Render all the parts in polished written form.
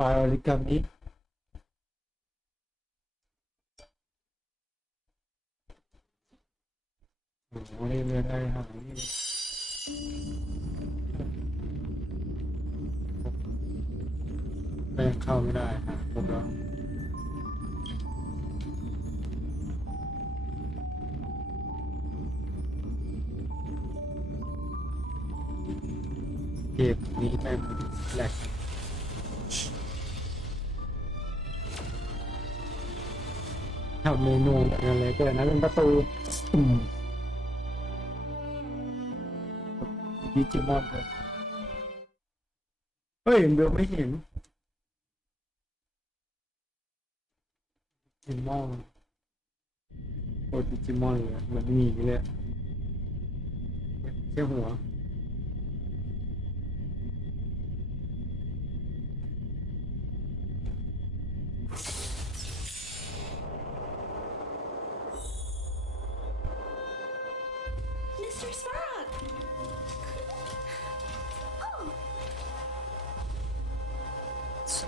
ปลายออริกามิโอ้โหนี่เรือได้หางนี่แป้งเข้าไม่ได้ฮะครบแล้วเก็บนี้ไปแหลกทำเมนูอะไรก็ได้นะเป็นประตูดิจิมอนเลยเฮ้ยเบลไม่เห็นดิจิมอนโอ้ดิจิมอนเลยมันมีเลยแค่หัว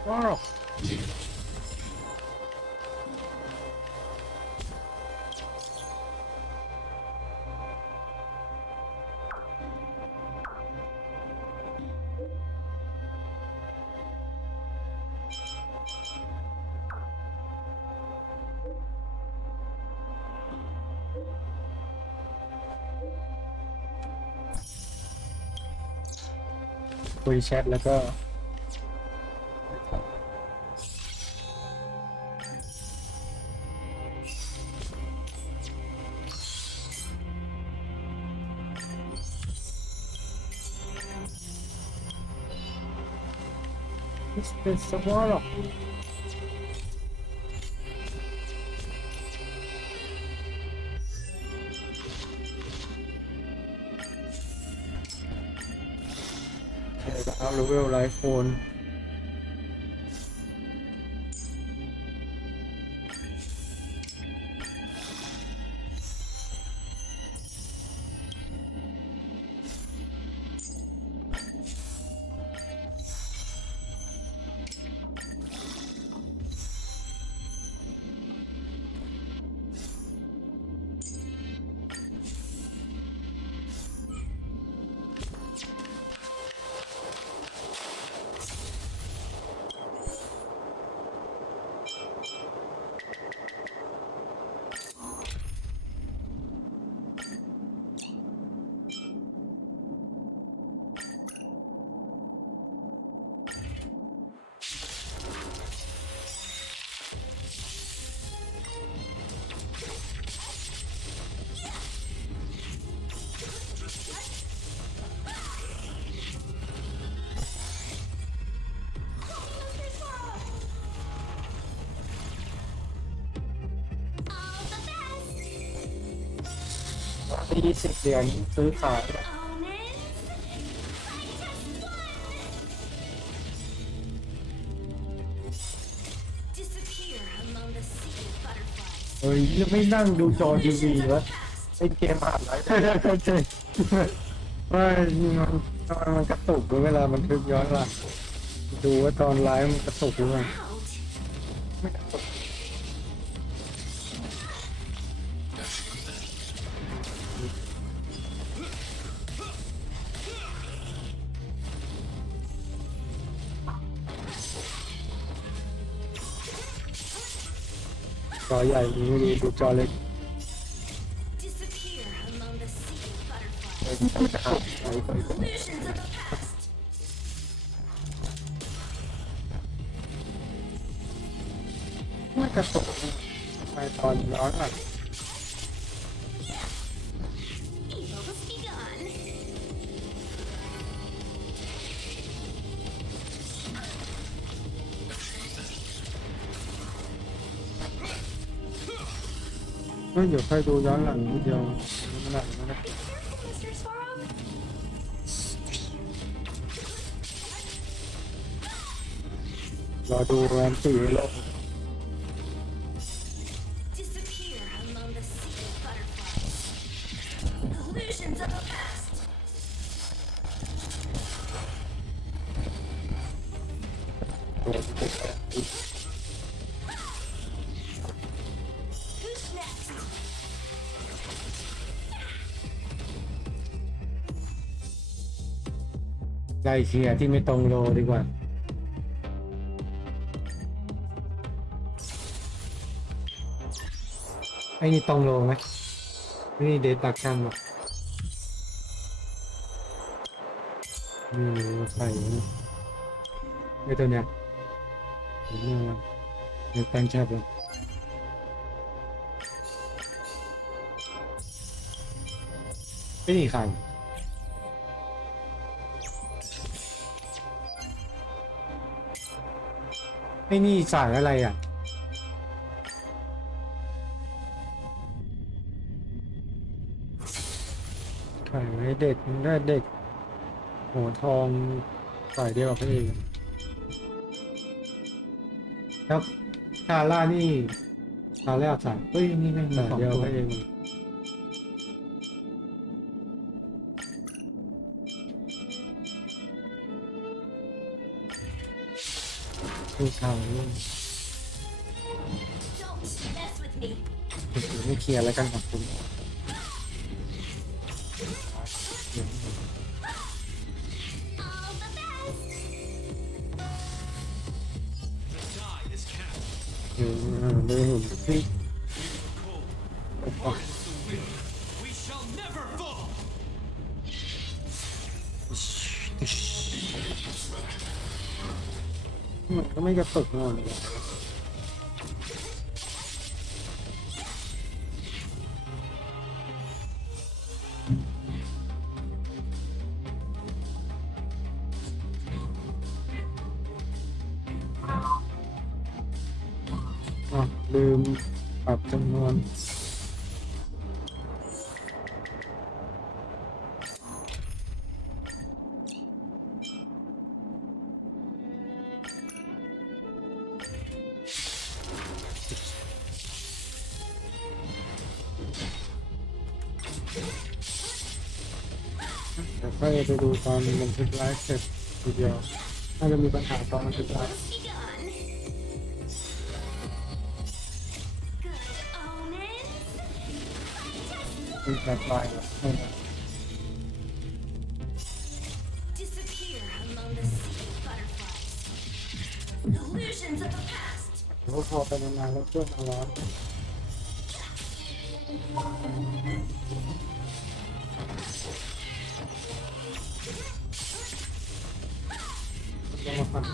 ว้าวคุยแชทแล้วก็เป็นสวอร์หรอกเอาลูเวลไลฟ์โฟน20 เหรียญซื้อขายเฮ้ยไม่นั่งดูจอทีวีวะเป็นเกมผ่านไรใช่ว่ามันกระตุกเวลามันทึกย้อนหลังดูว่าตอนไลฟ์มันกระตุกหรือเปล่าไม่กระตุกจอใหญ่ไม่ดีดูจอเล็กไม่กระตุกไปตอนร้อนอ่ะก็เดี๋ยวค่อยดูย้อนหลังนิดเดียวมันหนักนะรอดูแรมสี่โลกตัว ไล่เคลียร์ที่ไม่ตรงโลดีกว่าไอ้นี่ตรงโลไหมนี่เดตักชั่นหรอนี่ใส่ไอ้ตัวเนี้ยเนี่ยตั้งชาบเลยไอ้นี่ใครไอ้นี่สายอะไรอ่ะใครไอ้เด็กได้เด็กหัวทองสายเดียวกับพระเอกแล้วคาร่านี่คาร่าสายเฮ้ยนี่แม่งสายเดียวกับพระเอกดูข่าวนี่ไม่เคลียร์แล้วกันของคุณไม่เห็นที่มันก็ไม่กระตุกนอนเลยลืมปรับจำนวนเดี๋ยวค่อยไปดูตอนบันทึกไลฟ์เสร็จทีเดียวน่าจะมีปัญหาตอนบันทึกไลฟ์มีแบบไลฟ์แล้วพอไปนานๆแล้วเครื่องมันร้อนต้องมาฟัง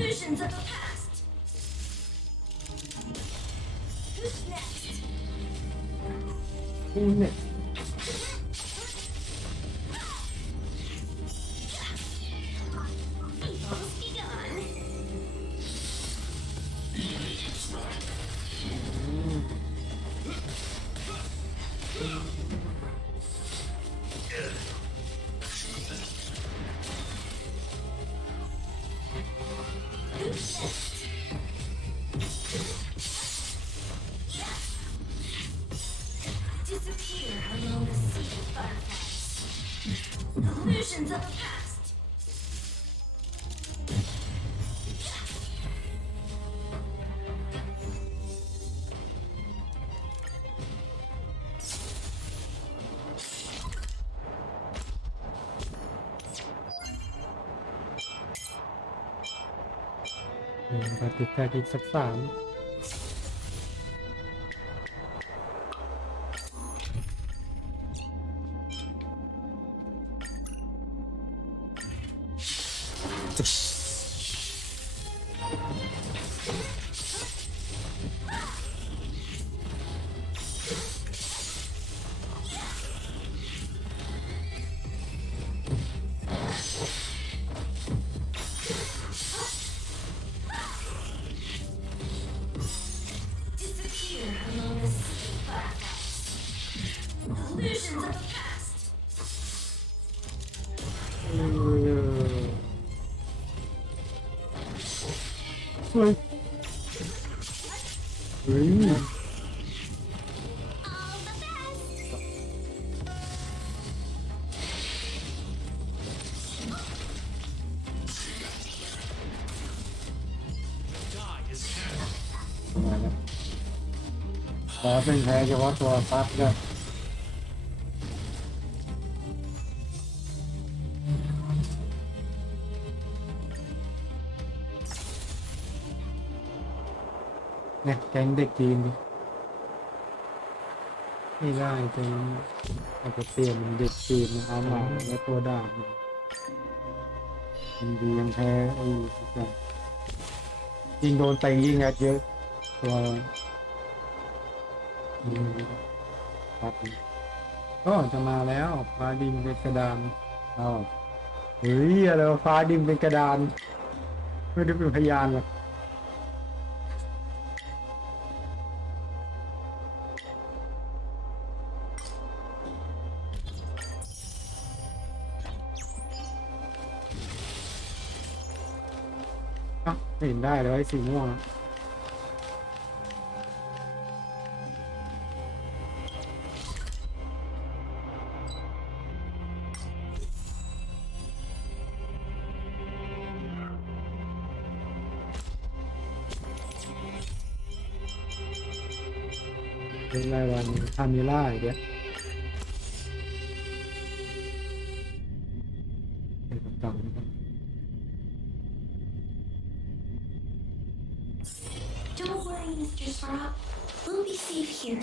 Illusions of the past. Who's next? นี่เนี่ย Evil's begun. Who's next? Disappear among the sea of butterflies. Illusions of the past. ปฏิแทกอีกสักสาม เฮ้ยเฮ้ย All the best. มาแล้วขอเป็นแพ้เฉพาะตัวซับเนี่ยเนี่ยแก๊งเด็กจีนดิไม่ได้จนอาจจะเปลี่ยนเป็นเด็กจีนมาเอาหมาแล้วตัวดาบมันดียังแพ้ไอ้ทุกอย่างยิงโดนเตะยิงยัดเยอะตัวครับก็จะมาแล้วฟ้าดินเป็นกระดานอ้าวเฮ้ยอะไรวะฟ้าดินเป็นกระดานไม่ได้เป็นพยานหรอกอ่ะไม่เห็นได้เลยไอ้สีม่วง เป็นรายวันคาเมล่าอย่างเงี้ยเป็นต่างๆ Don't worry, Mr. Sprout. We'll be safe here.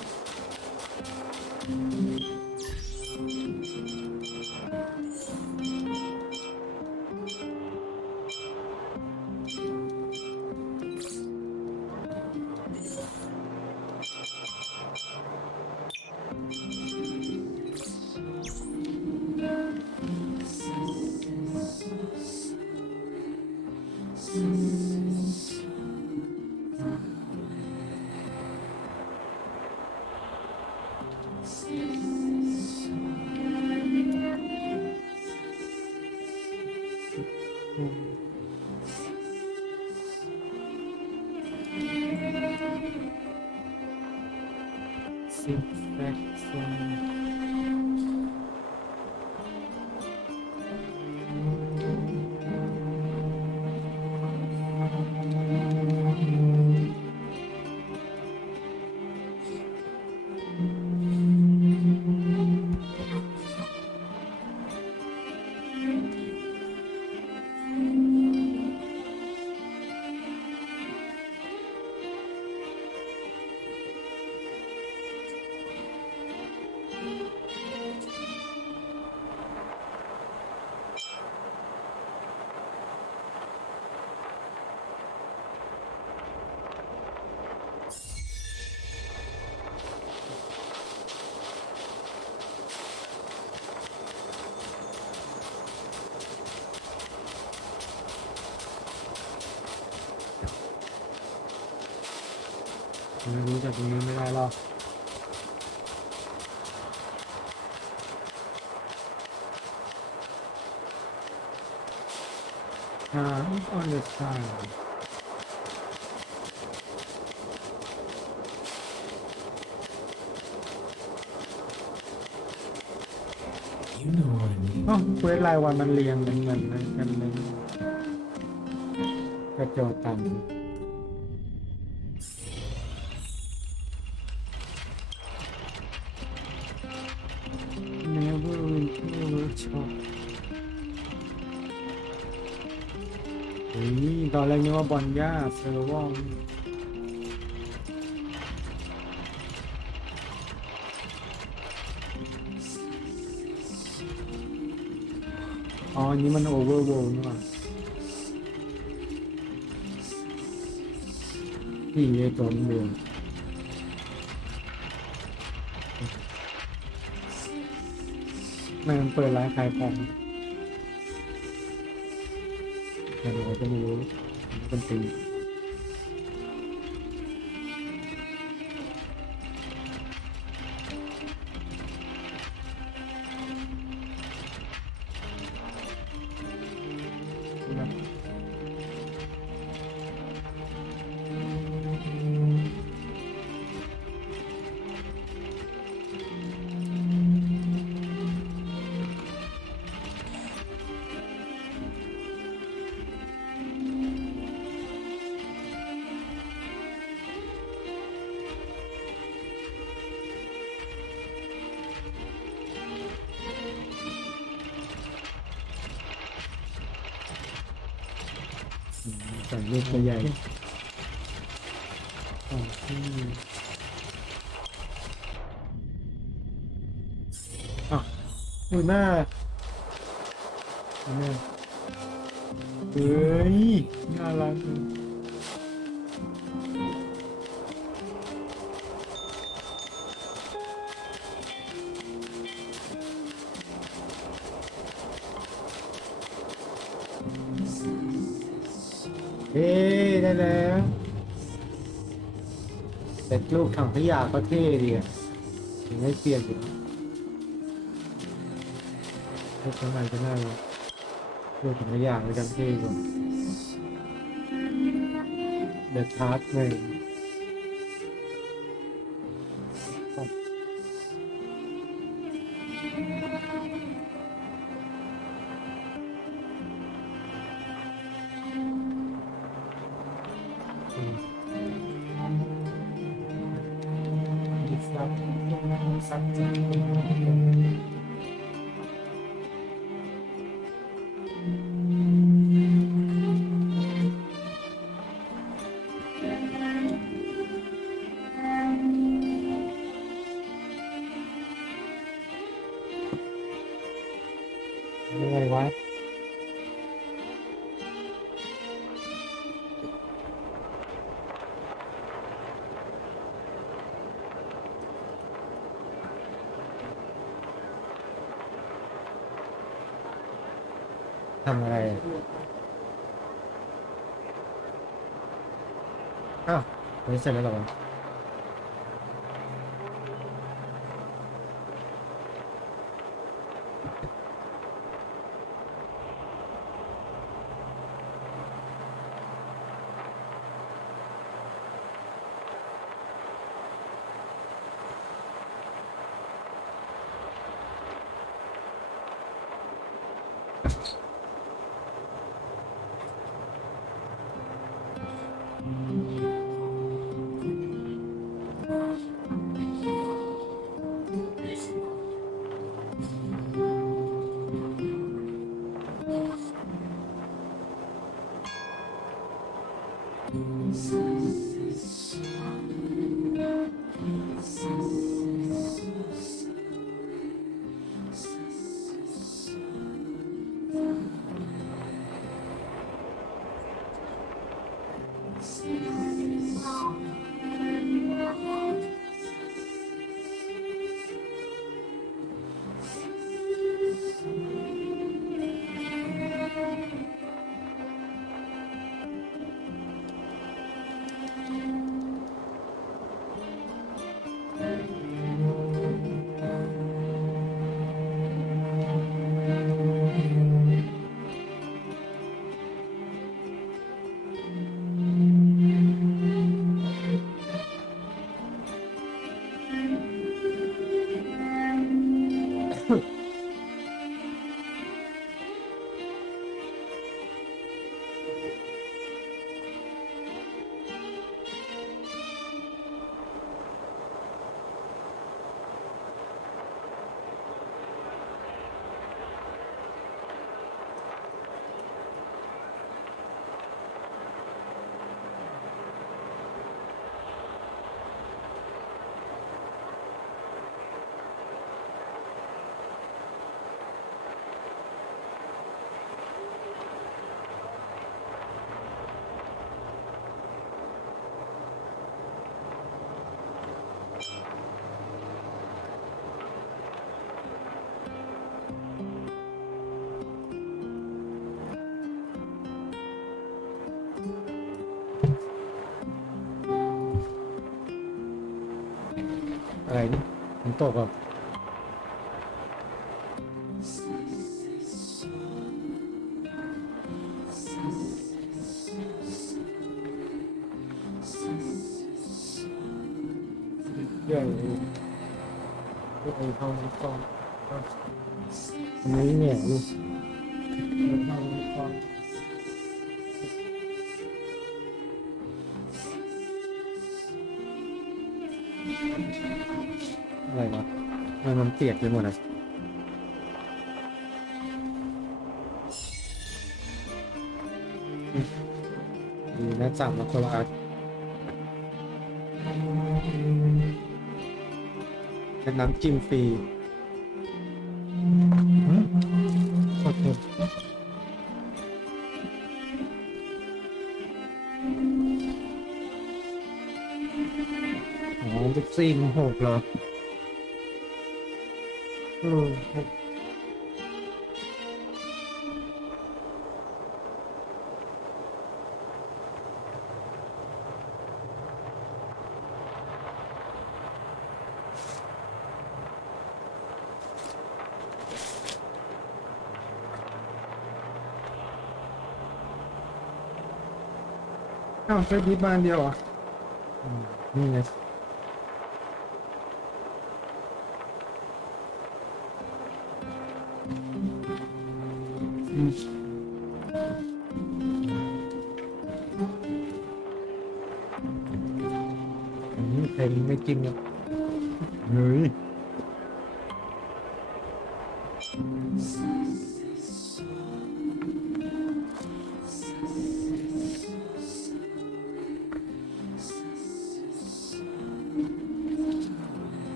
Six Section ไม่รู้จากตรงนี้ไม่ได้หรอกon the side You know what I mean. อ๋อเควสรายวันมันเรียงเป็นเงินนะกันเลยกระโจนต่ำ Never Winter Workshop เฮ้ยตอนแรกนึกว่าบอลย่าเซอร์วองอ๋ออันนี้มันโอเวอร์โวลนี่หว่าที่ไอ้ตัวนี้เองมันเปิดร้านขายของแต่เราก็ไม่รู้มันเป็น ใส่ลูกตัวใหญ่ของที่อ่ะดูหน้าดูหน้าเฮ้ยน่ารักเลยเฮ้ได้แล้วแต่ลูกถังขยะก็เท่ดีอ่ะยังไม่เปลี่ยนอยู่ลูกข้างในก็น่ารักลูกถังขยะก็ยังเท่กว่าเดอะทาร์ตเลยซับอะไรวะทำอะไรอ้าวไม่เสร็จแล้วหรออะไรนี่มันตกอ่ะใหญ่ไอ้ห้องนี้ก่อนอันนี้เนี่ยลูกห้องนี้ก่อนอะไรวะมันเปียกไปหมดอ่ะ ดีนะสั่งมาคนละอันเป็นน้ำจิ้มฟรีโอเคอ๋อเป็น4-6เหรอหกอ้าวใช้ดิบบ้านเดียวเหรอ่ะนี่ไงอืมเค็มไม่กินเลยเฮ้ย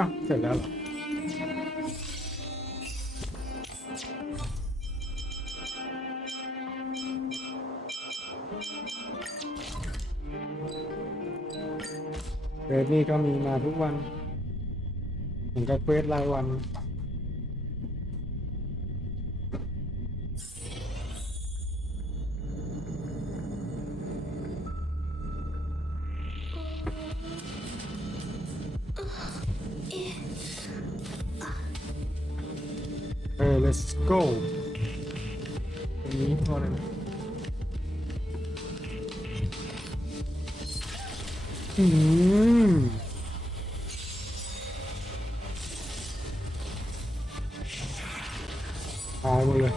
อ้าวเสร็จแล้วเหรอเควสนี่ก็มีมาทุกวันเหมือนกับเควสรายวัน let's go ตรงนี้พอเลยนะอืมตายหมดเลย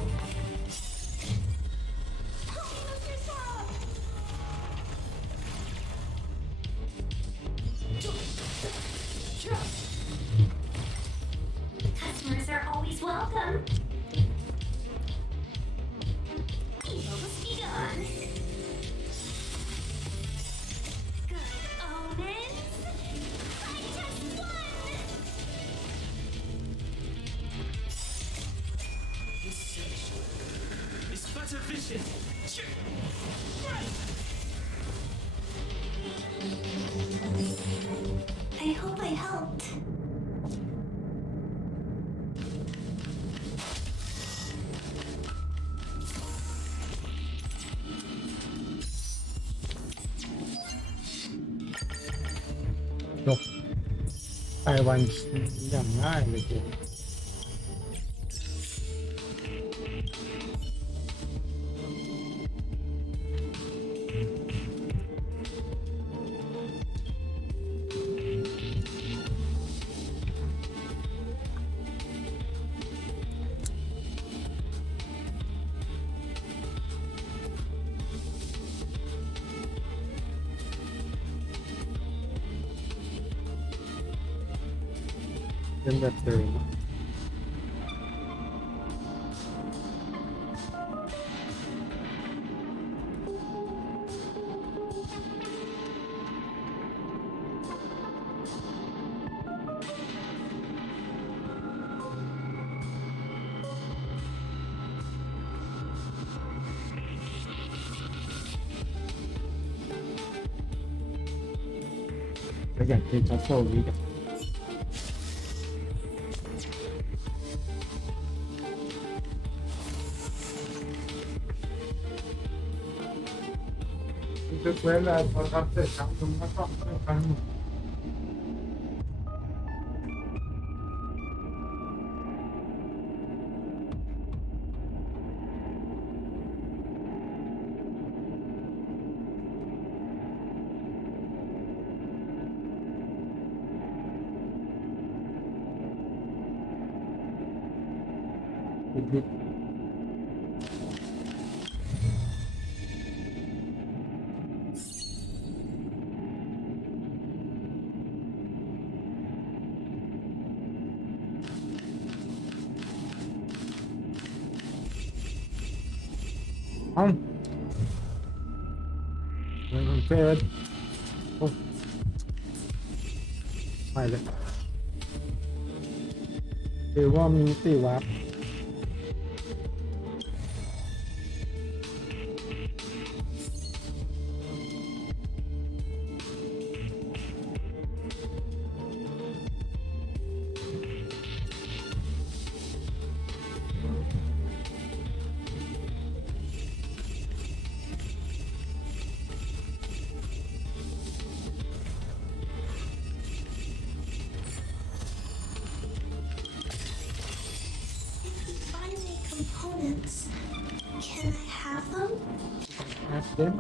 Customers are always welcome. Evil must be gone. Good omens. I just won. This sanctuary is but a vision. I hope I helped. จบไต้หวันอย่างง่ายเลยเกมเป็นแบบเดิมก็อย่างที่ชัสโซนี้กับทุกเวลาพอทำเสร็จทำตรงก็ต้องทำผิด เอ้ามันเฟดโอ้ไปเลยหรือว่ามีตีวับFinding components. Can I have them? แอดเด่น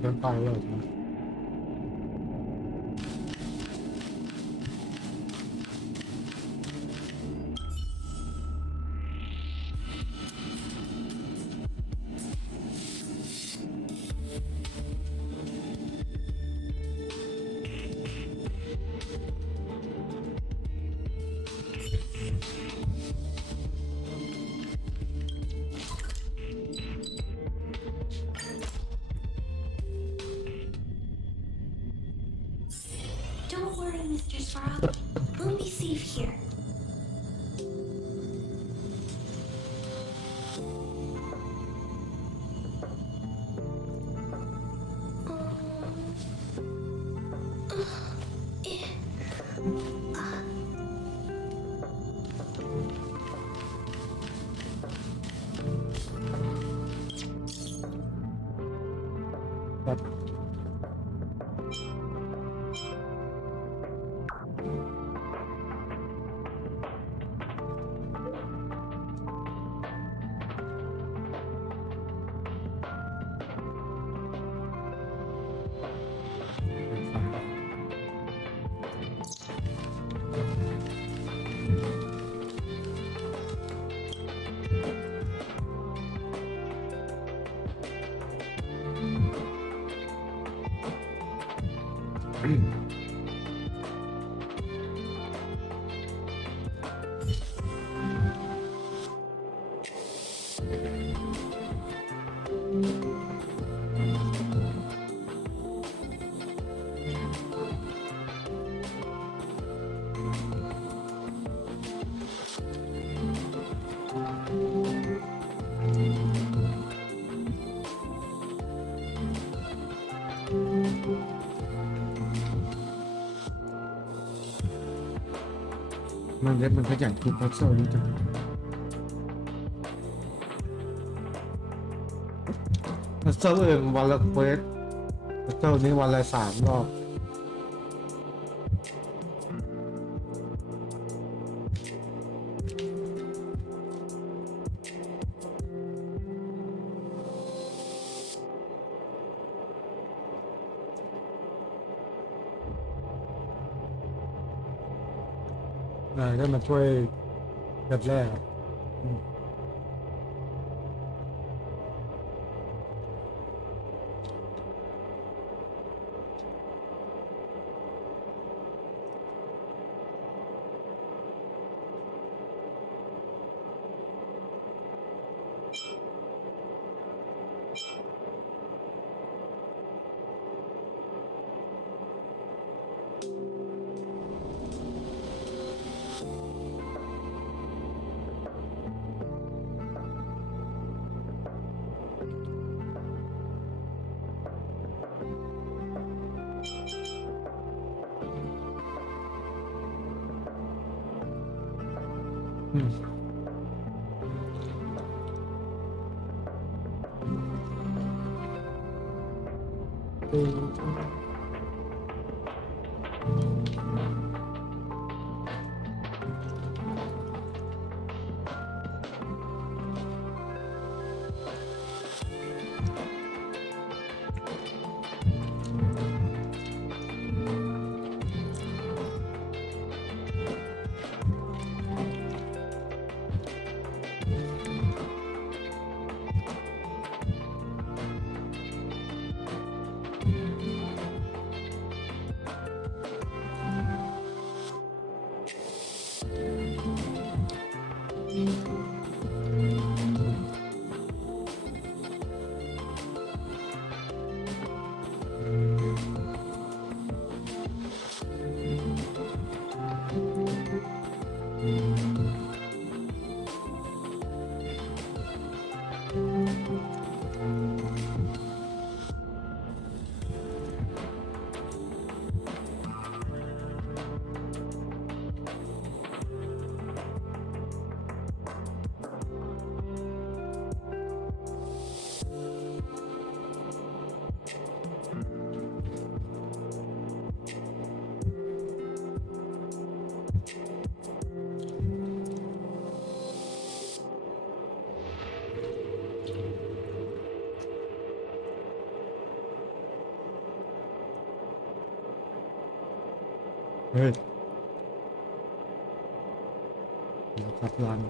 เป็นไฟเลยนะDon't worry, Mr. Frog. We'll be safe here. Eh. แบบ มันเล็บมันขยันคิดพัซเซิลนี่จังพัซเซิลอื่นวันละเควสพัซเซิลนี้วันละ3 รอบได้มาช่วยแบบแรก อืมดูเฮ้ยขับลัน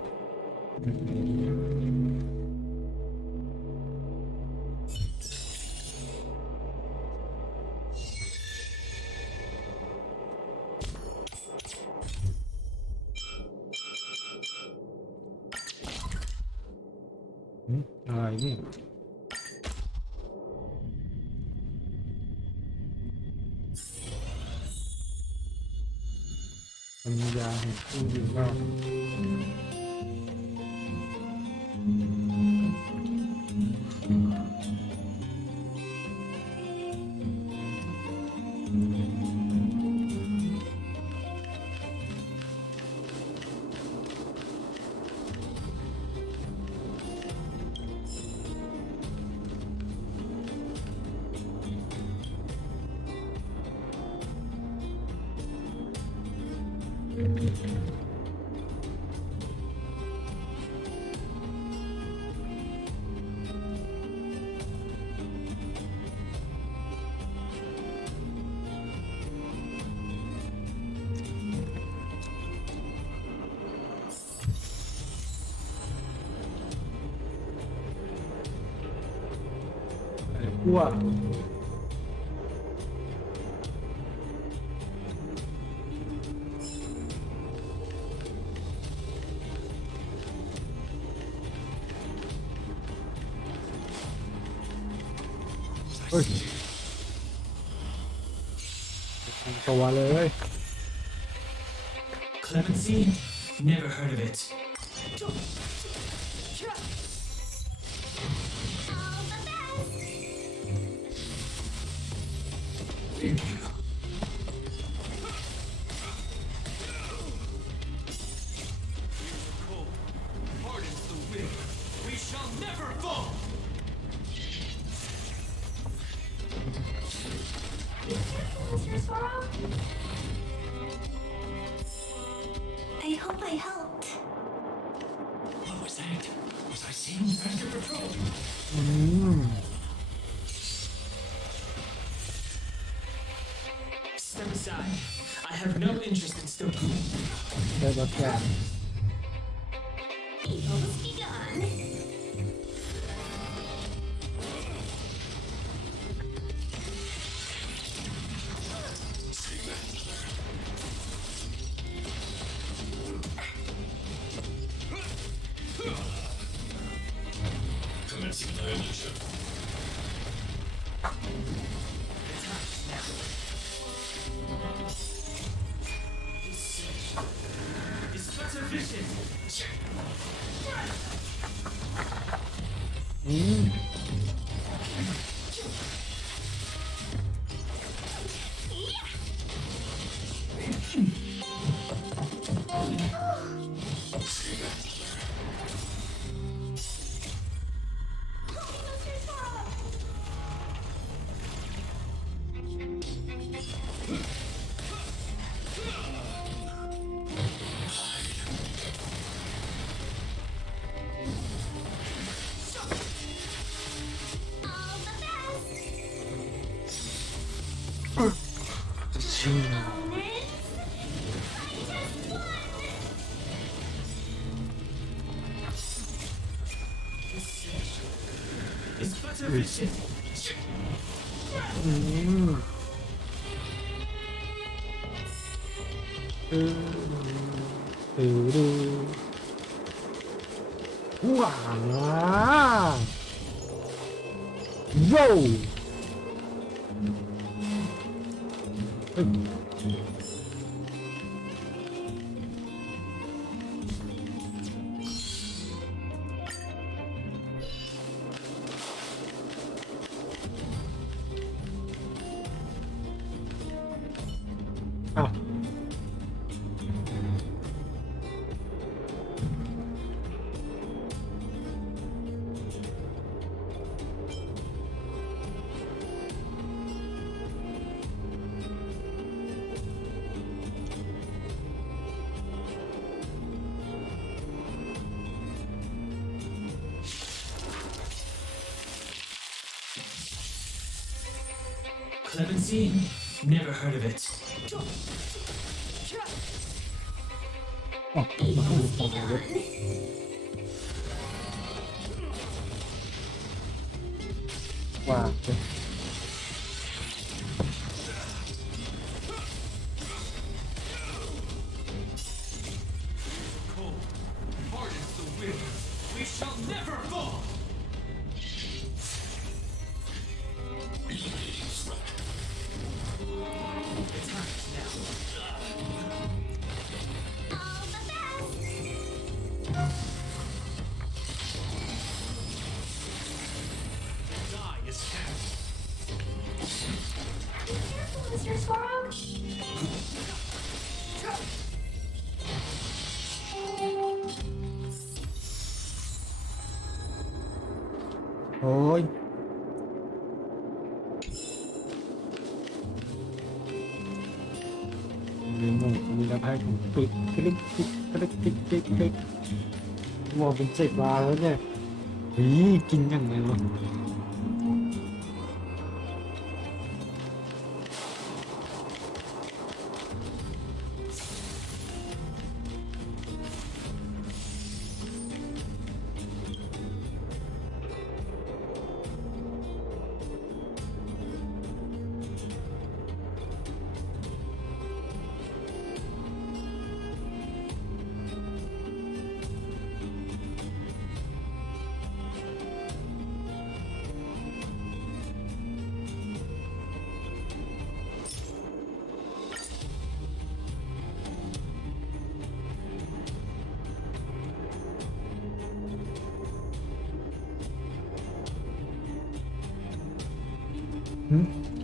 อะไรเนี่ยปัญญาแห่งผู้อยู่รอดอ้วกเฮ้ยตัวเลย Clemency? Never heard of it. Pardons the wind. We shall never fall. I hope I helped. What was that? Was I seeing faster patrol? อืม Step aside. I have no interest in still. ได้รับแก่ Evil's begun. Commencing annihilation. Is better vision. อืม Is ชิง It's better vision. อืมอืมดูว้าวโย่เฮ้ยอ้าวClementine? Never heard of it. อ๋อมาดูต่อเลยว้าวเฮ้ย Cold, hard as the wind. We shall never fall. The time is now. All the best. Die is cast. Be careful, Mr. Sparrow. โอ้ยมีหมูมีระพายของปิดคลิกคลิกคลิกคลิกคลิกคลิกหมดเป็น10 บาทแล้วเนี่ยกินอย่างไรวะ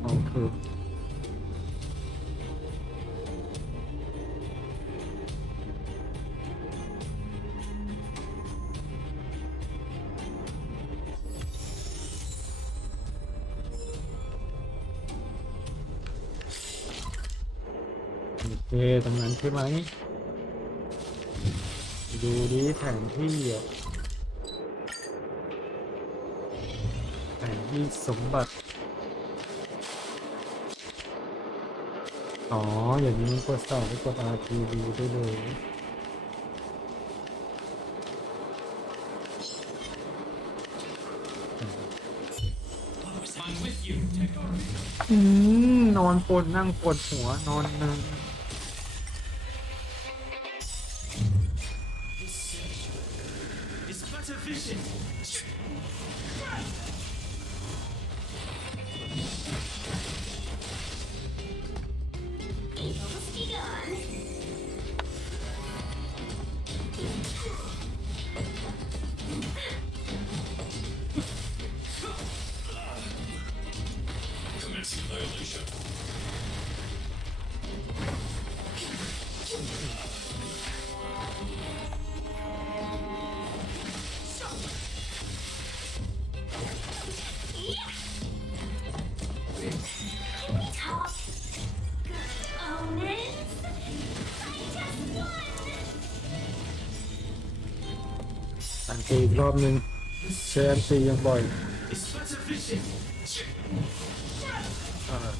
เอาเถอะโอเคตรงนั้นใช่ไหมดูดิแผนที่อ่ะแผนที่สมบัติอ๋ออย่างนี้กด2ไปกด RTV ได้เลย I'm with you. Take our lead. นอนปนนั่งปวดหัวนอนนึง It's better vision. Evil must be gone. Commencing violation. Top. Good omens. I just won. อันตีอีกรอบนึงเชิญตียังบ่อย It's better vision. เออ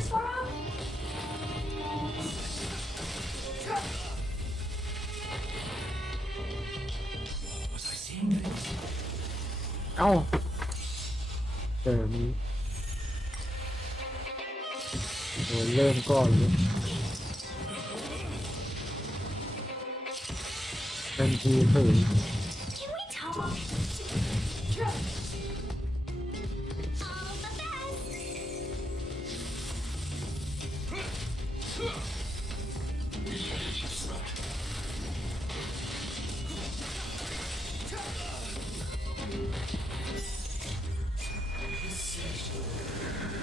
this for him? Was I seeing things? เอ้าเจอนี้โดนเริ่มก่อนเลยเป็นทีฝืน Can we tell him? All the best.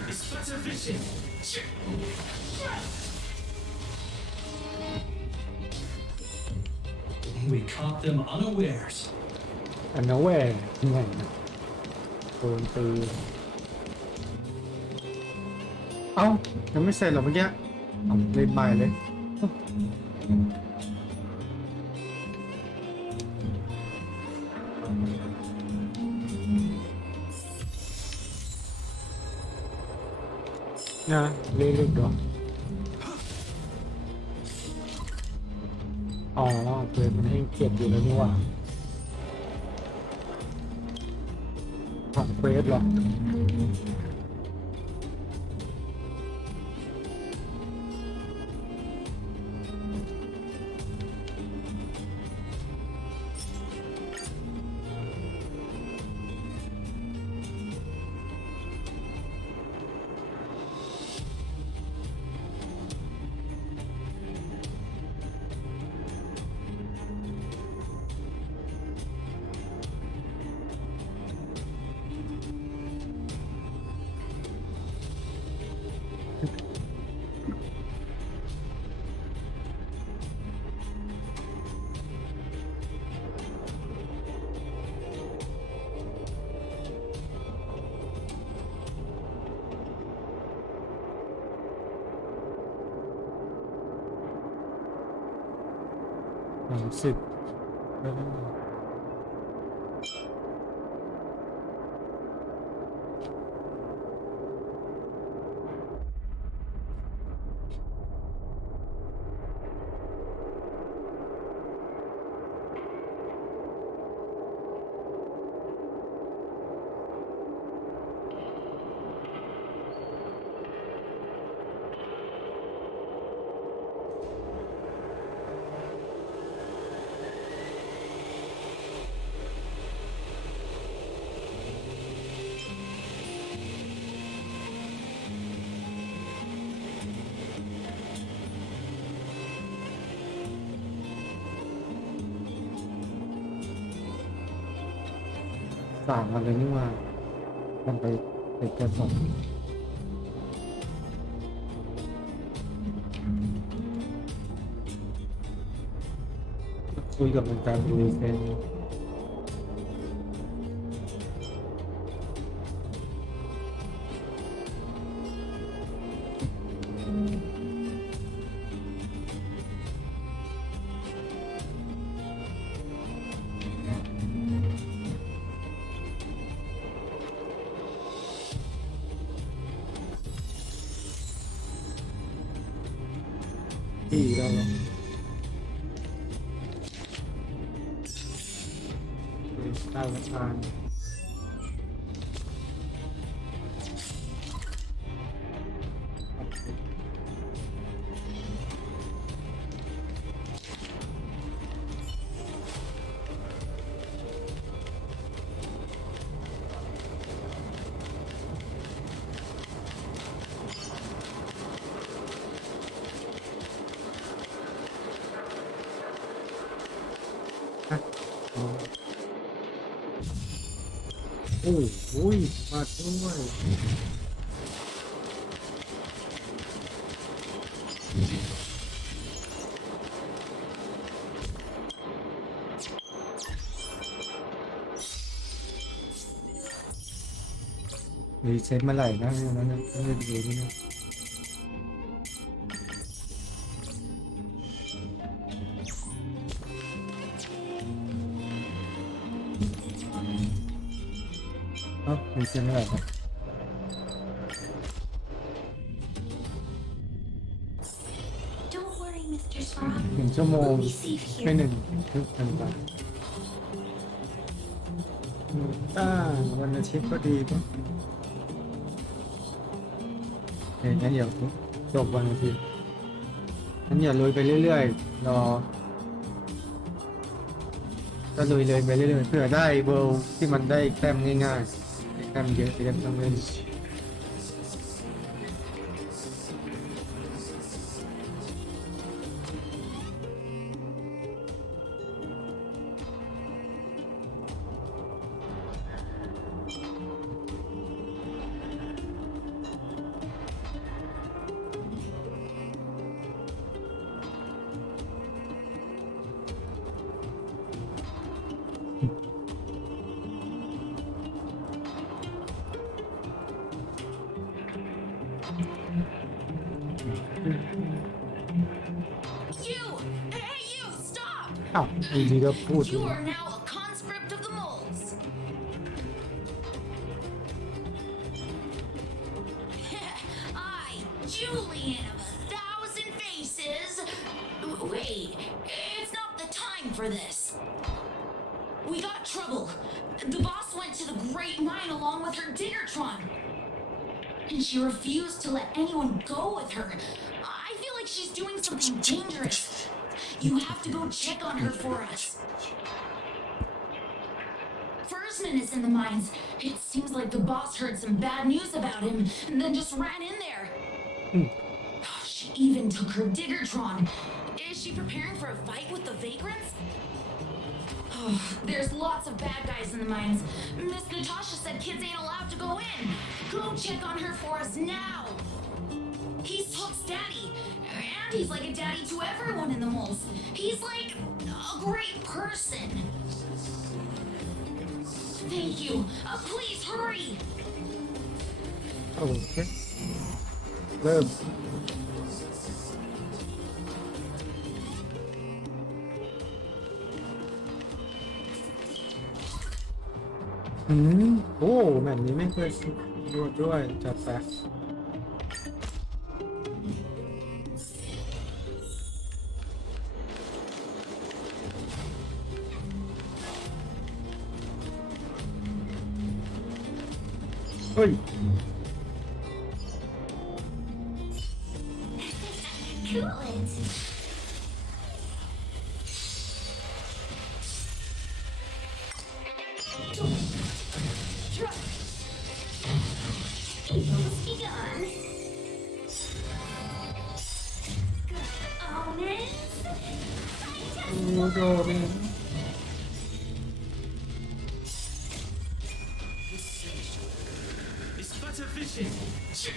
It's better vision. We caught them unawares. อันนั้นแหวกยังไงนะโดนตีเอ้ายังไม่เสร็จหรอเมื่อกี้เอาเล่นใหม่เลยนะเล่นลึกเหรออ๋อเปิดมันให้เก็บอยู่แล้วนี่หว่าของเควสเหรอ303วันเลยนี่ว่ามันไปเป็นแค่2คุยกับมันการดูเซนที่แล้วเนาะใต้ประธานโอ้โหมาด้วยรีเซ็ตเมื่อไหร่นะนั้นนะไม่ได้ดูนี่นะรีเซ็ตเมื่อไหร่ครับ Mr. Frog. 1 ชั่วโมง We'll be safe ไม่ here. 1 วันวันอาทิตย์ก็ดีป่ะงั้นเดี๋ยวจบวันอาทิตย์งั้นอย่าลุยไปเรื่อยๆรอก็ลุยเลยไปเรื่อยๆเผื่อได้เวิลด์ที่มันได้แต้มง่ายๆได้แต้มเยอะจะได้ไม่ต้องเล่น You! Hey, you! Stop! อ้าวอีนี่ก็พูด You are now a conscript of the moles. I, Julian of 1,000 faces. Wait, it's not the time for this. We got trouble. The boss went to the Great Mine along with her Diggertron. And she refused to let anyone go with her. I feel like she's doing something dangerous. You have to go check on her for us. Fursman is in the mines. It seems like the boss heard some bad news about him and then just ran in there. She even took her Diggertron. Is she preparing for a fight with the vagrants? There's lots of bad guys in the mines. Miss Natasha said kids ain't allowed to go in. Go check on her for us now. He's Hook's daddy. And he's like a daddy to everyone in the moles. He's like a great person. Thank you. Please hurry. โอเคเริ่มโอ้แบบนี้ไม่เคยดูด้วยจัดไปเฮ้ย Cool it. Evil's begun. Good omens. โอ้โดนี่ It's better fishing. Attack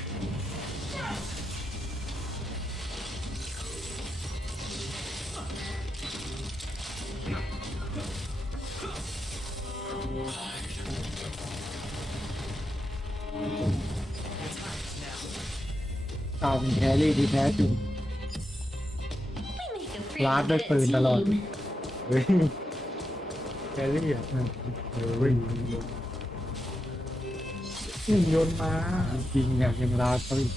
now. ตามแครี่ที่แท้จริง We make a pretty ลาดด้วย good ปืนตลอด team. เฮ้ยแครี่อ่ะเฮ้ยโยนมาจริงเนี่ยยังลาดเขาอีก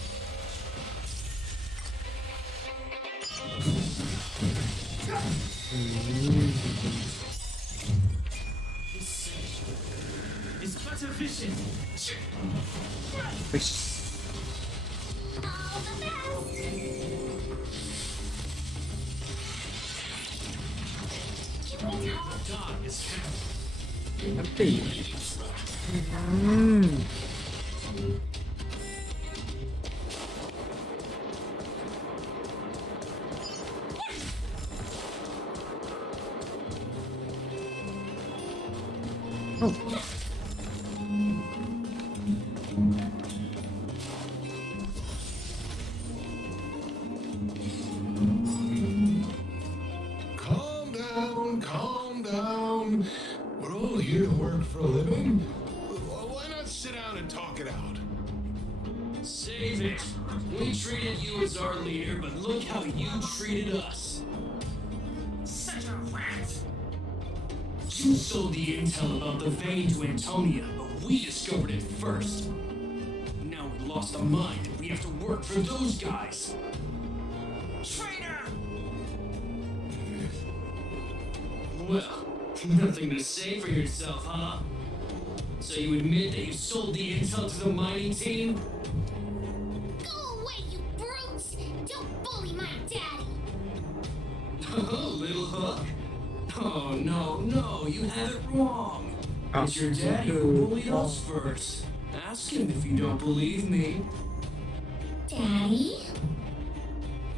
It's better fishing. All the best. Can we talk? Dog is happy. น้ำตีCalm down. We're all here to work for a living. Why not sit down and talk it out? Save it. We treated you as our leader, but look how you treated us. Such a rat. You sold the intel about the vein to Antonia, but we discovered it first. Now we lost our mind. We have to work for those guys. Traitor! Well, nothing to say for yourself, huh? So you admit that you sold the intel to the mining team? Go away, you brutes! Don't bully my daddy! Oh, little hook. Oh, no, you have it wrong. It's your daddy who bullied us first. Ask him if you don't believe me. Daddy?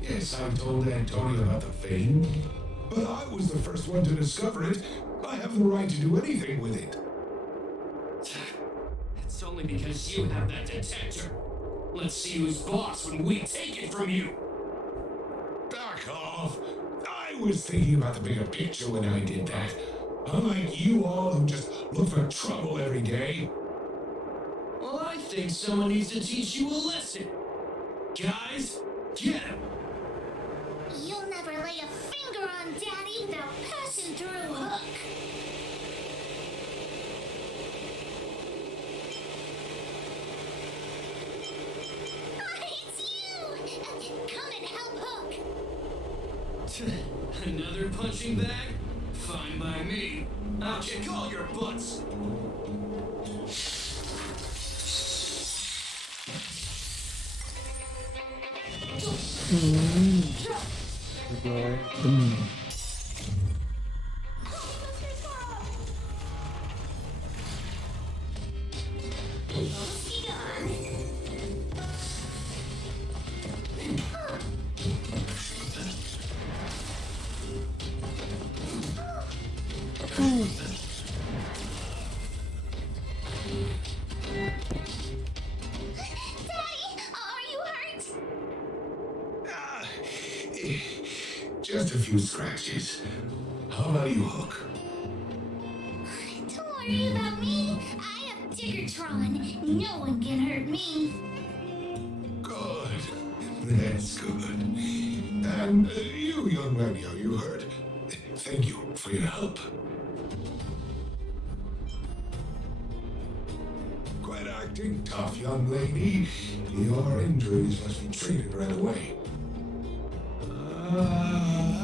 Yes, I told Antonio about the vein, but I was the first one to discover it. I have the right to do anything with it. It's only because you have that detector. Let's see who's boss when we take it from you. Back off. I was thinking about the bigger picture when I did that. Unlike you all who just look for trouble every day. Well, I think someone needs to teach you a lesson. Guys, get him. You'll never lay a finger on Daddy without passing through Hook. It's you! Come and help Hook! Another punching bag? Fine by me. I'll kick all your butts.เรียบร้อยDaddy, are you hurt? Ah, just a few scratches. How about you, Hook? Don't worry about me. I have Diggertron. No one can hurt me. Good. That's good. And you, young man, are you hurt? Thank you for your help. Quit acting tough, young lady. Your injuries must be treated right away.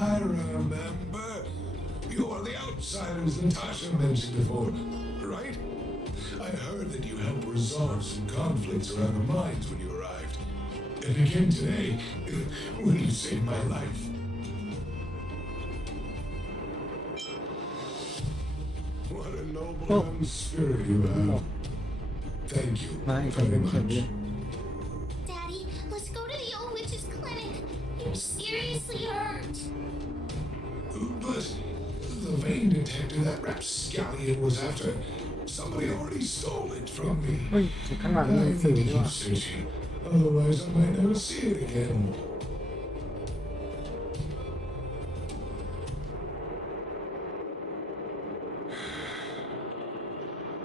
I remember. You are the outsiders Natasha mentioned before, right? I heard that you helped resolve some conflicts around the mines when you arrived. And again today, when you saved my life. What a noble young spirit you have. Thank you มาอีกคนห very นึ่งเขียน much. ด้วย Daddy, let's go to the old witch's clinic. You're seriously hurt. But the vein detector that rapscallion was after, somebody already stole it from me. เฮ้ยข้างหลังมีหนังสือ I ด้ need วย to ว่ะ keep searching. Otherwise, I might never see it again.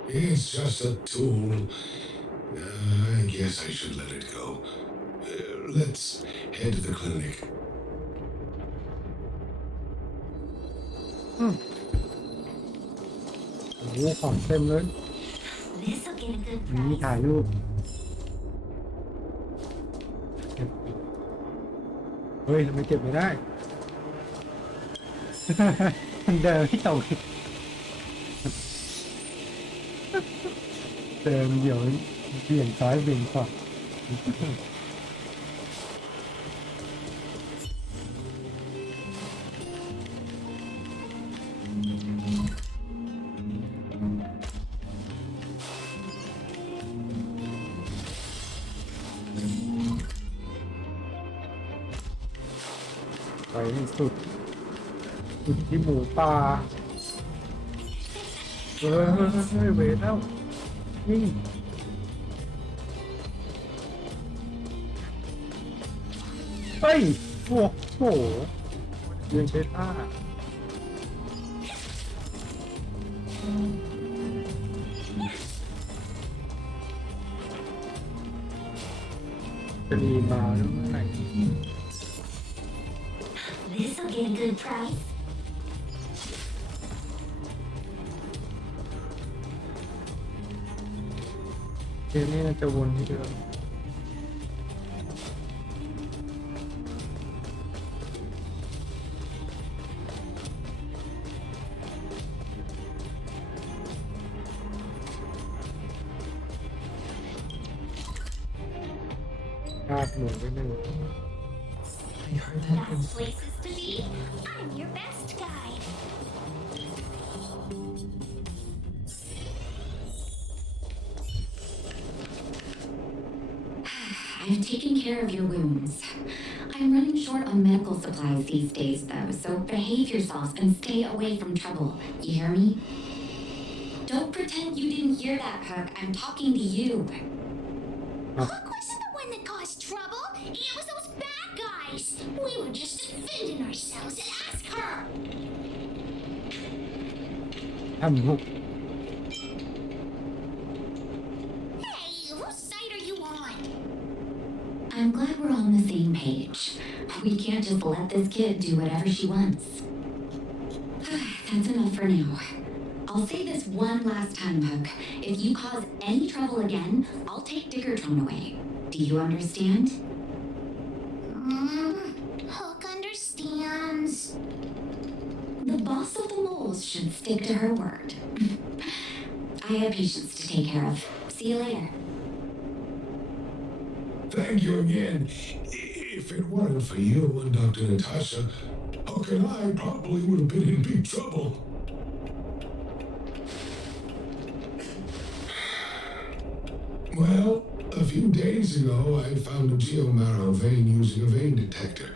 It's just a tool. I guess I should let it go. Let's head to the clinic. โอ้โหของเต็มเลย This'll get a good มี price. ถ่ายรูปเก็บเฮ้ยทำไมเก็บไม่ได้ มันเดินไม่ตรงเดินเดี๋ยวเบี่ยงซ้ายเบี่ยงขวาไปให้สุดสุดที่หมูป่าเฮ้ยเวทแล้วนี่เฮ้ยโอ้โหเดินใช้ท่าจะรีมาแล้วเมื่อไหร่ This'll get a good price. เกมนี้น่าจะวนที่เดิม าดหมูไปหนึ่ง I heard that from Best places to be. I'm your best guide. I've taken care of your wounds. I'm running short on medical supplies these days, though, so behave yourselves and stay away from trouble. You hear me? Don't pretend you didn't hear that, Hook. I'm talking to you. Hook wasn't the one that caused trouble. It was those bad guys. We were just defending ourselves. Ask her. ทำหุก Hey, whose side are you on? I'm glad we're on the same page. We can't just let this kid do whatever she wants. That's enough for now. I'll say this one last time, Hook. If you cause any trouble again, I'll take Diggertron away. Do you understand? Hook understands. The boss of the moles should stick to her word. I have patients to take care of. See you later. Thank you again. If it weren't for you and Dr. Natasha, Hook and I probably would have been in big trouble. Well, a few days ago, I found a geomarrow vein using a vein detector,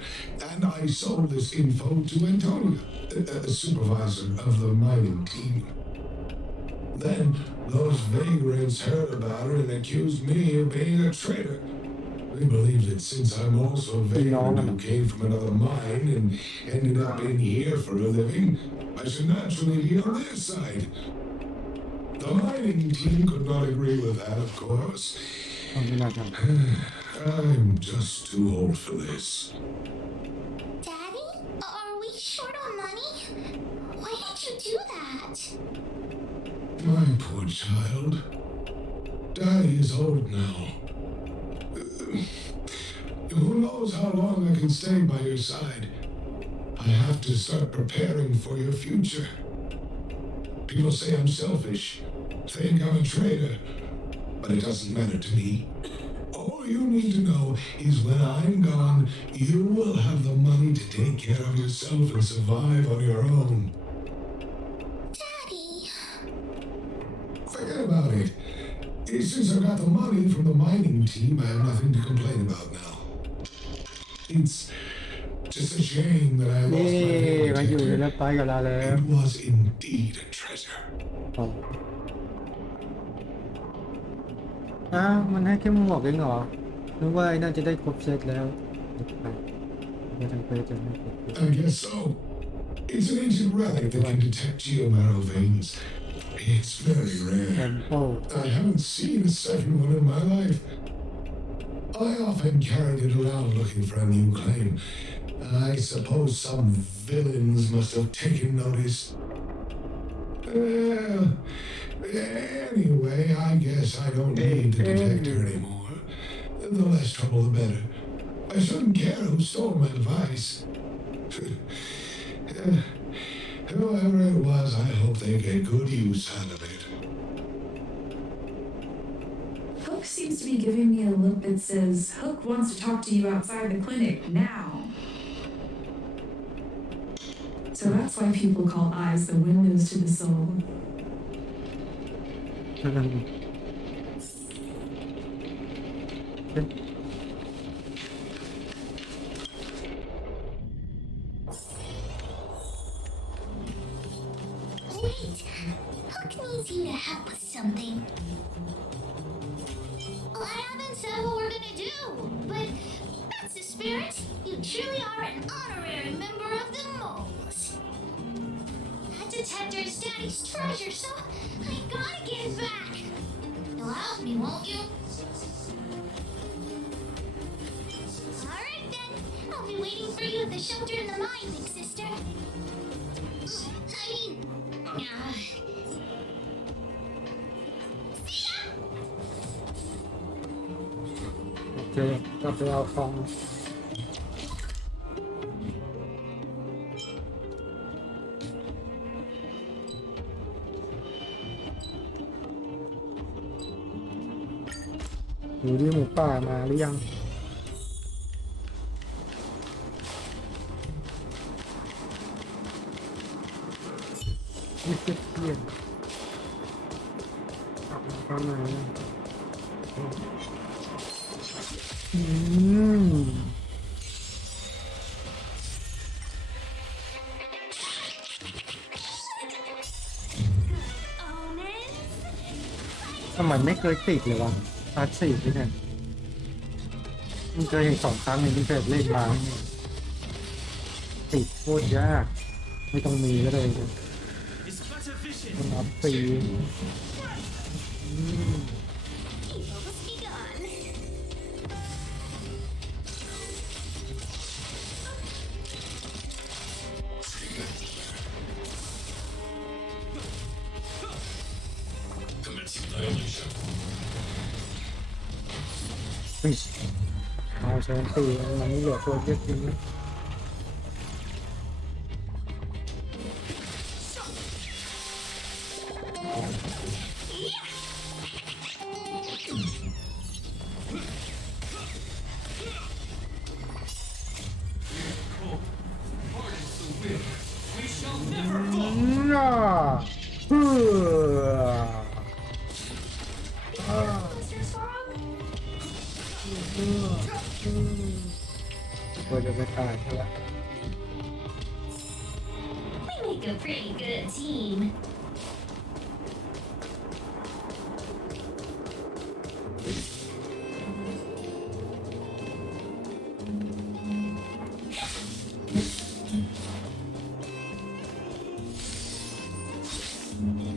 and I sold this info to Antonia, a supervisor of the mining team. Then those vagrants heard about it and accused me of being a traitor. They believe that since I'm also a vagrant who came from another mine and ended up in here for a living, I should naturally be on their side. The mining team could not agree with that, of course. ทำไม่น่าท I'm just too old for this. Daddy? Are we short on money? Why did you do that? My poor child. Daddy is old now. Who knows how long I can stay by your side? I have to start preparing for your future. People say I'm selfish, think I'm a traitor, but it doesn't matter to me. All you need to know is when I'm gone, you will have the money to take care of yourself and survive on your own. Daddy. Forget about it. Since I got the money from the mining team, I have nothing to complain about now. It's just a shame that I ำ lost นี่ my vein มาอยู่ใน detector. รับไปกับเราแล้ว It was indeed a treasure. อ้าวมันให้แค่หมวกเองเหรอนึกว่าไอ้น่าจะได้ครบเซตแล้วไม่ทำไปจะไม่ครบ I guess so. It's an ancient relic that can detect geomarrow veins. It's very แอ rare. มเปิล I haven't seen a second one in my life. I often carried it around looking for a new claim. I suppose some villains must have taken notice. Anyway, I guess I don't need the detector anymore. The less trouble, the better. I shouldn't care who stole my device. Whoever it was, I hope they get good use out of it. Hook seems to be giving me a look that says Hook wants to talk to you outside the clinic now. So that's why people call eyes the windows to the soul. Wait. Hook needs you to help with something. Well, I haven't said what we're gonna do, but that's the spirit. You truly are an honorary member of the moles. That detector is Daddy's treasure, so I gotta get it back. You'll help me, won't you? Alright then. I'll be waiting for you at the shelter in the mine, big sister. I mean... See ya! โอเคก็ไปเอาฟองดูดิหมูป่ามาหรือยัง ไม่เสียเที่ยงตอนไหนอืมทำไมไม่เคยติดเลยวะพาร์ทสี่นี่เนี่ยมันเคยเห็น2 ครั้งในที่เคยเล่นมาติดโคตรยากไม่ต้องมีก็ได้นะมันอัพฟรีเอาใช้ตีมันไม่เหลือตัวเยอะจริงนะตัวจะไปตายใช่ไหม We make a pretty good team.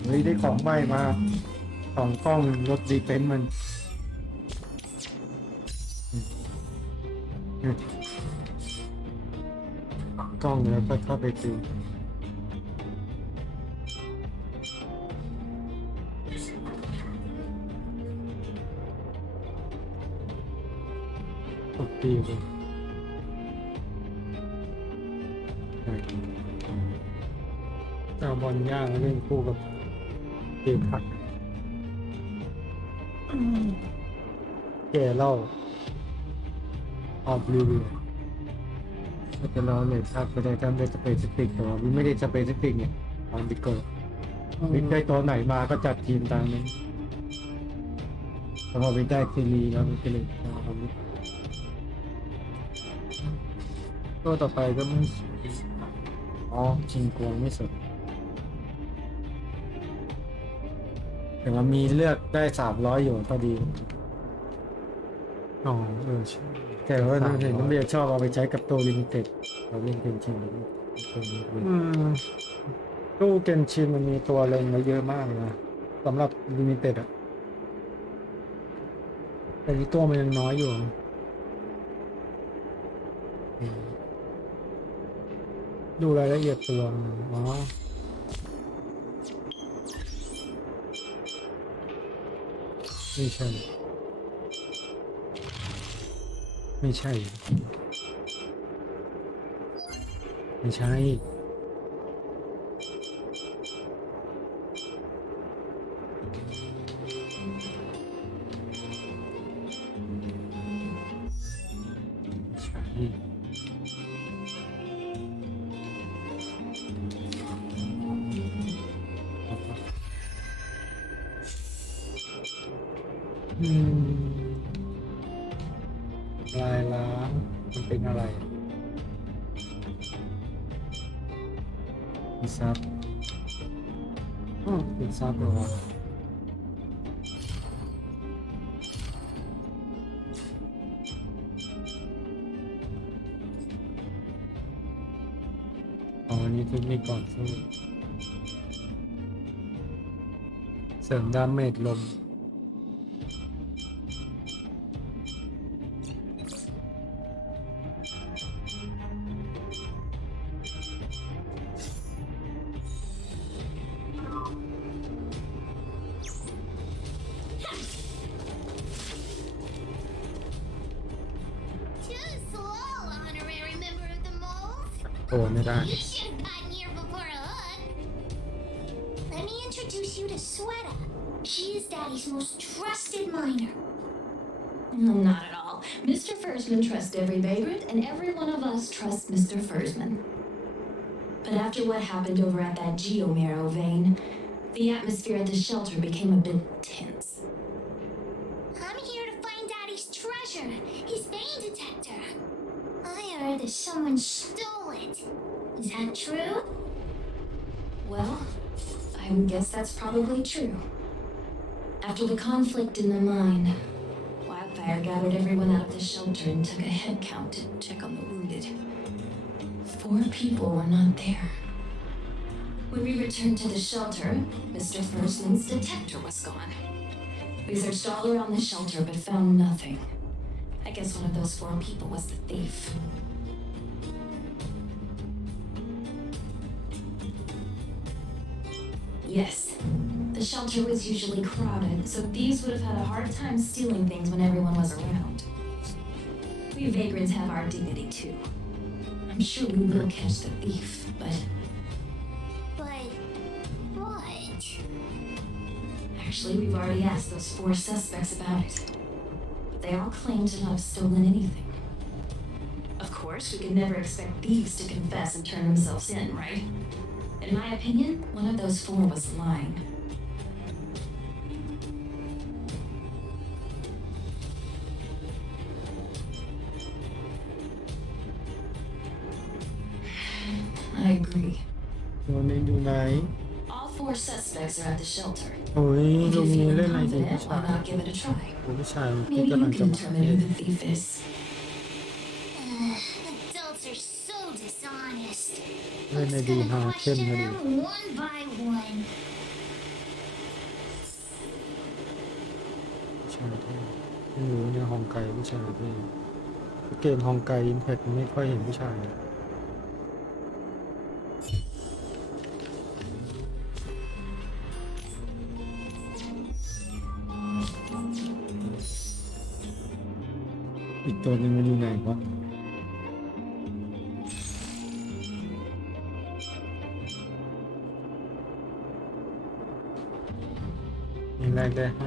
เฮ้ยได้ของใหม่มาของกล้องรถดีเฟนซ์มันกล้องแล้วก็เข้าไปตีตบตีเลยเอาบอลย่างเล่นคู่กับเกมผักแก่เล่าออกรีวิวก็จะรอเลยครับไม่ได้ทำได้สเปซิฟิกแต่ว่าไม่ได้สเปซิฟิกเนี่ยตอนบิ๊กเกอร์บิ๊กได้ตัวไหนมาก็จัดทีมตามนั้นแต่พอบิ๊กได้ซีรีแล้วมันก็เลยทำตัวต่อไปก็ไม่อ๋อชิงกวงไม่สุดแต่ว่ามีเลือกได้300อยู่ก็ดีอ๋อใช่แต่ว่าเห็นน้องเบียร์ชอบเอาไปใช้กับตัวลิมิเต็ดเราเล่นเกนชินตู้เกนชินมันมีตัวเล็งไว้เยอะมากเลยนะสำหรับลิมิเต็ดอะแต่ที่ตัวมันยังน้อยอยู่ดูรายละเอียดตัวอ๋อไม่ใช่ไม่ใช่ไม่ใช่ลายล้างมันเป็นอะไรเป็นซับเป็นซับเหรออ๋อนี่ทุกนี้ก่อนสู้เสริมดาเมจลมโอ้ไม่ได้ You should have gotten here before Hook. Let me introduce you to Sweta. She is Daddy's most trusted miner. Not at all. Mr. Fursman trusts every vagrant, and every one of us trusts Mr. Fursman. But But after what happened over at that geomarrow vein, the atmosphere at the shelter became a bit tense. I'm here to find Daddy's treasure, his vein detector. I heard that someone stole it. Is that true? Well, I would guess that's probably true. After the conflict in the mine, Wildfire gathered everyone out of the shelter and took a head count to check on the wounded. 4 people were not there. When we returned to the shelter, Mr. Firstman's detector was gone. We searched all around the shelter but found nothing. I guess one of those 4 people was the thief. Yes, the shelter was usually crowded, so thieves would have had a hard time stealing things when everyone was around. We vagrants have our dignity too. I'm sure we will catch the thief, but But what? actually we've already asked those 4 suspects about it. But they all claim to not have stolen anything. Of course, we could never expect thieves to confess and turn themselves in, right? In my opinion, one of those 4 was lying. I agree. ตัวนี้อยู่ไหน All 4 suspects are at the shelter. โอ้ย If ลุ you งนี้ feel เล่นอะไรดีผู้ confident, ชาย why not give it a try? ผู้ชายที่ Maybe กำลั you งจะ can มา determine who the thief is. Adults are so dishonest. เล่นใน Who's ดี gonna ฮาเข้ม question พอดี them one by one? ผู้ชายที่ไม่รู้เนี่ยฮองไกผู้ชายที่เกมฮองไกอินเทคไม่ค่อยเห็นผู้ชายอีกตัวหนึงมันอยู่ไหนวะมีแรกได้5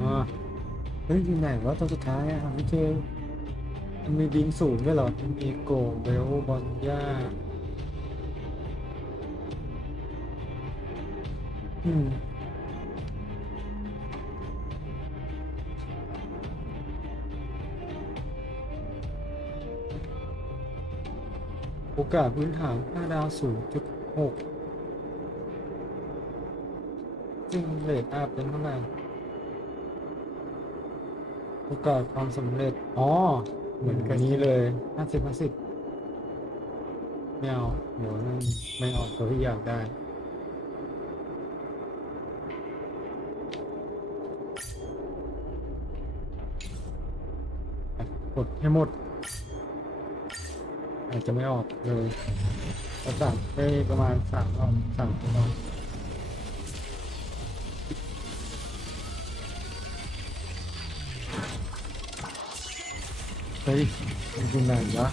อ๋อเฮ้ยอยู่ไหนวะตัวสุดท้ายอะหาไม่เจอมันมีบิงสูงด้วยเหรอมันมีโกงเบลบอลย่าโอกาสพื้นฐาน5 ดาว 0.6 ซึ่งเรทอัพเป็นเท่าไหร่โอกาสความสำเร็จเหมือนกันนี้เลย50ไม่เอาเดี๋ยวนั่นไม่เอาตัวที่อยากได้กดให้หมดอาจจะไม่ออกเลยเราสั่งได้ประมาณ3 รอบสั่งตัวเฮ้ยมันอยู่ไหนวะ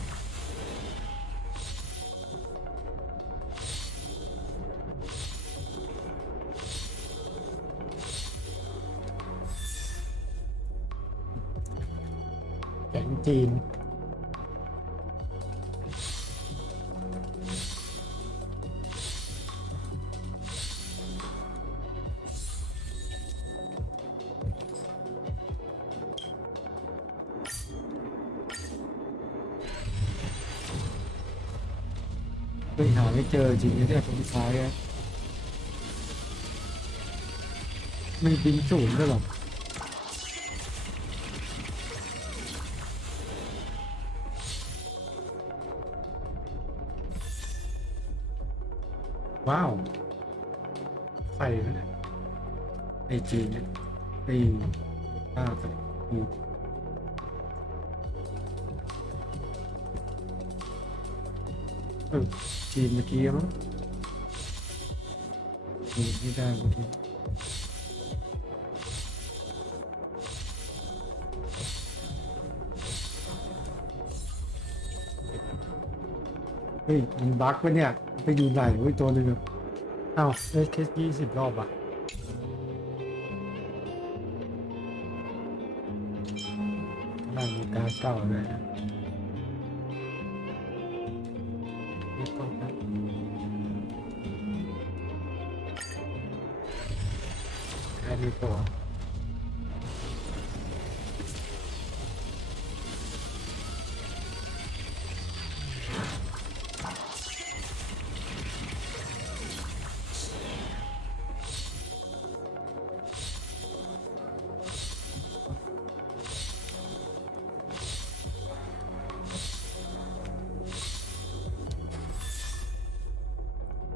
แก๊งจีนหาไม่เจอจริงเนี่ยตรงท้ายอะมีบินสูงด้วยหรอว้าวใส่แล้วเนี่ยไอจีนเนี่ยใส่ ทีมเมื่อกี้มั้งไม่ได้เมื่อกี้เฮ้ยมันบั๊กปะเนี่ยไปอยู่ไหนเฮ้ยตัวหนึงอะอ้าวได้แค่20 รอบอ่ะน่ามีการเก่าเลยนะไม่ต้องนะแค่นี้ตัว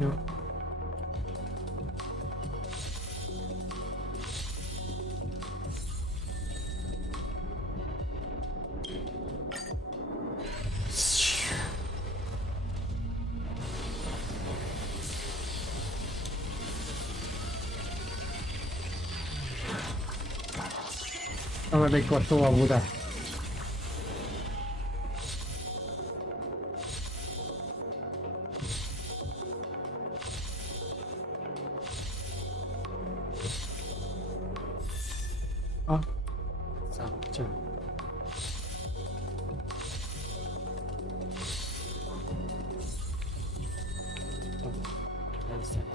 เนาะทำไมไปกดตัวอาวุธอ่ะอ๋อ3 จุดได้เสร็จ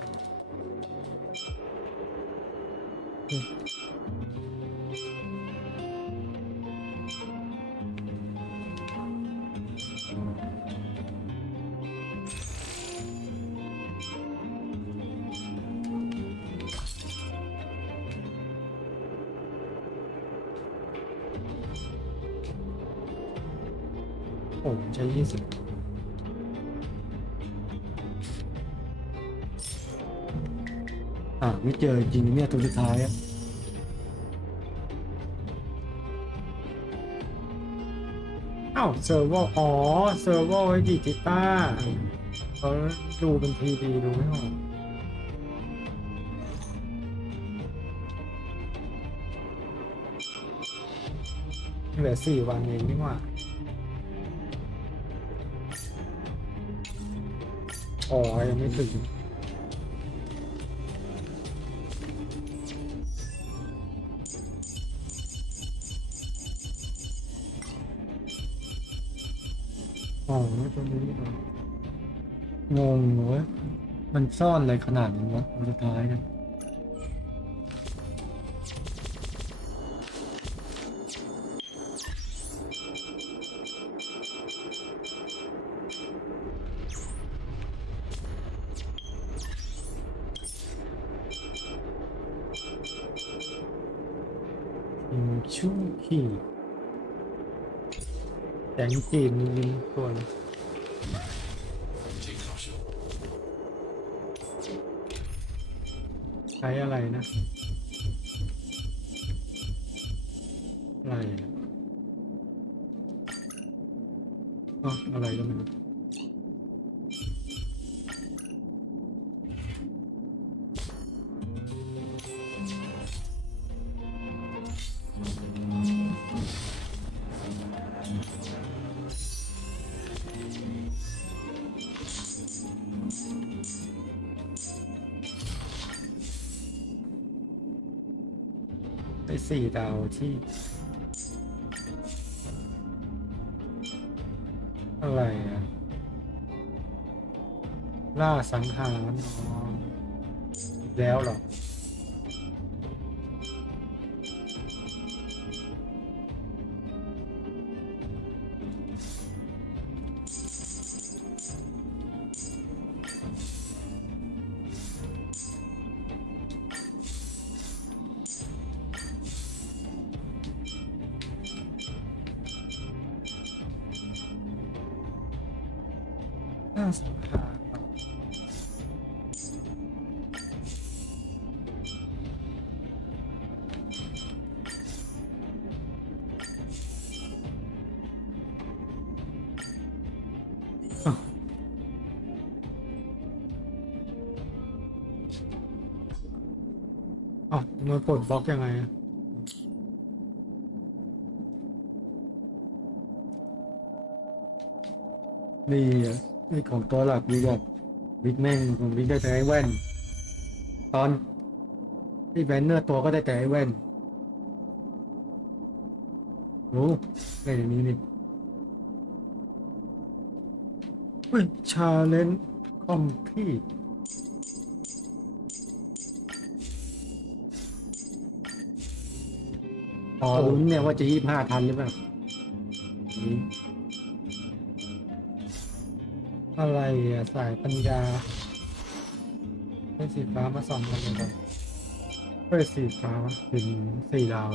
ผมใช้20ไม่เจอจริงเนี่ยตัวสุดท้ายอ่ะอ้าวเซิร์ฟเวอร์อ๋อเซิร์ฟเวอร์ไว้ดีดกีตาร์เขาดูเป็นทีดีดูไม่ออกเหลือ4 วันเองนี่หว่าอ๋อยังไม่ถึงอ๋อตัวนี้เหรองงเว้ยมันซ่อนอะไรขนาดนี้วะตัวสุดท้ายเนี่ยชูขี่แสงจีนยิงตัว Take caution. ใช้อะไรนะอะไรอะอ๋ออะไรก็ไม่รู้ไป4 ดาวที่อะไรอ่ะล่าสังหารอ๋ออีกแล้วเหรอล่าสังหารเหรออ้าว อ๋อมันปลดบล็อกยังไงอะนี่อะนี่ของตัวหลักวิกอะวิกแม่งของวิกได้แต่ไอ้แว่น ตอนที่แบนเนอร์ตัวก็ได้แต่ไอ้แว่นโอ้ได้อย่างนี้นี่เฮ้ยชาเลนจ์คอมพี่ต่อลุ้นเนี่ยว่าจะ25ทันหรือเปล่านี่อะไรอ่ะสายปัญญาเป็นสีฟ้ามาส่องกันเลยครับเฮ้ยสีฟ้าเป็น4 ดาว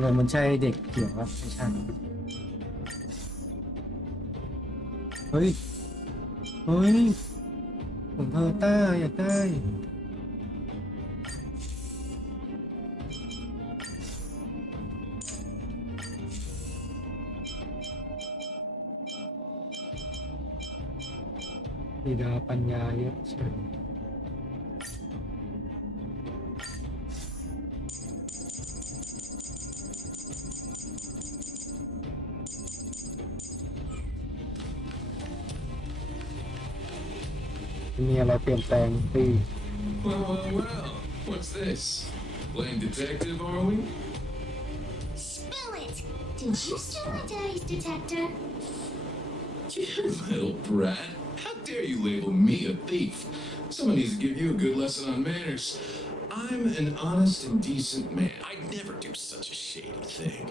เลยมันใช่เด็กเกี่ยววะไม่ใช่เฮ้ยเฮ้ยผมเพอร์ต้าอยากได้สีดาวปัญญาเยอะใช่มีอะไรเปลี่ยนแปลงปี Well. What's this? Playing detective, are we? Spill it! Did you steal my daddy's detector? You little brat. How dare you label me a thief? Someone needs to give you a good lesson on manners. I'm an honest and decent man. I'd never do such a shady thing.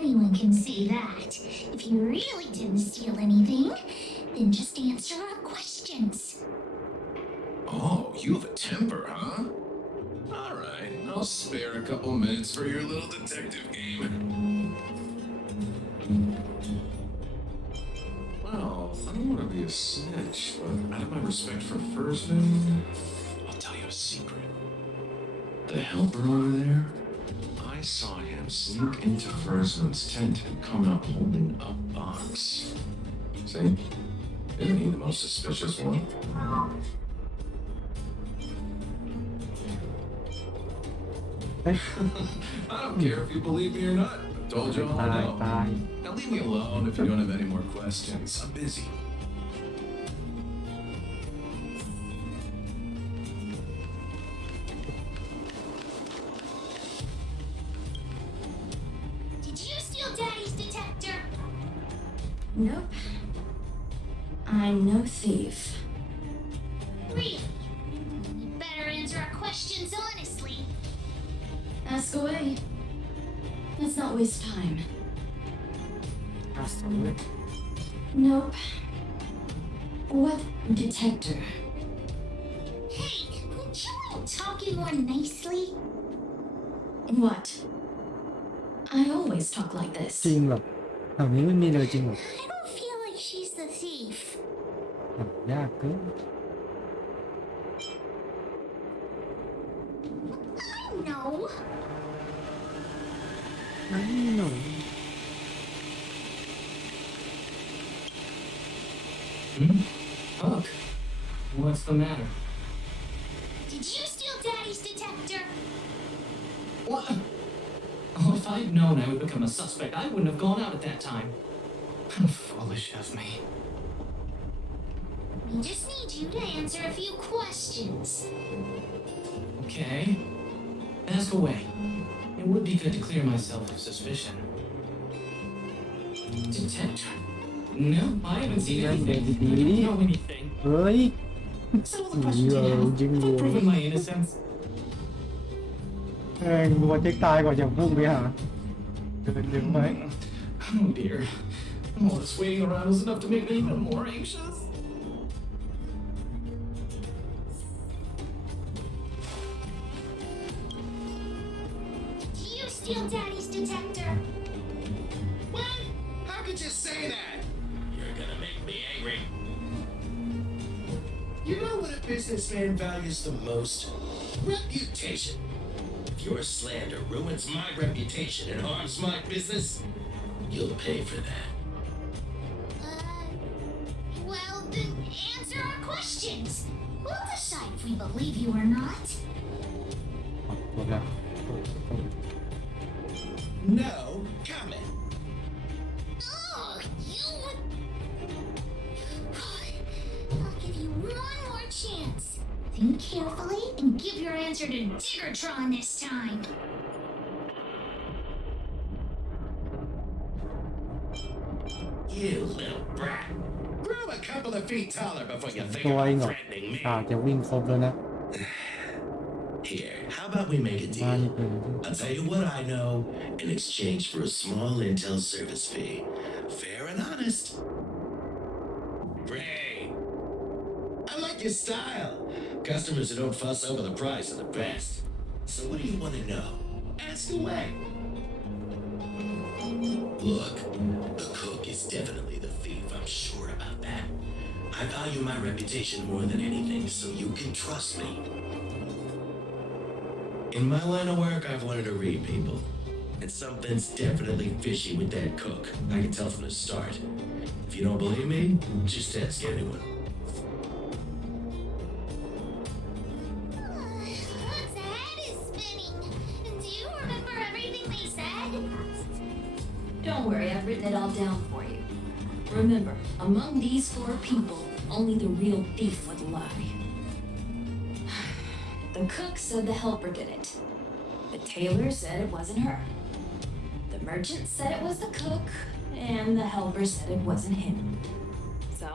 Anyone can see that. If you really didn't steal anything, then just answer our questions. Oh, you have a temper, huh? All right, I'll spare a couple minutes for your little detective game. Well, I don't want to be a snitch, but out of my respect for Fursman, I'll tell you a secret. The helper over there, I saw him sneak into Fursman's tent and come out holding a box. See? Isn't he the most suspicious one? I don't care if you believe me or not. I told you all I know. Now leave me alone if you don't have any more questions. I'm busy. Did you steal daddy's detector? Nope. I'm no thief. Really? You better answer our questions honestly. Ask away. Let's not waste time. Nope. What detector? Hey, would you mind talking more nicely? What? I always talk like this. จริงเหรอแถวนี้ไม่มีเลยจริงเหรอ I don't feel like she's the thief. ยากเกิน I know. ไม่หนู Huck, what's the matter? Did you steal daddy's detector? What? Oh, if I'd known I would become a suspect, I wouldn't have gone out at that time. How foolish of me. We just need you to answer a few questions. Okay. Ask away. It would be good to clear myself of suspicion. Detector? No, I haven't seen anything. I don't know anything. เฮ้ย Settle the questions you have. I've proven my innocence. แม่งบัวเจ๊กตายก่อนอย่างพุ่งไปหาเดินเร็วไหม Oh dear. All this waiting around is enough to make me even more anxious. Did you steal daddy's detector? What? How could you say that? You're gonna make me angry. You know what a businessman values the most? Reputation. If your slander ruins my reputation and harms my business, you'll pay for that. Well, then answer our questions. We'll decide if we believe you or not. หมดแล้ว No comment. Oh, you would. I'll give you one more chance. Think carefully and give your answer to Diggertron this time. You little brat. Grow a couple of feet taller before you think ตัวเอง about เหรอ threatening me. จะวิ่งครบแล้วนะ Here, how about we make a มา deal? นี่เป็น I'll tell you what I know in exchange for a small intel service fee. Fair and honest. Ray, I like your style. Customers who don't fuss over the price are the best. So what do you want to know? Ask away. Look, the cook is definitely the thief. I'm sure about that. I value my reputation more than anything, so you can trust me. In my line of work, I've learned to read people. And something's definitely fishy with that cook. I can tell from the start. If you don't believe me, just ask anyone. Hook's head is spinning. Do you remember everything they said? Don't worry, I've written it all down for you. Remember, among these 4 people, only the real thief would lie. The cook said the helper did it. The tailor said it wasn't her. The merchant said it was the cook, and the helper said it wasn't him. So,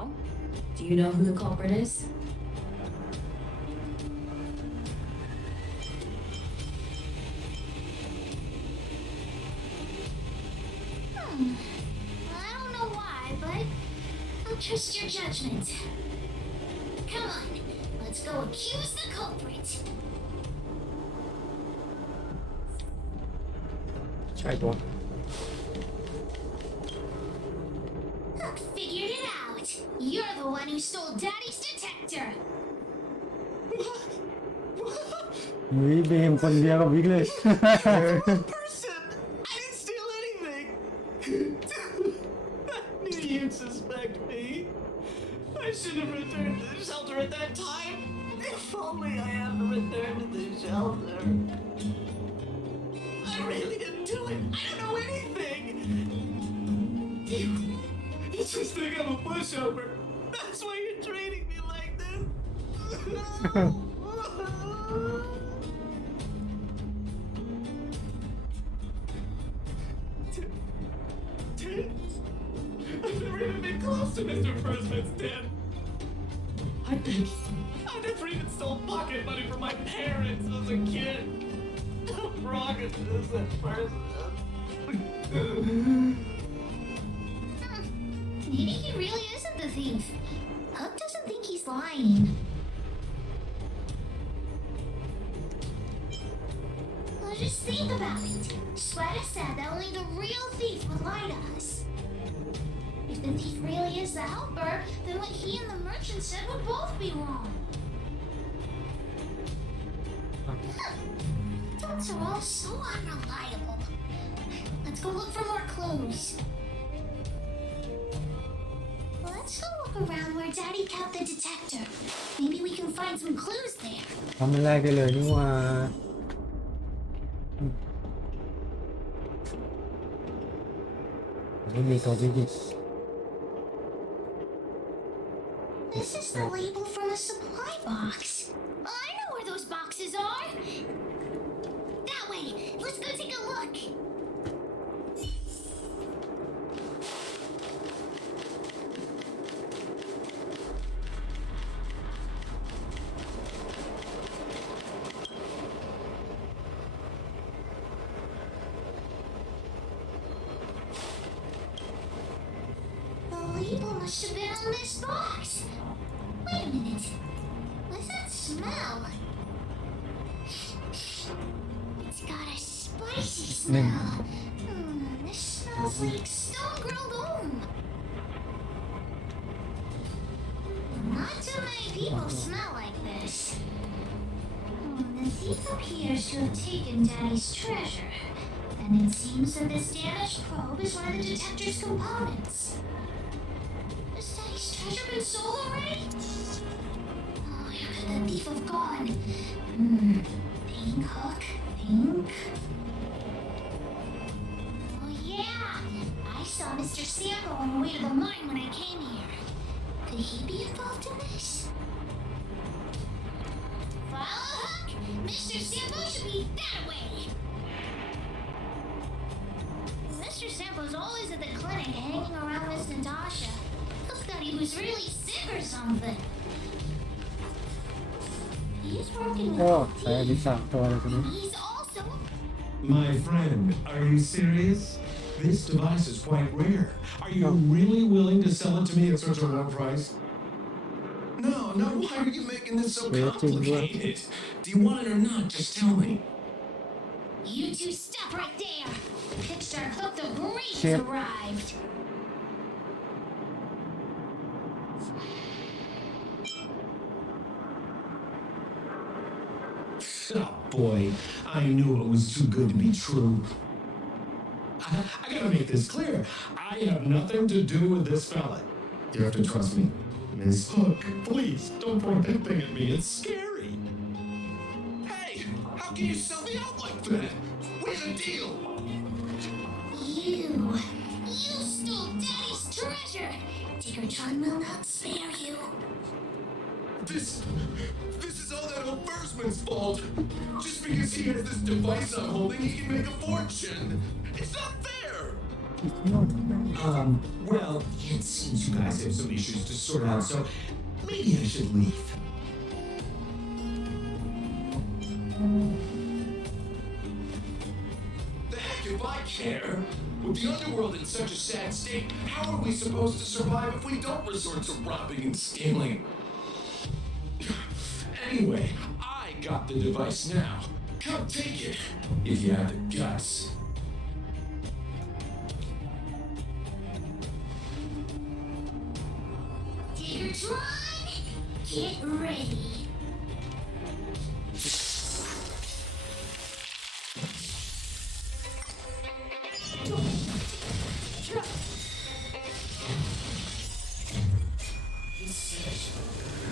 do you know who the culprit is? I don't know why, but I'll trust your judgment. Come on, let's go accuse the culprit. ใช่ตัว Hook figured it out. You're the one who stole Daddy's detector. วิเบมคนเดียวกับวิกเลย Person! I didn't steal anything! I knew you'd suspect me. I should have returned to the shelter at that time. If only I hadn't returned to the shelter. I really didn't do it. I don't know anything. You just think I'm a pushover. That's why you're treating me like this. I've never even been close to Mr. President's den. I never even stole pocket money from my parents as a kid. How wrong is this at first? Maybe he really isn't the thief. Hook doesn't think he's lying. Well, just think about it. Sweater said that only the real thief would lie to us. If the thief really is the helper, then what he and the merchant said would both be wrong. Thoughts are all so unreliable. Let's go look for more clues. Let's go look around where Daddy kept the detector. Maybe we can find some clues there. ทำมันแรกได้เลยนี่ว่าไม่มีตัวที่ดิ This is the label from a supply box. I know where those boxes are. That way. Let's go take a look. The label must have been on this box. Wait a minute. What's that smell? It's got a spicy smell. This smells like stone-grilled home. Not too many people smell like this. This thief appears to have taken Daddy's treasure, and it seems that this damaged probe is one of the detector's components. Has Daddy's treasure been sold already? Oh, where could the thief have gone? Think, Hook, think. Oh, yeah! I saw Mr. Sample on the way to the mine when I came here. Could he be involved in this? Follow Hook! Mr. Sample should be that way! Mr. Sample's always at the clinic hanging around Miss Natasha. Hook thought he was really sick or something. He's working ก็ with ใช้อันนี้3ตัวเลยตัวนี้ He's also My friend, are you serious? This device is quite rare. Are you really willing to sell it to me at such a low price? No, why are you making this so Yeah, it's in there. complicated? Do you want it or not? Just tell me. You two stop right there! Picture Hook the Great Shit. has arrived! Oh boy, I knew it was too good to be true. I gotta make this clear. I have nothing to do with this fella. You have to trust me. Miss Hook, please don't point that thing at me. It's scary. Hey, how can you sell me out like that? Where's the deal? You stole Daddy's treasure! Diggertron will not spare you. This is all that old Versman's fault. Just because he has this device I'm holding, he can make a fortune. It's not fair. Well, it seems you guys have some issues to sort out, so maybe I should leave. The heck if I care? With the underworld in such a sad state, how are we supposed to survive if we don't resort to robbing and stealing? Anyway, I got the device now. Come take it, if you have the guts. Diggertron, get ready.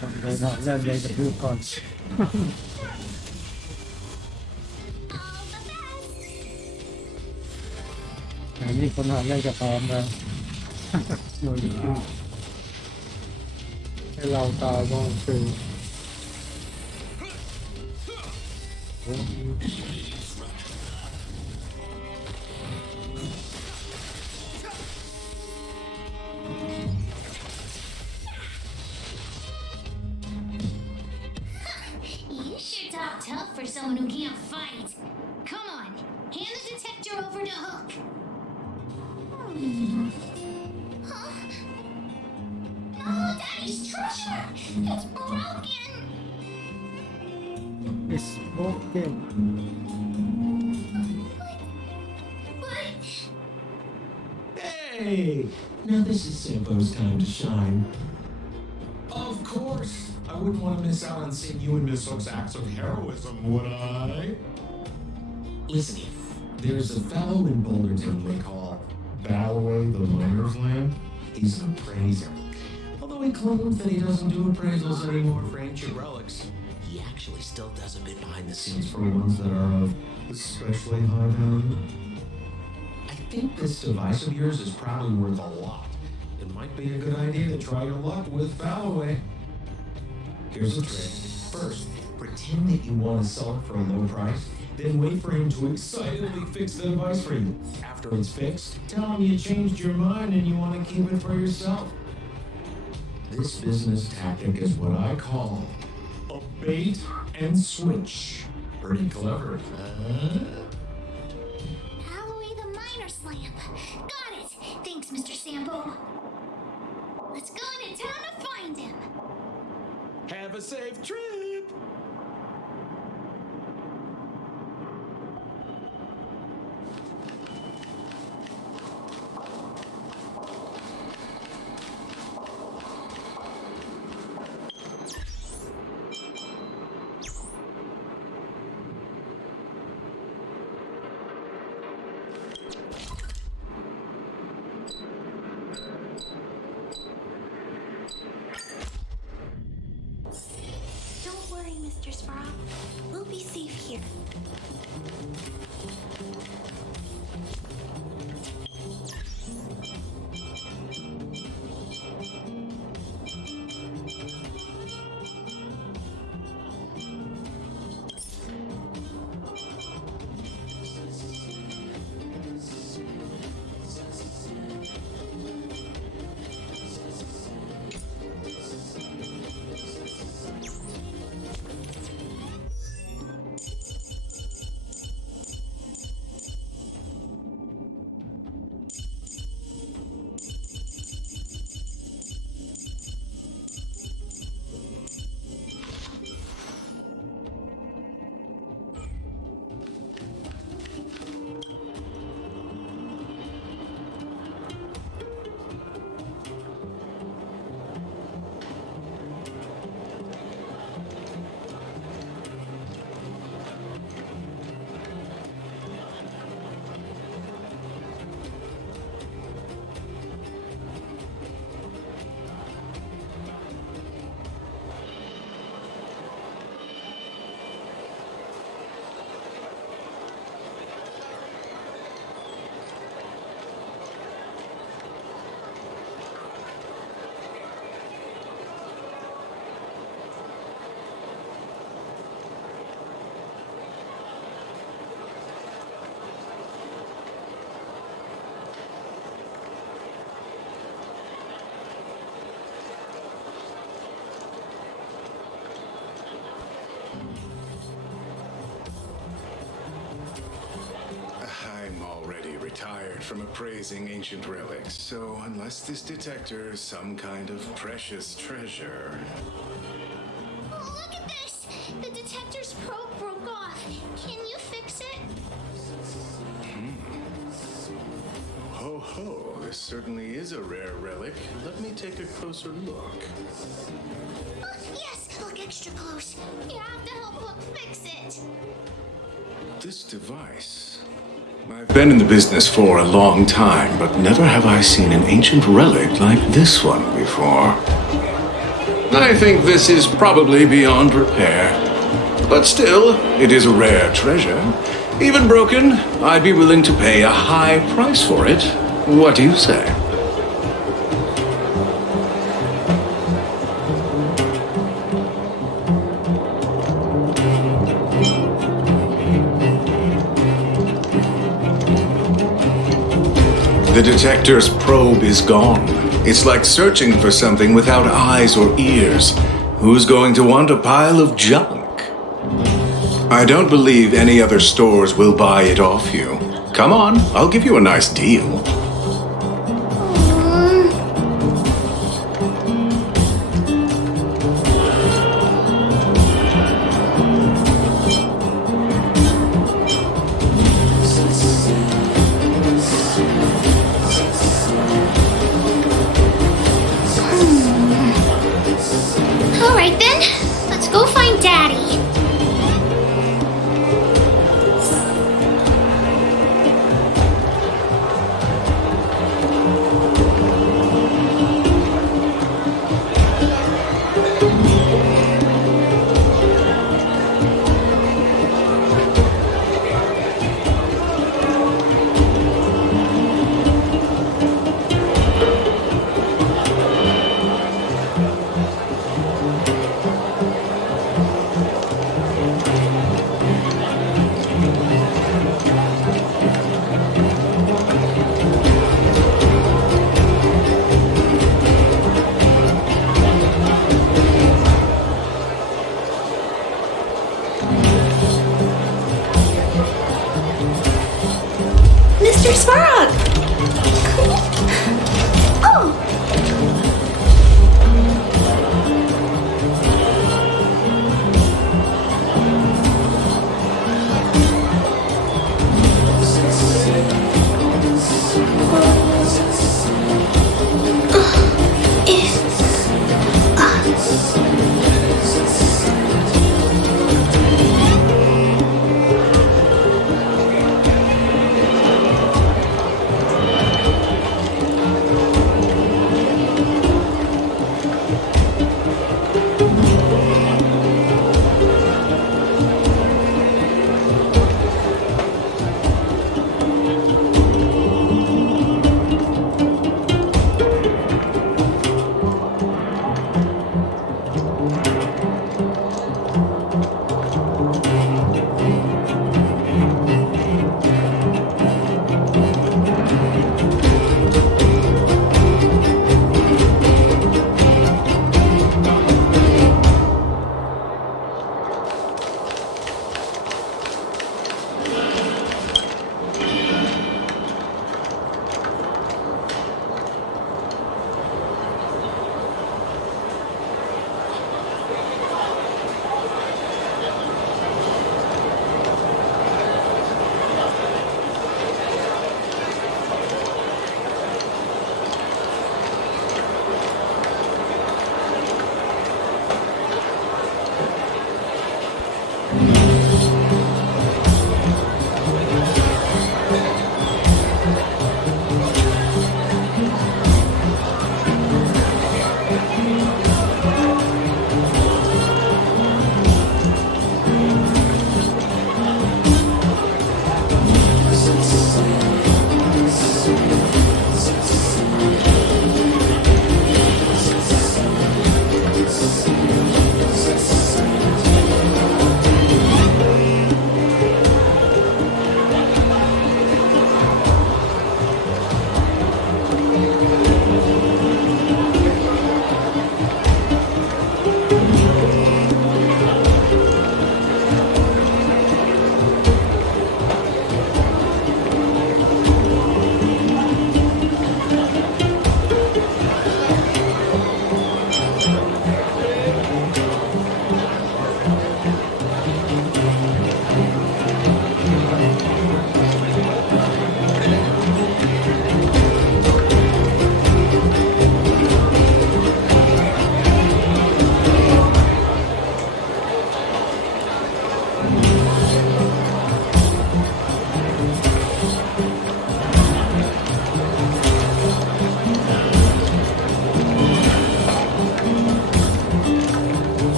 ต้องเดินหาเรื่องใหญ่กระทืบก่อน All the best! อันนี้คนหาเรื่องจะพร้อมแล้ว โดนทืบให้เราตายบ้างคือโอ้ You sure talk tough for someone who can't fight. Come on, hand the detector over to Hook. Huh? No, Daddy's treasure! It's broken! It's broken. But Hey! Now this is Sampo's time to shine. Of course! I wouldn't want to miss out on seeing you and Miss Hook's acts of heroism, would I? Listen here. There's a fellow in Boulderton they call Balloway the Miner's Land. He's an appraiser. Although he claims that he doesn't do appraisals anymore for ancient relics, he actually still does a bit behind the scenes for ones that are of especially high value. I think this device of yours is probably worth a lot. It might be a good idea to try your luck with Balloway. Here's a trick. First, pretend that you want to sell it for a low price, then wait for him to excitedly fix the device for you. After it's fixed, tell him you changed your mind and you want to keep it for yourself. This business tactic is what I call a bait and switch. Pretty clever, huh? Balloway the Miner's Lamp. Got it! Thanks, Mr. Sampo. Let's go into town to find him. Have a safe trip! detectors far off. We'll be safe here. I'm already retired from appraising ancient relics, so unless this detector is some kind of precious treasure... Oh, look at this! The detector's probe broke off. Can you fix it? Ho ho, this certainly is a rare relic. Let me take a closer look. Yes, look extra close. You have to help Hook fix it. This device... I've been in the business for a long time, but never have I seen an ancient relic like this one before. I think this is probably beyond repair. But still, it is a rare treasure. Even broken, I'd be willing to pay a high price for it. What do you say? The detector's probe is gone. It's like searching for something without eyes or ears. Who's going to want a pile of junk? I don't believe any other stores will buy it off you. Come on, I'll give you a nice deal. All right then, let's go find Daddy.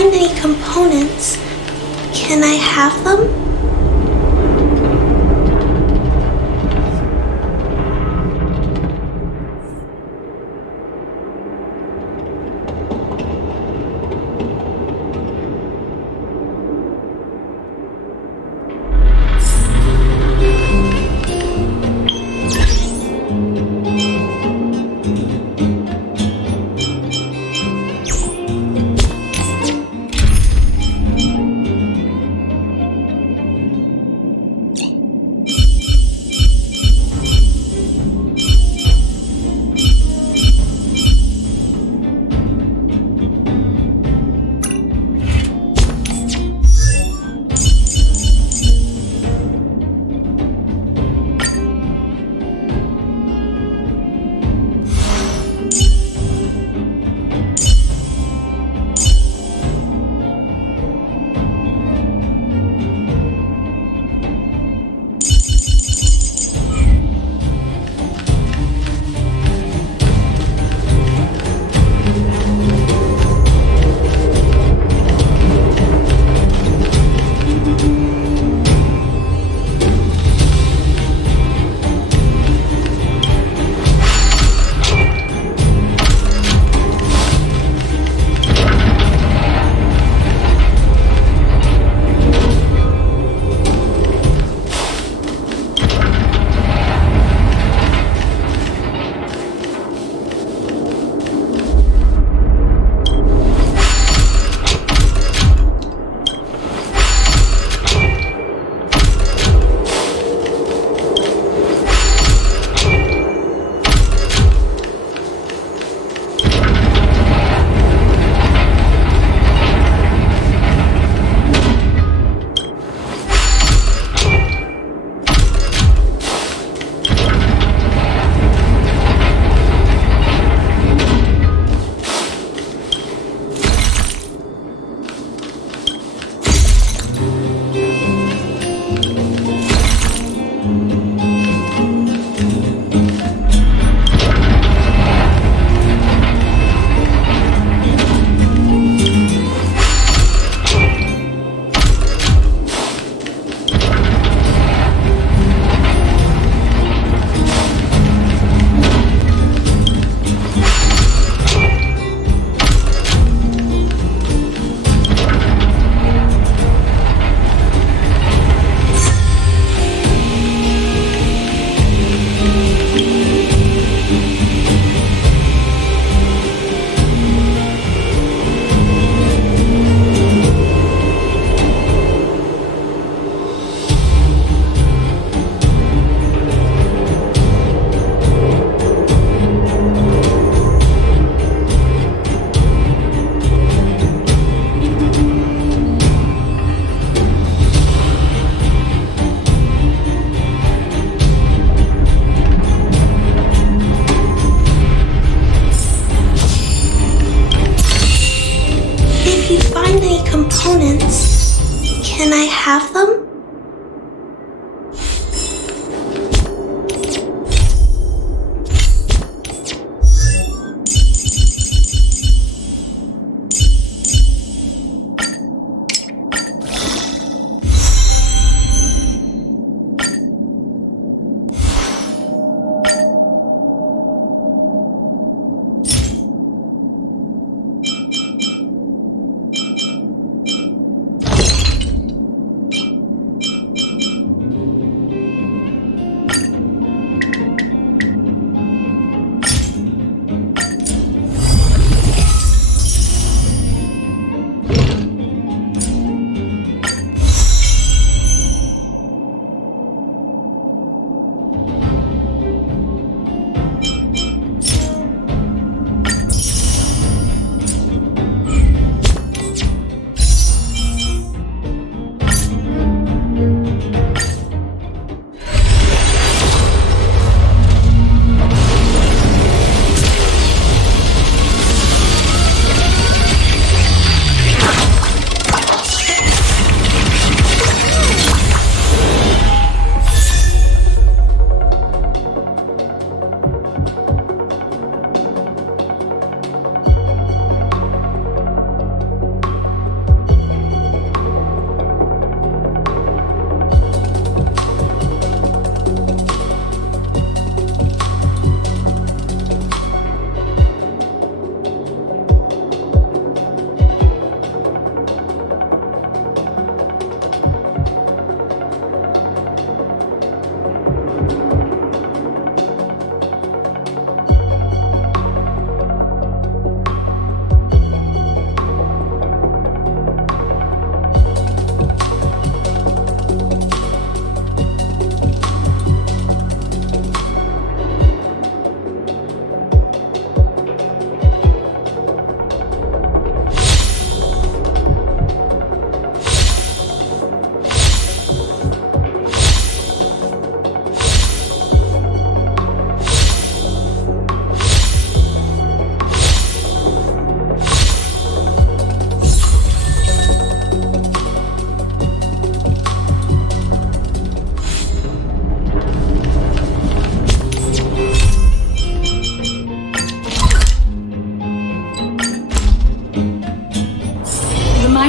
find any components, can I have them? components. Can I have them?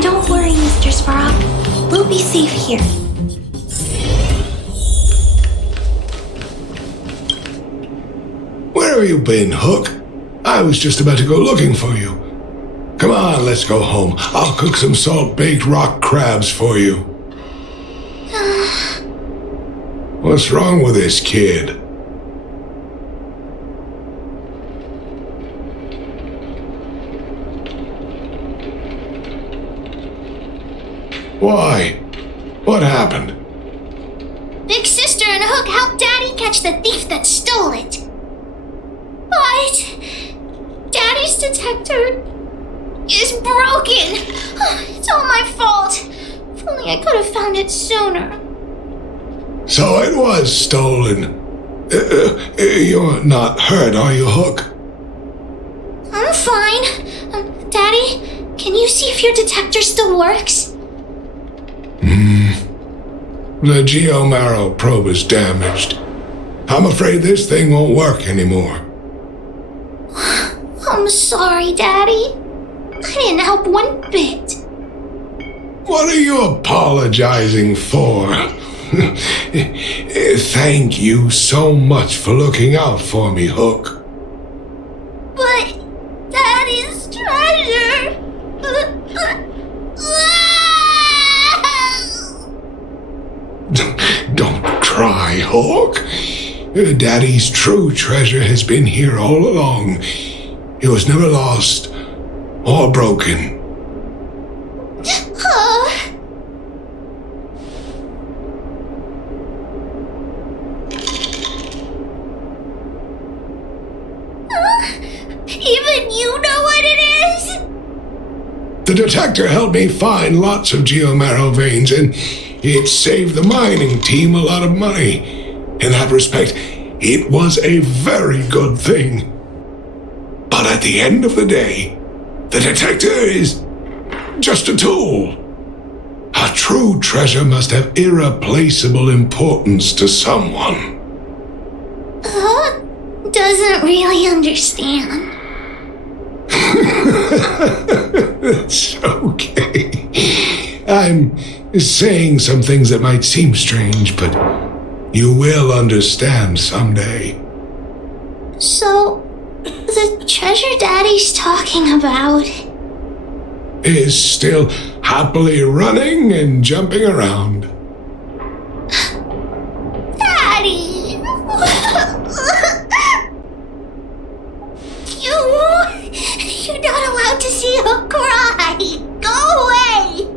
Don't worry, Mr. Svarog. We'll be safe here. Where have you been, Hook? I was just about to go looking for you. Come on, let's go home. I'll cook some salt-baked rock crabs for you. What's wrong with this kid? Why? What happened? Big Sister and Hook helped Daddy catch the thief that stole it. But Daddy's detector is broken. It's all my fault. If only I could have found it sooner. So it was stolen. You're not hurt, are you, Hook? I'm fine. Daddy, can you see if your detector still works? The geomarrow probe is damaged. I'm afraid this thing won't work anymore. I'm sorry, Daddy. I didn't help one bit. What are you apologizing for? Thank you so much for looking out for me, Hook. But Daddy's treasure... Don't cry, Hook. Daddy's true treasure has been here all along. It was never lost or broken. Even you know what it is? The detector helped me find lots of geomarrow veins, and it saved the mining team a lot of money. In that respect, it was a very good thing. But at the end of the day, the detector is just a tool. A true treasure must have irreplaceable importance to someone. Doesn't really understand. It's okay. I'm saying some things that might seem strange, but you will understand someday. So, the treasure Daddy's talking about Is still happily running and jumping around. Daddy! You're not allowed to see her cry! Go away!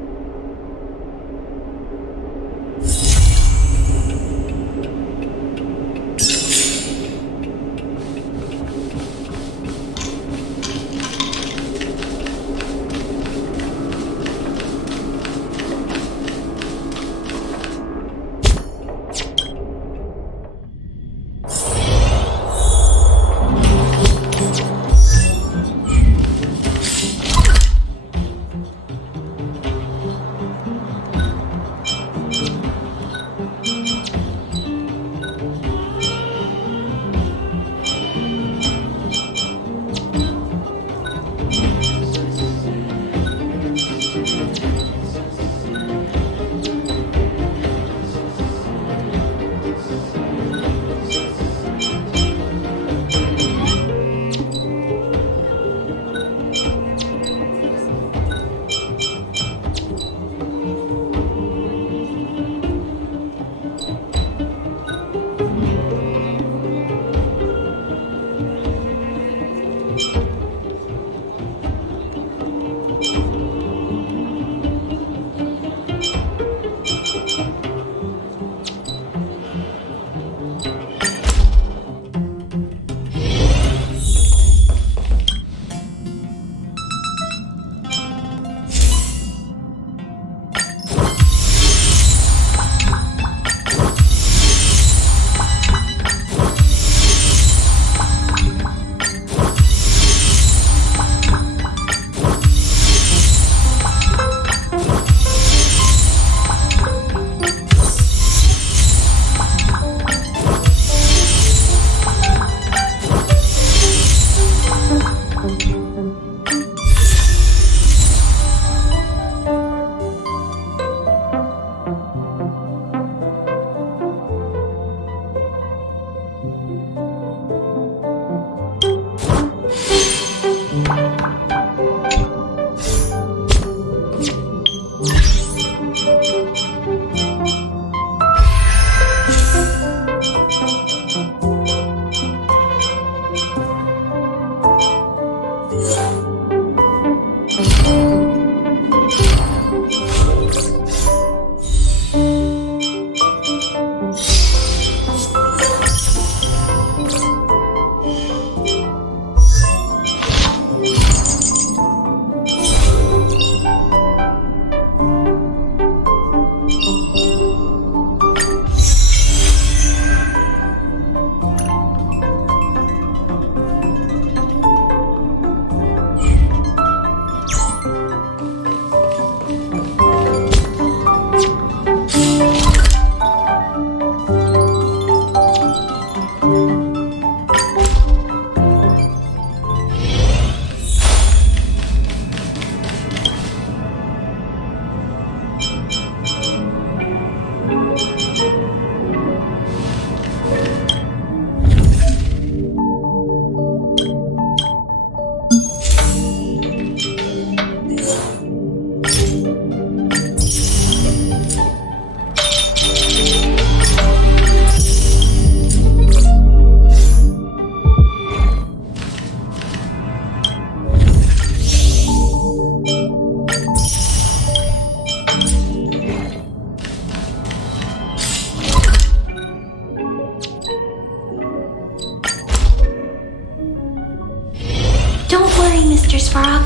Mr. Frog.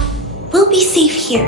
We'll be safe here.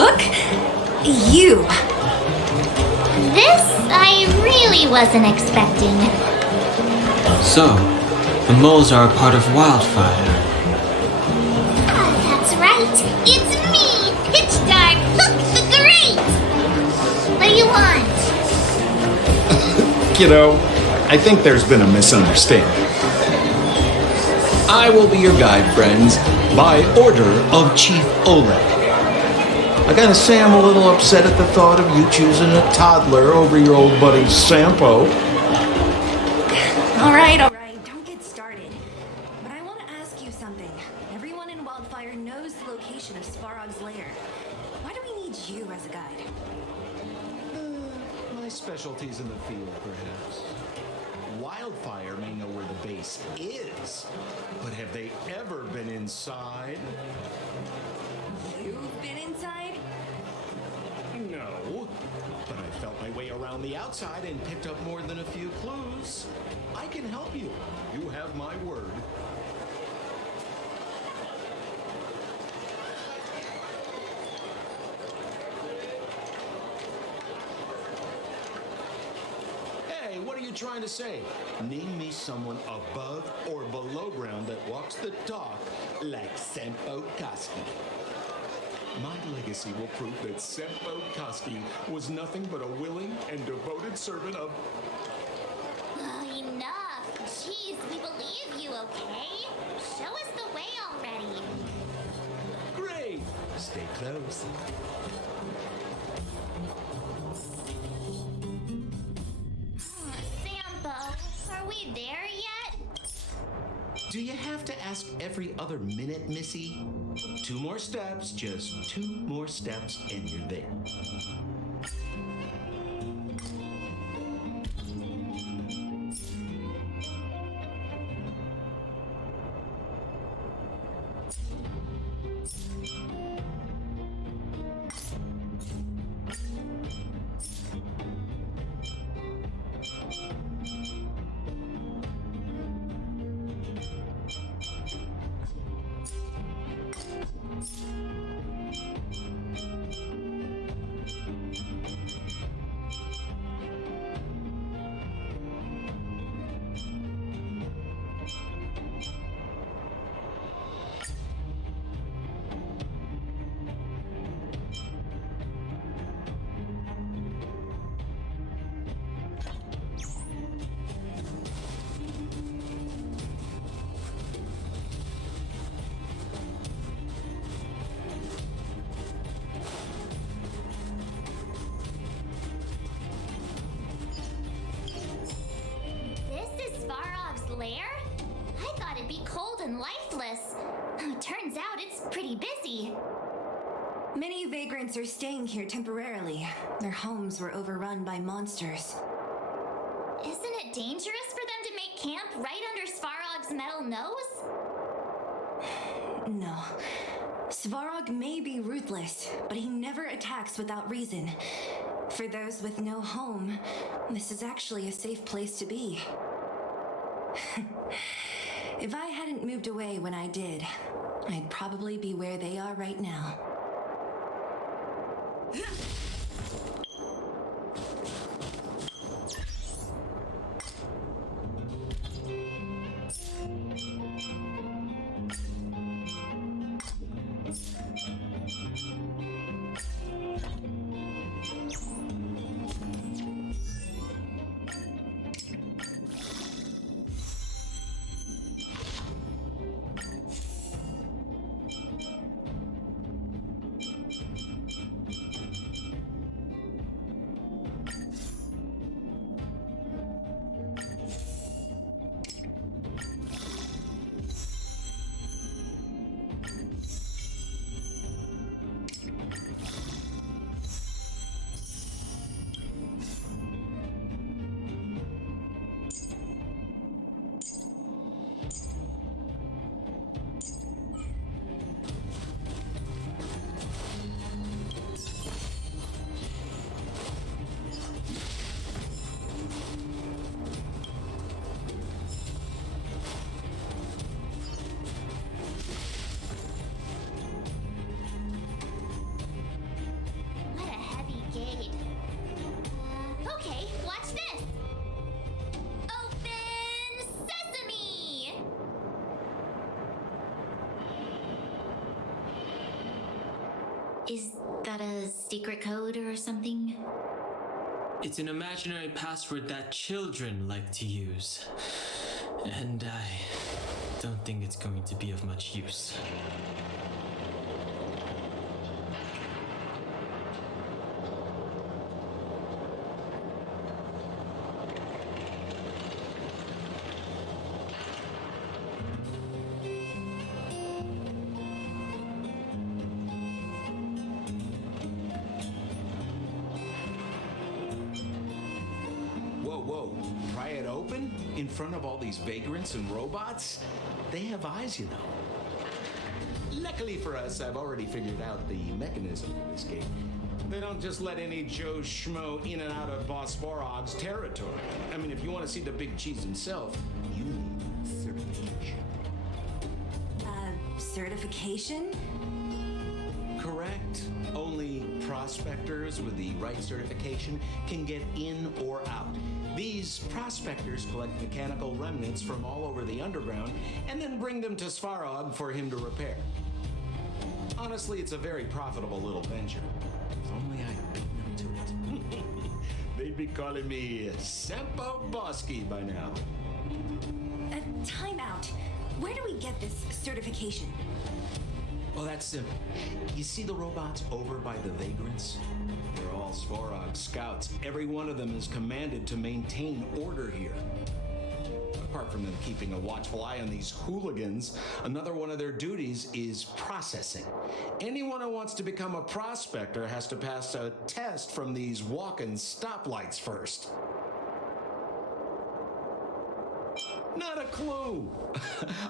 Hook? You. This I really wasn't expecting. So, the moles are a part of Wildfire. Ah, that's right. It's me, Pitch Dark Hook the Great. What do you want? Kiddo, I think there's been a misunderstanding. I will be your guide, friends, by order of Chief Oleg. I gotta say I'm a little upset at the thought of you choosing a toddler over your old buddy Sampo. All right, don't get started. But I want to ask you something. Everyone in Wildfire knows the location of Svarog's lair. Why do we need you as a guide? My specialty's in the field, perhaps. Wildfire may know where the base is, but have they ever been inside? You've been inside? No, but I felt my way around the outside and picked up more than a few clues. I can help you. You have my word. Hey, what are you trying to say? Name me someone above or below ground that walks the talk like Sampo Koski. My legacy will prove that Sampo Koski was nothing but a willing and devoted servant of... Oh, enough. Jeez, we believe you, okay? Show us the way already. Great! Stay close. Sampo, are we there yet? Do you have to ask every other minute, Missy? 2 more steps, just 2 more steps, and you're there. This is Svarog's lair? I thought it'd be cold and lifeless. Turns out it's pretty busy. Many vagrants are staying here temporarily. Their homes were overrun by monsters. Isn't it dangerous for them to make camp right under Svarog's metal nose? No. Svarog may be ruthless, but he never attacks without reason. For those with no home, this is actually a safe place to be. If I hadn't moved away when I did, I'd probably be where they are right now. Is that a secret code or something? It's an imaginary password that children like to use. And I don't think it's going to be of much use. Whoa, pry it open? In front of all these vagrants and robots? They have eyes, you know. Luckily for us, I've already figured out the mechanism for this gate. They don't just let any Joe Schmo in and out of Boss Borog's territory. I mean, if you want to see the big cheese himself, you need certification. Certification? Correct. Only prospectors with the right certification can get in or out. These prospectors collect mechanical remnants from all over the underground and then bring them to Svarog for him to repair. Honestly, it's a very profitable little venture. If only I'd beaten them to it. They'd be calling me Sempo Bosky by now. Time out. Where do we get this certification? Well, that's simple. You see the robots over by the vagrants? They're all Svarog scouts. Every one of them is commanded to maintain order here. Apart from them keeping a watchful eye on these hooligans, another one of their duties is processing. Anyone who wants to become a prospector has to pass a test from these walk-in stoplights first. Not a clue.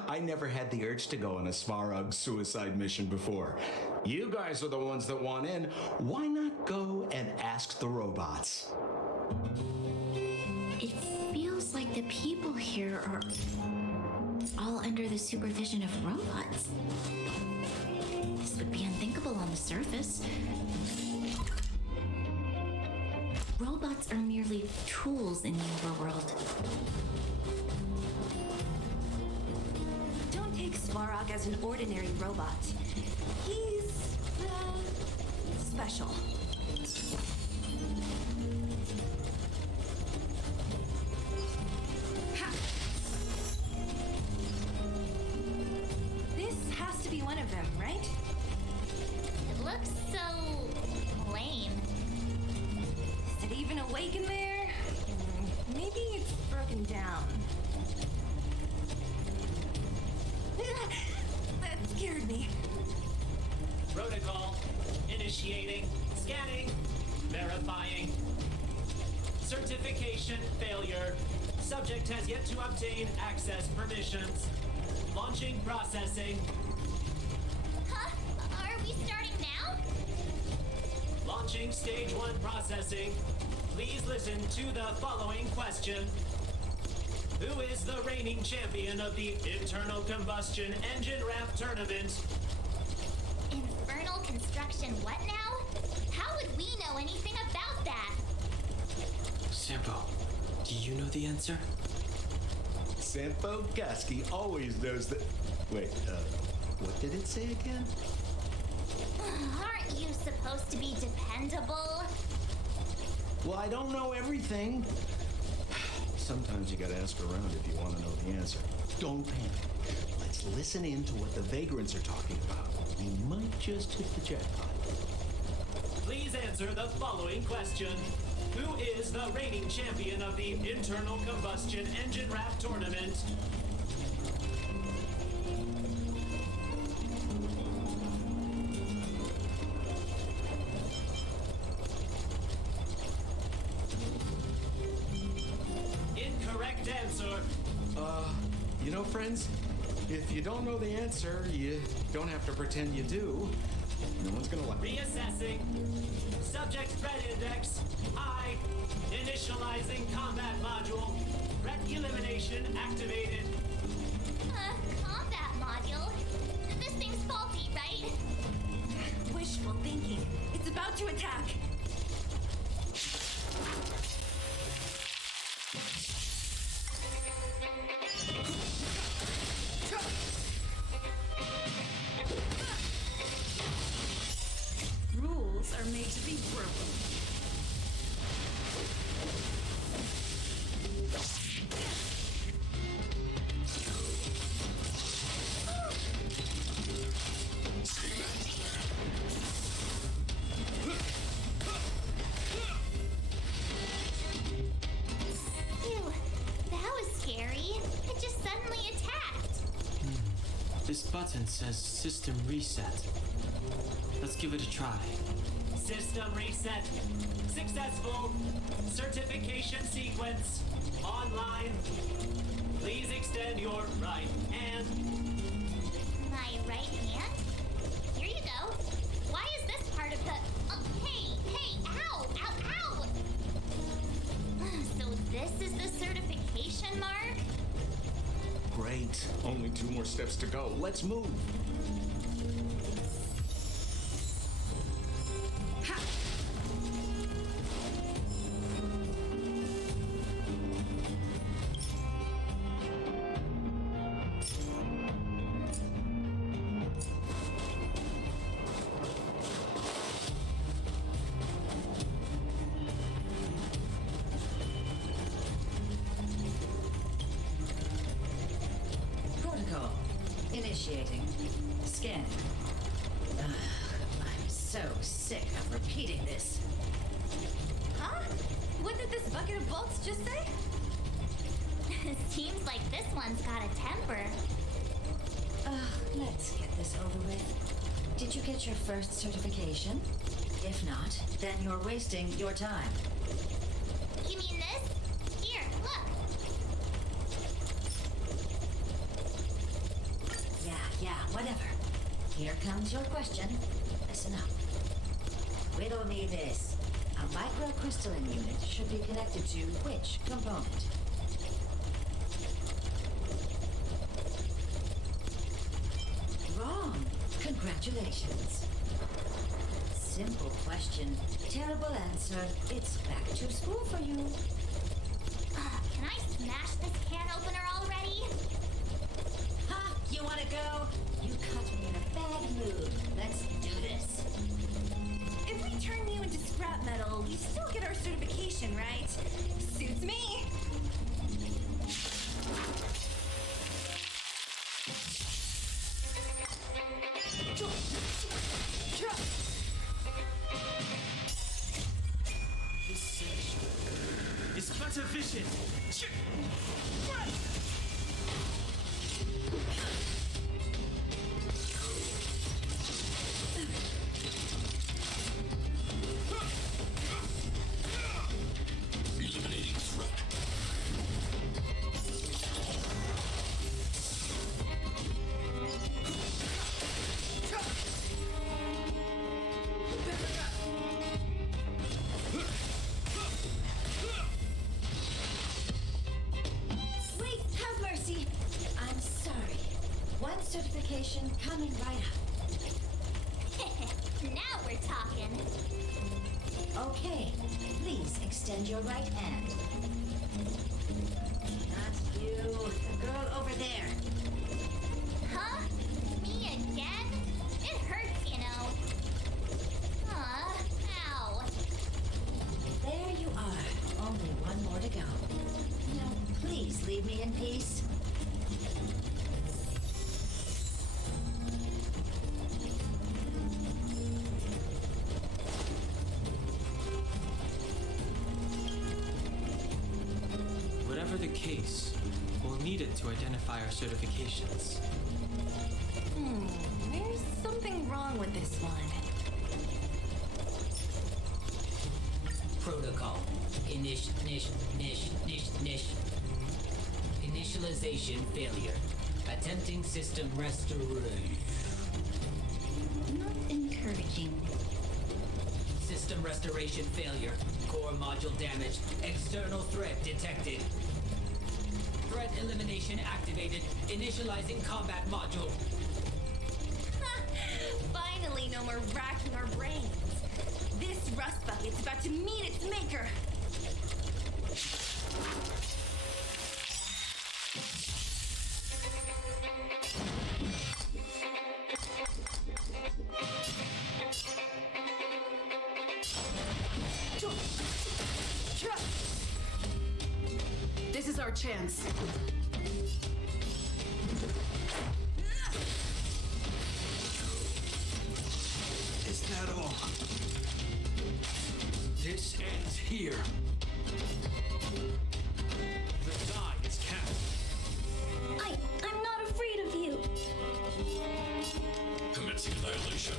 I never had the urge to go on a Svarog suicide mission before. You guys are the ones that want in. Why not go and ask the robots? It feels like the people here are all under the supervision of robots. This would be unthinkable on the surface. Robots are merely tools in the overworld. Don't take Svarog as an ordinary robot. He's, special. Ha! This has to be one of them, right? It looks so lame. Is it even awake in there? Maybe it's broken down. That scared me. Protocol. Initiating. Scanning. Verifying. Certification failure. Subject has yet to obtain access permissions. Launching processing. Huh? Are we starting now? Launching stage 1 processing. Please listen to the following question. Who is the reigning champion of the internal combustion engine ramp tournament? Infernal construction what now? How would we know anything about that? Sampo, do you know the answer? Sempo Bosky always knows that. Wait, what did it say again? Aren't you supposed to be dependable? Well, I don't know everything. Sometimes you gotta ask around if you want to know the answer. Don't panic. Let's listen in to what the vagrants are talking about. We might just hit the jackpot. Please answer the following question. Who is the reigning champion of the internal combustion engine ramp tournament? Incorrect answer. You know, friends, if you don't know the answer, you don't have to pretend you do. No one's gonna like it. Reassessing. Subject threat index. High. Initializing combat module. Threat elimination activated. Combat module? This thing's faulty, right? Wishful thinking. It's about to attack. made to be broken. Ew, that was scary. It just suddenly attacked. This button says system reset. Let's give it a try. System reset. Successful. Certification sequence. Online. Please extend your right hand. My right hand? Here you go. Why is this part of the... hey, ow, ow, ow! So this is the certification mark? Great. Only 2 more steps to go. Let's move. Protocol. Initiating. Scan. I'm so sick of repeating this. Huh? What did this bucket of bolts just say? Seems like this one's got a temper. Let's get this over with. Did you get your first certification? If not, then you're wasting your time. You mean this? Here, look. Yeah, whatever. Here comes your question. Listen up. Riddle me this. A microcrystalline unit should be connected to which component? Wrong. Congratulations. Simple question. Terrible answer. It's back to school for you. Can I smash this can opener already? Ha! You wanna go? You caught me in a bad mood. Let's do this. If we turn you into scrap metal, you still get our certification, right? Suits me. It's better vision. Eliminating threat. Wait, have mercy. I'm sorry. One certification coming right up. Now we're talking. Okay, please extend your right hand. Not you, the girl over there. Huh? Me again? It hurts, you know. Ow. There you are. Only one more to go. Now, please leave me in peace. Whatever the case, we'll need it to identify our certifications. There's something wrong with this one. Protocol. Initialization failure. Attempting system restoration. Not encouraging. System restoration failure. Core module damage. External threat detected. Threat elimination activated. Initializing combat module. Finally, no more racking our brains. This rust bucket's about to meet its maker. This is our chance. Is that all? This ends here. The die is cast. I'm not afraid of you. Commencing annihilation.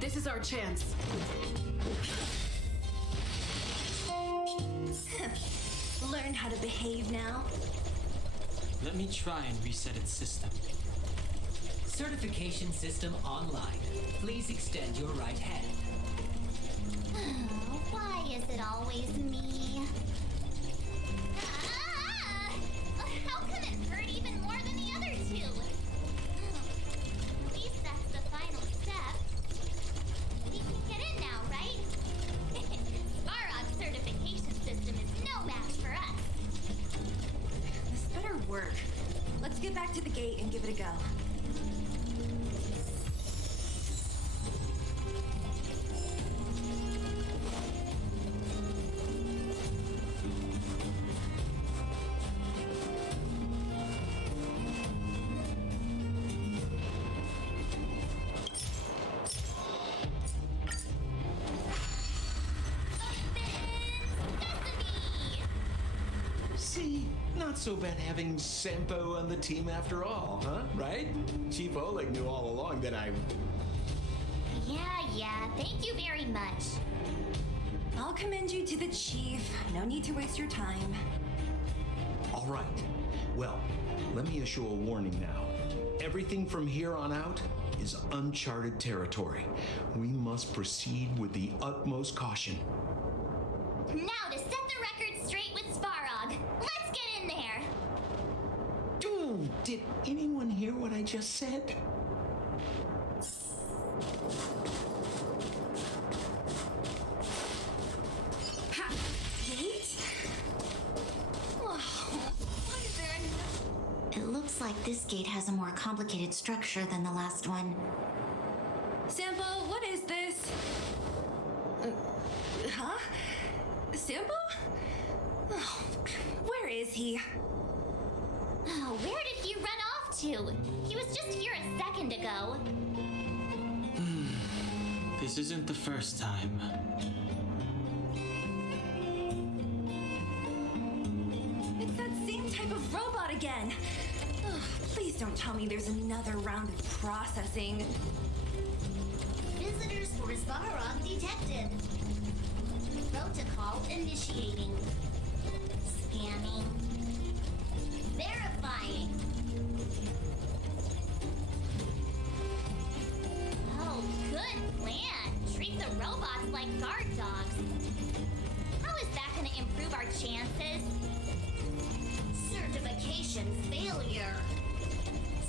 This is our chance. Learn how to behave now. Let me try and reset its system. Certification system online. Please extend your right hand. Why is it always me? Ah! How come it hurt even more than the other two? At least that's the final step. We can get in now, right? Svarog's certification system is no match for us. This better work. Let's get back to the gate and give it a go. See, not so bad having Sampo on the team after all, huh? Right? Chief Oleg knew all along that I... Yeah, thank you very much. I'll commend you to the chief. No need to waste your time. All right. Well, let me issue a warning now. Everything from here on out is uncharted territory. We must proceed with the utmost caution. Now to set the record straight with Svarog. Let's get in there. Dude, did anyone hear what I just said? Ha! Wait? Oh, why is there It looks like this gate has a more complicated structure than the last one. Sampo, what is this? Huh? Sampo? Oh, where is he? Oh, where did he run off to? He was just here a second ago. This isn't the first time. It's that same type of robot again. Ugh, please don't tell me there's another round of processing. Visitors for Svarog detected. Protocol initiating. Scanning. Verifying. Oh, good plan. Treat the robots like guard dogs. How is that going to improve our chances? Certification failure.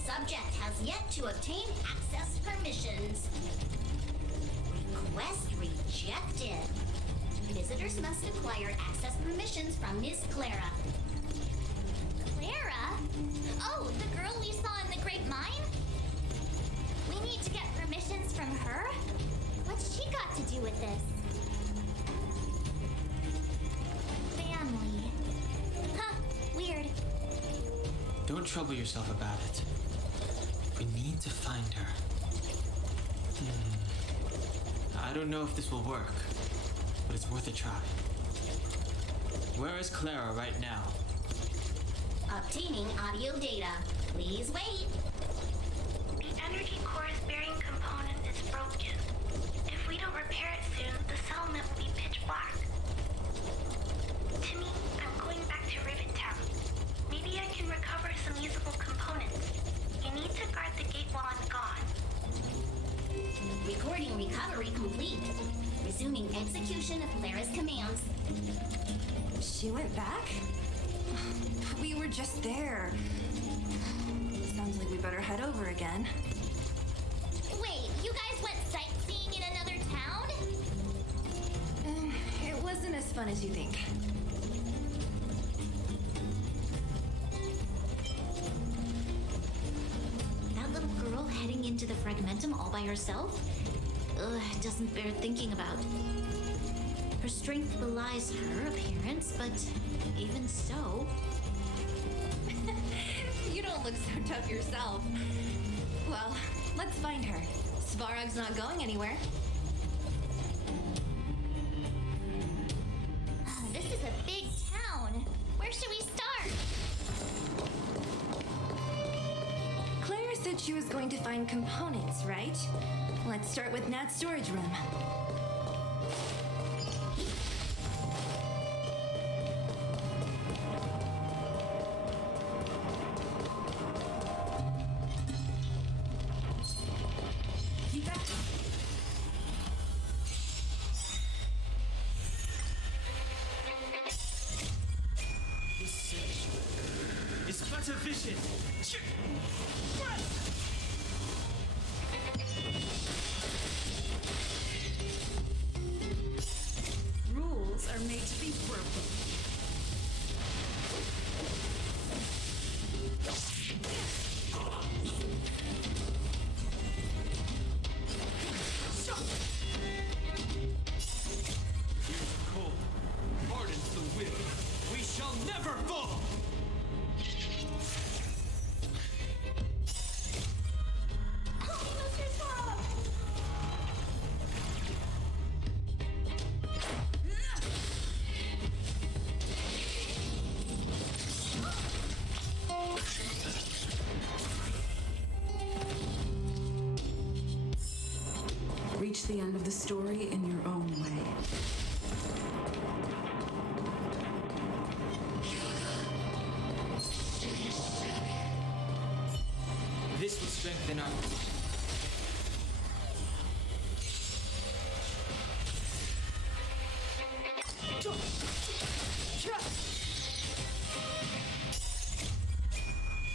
Subject has yet to obtain access permissions. Request rejected. Visitors must acquire access permissions from Miss Clara. Clara? Oh, the girl we saw in the grapevine? We need to get permissions from her? What's she got to do with this? Family. Huh, weird. Don't trouble yourself about it. We need to find her. I don't know if this will work, but it's worth a try. Where is Clara right now? Obtaining audio data. Please wait. The energy core's bearing component is broken. If we don't repair it soon, the settlement will be pitch black. Timmy, I'm going back to Rivet Town. Maybe I can recover some usable components. You need to guard the gate while I'm gone. Recording recovery complete. Resuming execution of Clara's commands. She went back? We were just there. Sounds like we better head over again. Wait, you guys went sightseeing in another town? It wasn't as fun as you think. That little girl into the fragmentum all by herself? It doesn't bear thinking about. Her strength belies her appearance, but even so... You don't look so tough yourself. Well, let's find her. Svarog's not going anywhere. This is a big town. Where should we start? Claire said she was going to find components, right? Let's start with Nat's storage room. Keep back. This sanctuary is but a vision. Rules are made to be broken. Here's cold, hardens the will. We shall never fall! Help me, Mr. Svarog! Reach the end of the story in your own way. This will strengthen our...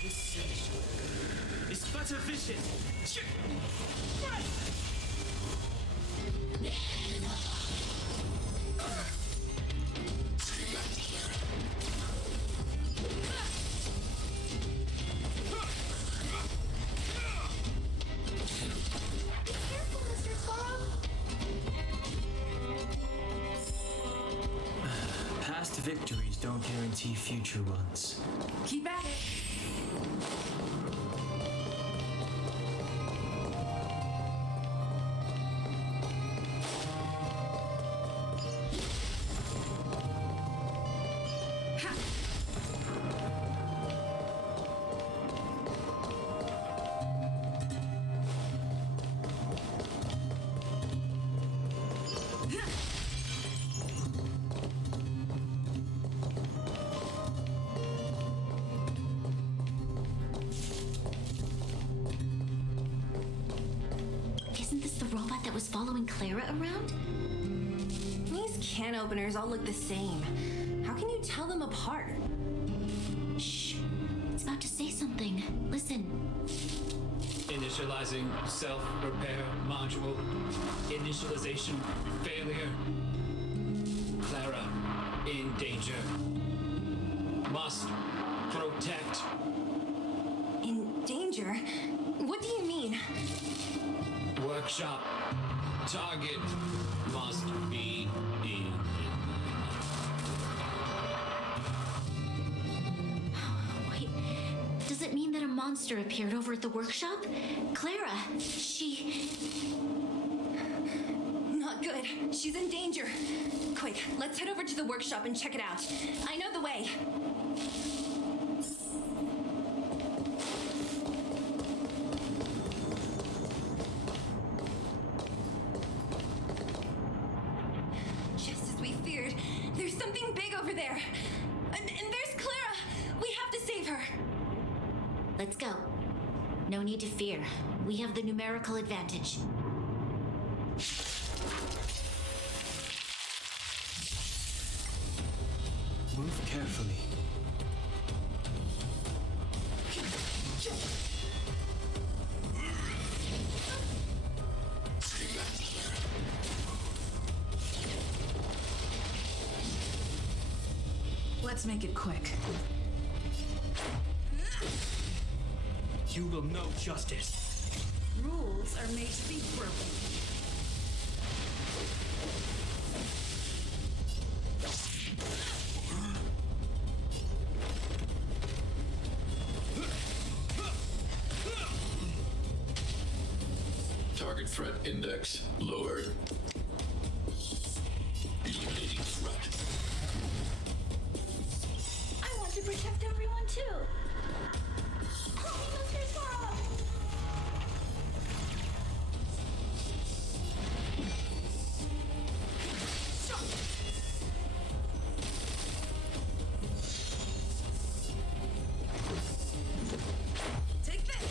This sanctuary is but a vision. Careful, Mr. Svarog! Past victories don't guarantee future ones. Keep at it. Isn't this the robot that was following Clara around? These can openers all look the same. How can you tell them apart? Shh. It's about to say something. Listen. Initializing self-repair module. Initialization failure. Clara in danger. Must protect. In danger? What do you mean? Workshop. Target must be in. Wait. Does it mean that a monster appeared over at the workshop? Clara, she... Not good. She's in danger. Quick, let's head over to the workshop and check it out. I know the way. Just as we feared, there's something big over there. And there's Clara. We have to save her. Let's go. No need to fear. We have the numerical advantage. Move carefully. Let's make it quick. You will know justice. Rules are made to be broken. Target threat index lowered. Eliminating threat. I want to protect everyone too. Help me, Mr. Sorrow. Take this!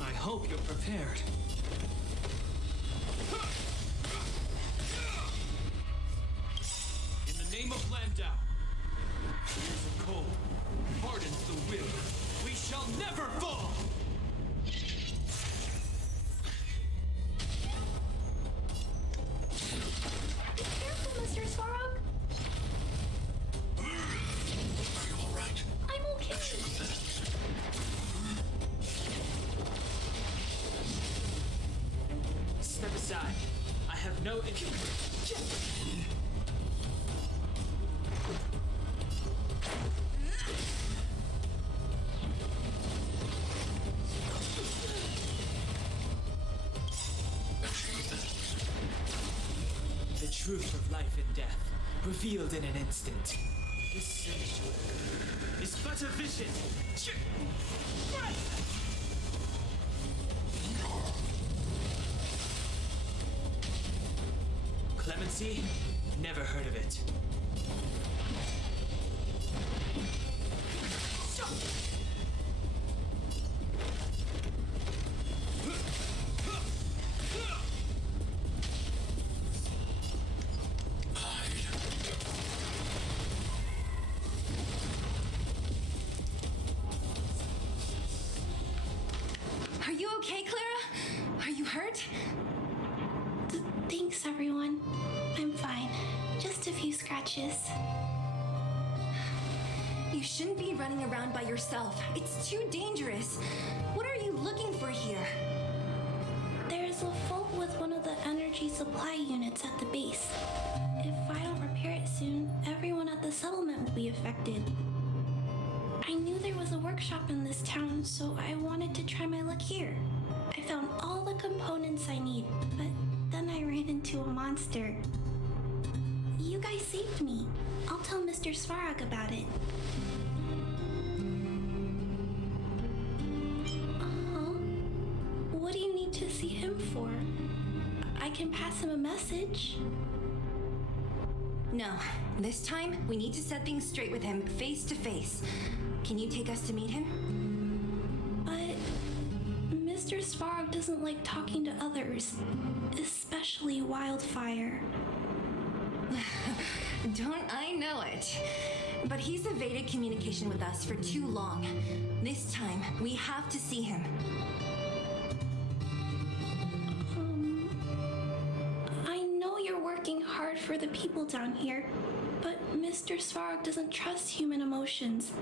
I hope you're prepared. In the name of Landau, here's a cold, hardens the will. We shall never fall! Be careful, Mr. Svarog. Are you alright? I'm okay. Step aside. I have no interest. The truth of life and death, revealed in an instant. This sanctuary is but a vision. Clemency? Never heard of it. Are you okay, Clara? Are you hurt? Thanks, everyone. I'm fine. Just a few scratches. You shouldn't be running around by yourself. It's too dangerous. What are you looking for here? There's a fault with one of the energy supply units at the base. If I don't repair it soon, everyone at the settlement will be affected. I knew there was a workshop in this town, so I wanted to try my luck here. I found all the components I need, but then I ran into a monster. You guys saved me. I'll tell Mr. Svarog about it. What do you need to see him for? I can pass him a message. No, this time we need to set things straight with him face to face. Can you take us to meet him? But Mr. Svarog doesn't like talking to others, especially Wildfire. Don't I know it? But he's evaded communication with us for too long. This time, we have to see him. I know you're working hard for the people down here, but Mr. Svarog doesn't trust human emotions.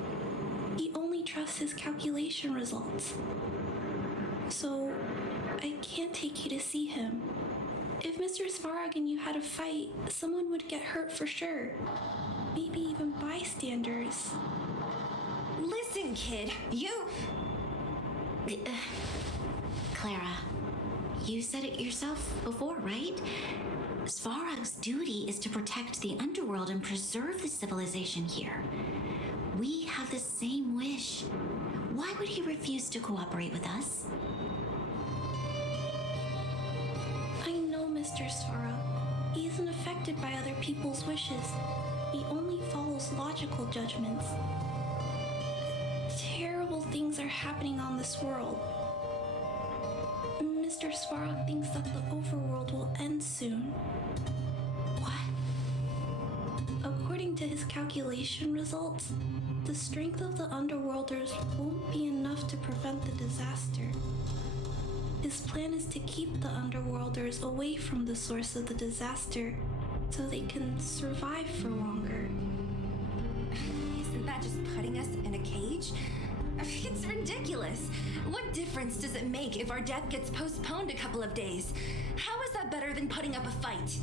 He only trusts his calculation results. So, I can't take you to see him. If Mr. Svarog and you had a fight, someone would get hurt for sure. Maybe even bystanders. Listen, kid, you... Clara, you said it yourself before, right? Svarog's duty is to protect the underworld and preserve the civilization here. We have the same wish. Why would he refuse to cooperate with us? I know Mr. Svarog. He isn't affected by other people's wishes. He only follows logical judgments. Terrible things are happening on this world. Mr. Svarog thinks that the overworld will end soon. What? According to his calculation results, the strength of the underworlders won't be enough to prevent the disaster. His plan is to keep the underworlders away from the source of the disaster so they can survive for longer. Isn't that just putting us in a cage? It's ridiculous. What difference does it make if our death gets postponed a couple of days? How is that better than putting up a fight?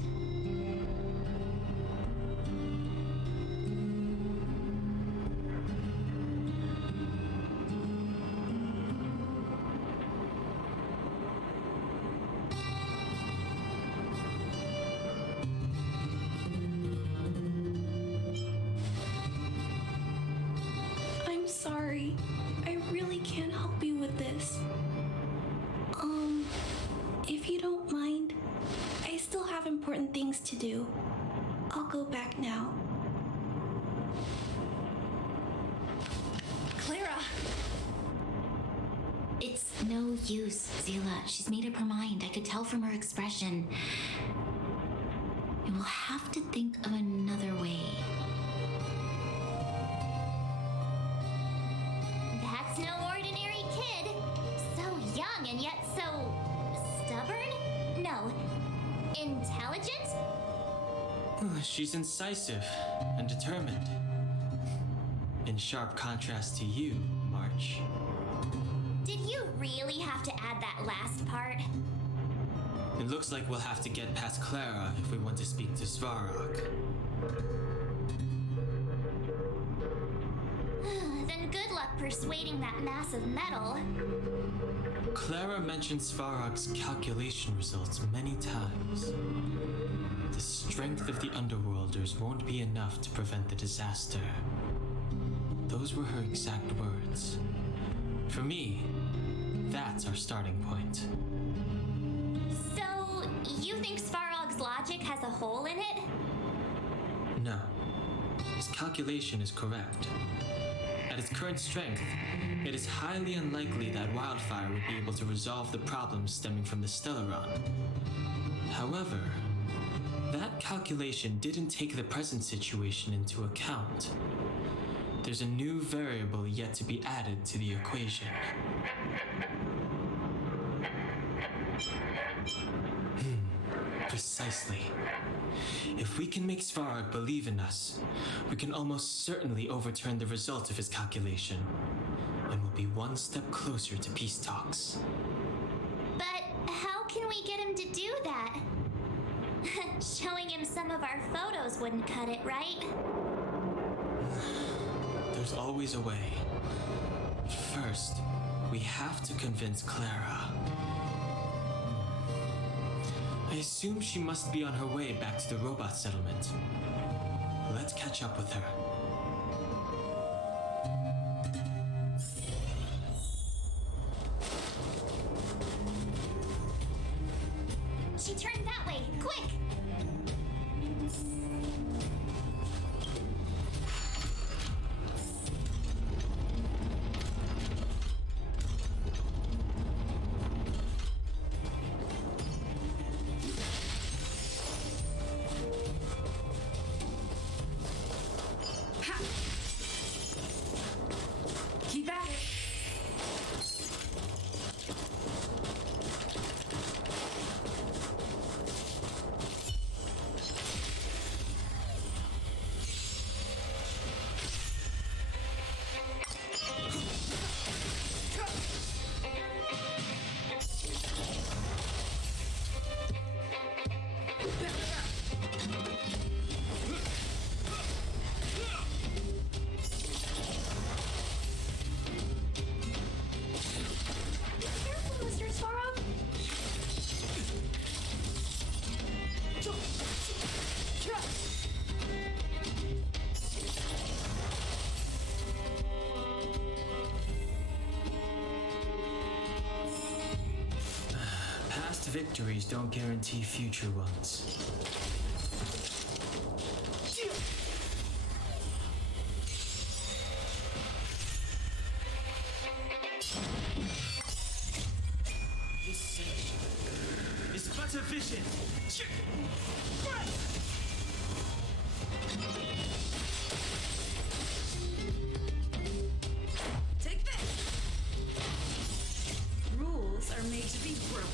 I'm sorry. I really can't help you with this. If you don't mind, I still have important things to do. I'll go back now. Clara! It's no use, Zila. She's made up her mind. I could tell from her expression. I will have to think of another way. That's no ordinary kid. So young and yet so stubborn? No, intelligent? She's incisive and determined. In sharp contrast to you, March. Did you really have to add that last part? It looks like we'll have to get past Clara if we want to speak to Svarog. Then good luck persuading that mass of metal. Clara mentioned Svarog's calculation results many times. The strength of the Underworlders won't be enough to prevent the disaster. Those were her exact words. For me, that's our starting point. So, you think Svarog's logic has a hole in it? No. His calculation is correct. At its current strength, it is highly unlikely that Wildfire would be able to resolve the problems stemming from the Stellaron. However, that calculation didn't take the present situation into account. There's a new variable yet to be added to the equation. Precisely. If we can make Svarog believe in us, we can almost certainly overturn the result of his calculation, and we'll be one step closer to peace talks. But how can we get him to do that? Showing him some of our photos wouldn't cut it, right? There's always a way. First, we have to convince Clara. I assume she must be on her way back to the robot settlement. Let's catch up with her. She turned that way, quick! Keep at it! Careful, Mr. Svarog! Past victories don't guarantee future ones. This sage is but a vision. Take this! Rules are made to be broken.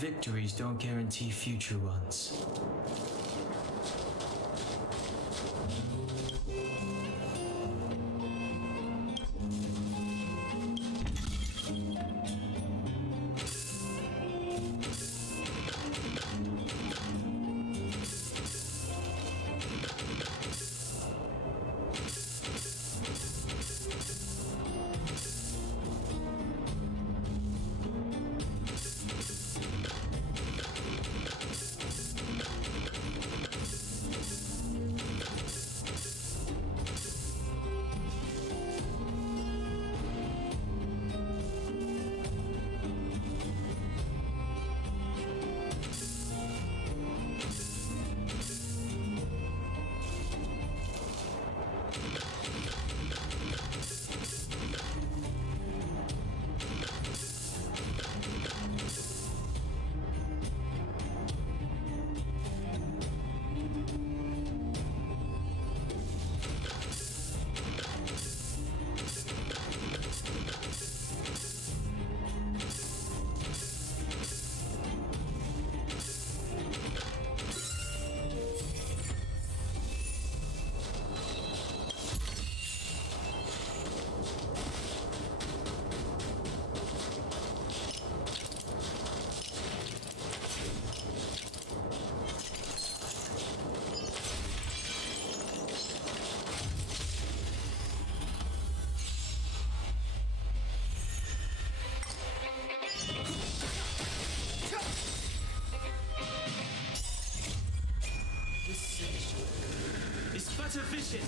victories don't guarantee future ones. It's better vision.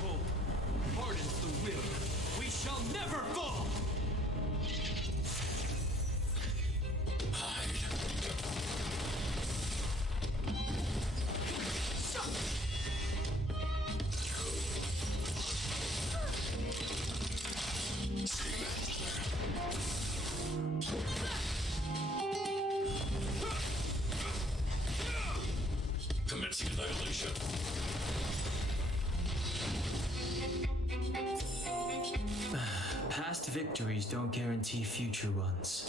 Cold hardens the will. We shall never fall. Commencing annihilation. Past victories don't guarantee future ones.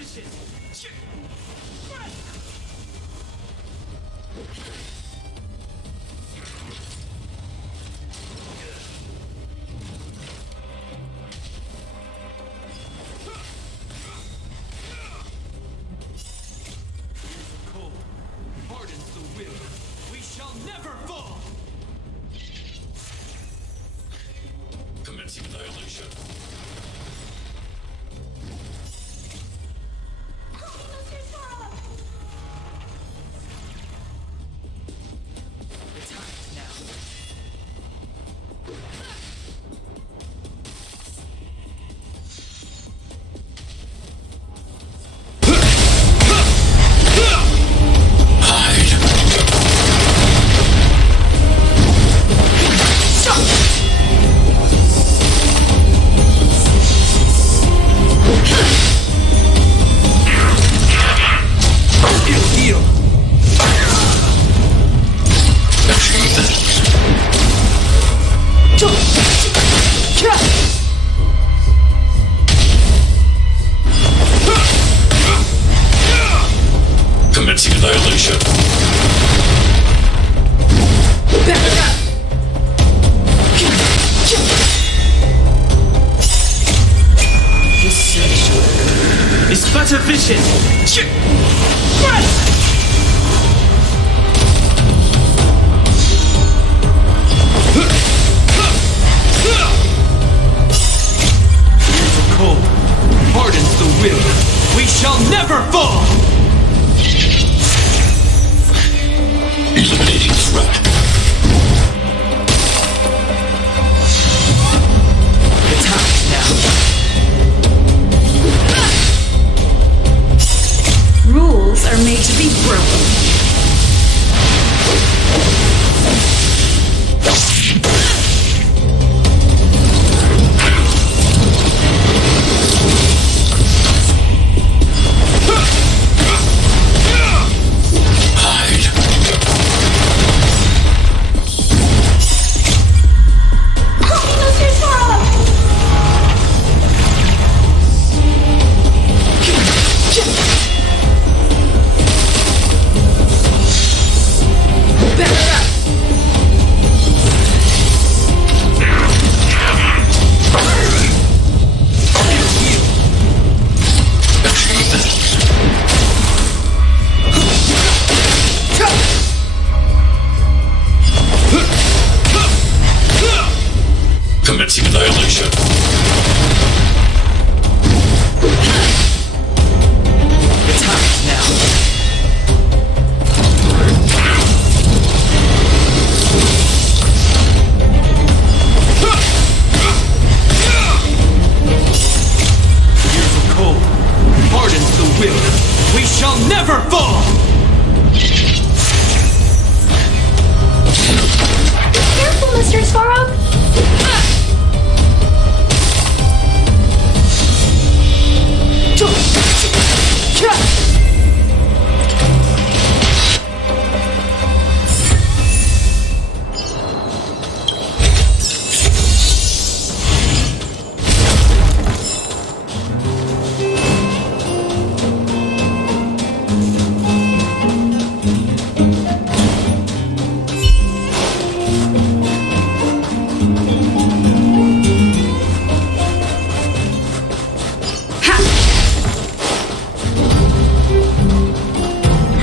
efficient. Cold hardens the will. We shall never fall. Commencing annihilation. The time is now. Commencing annihilation. This sanctuary is but a vision. The cold hardens the will. We shall never fall. Eliminating threat. The time is now. Rules are made to be broken. Commencing annihilation. The time is now. Years of cold hardens the will. We shall never fall. Careful, Mr. Svarog.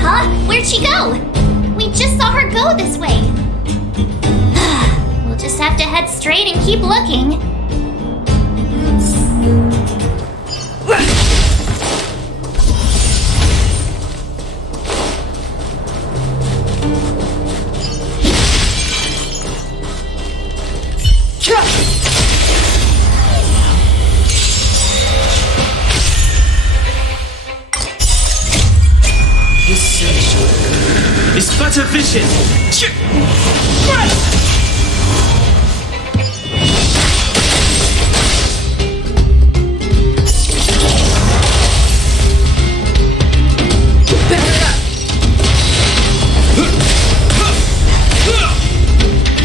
Huh? Where'd she go? We just saw her go this way. We'll just have to head straight and keep looking. This sanctuary is but a vision.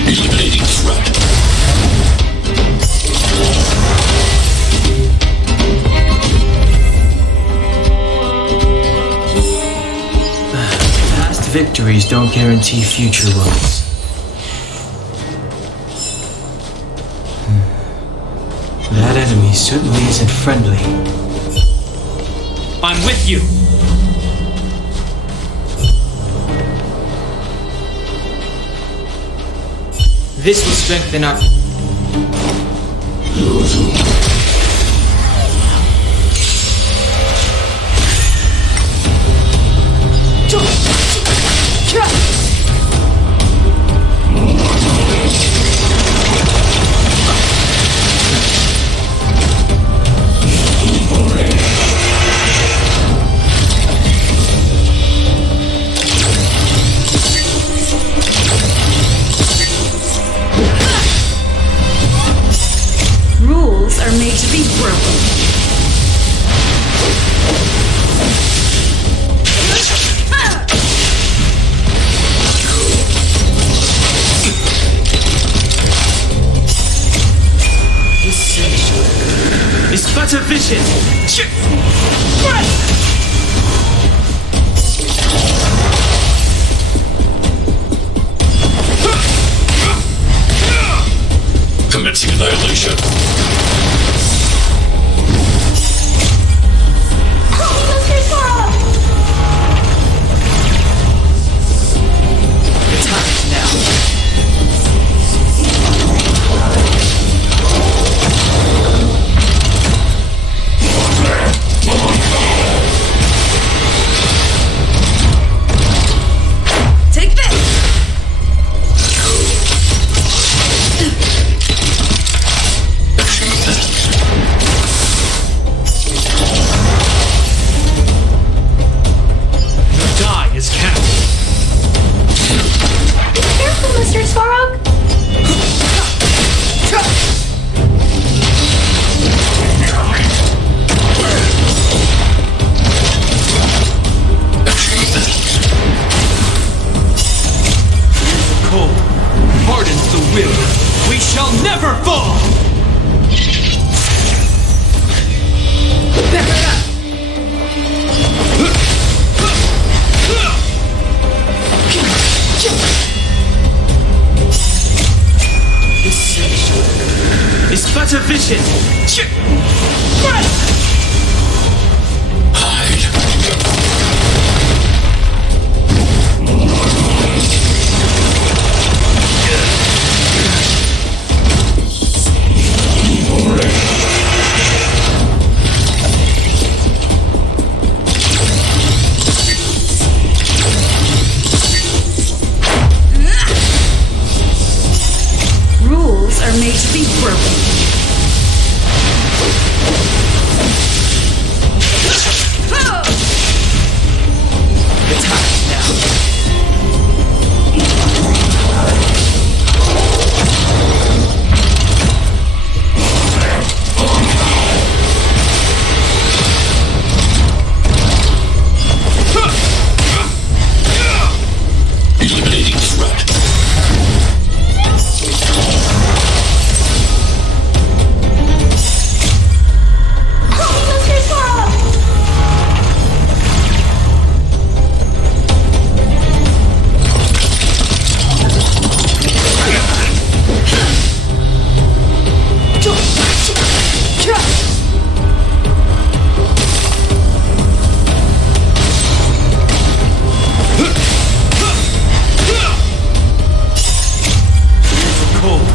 Eliminating threat. victories don't guarantee future ones. That enemy certainly isn't friendly. I'm with you. This will strengthen our... Rules are made to be broken. This sanctuary is but a vision. Commencing annihilation. The time is now. Take this! The die is cast. Careful, Mr. Svarog. Cold hardens the will. We shall never fall. This sanctuary is but a vision. Rules are made to be broken. The time is now. Eliminating threat. Mr. Svarog. Cold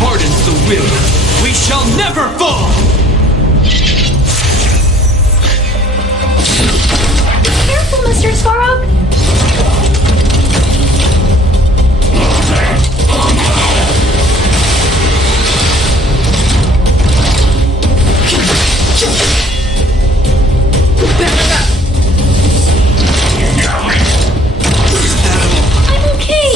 hardens the will. We shall never fall. Careful, Mr. Svarog. I'm okay.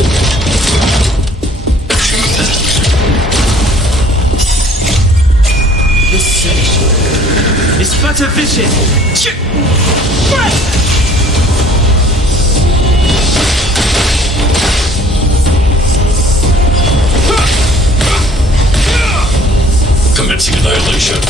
This sanctuary is but a vision. Commencing annihilation.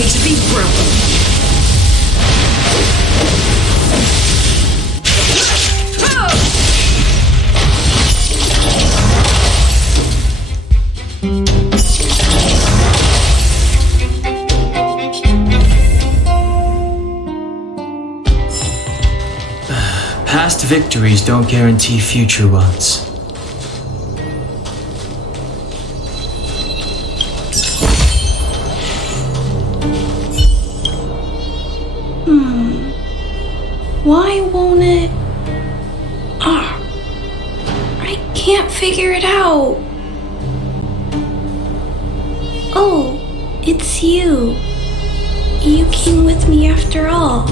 made to be broken. Past victories don't guarantee future ones. Why won't it? I can't figure it out. Oh, it's you. You came with me after all.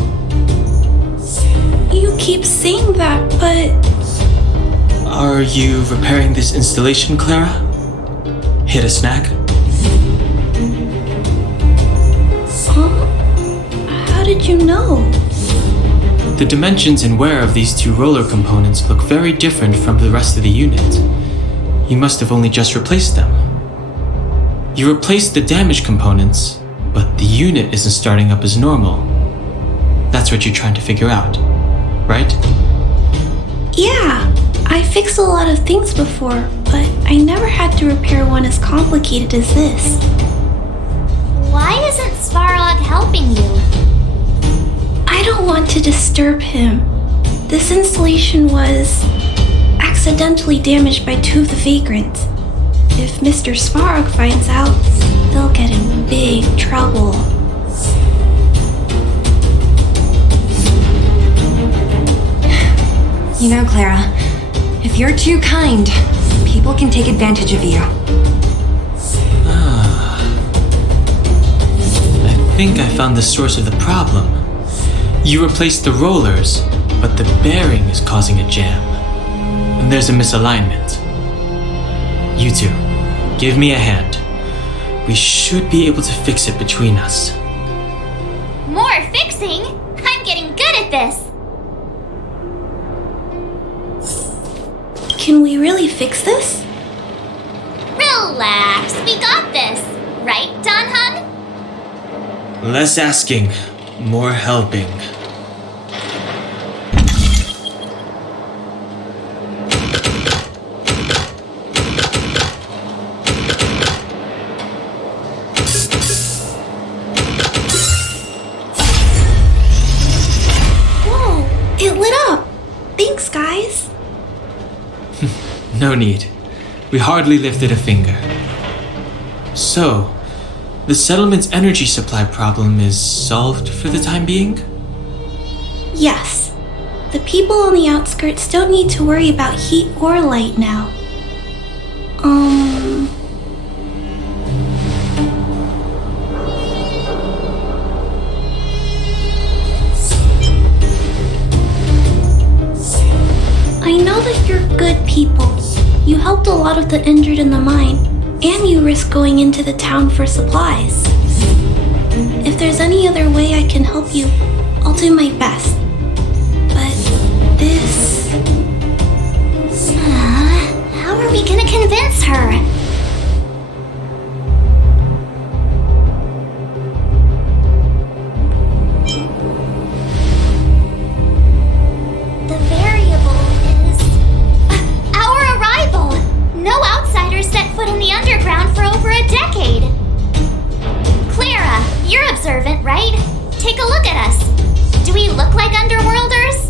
You keep saying that, but... Are you repairing this installation, Clara? Hit a snag? Huh? How did you know? The dimensions and wear of these two roller components look very different from the rest of the unit. You must have only just replaced them. You replaced the damaged components, but the unit isn't starting up as normal. That's what you're trying to figure out, right? Yeah, I fixed a lot of things before, but I never had to repair one as complicated as this. Why isn't Svarog helping you? I don't want to disturb him. This installation was accidentally damaged by two of the vagrants. If Mr. Svarog finds out, they'll get in big trouble. You know, Clara, if you're too kind, people can take advantage of you. I think I found the source of the problem. You replaced the rollers, but the bearing is causing a jam. And there's a misalignment. You two, give me a hand. We should be able to fix it between us. More fixing? I'm getting good at this. Can we really fix this? Relax, we got this. Right, Danhung? Less asking, more helping. Whoa, it lit up. Thanks, guys. No need. We hardly lifted a finger. So, the settlement's energy supply problem is solved for the time being? Yes. The people on the outskirts don't need to worry about heat or light now. I know that you're good people. You helped a lot of the injured in the mine, and you risked going into the town for supplies. If there's any other way I can help you, I'll do my best. But this... How are we gonna convince her? The variable is... our arrival! No outsiders set foot in the underground for over a decade. Clara, you're observant, right? Take a look at us. Do we look like underworlders?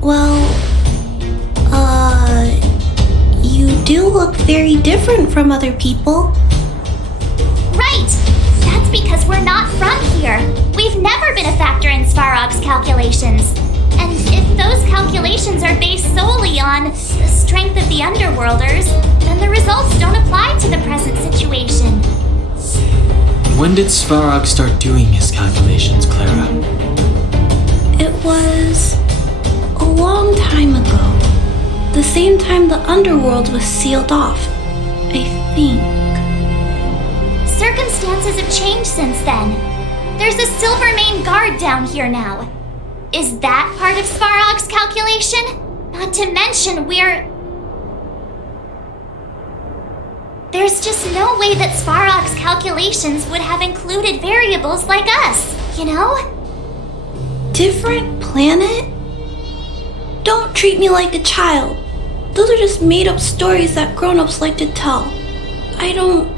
Well, you do look very different from other people. Right! That's because we're not from here. We've never been a factor in Svarog's calculations. And if those calculations are based solely on the strength of the underworlders, then the results don't apply to the present situation. When did Svarog start doing his calculations, Clara? It was a long time ago. The same time the underworld was sealed off, I think. Circumstances have changed since then. There's a Silvermane guard down here now. Is that part of Svarog's calculation? Not to mention we're... There's just no way that Svarog's calculations would have included variables like us, you know? Different planet? Don't treat me like a child. Those are just made-up stories that grown-ups like to tell. I don't...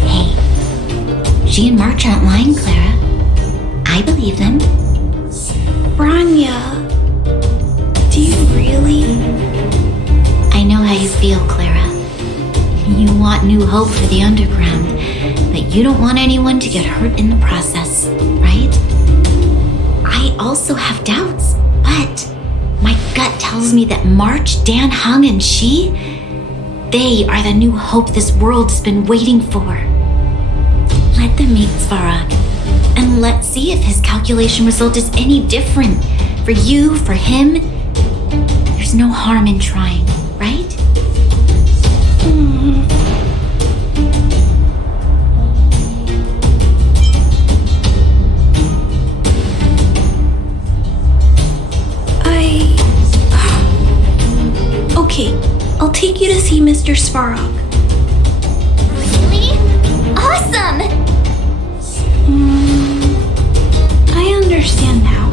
Hey, she and March aren't lying, Clara. I believe them. Branya... Do you really? I know how you feel, Clara. You want new hope for the underground, but you don't want anyone to get hurt in the process, right? I also have doubts, but my gut tells me that March, Dan Hung, and she, they are the new hope this world's been waiting for. Let them meet Svarog, and let's see if his calculation result is any different. For you, for him, there's no harm in trying, right? Okay, I'll take you to see Mr. Svarog. Really? Awesome! I understand now.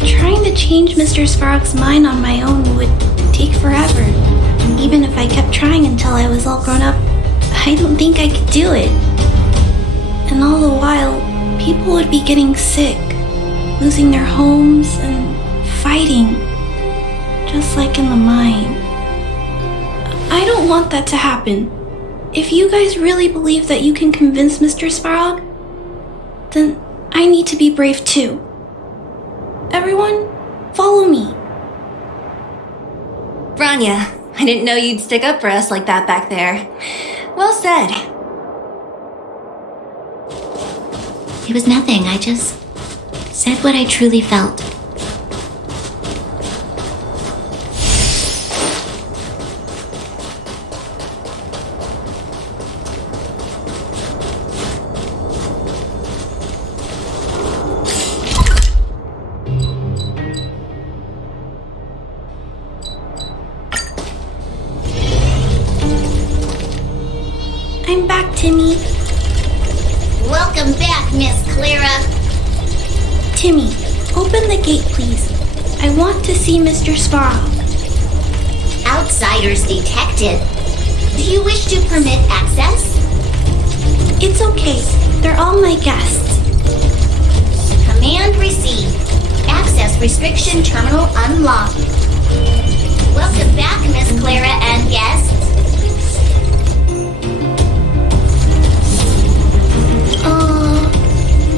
Trying to change Mr. Svarog's mind on my own would take forever. Even if I kept trying until I was all grown up, I don't think I could do it. And all the while, people would be getting sick, losing their homes, and fighting. Just like in the mine. I don't want that to happen. If you guys really believe that you can convince Mr. Svarog, then I need to be brave too. Everyone, follow me. Branya, I didn't know you'd stick up for us like that back there. Well said. It was nothing. I just said what I truly felt. I'm back, Timmy. Welcome back, Miss Clara. Timmy, open the gate, please. I want to see Mr. Svarog. Outsiders detected. Do you wish to permit access? It's okay. They're all my guests. Command received. Access restriction terminal unlocked. Welcome back, Miss Clara and guests.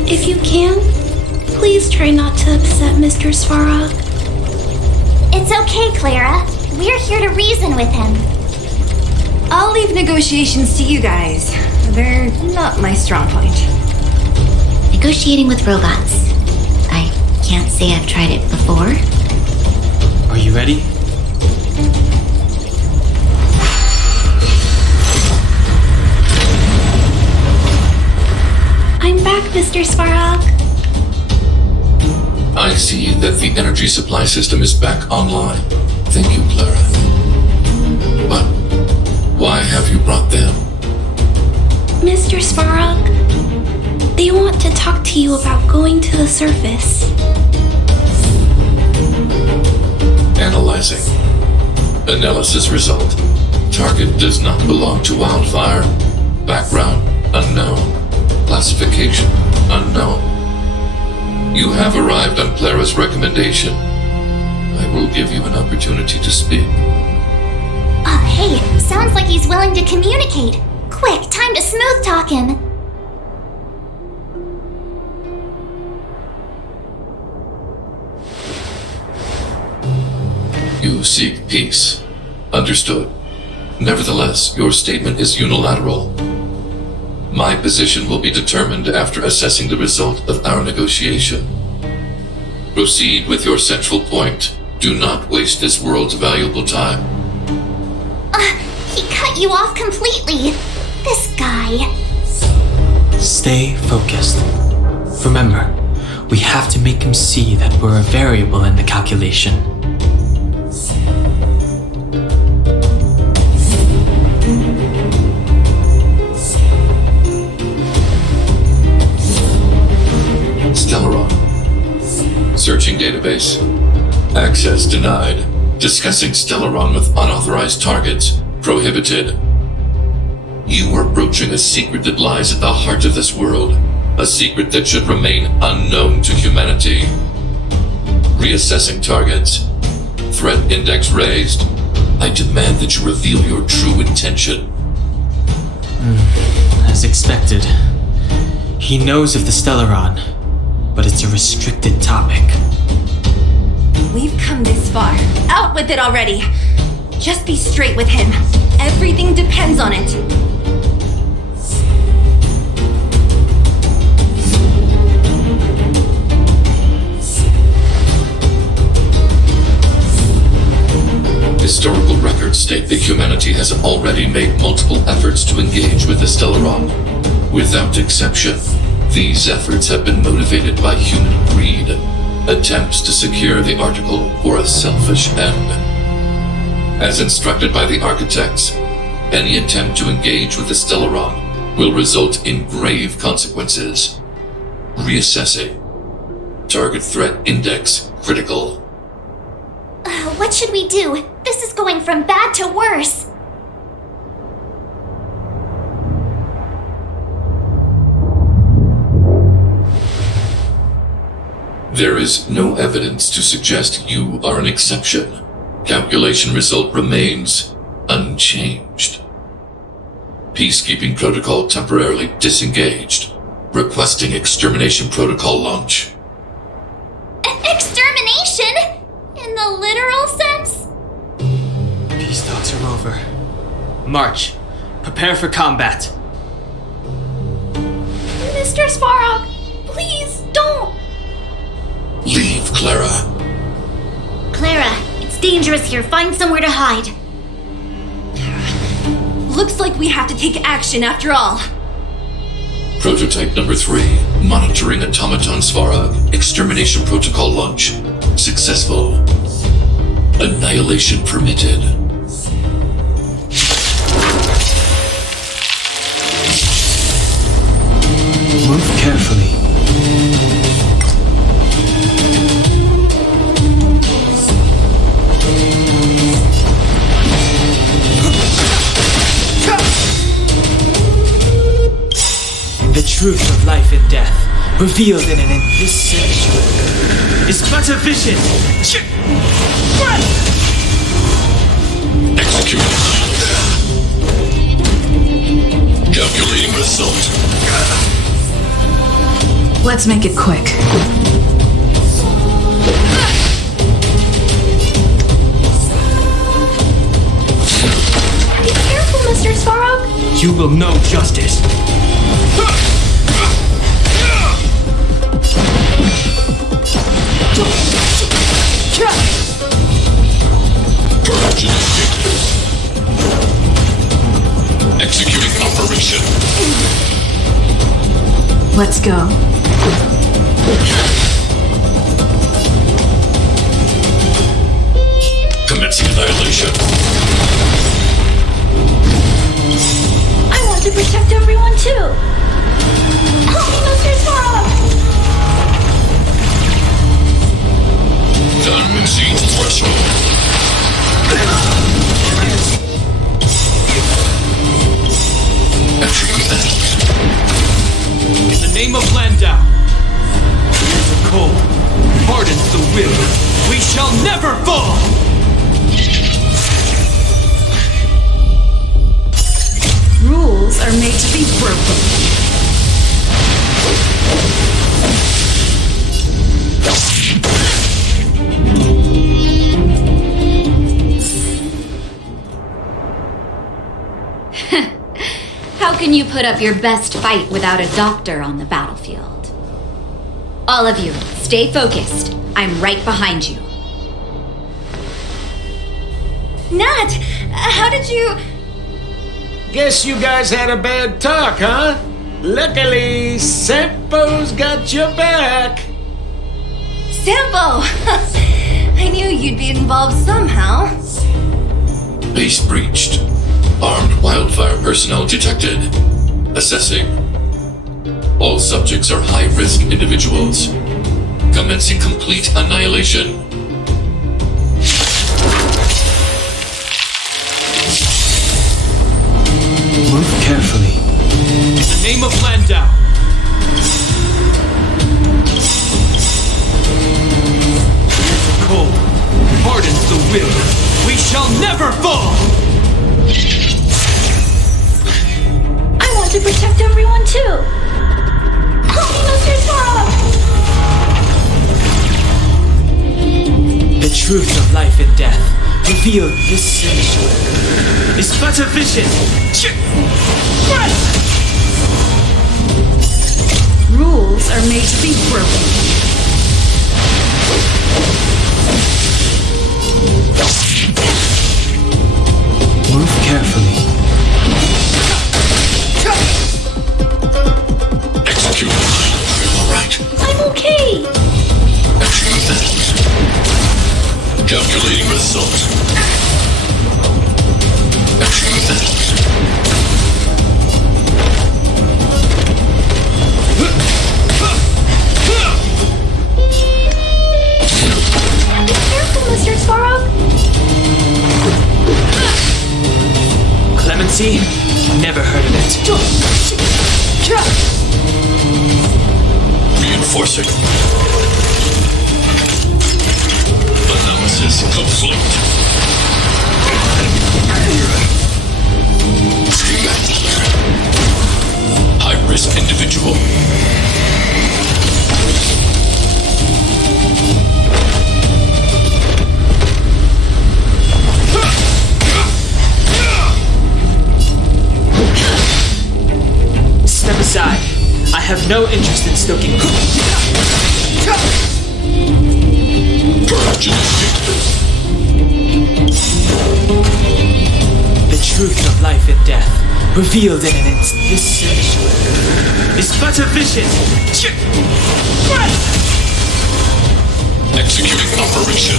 If you can, please try not to upset Mr. Svarog. It's okay, Clara. We're here to reason with him. I'll leave negotiations to you guys. They're not my strong point. Negotiating with robots. I can't say I've tried it before. Are you ready? I'm back, Mr. Svarog. I see that the energy supply system is back online. Thank you, Clara. But why have you brought them? Mr. Svarog, they want to talk to you about going to the surface. Analyzing. Analysis result. Target does not belong to Wildfire. Background unknown. Classification unknown. You have arrived on Clara's recommendation. I will give you an opportunity to speak. Hey, sounds like he's willing to communicate. Quick, time to smooth talk him. You seek peace. Understood. Nevertheless, your statement is unilateral. My position will be determined after assessing the result of our negotiation. Proceed with your central point. Do not waste this world's valuable time. He cut you off completely. This guy. Stay focused. Remember, we have to make him see that we're a variable in the calculation. Stellaron. Searching database. Access denied. Discussing Stellaron with unauthorized targets. Prohibited. You are broaching a secret that lies at the heart of this world. A secret that should remain unknown to humanity. Reassessing targets. Threat index raised. I demand that you reveal your true intention. As expected. He knows of the Stellaron, but it's a restricted topic. We've come this far. Out with it already. Just be straight with him. Everything depends on it. Historical records state that humanity has already made multiple efforts to engage with the Stellaron. Without exception, these efforts have been motivated by human greed, attempts to secure the article for a selfish end. As instructed by the architects, any attempt to engage with the Stellaron will result in grave consequences. Reassessing. Target threat index critical. What should we do? This is going from bad to worse. There is no evidence to suggest you are an exception. Calculation result remains unchanged. Peacekeeping protocol temporarily disengaged. Requesting extermination protocol launch. Extermination? In the literal sense? Peace talks are over. March. Prepare for combat. Mr. Svarog, please don't. Leave, Clara. Clara, it's dangerous here. Find somewhere to hide. Looks like we have to take action after all. Prototype number 3. Monitoring automaton Svarog. Extermination protocol launch. Successful. Annihilation permitted. Move carefully. The truth of life and death, revealed in an invisible, is but a vision. Execute. Calculating result. Let's make it quick. Be careful, Mr. Svarog. You will know justice. Executing operation. Let's go. Commencing annihilation. I want to protect everyone too. Help me, Mr. Svarog. Time exceeds threshold. In the name of Landau, here's a cold, hardens the will. We shall never fall! Rules are made to be broken. How can you put up your best fight without a doctor on the battlefield? All of you, stay focused. I'm right behind you. Nat, how did you... Guess you guys had a bad talk, huh? Luckily, Sempo's got your back. Sampo! I knew you'd be involved somehow. Base breached. Armed wildfire personnel detected. Assessing. All subjects are high-risk individuals. Commencing complete annihilation. Move carefully. In the name of Landau. Cold hardens the will. We shall never fall. I want to protect everyone too. Help me, Mr. Sora! The truth of life and death, revealed this sanctuary, is but a vision. Right! Rules are made to be broken. Move carefully. Execute. All right. I'm okay. Achieve that. Calculating result. Achieve that. Be careful, Mr. Sora. Clemency? Never heard of it. Reinforcing. Analysis complete. High-risk individual. Step aside. I have no interest in stoking. The truth of life and death, revealed in an instant. This sanctuary is but a vision. Right! Executing operation.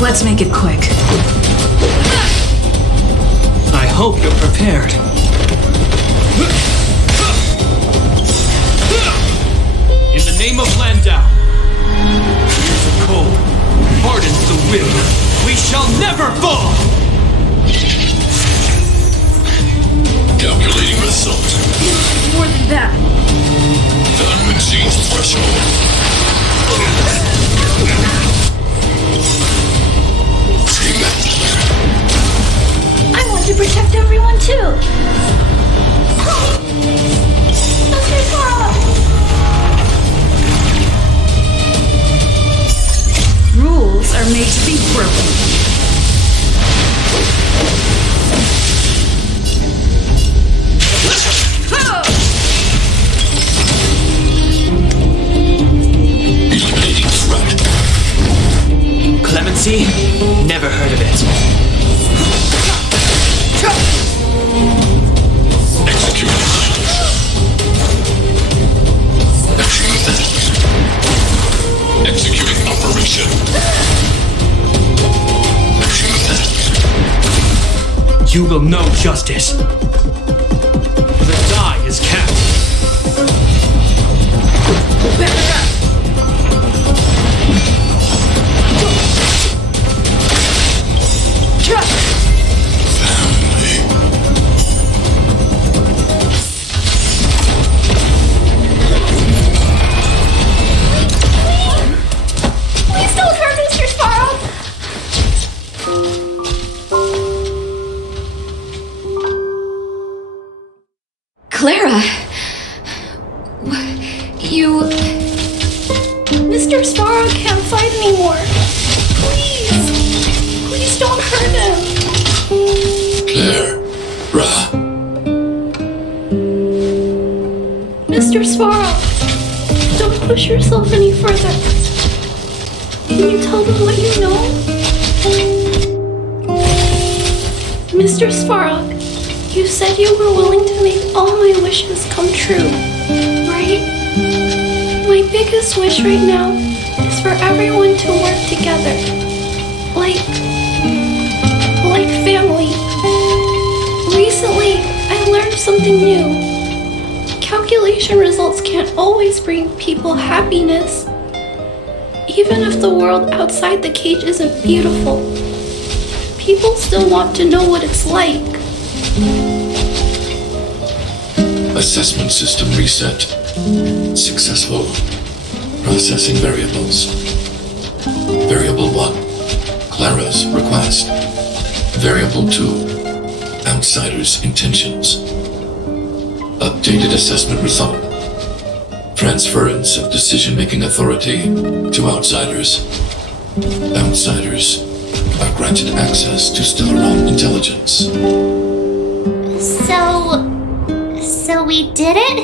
Let's make it quick. I hope you're prepared. In the name of Landau. Cold hardens the will. We shall never fall. Calculating result. More than that. The unseen threshold. I want to protect everyone too. Mr. Sora! Rules are made to be broken. Eliminating threat. Clemency? Never heard of it. Execute. Achieve that. Executing operation. Achieve that. You will know justice. The die is cast. Please don't hurt Mr. Sora! Clara! You... Mr. Sora can't fight anymore. Please! Please don't hurt him! Mr. Svarog, don't push yourself any further. Can you tell them what you know? Mr. Svarog, you said you were willing to make all my wishes come true, right? My biggest wish right now is for everyone to work together. Like family. Recently, I learned something new. Calculation results can't always bring people happiness. Even if the world outside the cage isn't beautiful, people still want to know what it's like. Assessment system reset. Successful. Processing variables. Variable 1. Clara's request. Variable 2. Outsider's intentions. Updated assessment result. Transference of decision-making authority to outsiders. Outsiders are granted access to Stellaron intelligence. So we did it?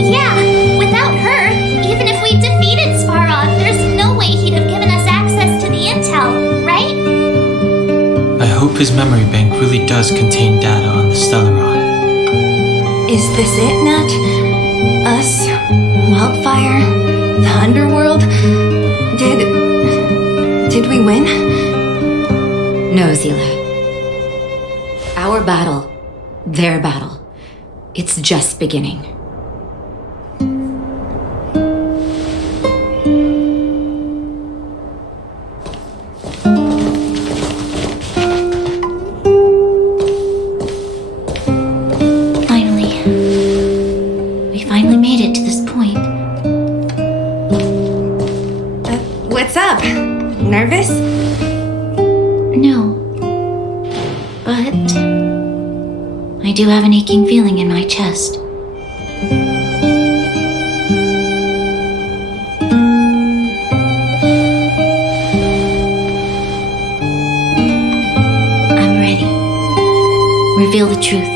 Yeah, without her, even if we defeated Svarog, there's no way he'd have given us access to the intel, right? I hope his memory bank really does contain data on the Stellaron. Is this it, Nat? Us? Wildfire? The underworld? Did we win? No, Zila. Our battle, their battle, it's just beginning. We finally made it to this point. What's up? Nervous? No. But I do have an aching feeling in my chest. I'm ready. Reveal the truth.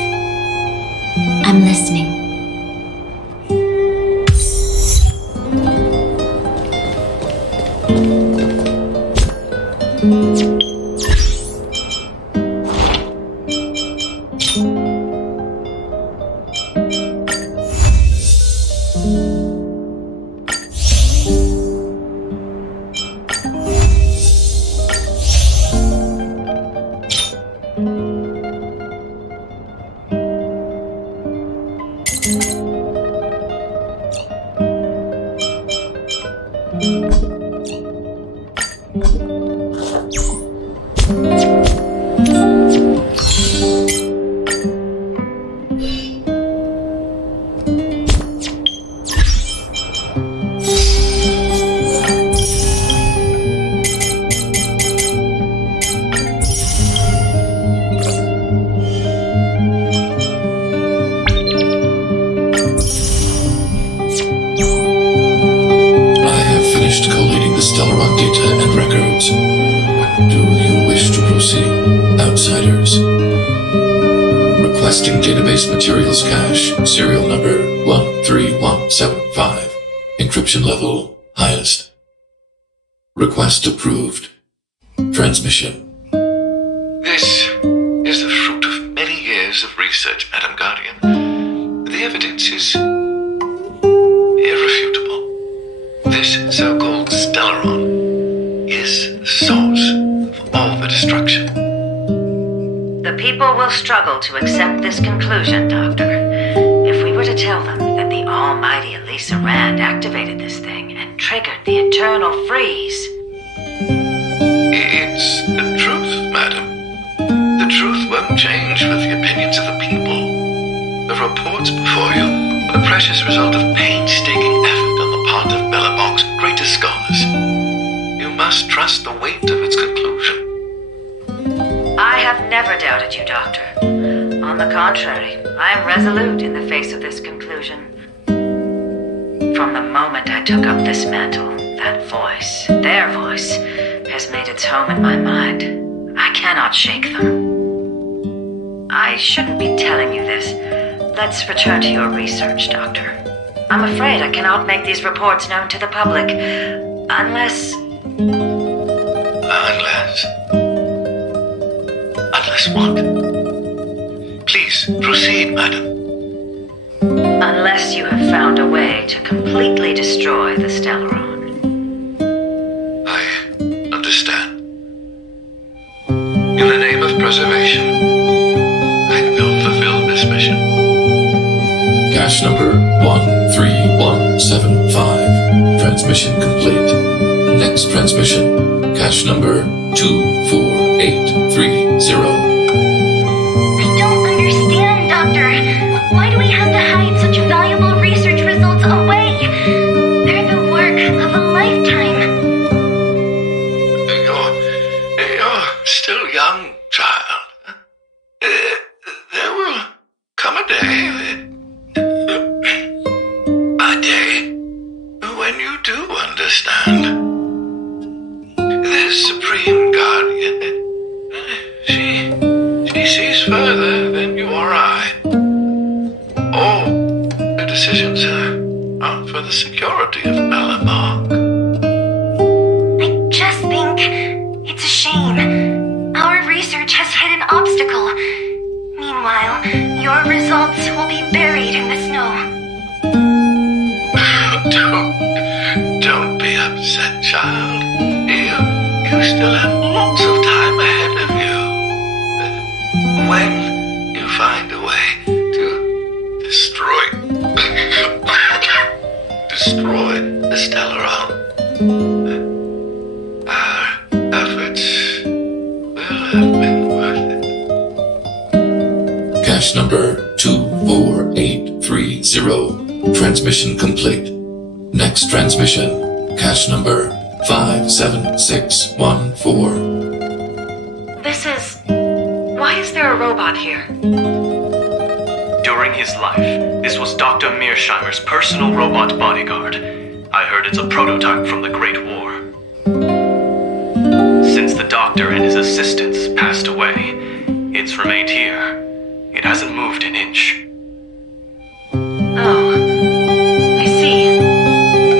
I'm listening. Stellaron data and records. Do you wish to proceed, outsiders? Requesting database materials cache, serial number 13175. Encryption level highest. Request approved. Transmission. This is the fruit of many years of research, Madam Guardian. The evidence is irrefutable. This so-called Stellaron is the source of all the destruction. The people will struggle to accept this conclusion, Doctor. If we were to tell them that the almighty Elisa Rand activated this thing and triggered the eternal freeze. It's the truth, madam. The truth won't change with the opinions of the people. The reports before you are the precious result of painstaking effort on the part of Bellprach's greatest scholars. You must trust the weight of its conclusion. I have never doubted you, Doctor. On the contrary, I am resolute in the face of this conclusion. From the moment I took up this mantle, that voice, their voice, has made its home in my mind. I cannot shake them. I shouldn't be telling you this. Let's return to your research, Doctor. I'm afraid I cannot make these reports known to the public. Unless what? Please, proceed, madam. Unless you have found a way to completely destroy the Stellaron. I understand. In the name of preservation, I will fulfill this mission. Cache number 13175. Transmission complete. Next transmission. Cache number 24830. I don't understand, Doctor. Why do we have to hide such valuable research results away? They're the work of a lifetime. You're still young, child. There will come a day when you do understand. This Supreme Guardian, she sees further than you or I. All her decisions are for the security of Bellprach. I just think it's a shame. Our research has hit an obstacle. Meanwhile, your results will be buried in the snow. Don't be upset, child. You still have lots of time ahead of you. When you find a way to destroy the Stellaron, our efforts will have been worth it. Cache number 24830. Transmission complete. Next transmission. Cache number 57614. Why is there a robot here? During his life, this was Dr. Mearsheimer's personal robot bodyguard. I heard it's a prototype from the Great War. Since the doctor and his assistants passed away, it's remained here. It hasn't moved an inch. Oh, I see.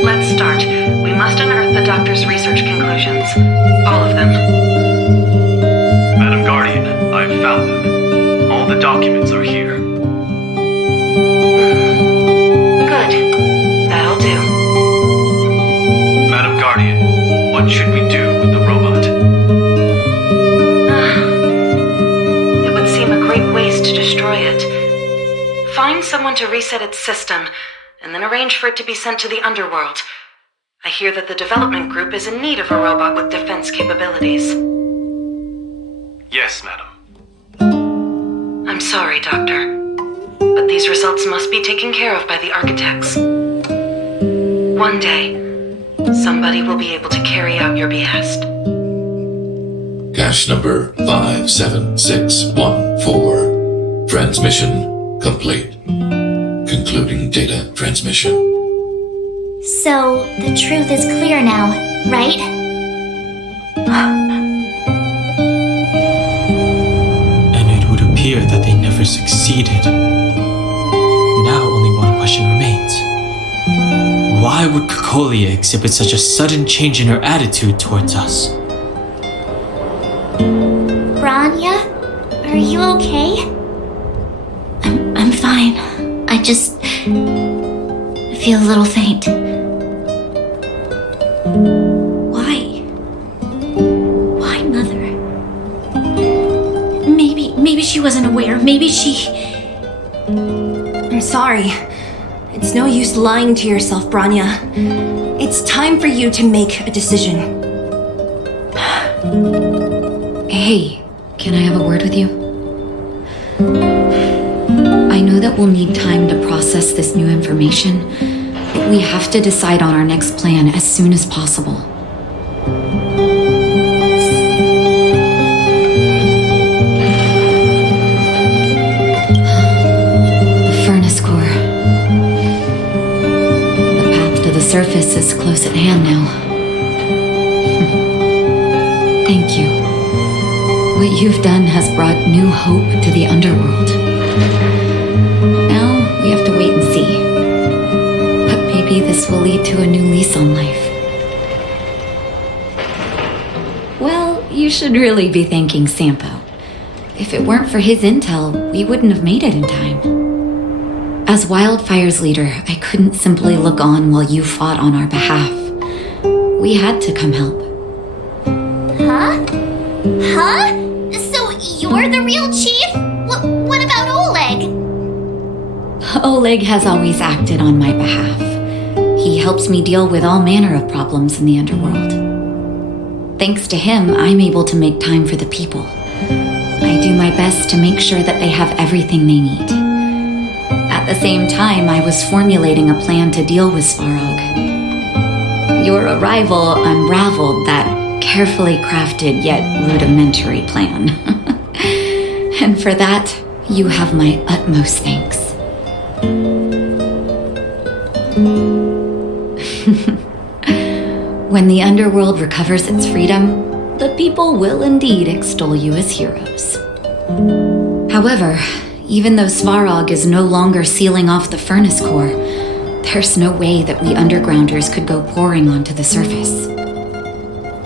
Let's start. We must unearth the doctor's research conclusions. All of them. Madam Guardian, I've found them. All the documents are here. Good. That'll do. Madam Guardian, what should we do with the robot? It would seem a great waste to destroy it. Find someone to reset its system, and then arrange for it to be sent to the underworld. I hear that the development group is in need of a robot with defense capabilities. Yes, madam. I'm sorry, Doctor, but these results must be taken care of by the architects. One day, somebody will be able to carry out your behest. Cache number 57614. Transmission complete. Concluding data transmission. So, the truth is clear now, right? And it would appear that they never succeeded. Now only one question remains. Why would Kokolia exhibit such a sudden change in her attitude towards us? Branya, are you okay? I'm fine. I just feel a little faint. Why, Mother? Maybe she wasn't aware. Maybe she... I'm sorry. It's no use lying to yourself, Branya. It's time for you to make a decision. Hey, can I have a word with you? I know that we'll need time to process this new information, but we have to decide on our next plan as soon as possible. The furnace core. The path to the surface is close at hand now. Thank you. What you've done has brought new hope to the underworld. Now we have to wait and see. But maybe this will lead to a new lease on life. Well, you should really be thanking Sampo. If it weren't for his intel, we wouldn't have made it in time. As Wildfire's leader, I couldn't simply look on while you fought on our behalf. We had to come help. Huh? Huh? So you're the real chief? What about Oleg? Oleg has always acted on my behalf. He helps me deal with all manner of problems in the underworld. Thanks to him, I'm able to make time for the people. I do my best to make sure that they have everything they need. At the same time, I was formulating a plan to deal with Svarog. Your arrival unraveled that carefully crafted yet rudimentary plan. And for that, you have my utmost thanks. When the underworld recovers its freedom, the people will indeed extol you as heroes. However, even though Svarog is no longer sealing off the furnace core, there's no way that we undergrounders could go pouring onto the surface.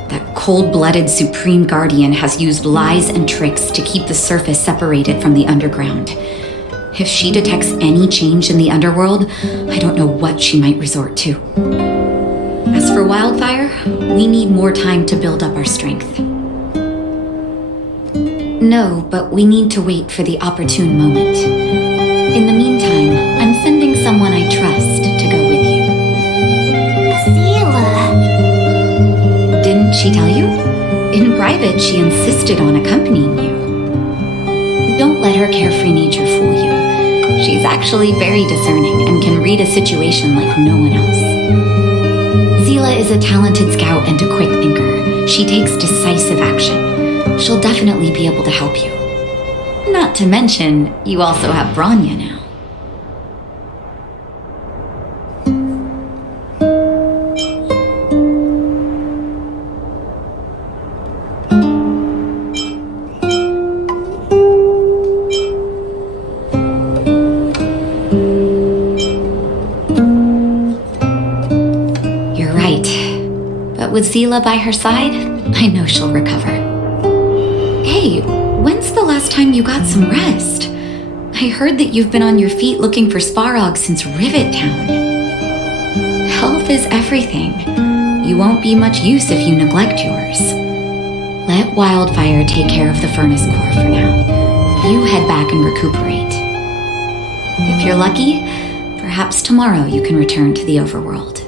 That cold-blooded Supreme Guardian has used lies and tricks to keep the surface separated from the underground. If she detects any change in the underworld, I don't know what she might resort to. As for Wildfire, we need more time to build up our strength. No, but we need to wait for the opportune moment. In the meantime, I'm sending someone I trust to go with you. Zila. Didn't she tell you? In private, she insisted on accompanying you. Don't let her carefree nature fool you. She's actually very discerning and can read a situation like no one else. Zila is a talented scout and a quick thinker. She takes decisive action. She'll definitely be able to help you. Not to mention, you also have Branya now. You're right. But with Zila by her side, I know she'll recover. Hey, when's the last time you got some rest? I heard that you've been on your feet looking for Svarog since Rivet Town. Health is everything. You won't be much use if you neglect yours. Let Wildfire take care of the furnace core for now. You head back and recuperate. If you're lucky, perhaps tomorrow you can return to the overworld.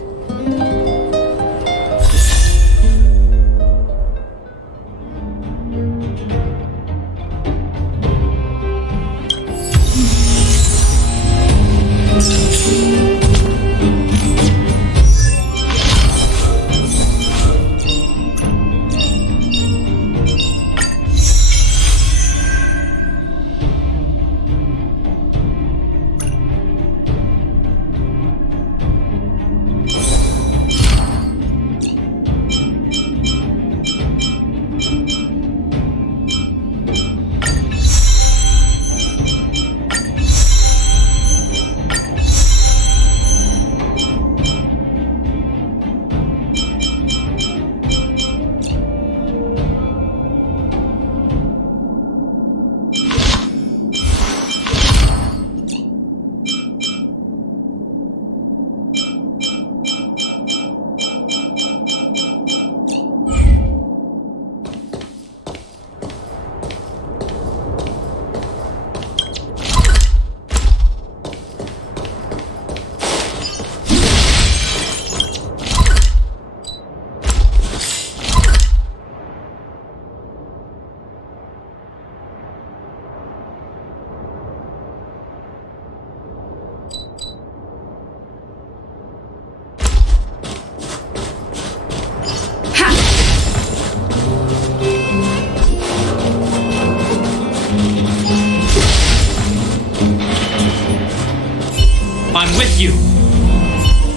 I'm with you.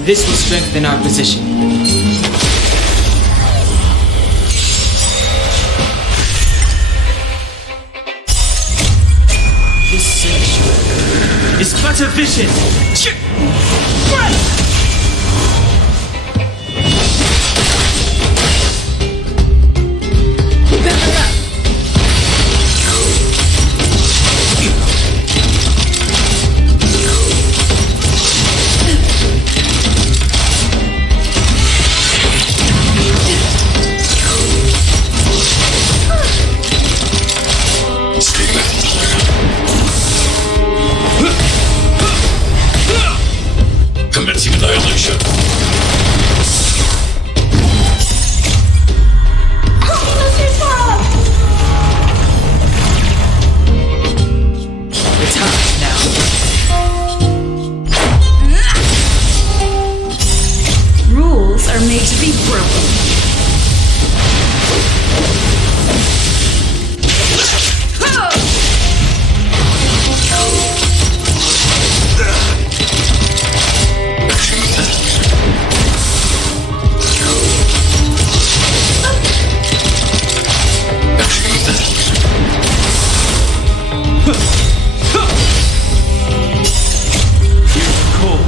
This will strengthen our position. is but a vision. Commencing annihilation. It's hot now. Rules are made to be broken. Cold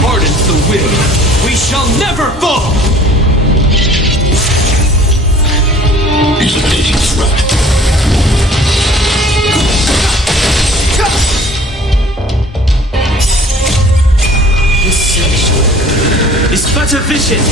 hardens the will. We shall never fall. Eliminating threat. This search is but a vision.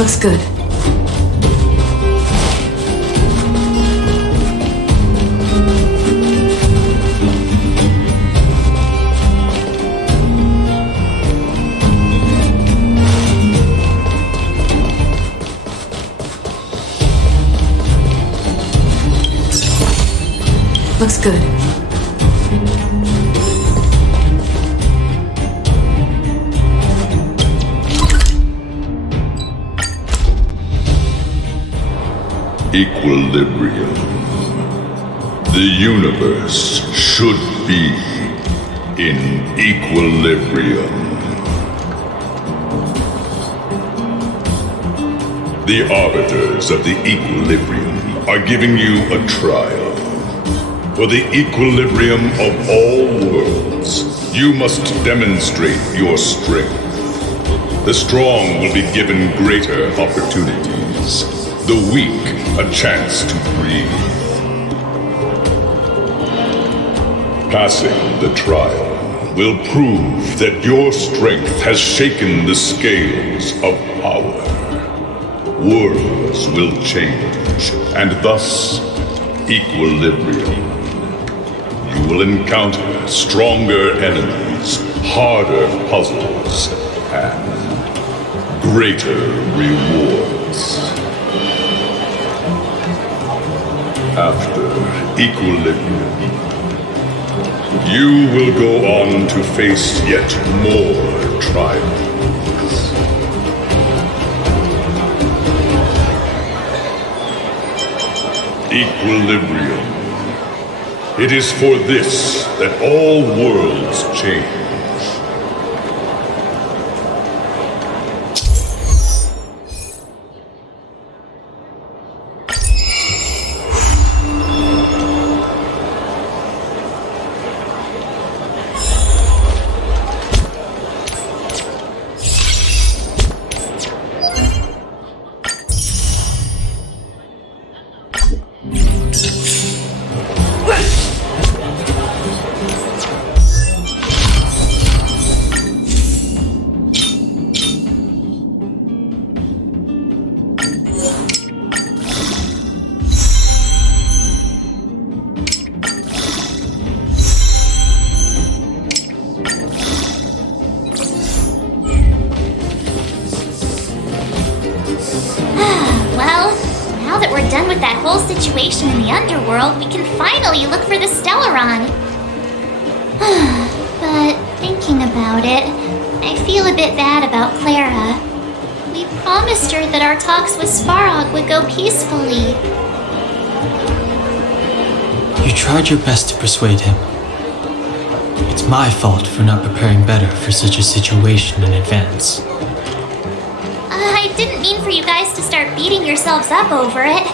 Looks good. Looks good. Equilibrium. The universe should be in equilibrium. The arbiters of the equilibrium are giving you a trial. For the equilibrium of all worlds, you must demonstrate your strength. The strong will be given greater opportunities. The weak a chance to breathe. Passing the trial will prove that your strength has shaken the scales of power. Worlds will change, and thus equilibrium. You will encounter stronger enemies, harder puzzles, and greater rewards. After equilibrium, you will go on to face yet more trials. Equilibrium. It is for this that all worlds change. Situation in the underworld, we can finally look for the Stellaron. But thinking about it, I feel a bit bad about Clara. We promised her that our talks with Svarog would go peacefully. You tried your best to persuade him. It's my fault for not preparing better for such a situation in advance. I didn't mean for you guys to start beating yourselves up over it.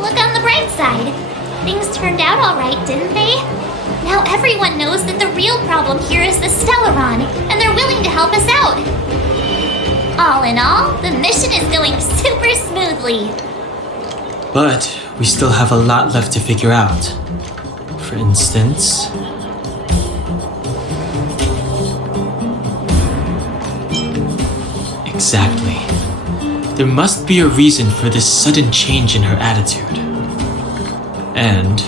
Look on the bright side. Things turned out all right, didn't they? Now everyone knows that the real problem here is the Stellaron, and they're willing to help us out. All in all, the mission is going super smoothly. But we still have a lot left to figure out. For instance... Exactly. There must be a reason for this sudden change in her attitude. And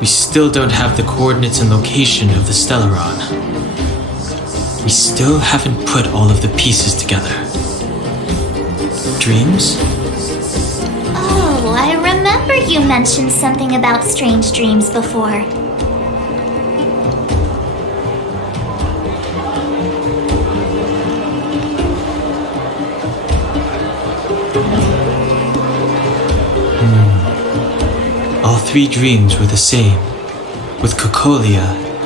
we still don't have the coordinates and location of the Stellaron. We still haven't put all of the pieces together. Dreams? Oh, I remember you mentioned something about strange dreams before. All three dreams were the same, with Cocolia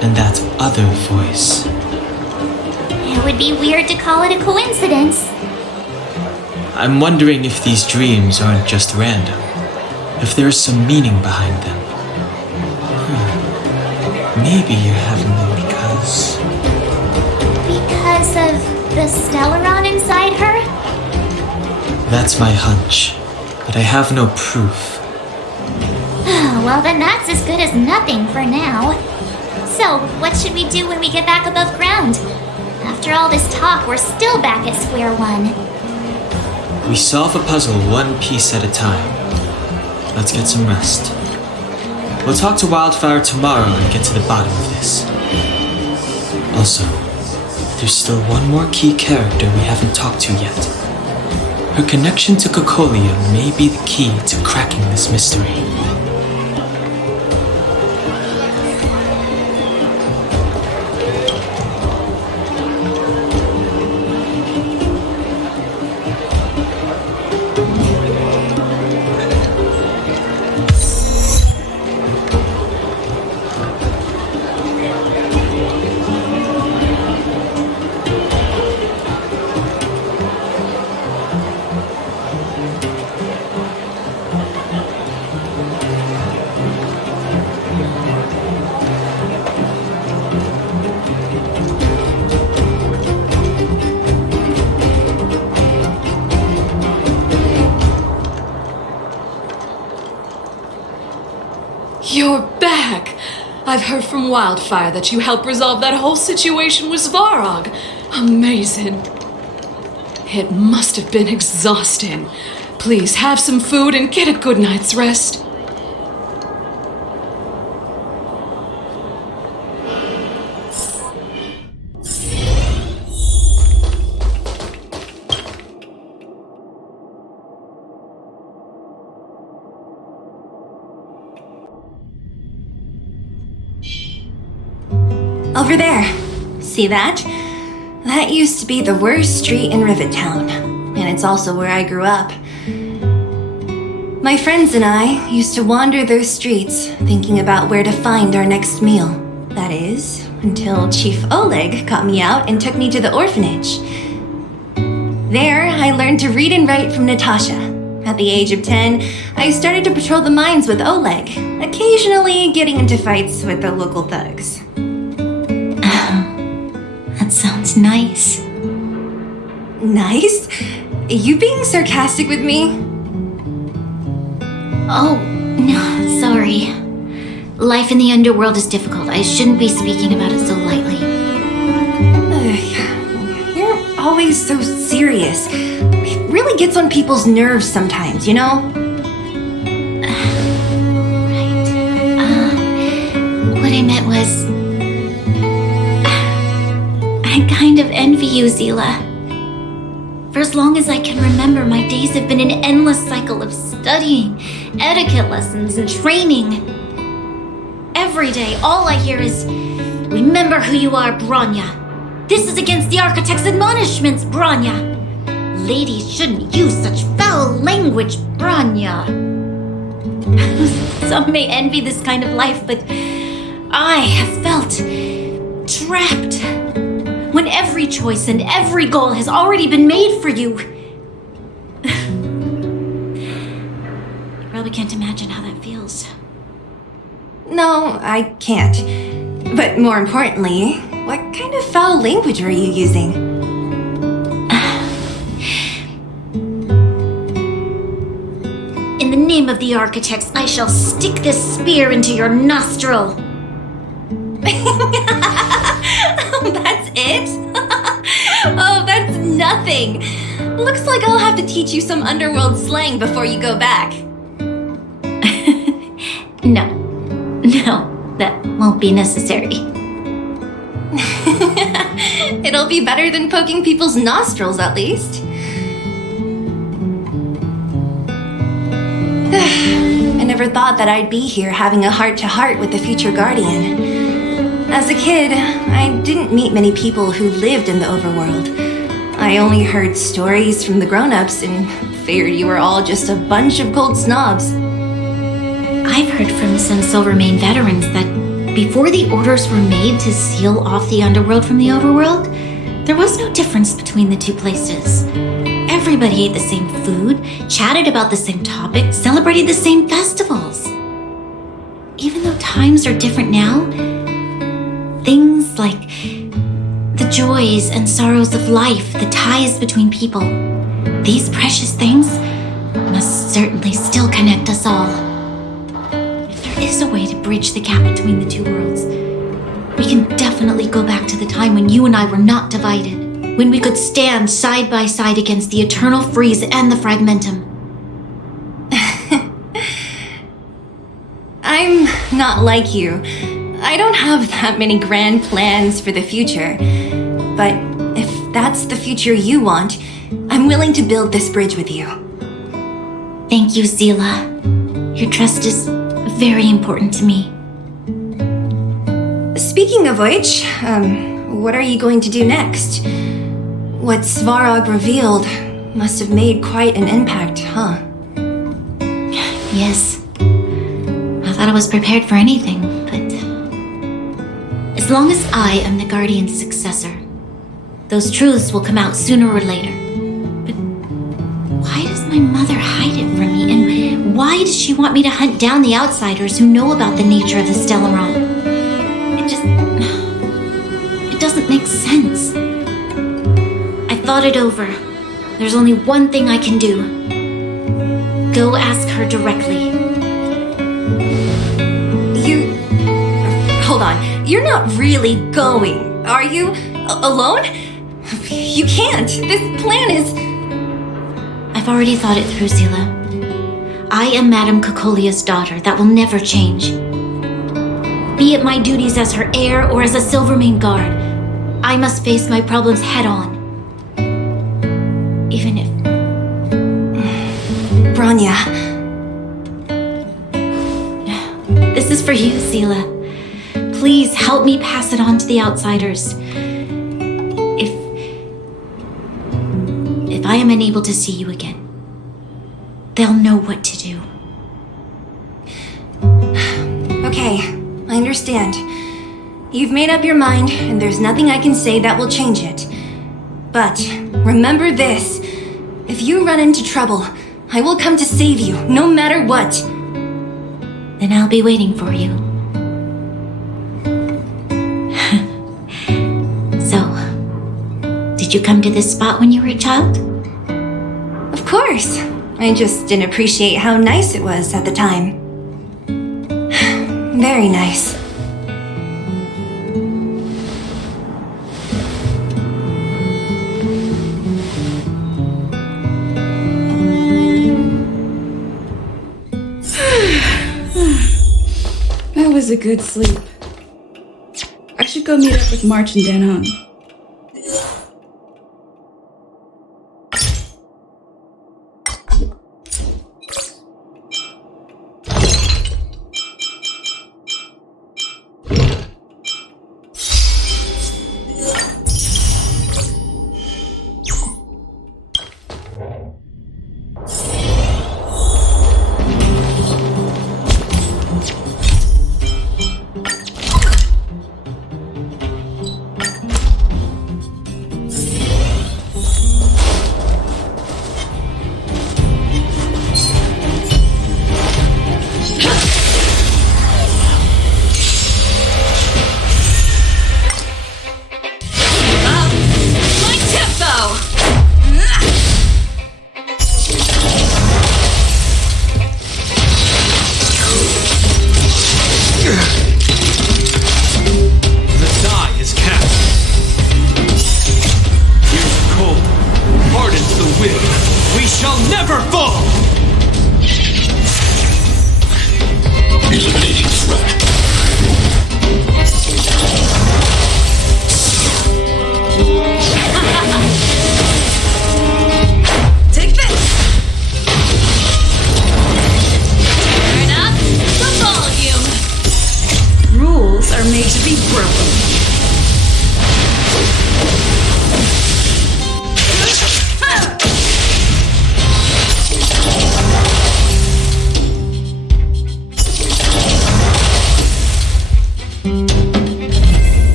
and that other voice. It would be weird to call it a coincidence. I'm wondering if these dreams aren't just random, if there is some meaning behind them. Maybe you're having them because... Because of the Stellaron inside her? That's my hunch, but I have no proof. Well, then that's as good as nothing for now. So, what should we do when we get back above ground? After all this talk, we're still back at square one. We solve a puzzle one piece at a time. Let's get some rest. We'll talk to Wildfire tomorrow and get to the bottom of this. Also, there's still one more key character we haven't talked to yet. Her connection to Cocolia may be the key to cracking this mystery. You're back! I've heard from Wildfire that you helped resolve that whole situation with Svarog. Amazing. It must have been exhausting. Please have some food and get a good night's rest. Over there. See that? That used to be the worst street in Rivettown, and it's also where I grew up. My friends and I used to wander those streets, thinking about where to find our next meal. That is, until Chief Oleg got me out and took me to the orphanage. There, I learned to read and write from Natasha. At the age of 10, I started to patrol the mines with Oleg, occasionally getting into fights with the local thugs. That sounds nice. Nice? You being sarcastic with me? Oh, no, sorry. Life in the underworld is difficult. I shouldn't be speaking about it so lightly. You're always so serious. It really gets on people's nerves sometimes, you know? What I meant was, I kind of envy you, Zila. For as long as I can remember, my days have been an endless cycle of studying, etiquette lessons, and training. Every day, all I hear is, remember who you are, Bronya. This is against the Architect's admonishments, Bronya. Ladies shouldn't use such foul language, Bronya. Some may envy this kind of life, but I have felt trapped. When every choice and every goal has already been made for you. You probably can't imagine how that feels. No, I can't. But more importantly, what kind of foul language were you using? In the name of the Architects, I shall stick this spear into your nostril. That's it? Oh, that's nothing. Looks like I'll have to teach you some underworld slang before you go back. No, that won't be necessary. It'll be better than poking people's nostrils, at least. I never thought that I'd be here having a heart-to-heart with the future Guardian. As a kid, I didn't meet many people who lived in the overworld. I only heard stories from the grown-ups and figured you were all just a bunch of cold snobs. I've heard from some Silvermane veterans that before the orders were made to seal off the underworld from the overworld, there was no difference between the two places. Everybody ate the same food, chatted about the same topics, celebrated the same festivals. Even though times are different now, things like the joys and sorrows of life, the ties between people, these precious things must certainly still connect us all. If there is a way to bridge the gap between the two worlds, we can definitely go back to the time when you and I were not divided. when we could stand side by side against the eternal freeze and the fragmentum. I'm not like you. I don't have that many grand plans for the future. But if that's the future you want, I'm willing to build this bridge with you. Thank you, Zila. Your trust is very important to me. Speaking of which, what are you going to do next? What Svarog revealed must have made quite an impact, huh? Yes. I thought I was prepared for anything, but as long as I am the Guardian's successor, those truths will come out sooner or later. But why does my mother hide it from me? And why does she want me to hunt down the outsiders who know about the nature of the Stellaron? It doesn't make sense. I thought it over. There's only one thing I can do. Go ask her directly. Hold on. You're not really going, are you? Alone? You can't. This plan is... I've already thought it through, Zila. I am Madame Cocolia's daughter. That will never change. Be it my duties as her heir or as a Silvermane guard, I must face my problems head on. Even if... Bronya. This is for you, Zila. Please help me pass it on to the outsiders. If I am unable to see you again, they'll know what to do. Okay, I understand. You've made up your mind, and there's nothing I can say that will change it. But remember this. If you run into trouble, I will come to save you, no matter what. Then I'll be waiting for you. Did you come to this spot when you were a child? Of course. I just didn't appreciate how nice it was at the time. Very nice. That was a good sleep. I should go meet up with March and Danon.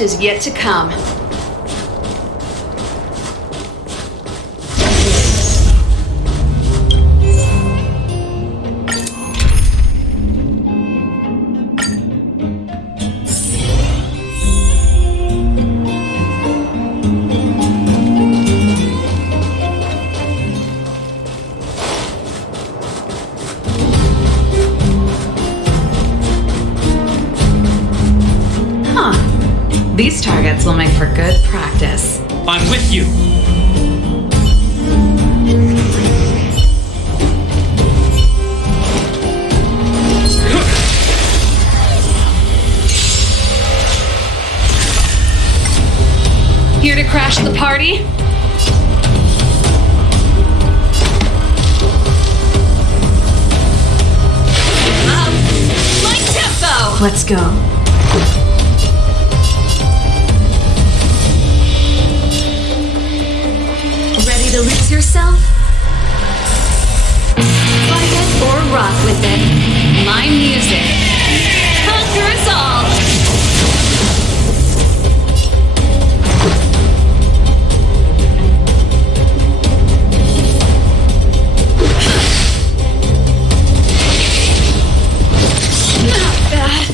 Is yet to come. Huh. These targets will make for good practice. I'm with you. Here to crash the party? My tempo! Let's go. Ready to lose yourself? Fight it or rock with it. My music. Conquer us all! Not bad.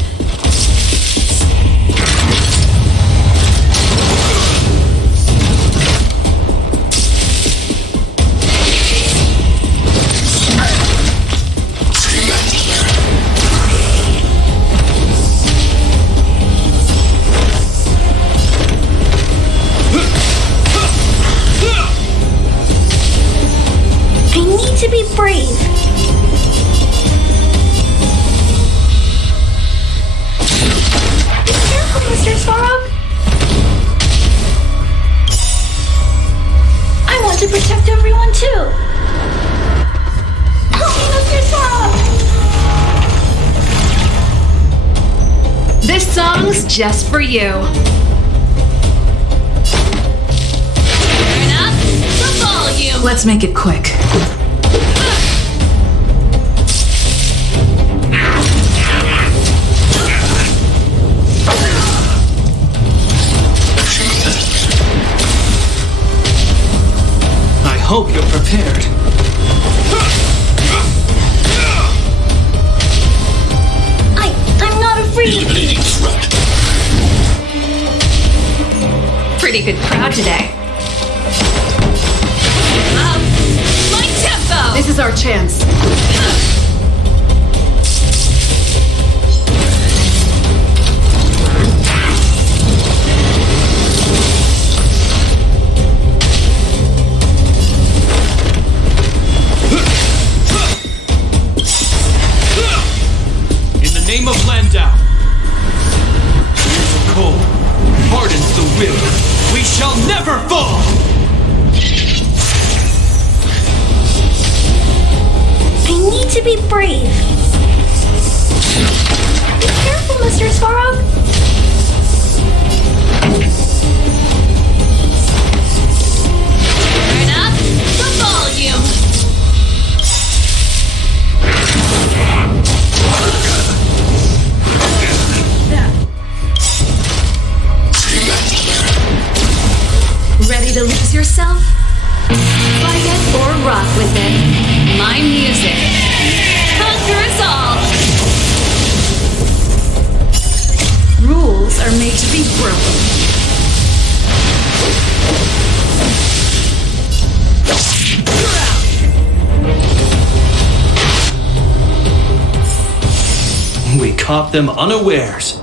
I need to be brave. Be careful, Mr. Svarog. I want to protect everyone too. Help me, Mr. Svarog. This song's just for you. Turn up the volume. Let's make it quick. I hope you're prepared. I'm not afraid of you. Pretty good crowd today. My tempo! This is our chance. In the name of Landau, the cold hardens the will. We shall never fall! I need to be brave. Be careful, Mr. Svarog. Turn up the volume. Ready to lose yourself? Fight it or rock with it. My music. Conquer us all. Rules are made to be broken. We caught them unawares.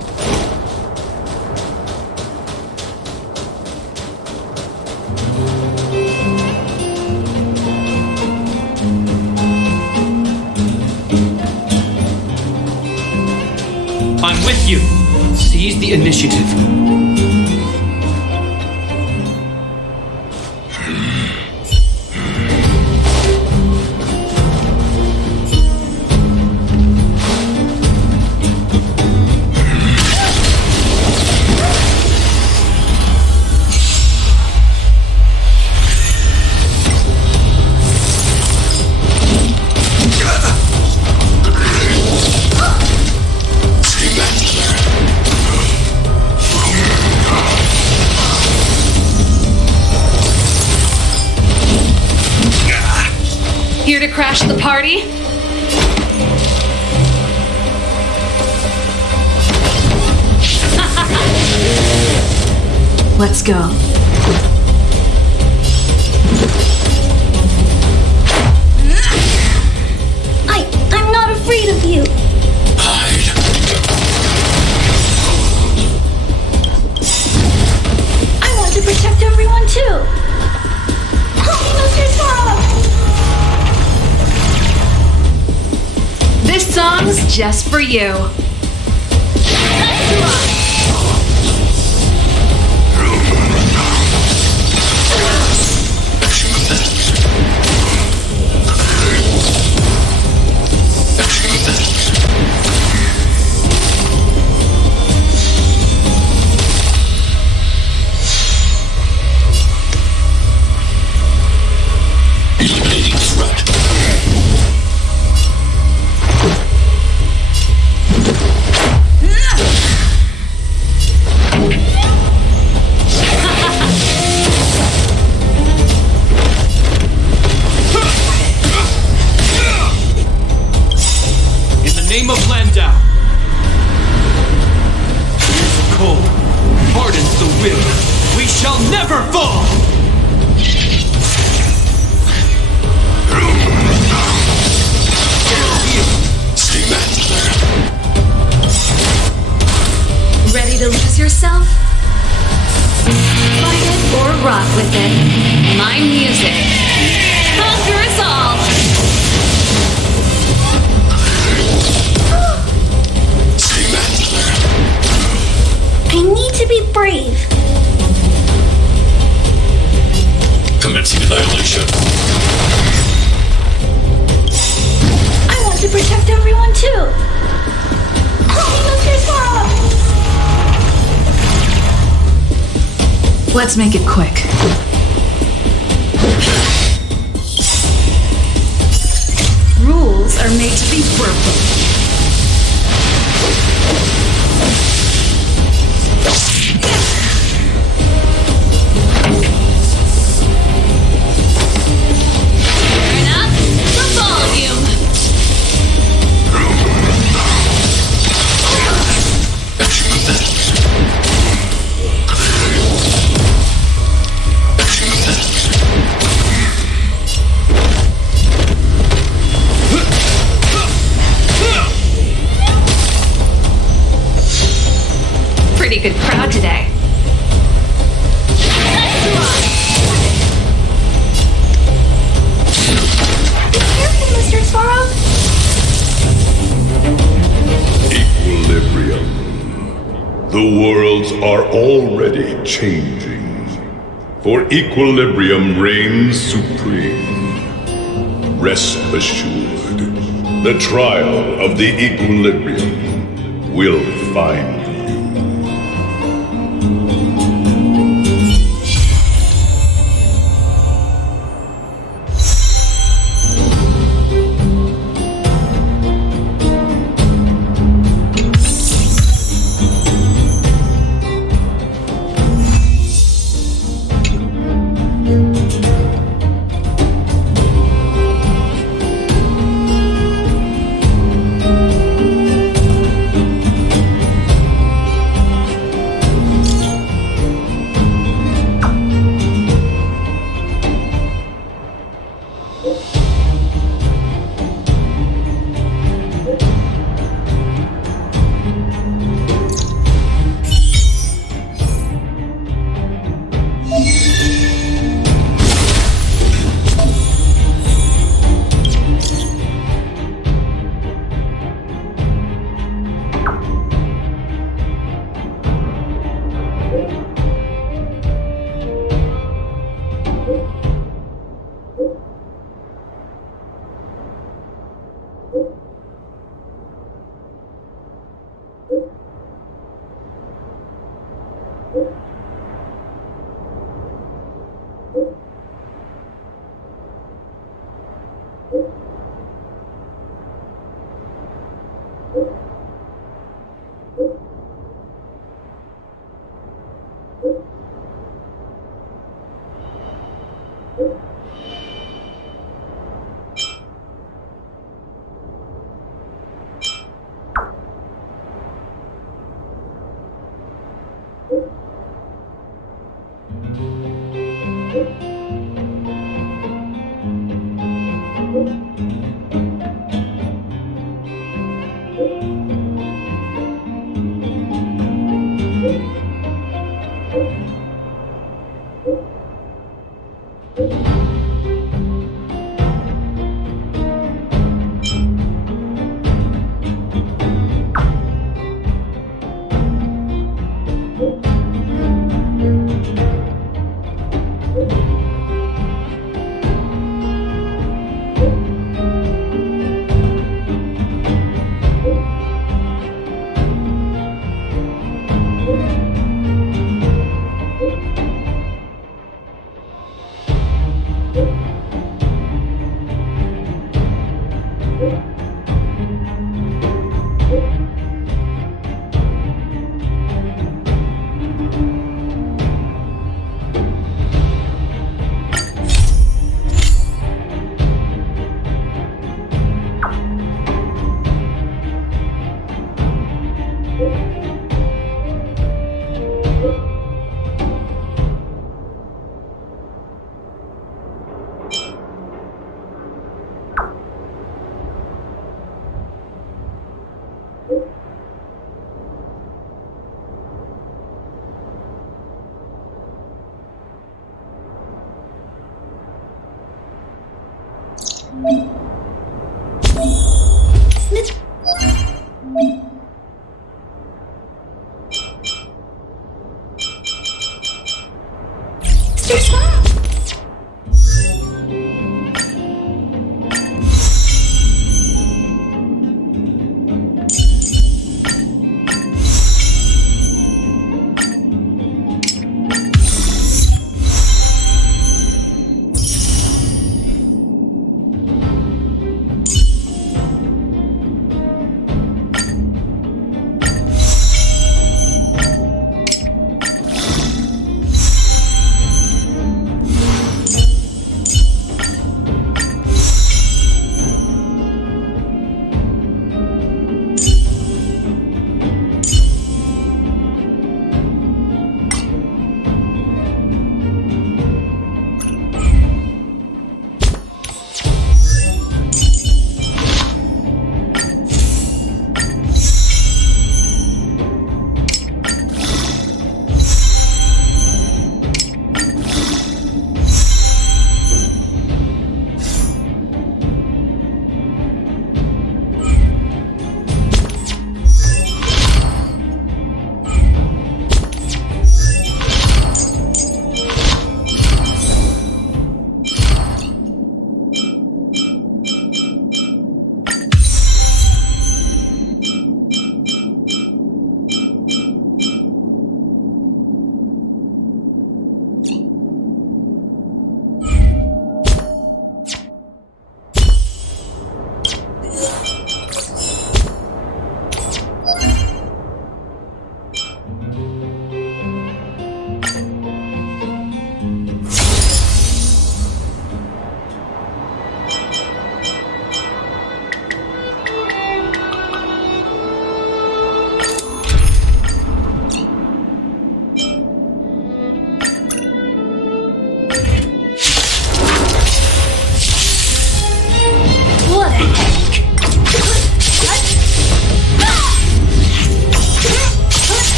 I'm with you. Seize the initiative. Here to crash the party? Let's go. I'm not afraid of you. everyone too! Help me, Mr. Frog! This song's just for you. Eliminating threat. In the name of Landau. Cold hardens the will. We shall never fall! Stay back. Ready to lose yourself? Fight it or rock with it. My music. Conquer us all! Stay back. I need to be brave. Commencing annihilation. I want to protect everyone too. Help me, Mr. Frog! Let's make it quick. Rules are made to be broken. Turn up the volume. Pretty good crowd today. Be careful, Mr. Sorrow. Equilibrium. The worlds are already changing. For equilibrium reigns supreme. Rest assured, the trial of the equilibrium will find you. Mr. Squirrel!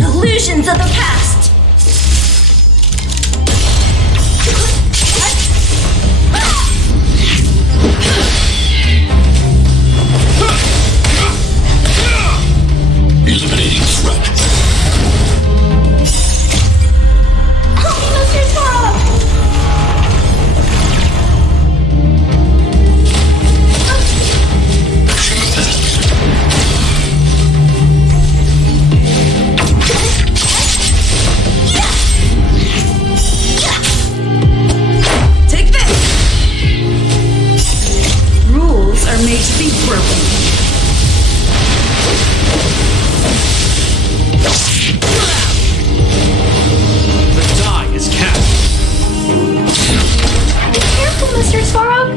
Illusions of the past! Eliminating threat. Mr. Sora! Take this! Rules are made to be broken. The die is cast. Careful, Mr. Svarog.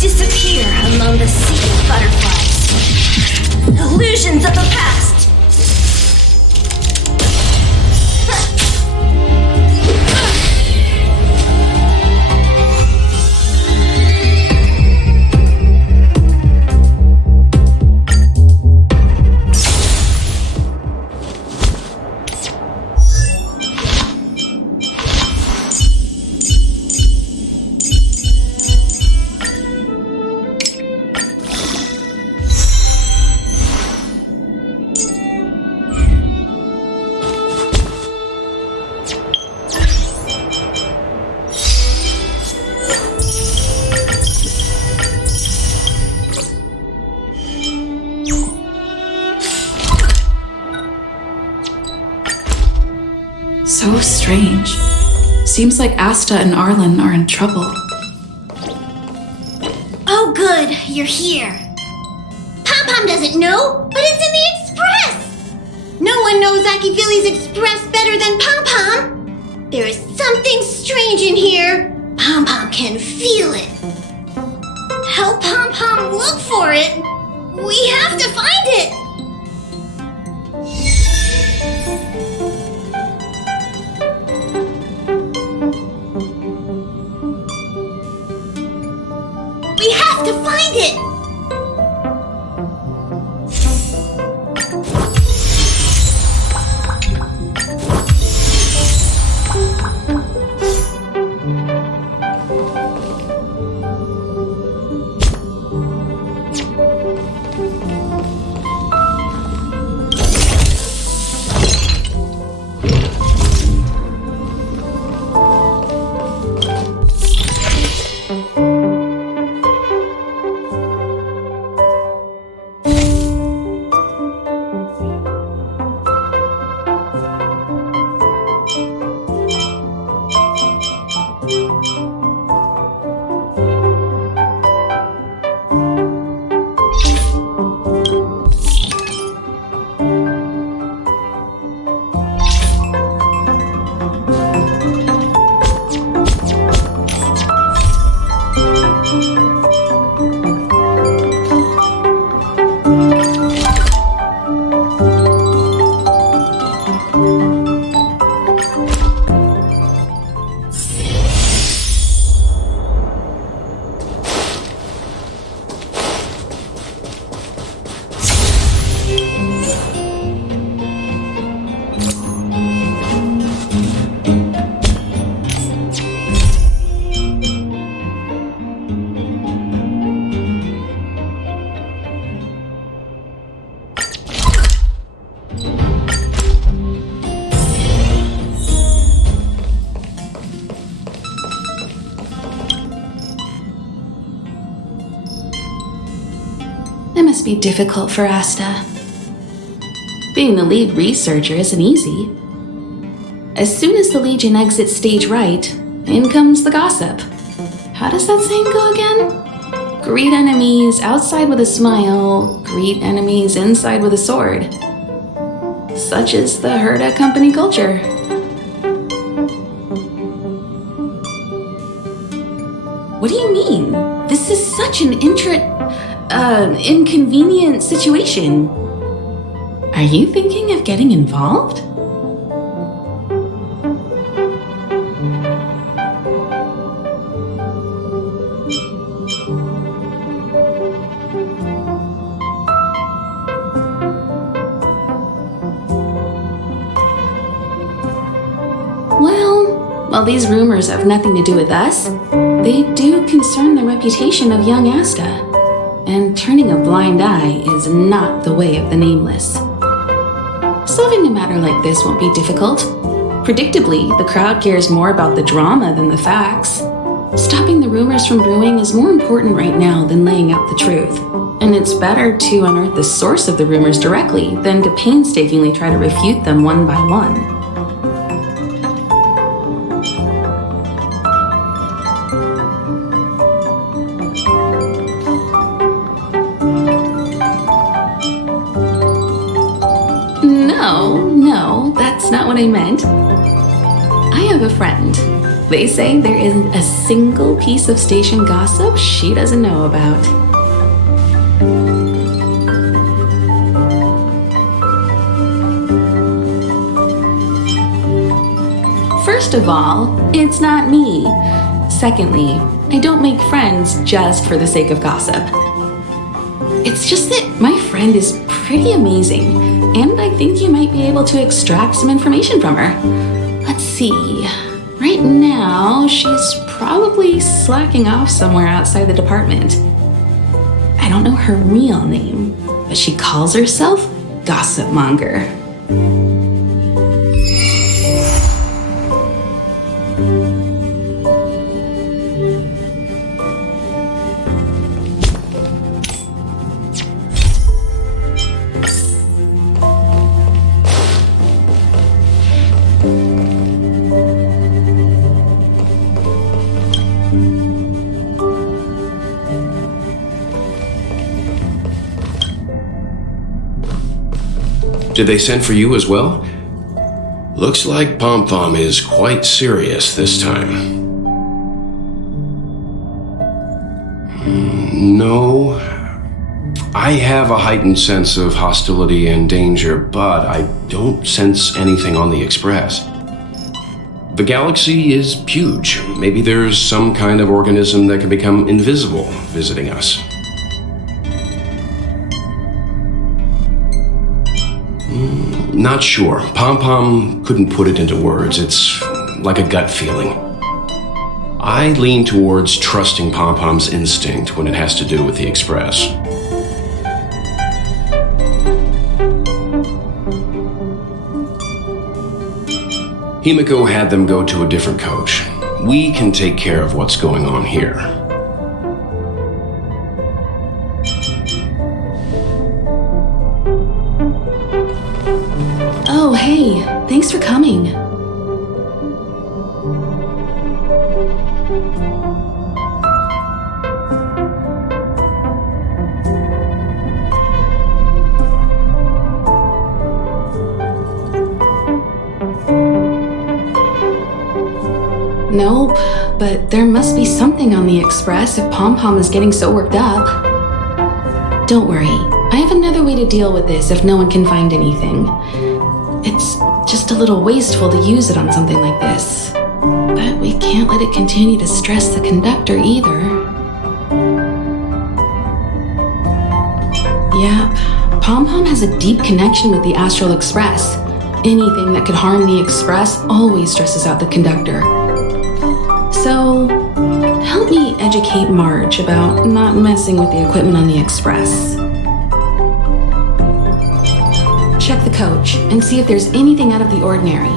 Disappear among the sea of butterflies. Illusions of the past! So strange. Seems like Asta and Arlen are in trouble. Oh, good, you're here. Pom-Pom doesn't know, but it's in the Express! No one knows Akivili's Express better than Pom-Pom. There is something strange in here. Pom-Pom can feel it. Help Pom-Pom look for it. We have to find it. We have to find it. It must be difficult for Asta. Being the lead researcher isn't easy. As soon as the Legion exits stage right, in comes the gossip. How does that saying go again? Greet enemies outside with a smile, greet enemies inside with a sword. Such is the Herda company culture. What do you mean? This is such an inconvenient situation. Are you thinking of getting involved? Well, while these rumors have nothing to do with us, they do concern the reputation of young Asta, and turning a blind eye is not the way of the Nameless. Solving a matter like this won't be difficult. Predictably, the crowd cares more about the drama than the facts. Stopping the rumors from brewing is more important right now than laying out the truth, and it's better to unearth the source of the rumors directly than to painstakingly try to refute them one by one. No, that's not what I meant. I have a friend. They say there isn't a single piece of station gossip she doesn't know about. First of all, it's not me. Secondly, I don't make friends just for the sake of gossip. It's just that my friend is pretty amazing, and I think you might be able to extract some information from her. Let's see. Right now, she's probably slacking off somewhere outside the department. I don't know her real name, but she calls herself Gossip Monger. Did they send for you as well? Looks like Pom Pom is quite serious this time. No. I have a heightened sense of hostility and danger, but I don't sense anything on the Express. The galaxy is huge. Maybe there's some kind of organism that can become invisible visiting us. Not sure. Pom Pom couldn't put it into words. It's like a gut feeling. I lean towards trusting Pom Pom's instinct when it has to do with the Express. Himiko had them go to a different coach. We can take care of what's going on here. Oh, hey, thanks for coming. Nope, but there must be something on the Express if Pom Pom is getting so worked up. Don't worry, I have another way to deal with this if no one can find anything. It's just a little wasteful to use it on something like this. But we can't let it continue to stress the conductor either. Yeah, Pom Pom has a deep connection with the Astral Express. Anything that could harm the Express always stresses out the conductor. So, help me educate Marge about not messing with the equipment on the Express. Check the coach and see if there's anything out of the ordinary.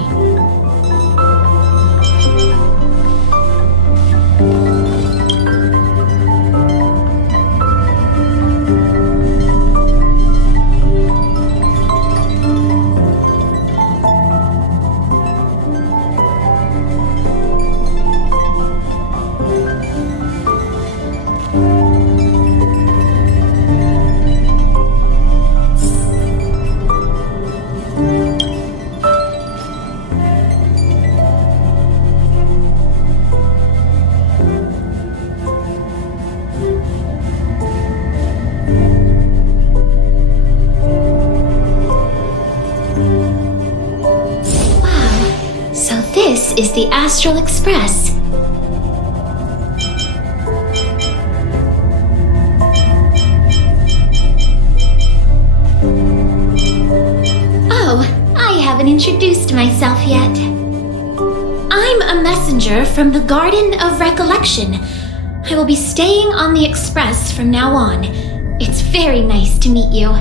Is the Astral Express. Oh, I haven't introduced myself yet. I'm a messenger from the Garden of Recollection. I will be staying on the Express from now on. It's very nice to meet you.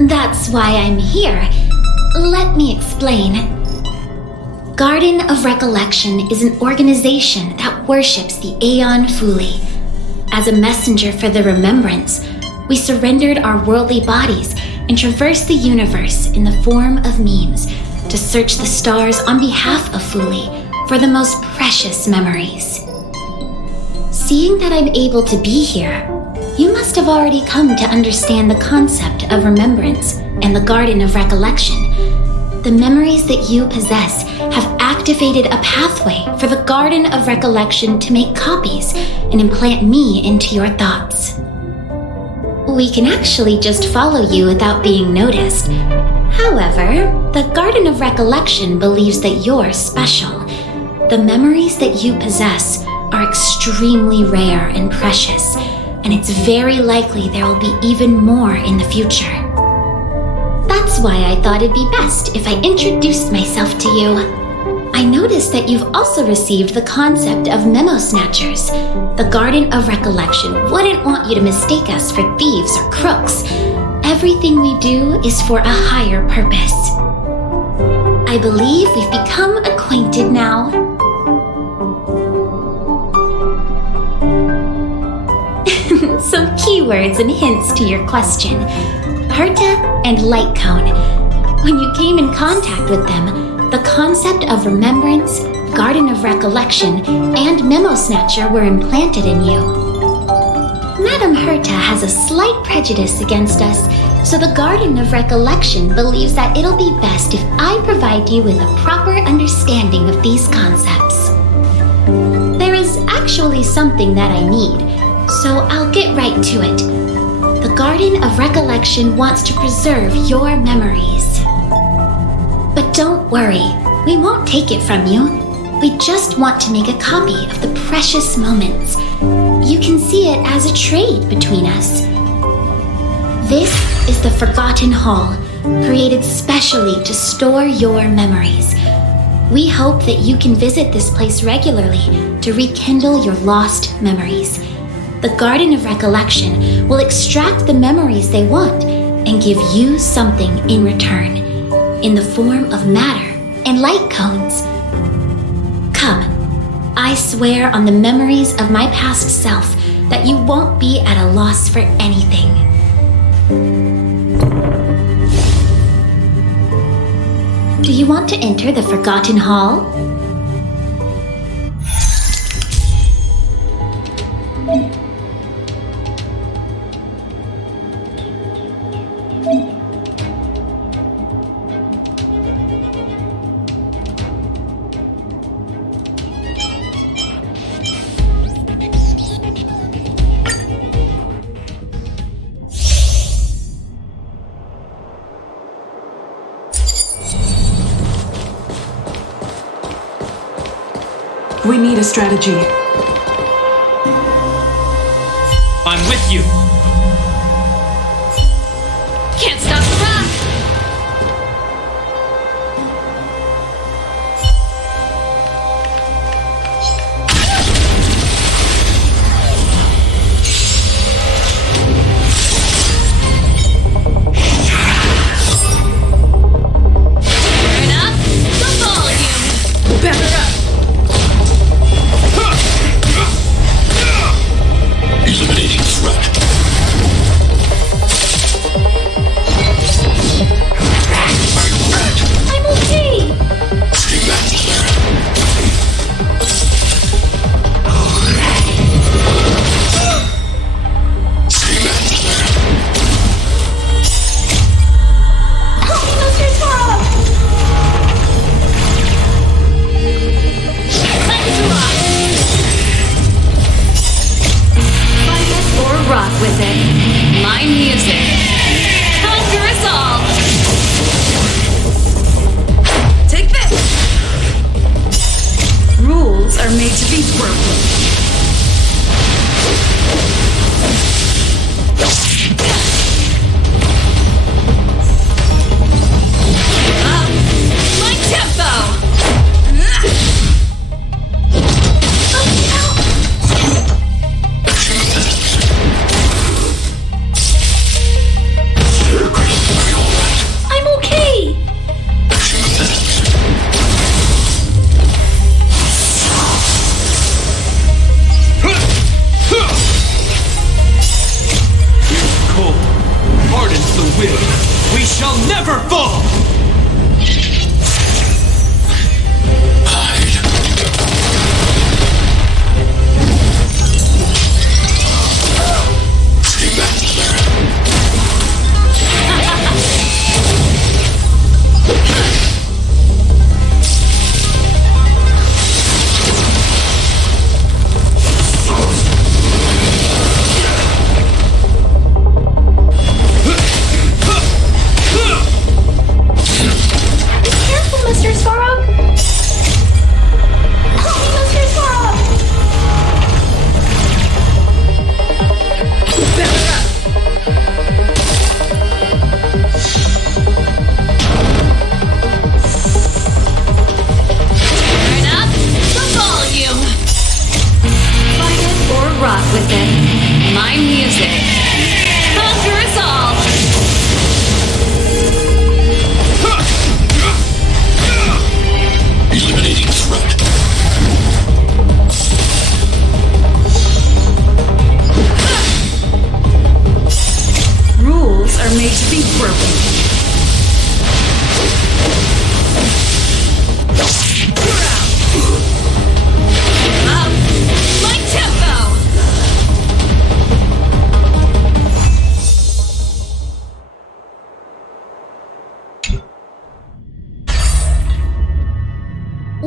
That's why I'm here. Let me explain. Garden of Recollection is an organization that worships the Aeon Fuli. As a messenger for the remembrance, we surrendered our worldly bodies and traversed the universe in the form of memes to search the stars on behalf of Fuli for the most precious memories. Seeing that I'm able to be here, you must have already come to understand the concept of remembrance and the Garden of Recollection. The memories that you possess have activated a pathway for the Garden of Recollection to make copies and implant me into your thoughts. We can actually just follow you without being noticed. However, the Garden of Recollection believes that you're special. The memories that you possess are extremely rare and precious, and it's very likely there will be even more in the future. That's why I thought it'd be best if I introduced myself to you. I noticed that you've also received the concept of memo snatchers. The Garden of Recollection wouldn't want you to mistake us for thieves or crooks. Everything we do is for a higher purpose. I believe we've become acquainted now. Some keywords and hints to your question. Herta and Light Cone. When you came in contact with them, The concept of remembrance, Garden of Recollection, and Memo Snatcher were implanted in you. Madame Herta has a slight prejudice against us, so the Garden of Recollection believes that it'll be best if I provide you with a proper understanding of these concepts. There is actually something that I need, so I'll get right to it. The Garden of Recollection wants to preserve your memories. But don't worry, we won't take it from you. We just want to make a copy of the precious moments. You can see it as a trade between us. This is the Forgotten Hall, created specially to store your memories. We hope that you can visit this place regularly to rekindle your lost memories. The Garden of Recollection will extract the memories they want and give you something in return, in the form of matter and light cones. Come, I swear on the memories of my past self that you won't be at a loss for anything. Do you want to enter the Forgotten Hall? We need a strategy. I'm with you. Can't stop the rock! Turn up the volume! Back up! Eliminating threat.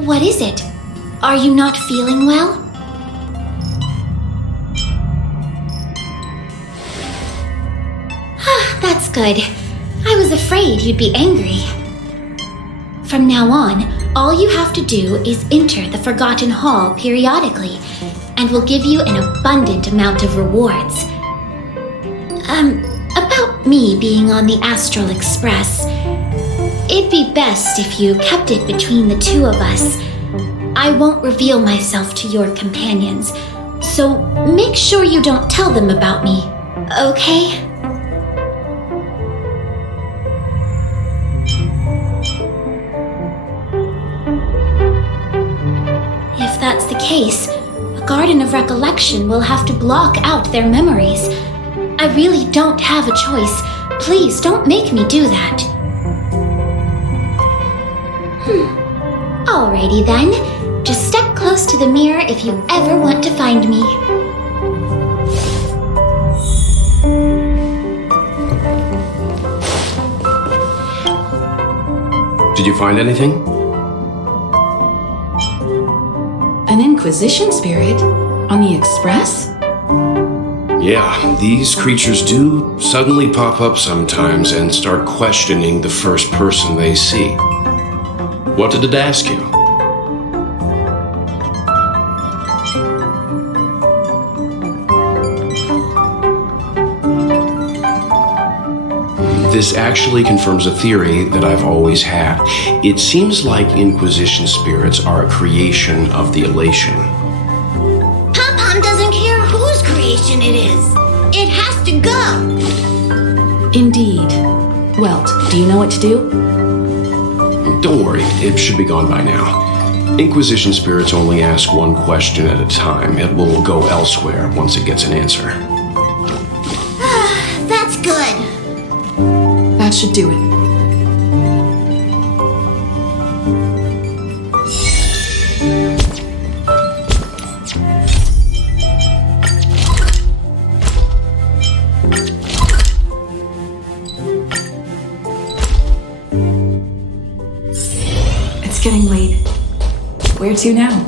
What is it? Are you not feeling well? That's good. I was afraid you'd be angry. From now on, all you have to do is enter the Forgotten Hall periodically, and we'll give you an abundant amount of rewards. About me being on the Astral Express, it'd be best if you kept it between the two of us. I won't reveal myself to your companions, so make sure you don't tell them about me, okay? If that's the case, a Garden of Recollection will have to block out their memories. I really don't have a choice. Please don't make me do that. Alrighty then. Just step close to the mirror if you ever want to find me. Did you find anything? An Inquisition spirit? On the Express? Yeah, these creatures do suddenly pop up sometimes and start questioning the first person they see. What did it ask you? This actually confirms a theory that I've always had. It seems like Inquisition spirits are a creation of the Elation. Pom-Pom doesn't care whose creation it is. It has to go. Indeed. Welt, do you know what to do? Don't worry, it should be gone by now. Inquisition spirits only ask one question at a time. It will go elsewhere once it gets an answer. That's good. That should do it. It's getting late. Where to now?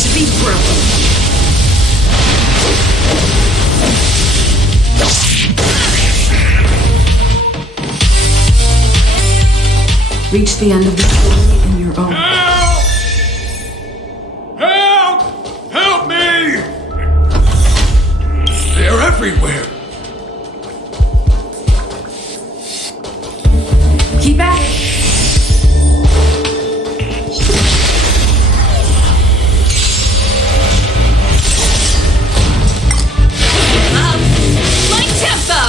made to be broken. Reach the end of the story in your own. Help! Help me! They're everywhere. Keep at it. My tempo!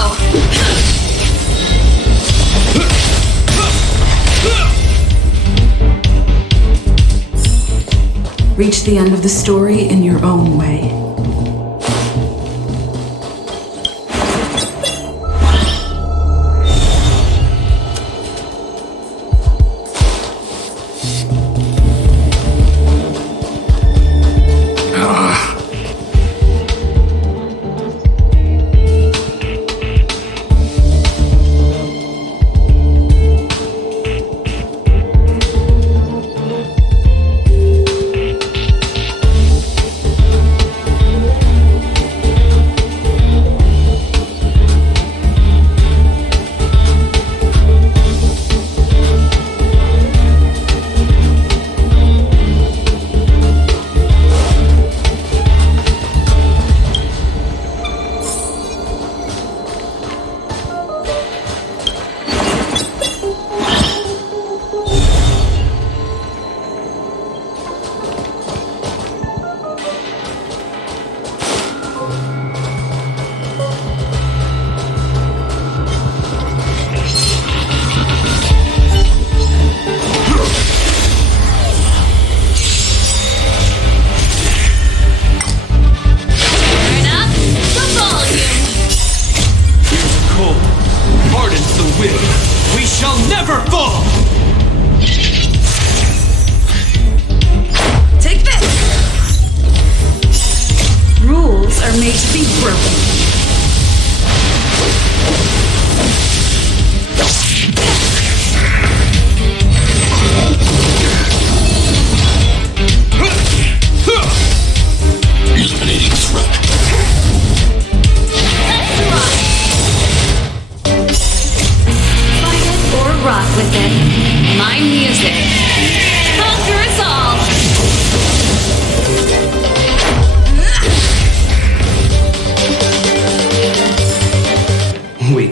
Reach the end of the story in your own way.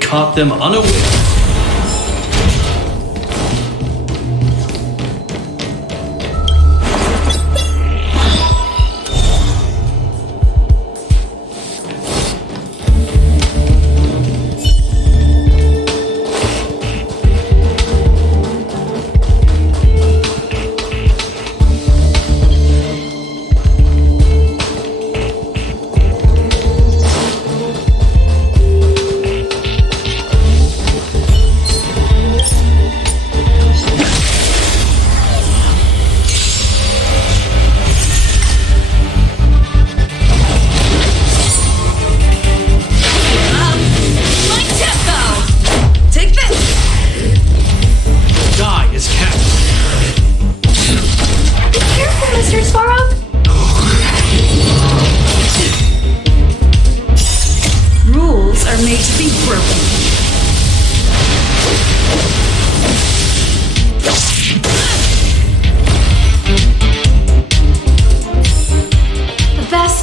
Caught them unaware.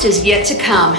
Is yet to come.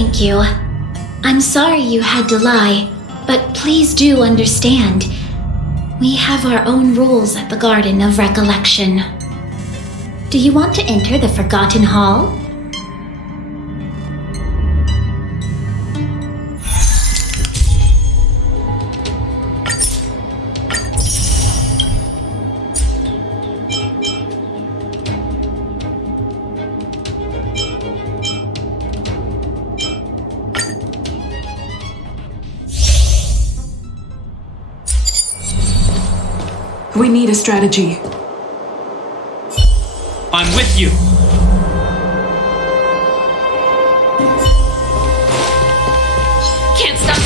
Thank you. I'm sorry you had to lie, but please do understand. We have our own rules at the Garden of Recollection. Do you want to enter the Forgotten Hall? We need a strategy. I'm with you. Can't stop.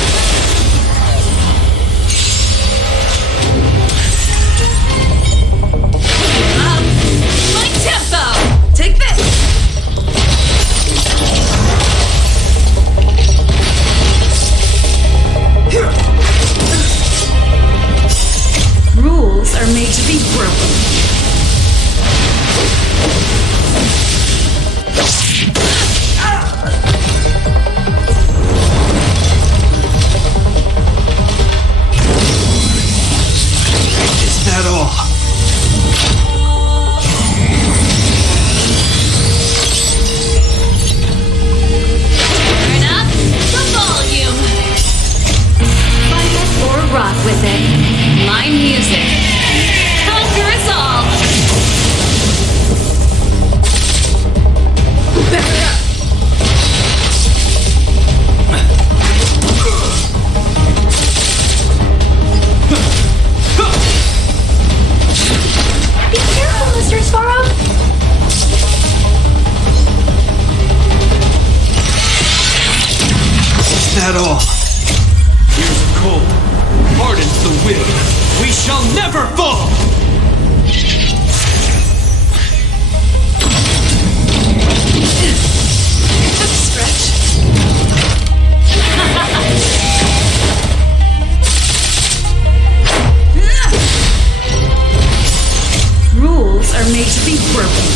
My tempo! Take this! Rules are made to be broken. Is that all? Turn up the volume. Fight it or rock with it. My music. Conquer us all. Back up. Be careful, Mr. Sparrow! Is that all? Here's a cold, hardens the will. We shall never fall! Stretch. Rules are made to be broken.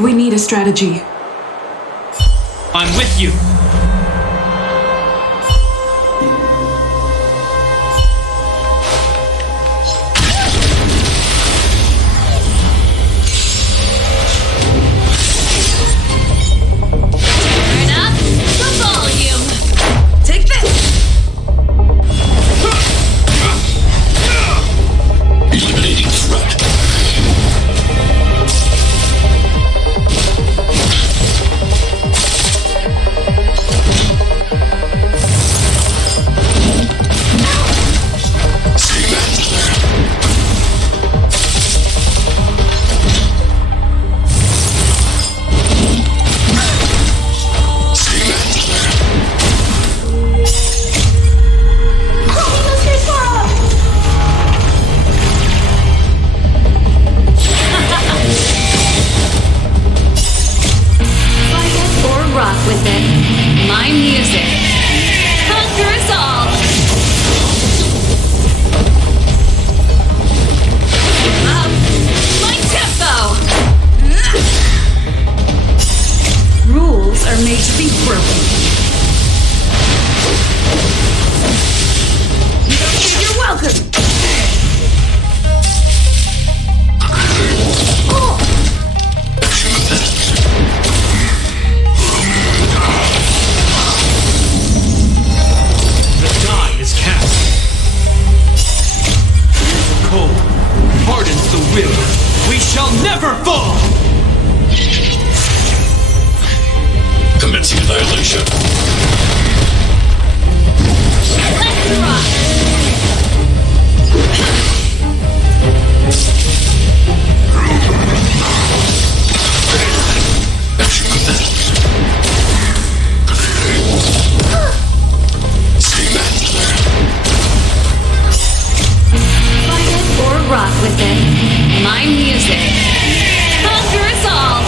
We need a strategy. I'm with you. Turn up the volume. Take this. Eliminating threat. Rock with it. My music. Conquer us all. Up. My tempo. Rules are made to be broken. You're welcome. Is cast. Cold hardens the will. We shall never fall! Commencing annihilation. Let's rock. Rock with it. My music. Conquer us all.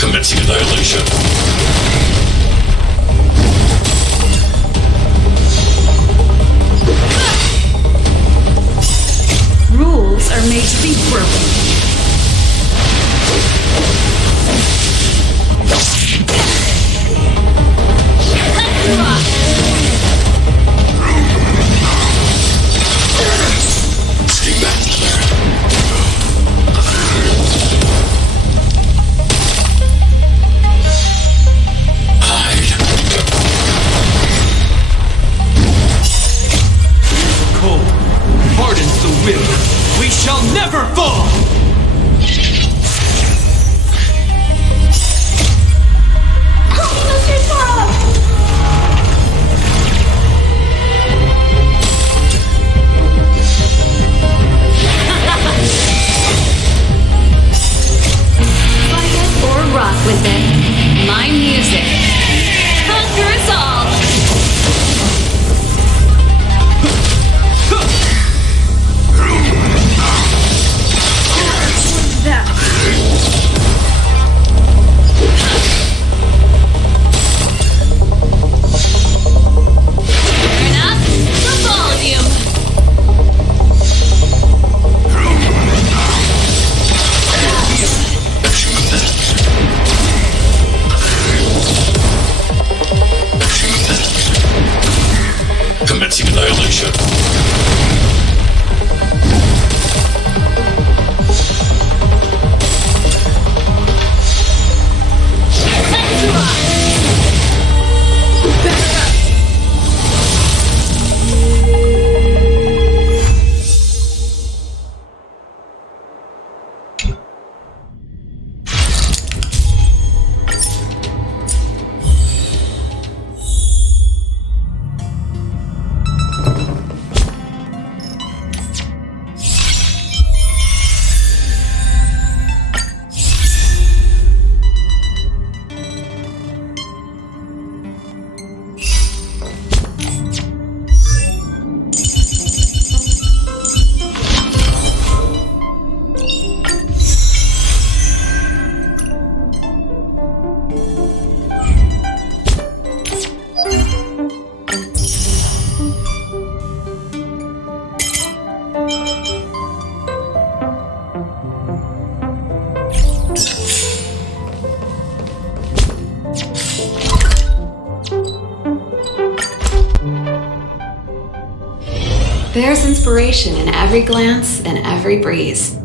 Commencing annihilation. Rules are made to be broken. Let's rock. Cold hardens the will. We shall never fall! Or rock with it. My music. Conquer us all. Turn up the volume. Commencing annihilation. There's inspiration in every glance and every breeze.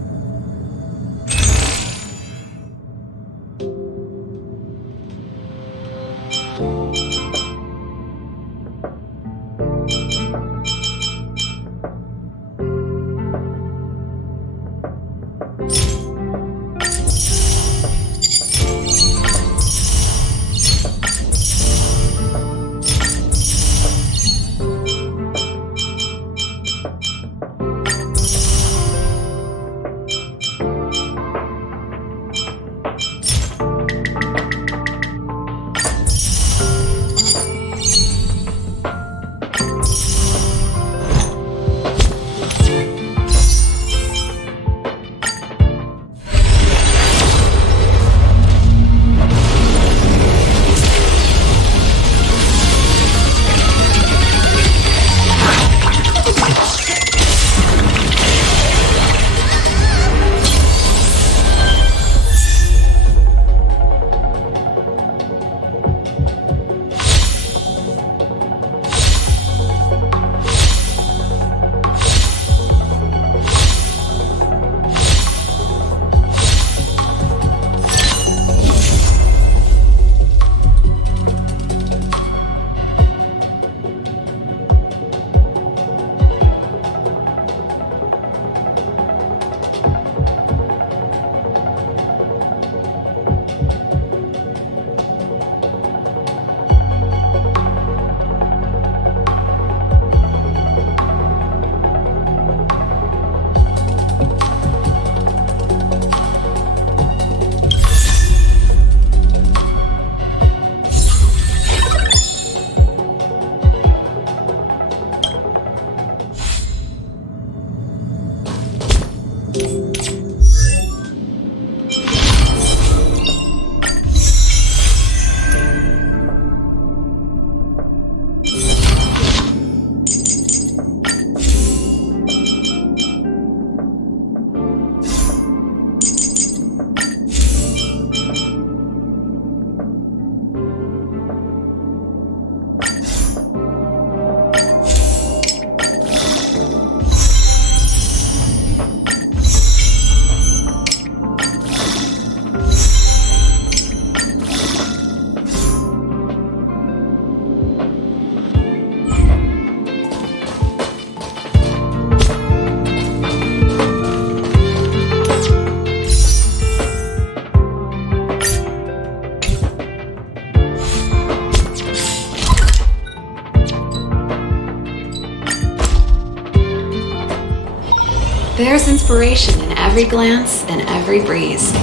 There's inspiration in every glance and every breeze.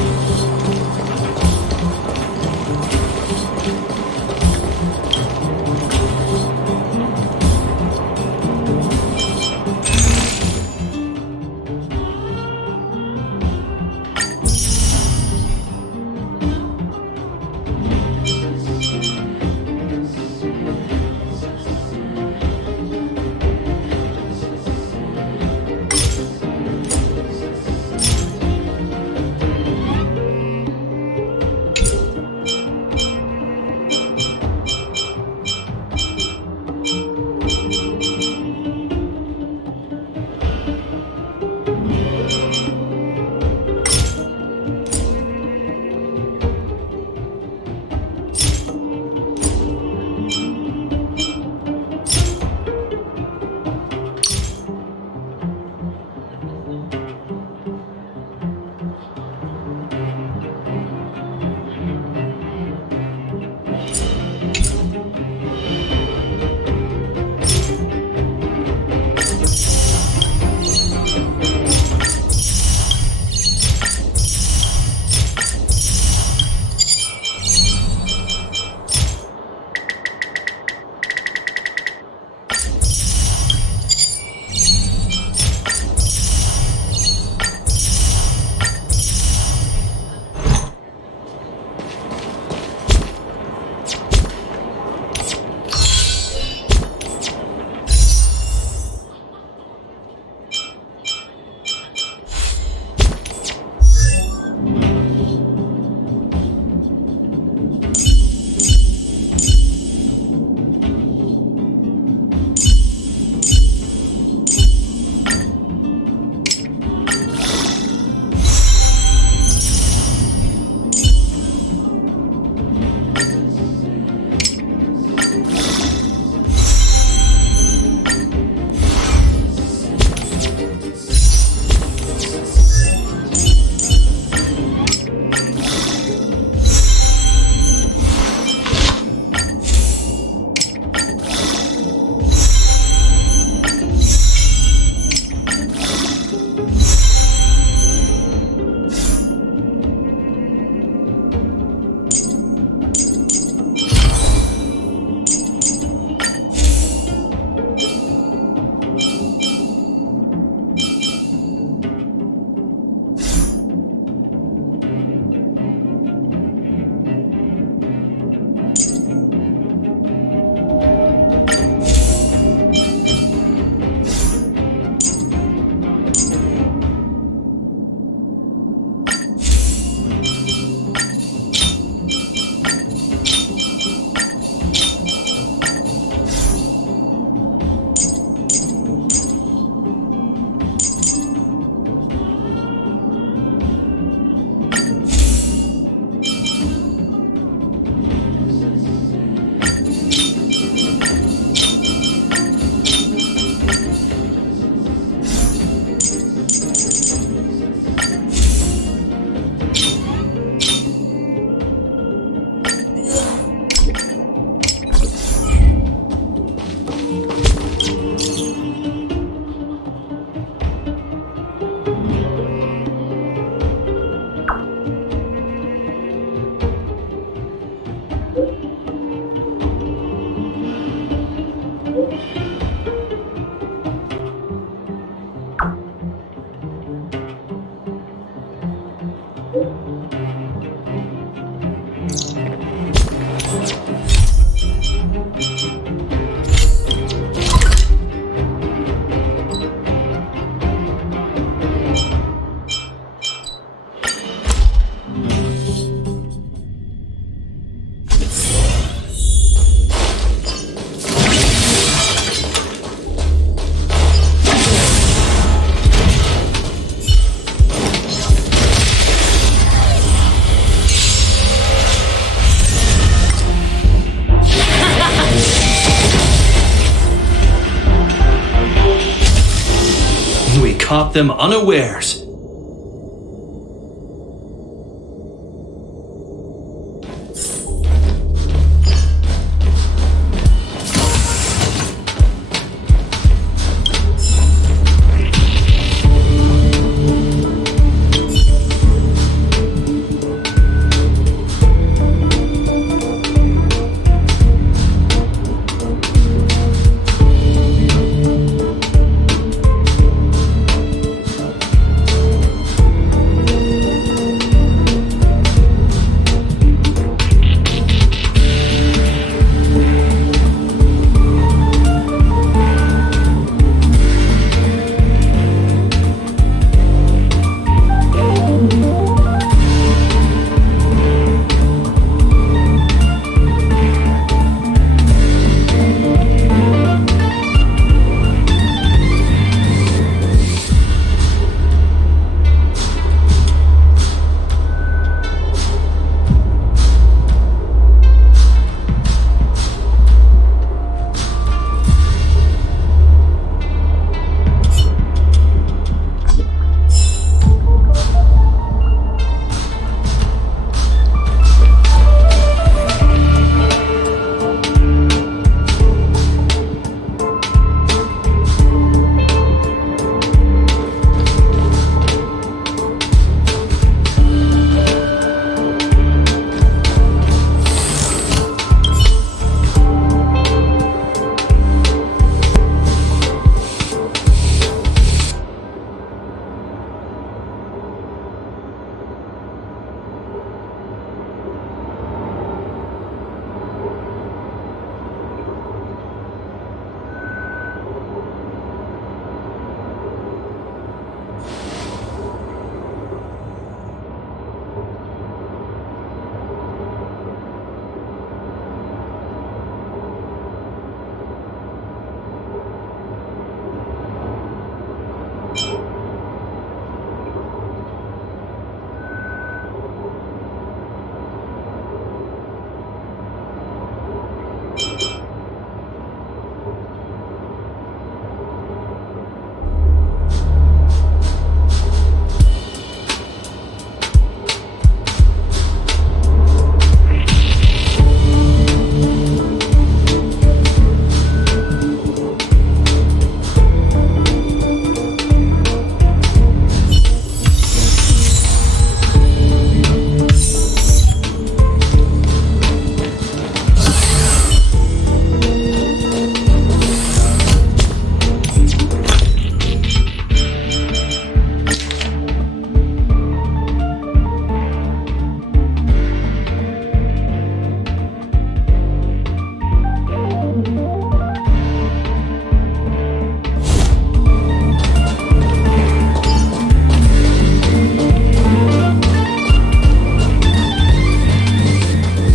caught them unawares.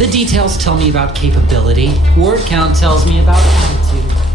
Details tell me about capability. Word count tells me about attitude.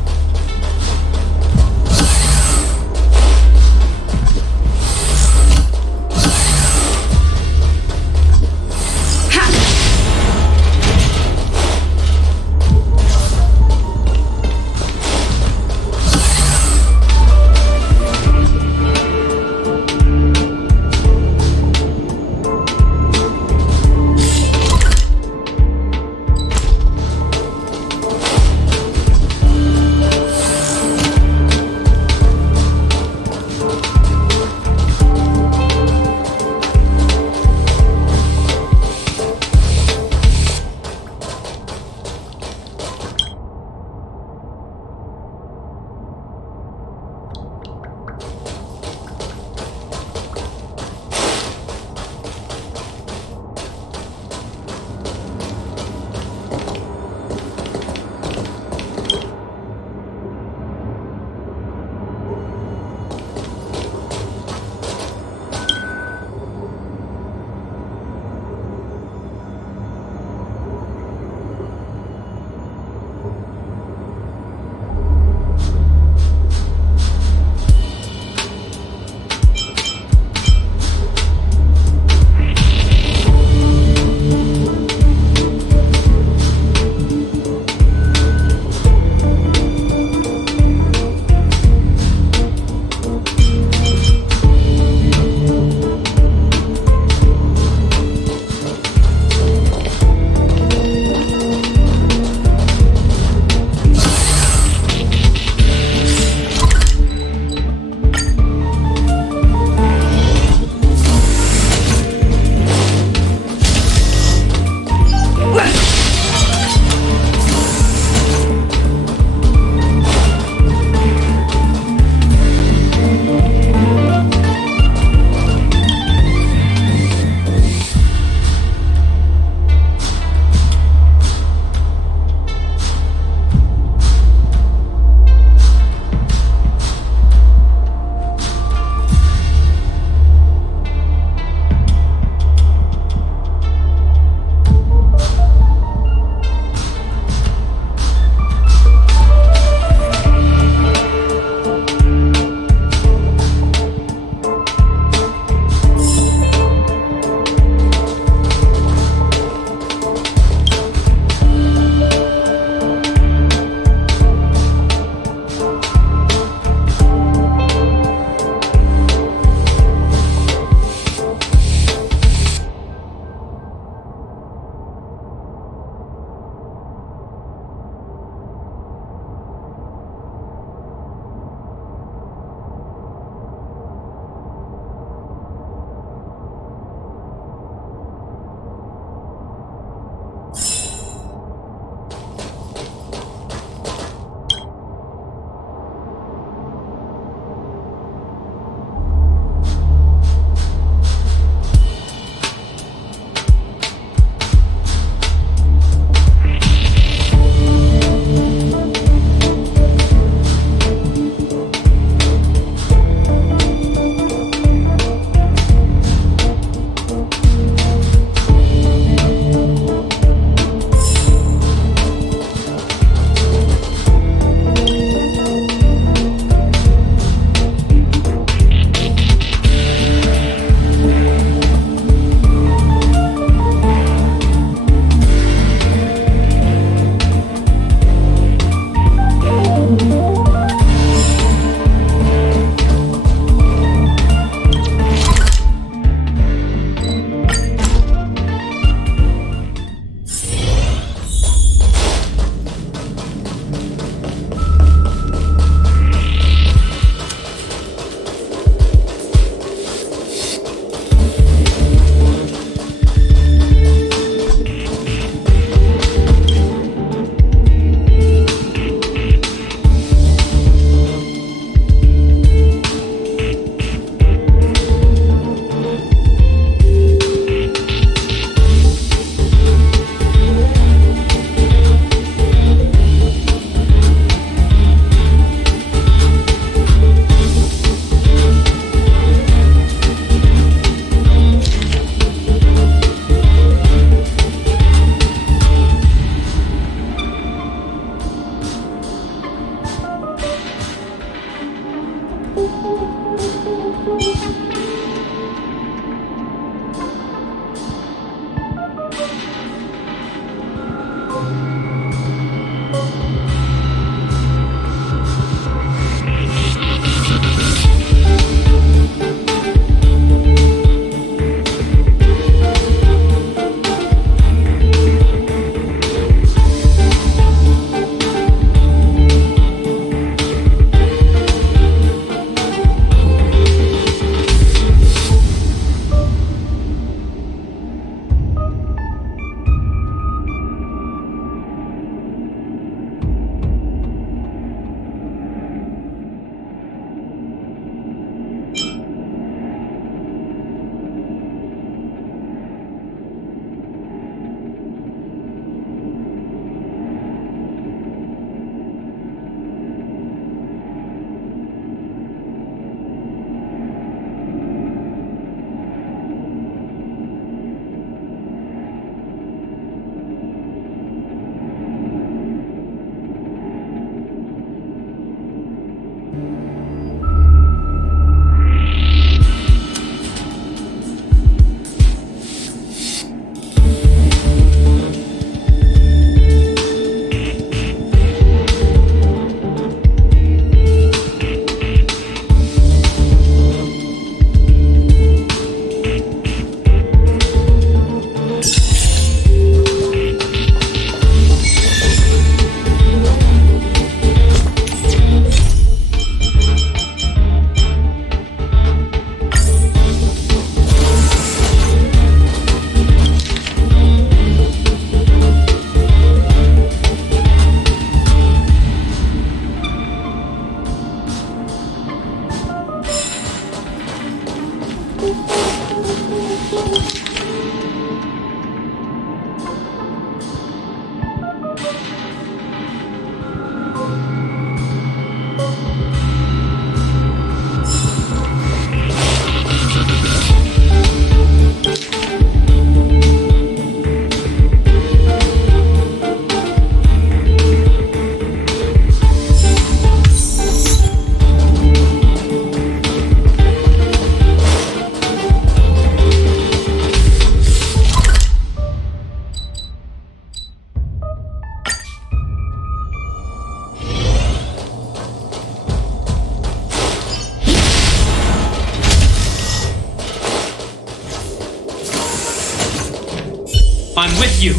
I'm with you.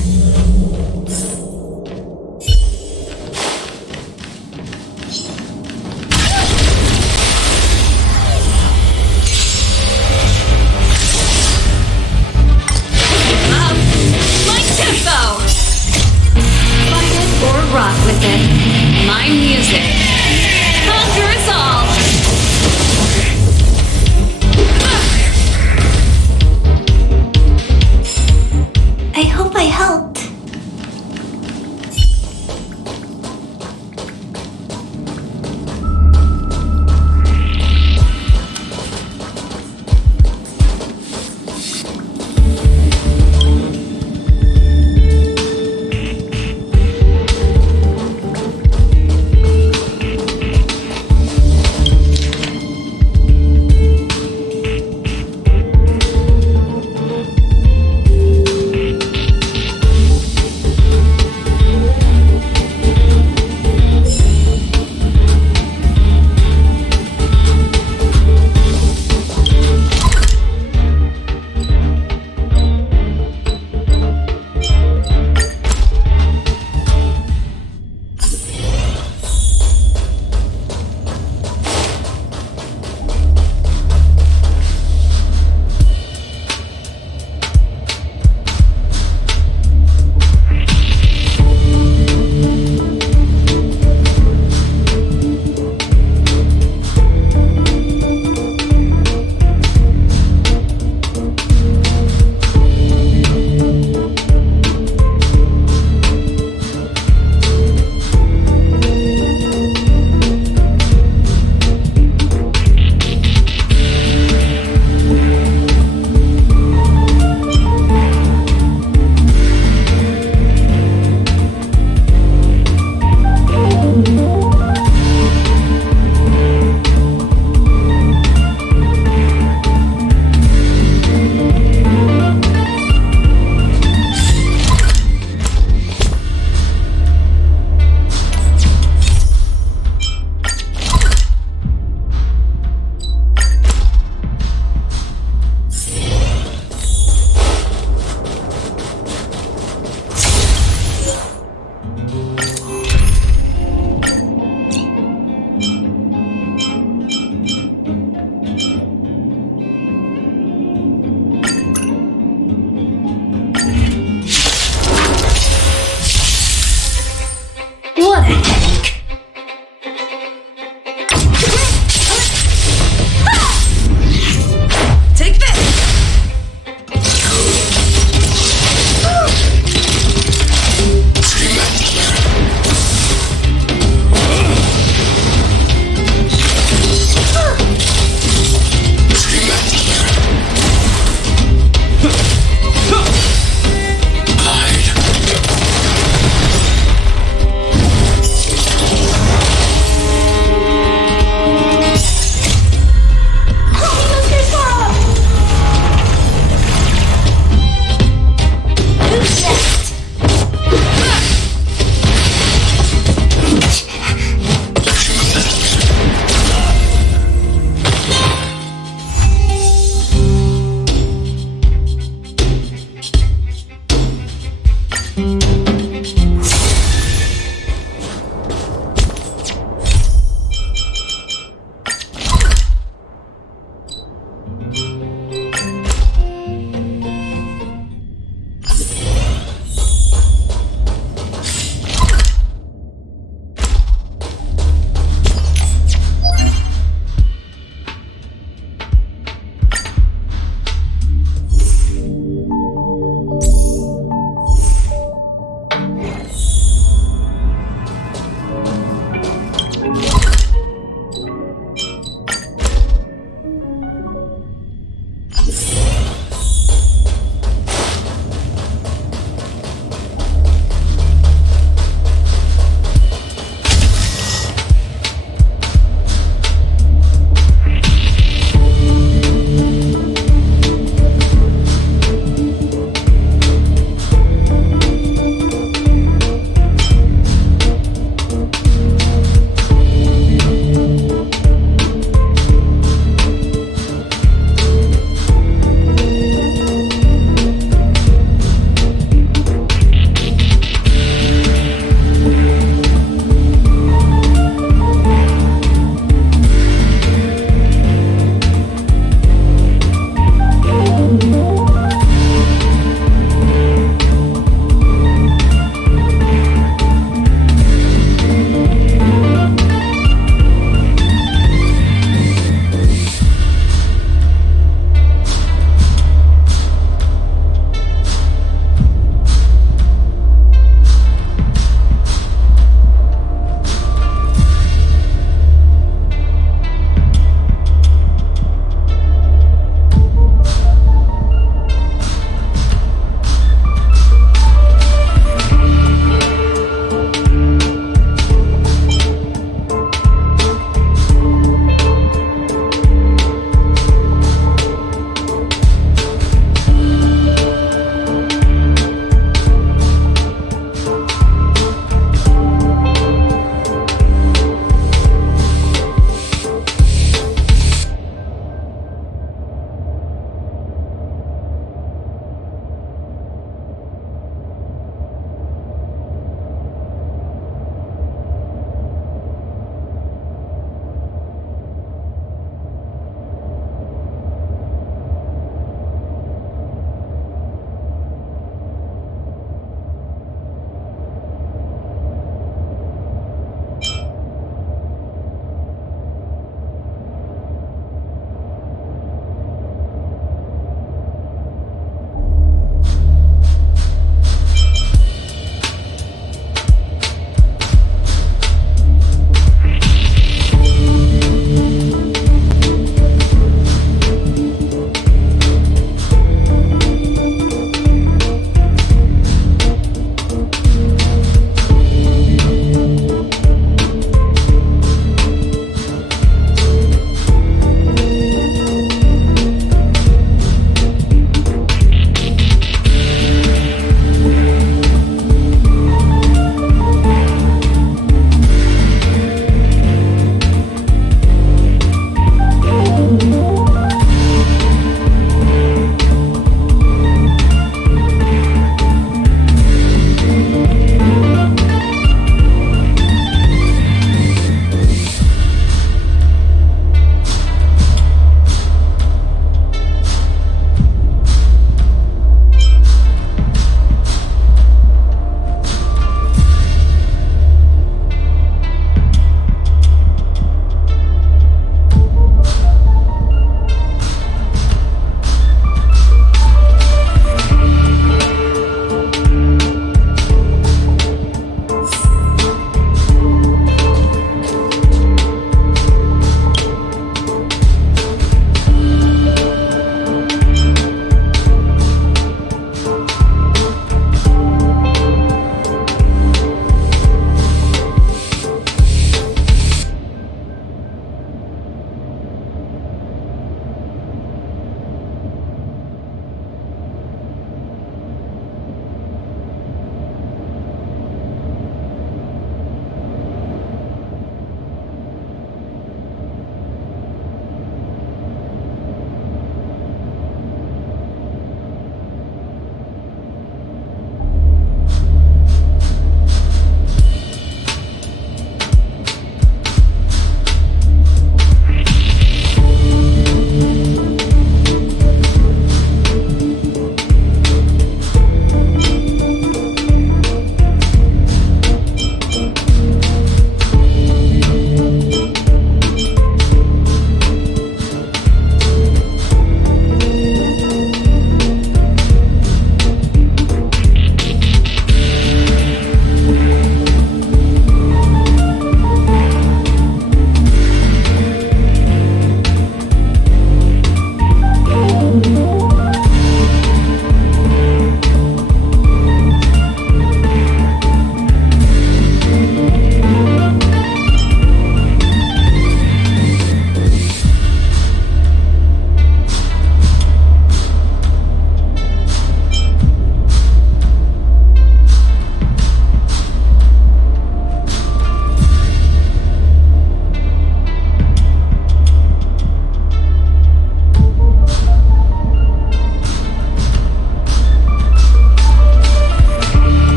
My tempo! Fight it or rock with it. My music. Conquer us all! I hope I helped.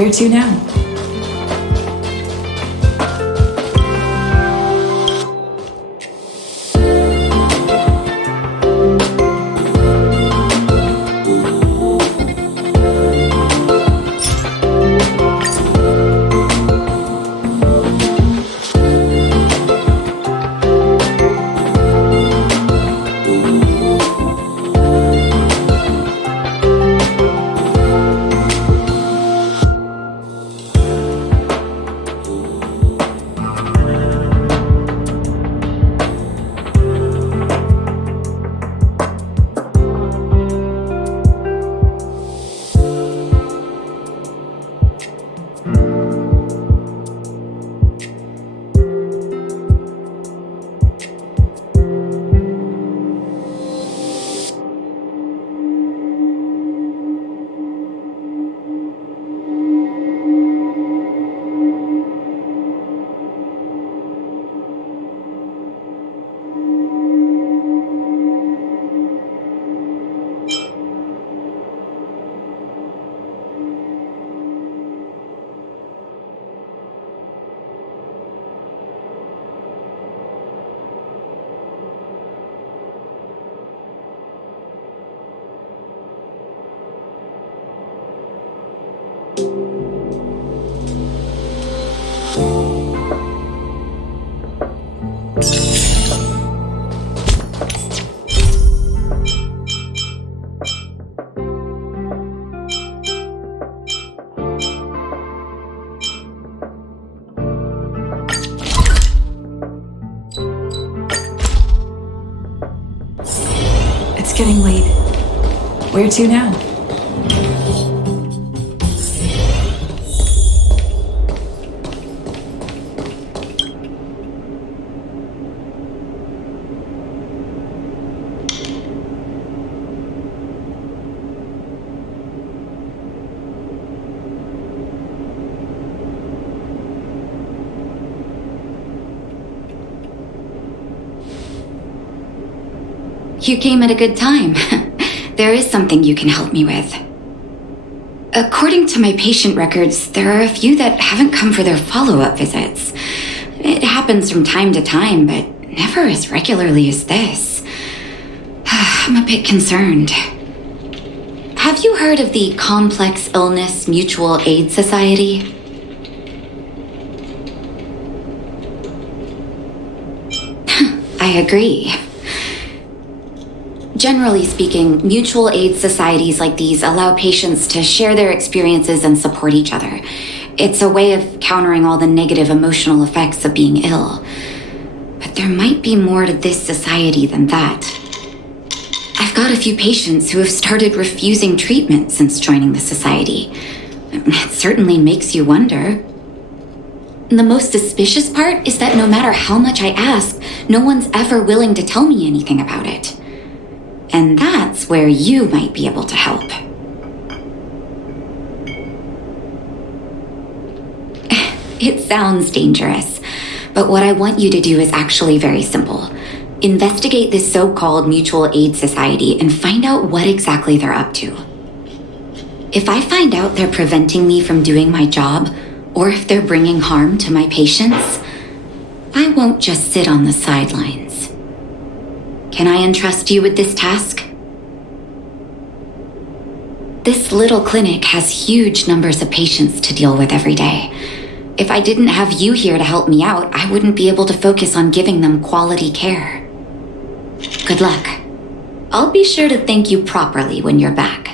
Where to now? It's getting late. Where to now? You came at a good time. There is something you can help me with. According to my patient records, there are a few that haven't come for their follow-up visits. It happens from time to time, but never as regularly as this. I'm a bit concerned. Have you heard of the Complex Illness Mutual Aid Society? I agree. Generally speaking, mutual aid societies like these allow patients to share their experiences and support each other. It's a way of countering all the negative emotional effects of being ill. But there might be more to this society than that. I've got a few patients who have started refusing treatment since joining the society. It certainly makes you wonder. The most suspicious part is that no matter how much I ask, no one's ever willing to tell me anything about it. And that's where you might be able to help. It sounds dangerous, but what I want you to do is actually very simple. Investigate this so-called mutual aid society and find out what exactly they're up to. If I find out they're preventing me from doing my job, or if they're bringing harm to my patients, I won't just sit on the sidelines. Can I entrust you with this task? This little clinic has huge numbers of patients to deal with every day. If I didn't have you here to help me out, I wouldn't be able to focus on giving them quality care. Good luck. I'll be sure to thank you properly when you're back.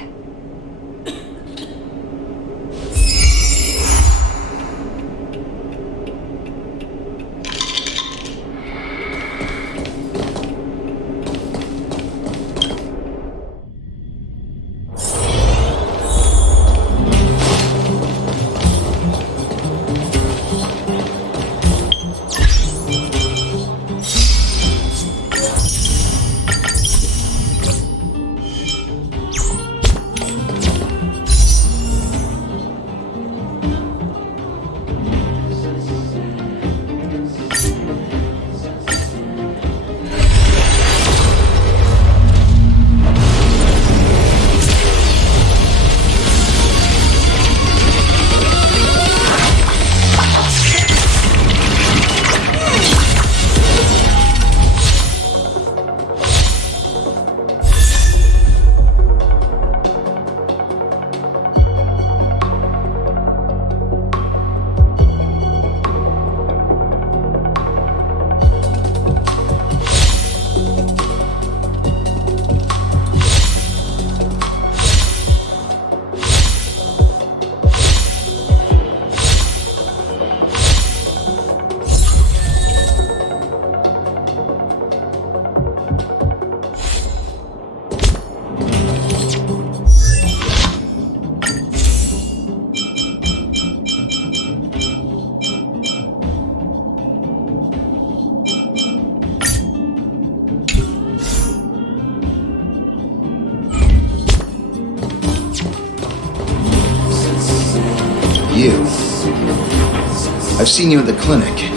I've seen you at the clinic.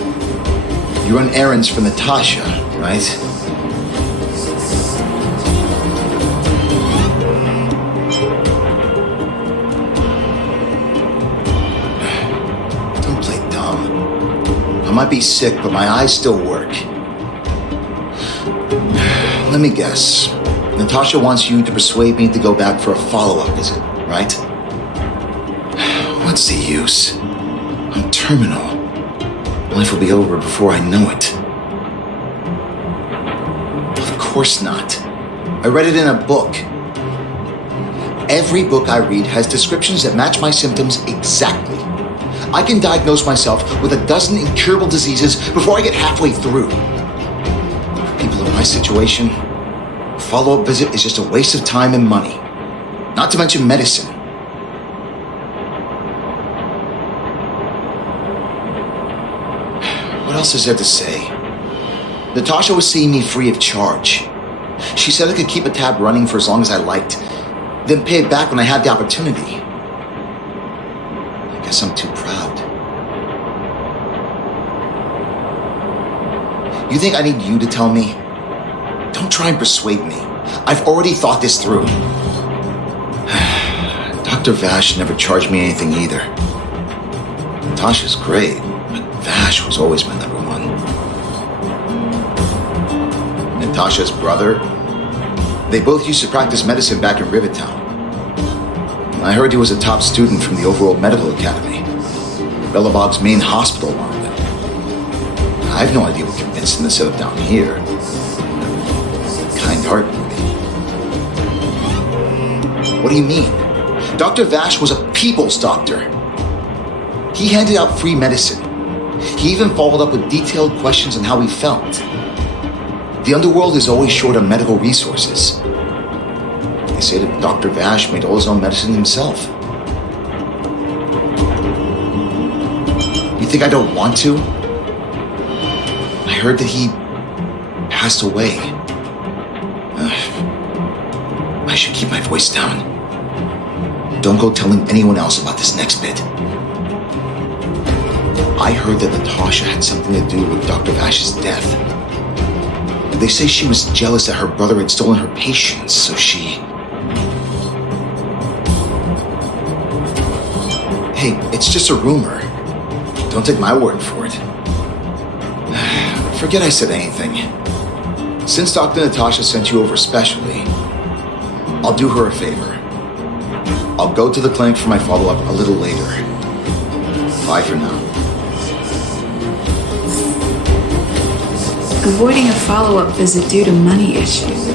You run errands for Natasha, right? Don't play dumb. I might be sick, but my eyes still work. Let me guess. Natasha wants you to persuade me to go back for a follow-up visit, right? What's the use? I'm terminal. Life will be over before I know it. Of course not. I read it in a book. Every book I read has descriptions that match my symptoms exactly. I can diagnose myself with a dozen incurable diseases before I get halfway through. For people in my situation, a follow-up visit is just a waste of time and money. Not to mention medicine. What else is there to say? Natasha was seeing me free of charge. She said I could keep a tab running for as long as I liked, then pay it back when I had the opportunity. I guess I'm too proud. You think I need you to tell me? Don't try and persuade me. I've already thought this through. Dr. Vash never charged me anything either. Natasha's great, but Vash was always my number one. Natasha's brother, they both used to practice medicine back in Rivertown. I heard he was a top student from the overall medical academy. Bellprach's main hospital wanted him. I have no idea what convinced him to set up down here. Kind heart, maybe. What do you mean? Dr. Vash was a people's doctor. He handed out free medicine. He even followed up with detailed questions on how he felt. The underworld is always short on medical resources. They say that Dr. Vash made all his own medicine himself. You think I don't want to? I heard that he passed away. I should keep my voice down. Don't go telling anyone else about this next bit. I heard that Natasha had something to do with Dr. Vash's death. They say she was jealous that her brother had stolen her patients, so she... Hey, it's just a rumor. Don't take my word for it. Forget I said anything. Since Dr. Natasha sent you over specially, I'll do her a favor. I'll go to the clinic for my follow-up a little later. Bye for now. Avoiding a follow-up visit due to money issues.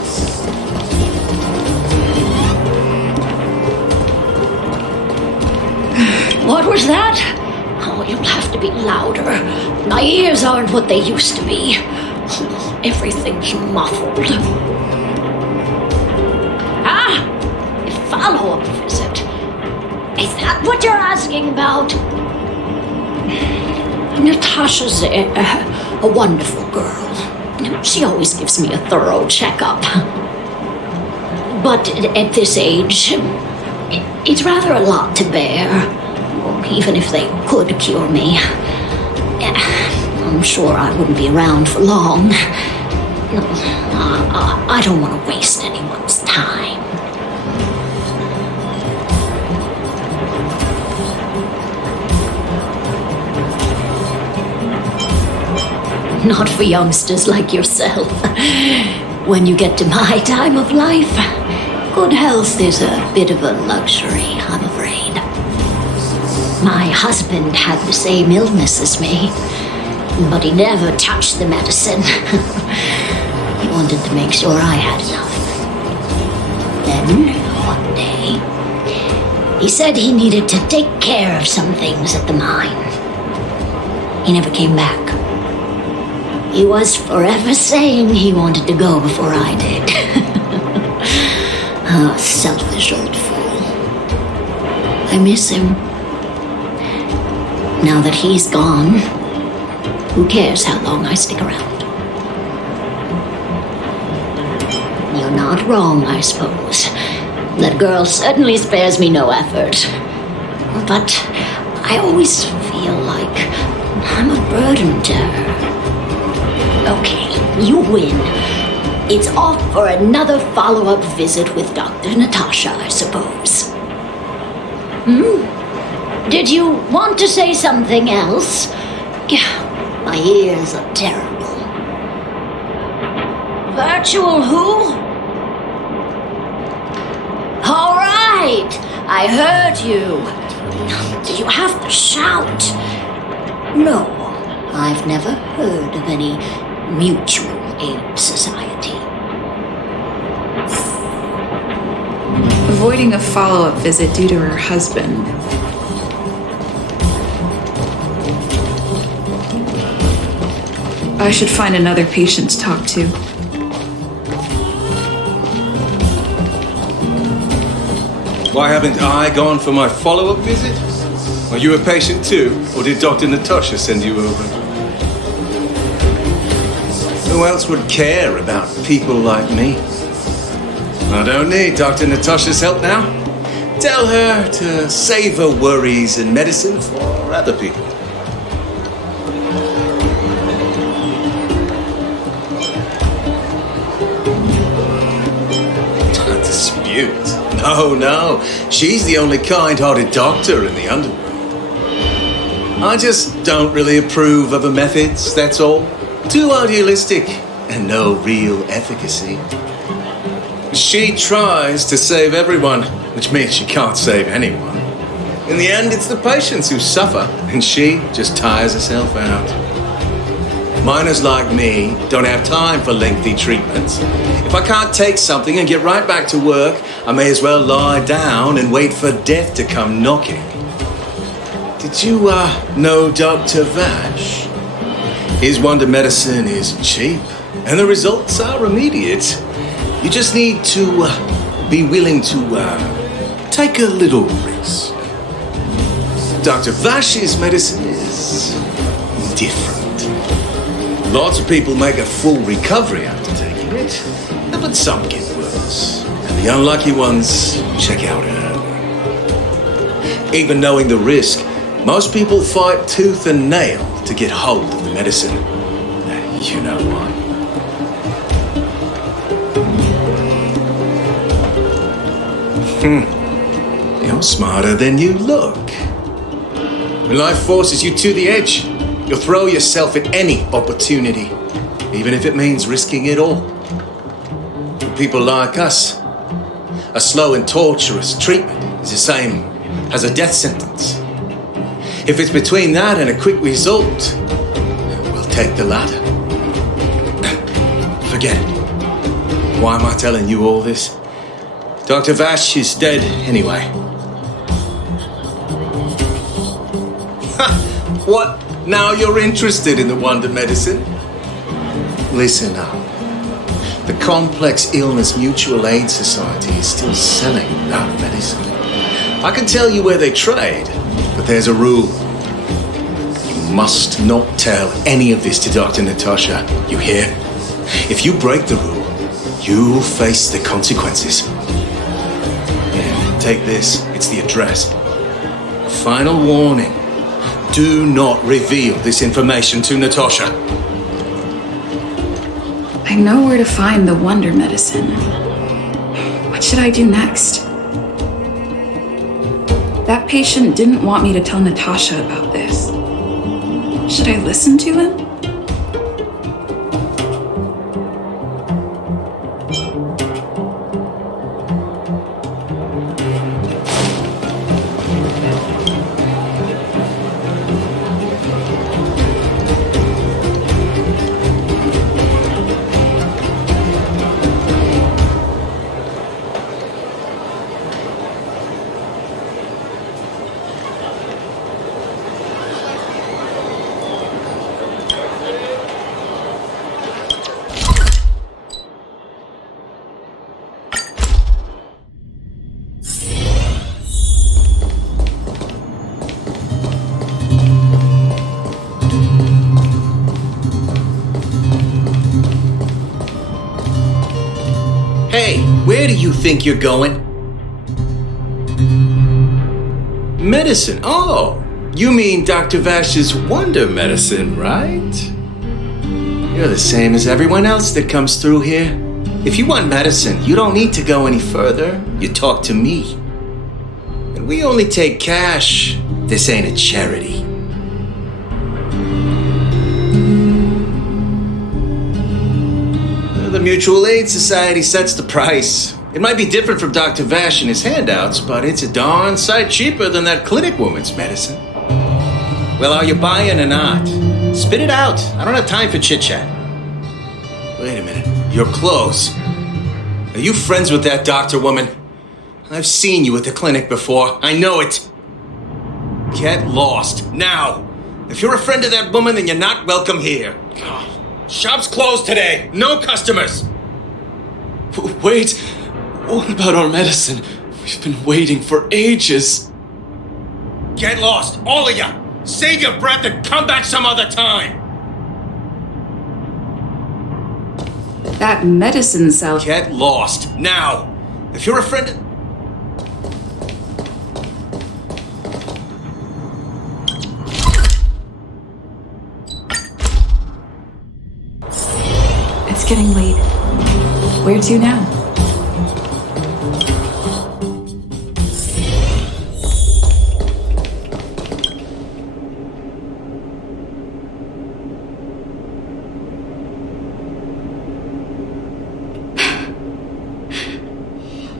What was that? Oh, you'll have to be louder. My ears aren't what they used to be. Everything's muffled. Ah! A follow-up visit. Is that what you're asking about? Natasha's a wonderful girl. She always gives me a thorough checkup. But at this age, it's rather a lot to bear. Even if they could cure me, I'm sure I wouldn't be around for long. I don't want to waste anyone's time. Not for youngsters like yourself. When you get to my time of life, good health is a bit of a luxury, I'm afraid. My husband had the same illness as me, but he never touched the medicine. He wanted to make sure I had enough. Then, one day, he said he needed to take care of some things at the mine. He never came back. He was forever saying he wanted to go before I did. Ah, selfish old fool. I miss him. Now that he's gone, who cares how long I stick around? You're not wrong, I suppose. That girl certainly spares me no effort. But I always feel like couldn't. Okay, you win. It's off for another follow-up visit with Dr. Natasha, I suppose. Did you want to say something else? My ears are terrible. Virtual who? All right, I heard you. Did you have to shout? No, I've never heard of any mutual aid society. Avoiding a follow-up visit due to her husband. I should find another patient to talk to. Why haven't I gone for my follow-up visit? Are you a patient too, or did Dr. Natasha send you over? Who else would care about people like me? I don't need Dr. Natasha's help now. Tell her to save her worries and medicine for other people. Dispute? No. She's the only kind-hearted doctor in the underworld. I just don't really approve of her methods, that's all. Too idealistic and no real efficacy. She tries to save everyone, which means she can't save anyone. In the end, it's the patients who suffer, and she just tires herself out. Miners like me don't have time for lengthy treatments. If I can't take something and get right back to work, I may as well lie down and wait for death to come knocking. Did you, know Dr. Vash? His wonder medicine is cheap, and the results are immediate. You just need to be willing to take a little risk. Dr. Vash's medicine is different. Lots of people make a full recovery after taking it, but some get worse. And the unlucky ones check out early. Even knowing the risk, most people fight tooth and nail to get hold of the medicine. You know why? You're smarter than you look. When life forces you to the edge, you'll throw yourself at any opportunity, even if it means risking it all. For people like us, a slow and torturous treatment is the same as a death sentence. If it's between that and a quick result, we'll take the latter. Forget it. Why am I telling you all this? Dr. Vash is dead anyway. What? Now you're interested in the wonder medicine? Listen up. The Complex Illness Mutual Aid Society is still selling that medicine. I can tell you where they trade, but there's a rule. You must not tell any of this to Dr. Natasha, you hear? If you break the rule, you'll face the consequences. Take this, it's the address. Final warning. Do not reveal this information to Natasha. I know where to find the wonder medicine. What should I do next? That patient didn't want me to tell Natasha about this. Should I listen to him? Hey, where do you think you're going? Medicine? Oh, You mean Dr. Vash's wonder medicine, right? You're the same as everyone else that comes through here. If you want medicine, you don't need to go any further. You talk to me. And we only take cash. This ain't a charity. The Mutual Aid Society sets the price. It might be different from Dr. Vash and his handouts, but it's a darn sight cheaper than that clinic woman's medicine. Well, are you buying or not? Spit it out. I don't have time for chit-chat. Wait a minute. Your clothes. Are you friends with that doctor woman? I've seen you at the clinic before. I know it. Get lost. Now. If you're a friend of that woman, then you're not welcome here. Shop's closed today. No customers. Wait. What about our medicine? We've been waiting for ages. Get lost. All of you. Save your breath and come back some other time. That medicine cell. Get lost. Now. If you're a friend of... It's getting late. Where to now?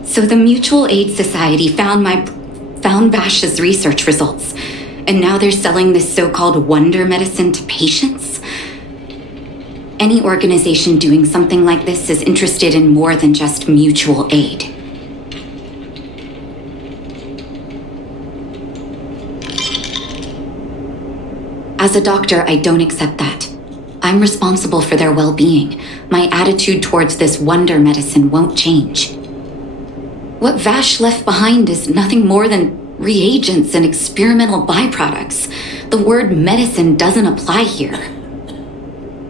So the Mutual Aid Society found Vash's research results, and now they're selling this so-called wonder medicine to patients? Any organization doing something like this is interested in more than just mutual aid. As a doctor, I don't accept that. I'm responsible for their well-being. My attitude towards this wonder medicine won't change. What Vash left behind is nothing more than reagents and experimental byproducts. The word medicine doesn't apply here.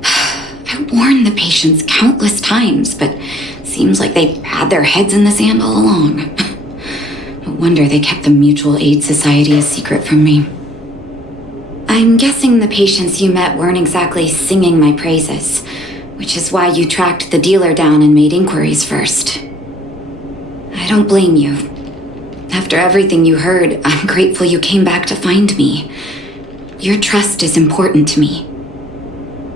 I warned the patients countless times, but it seems like they had their heads in the sand all along. No wonder they kept the Mutual Aid Society a secret from me. I'm guessing the patients you met weren't exactly singing my praises, which is why you tracked the dealer down and made inquiries first. I don't blame you. After everything you heard, I'm grateful you came back to find me. Your trust is important to me.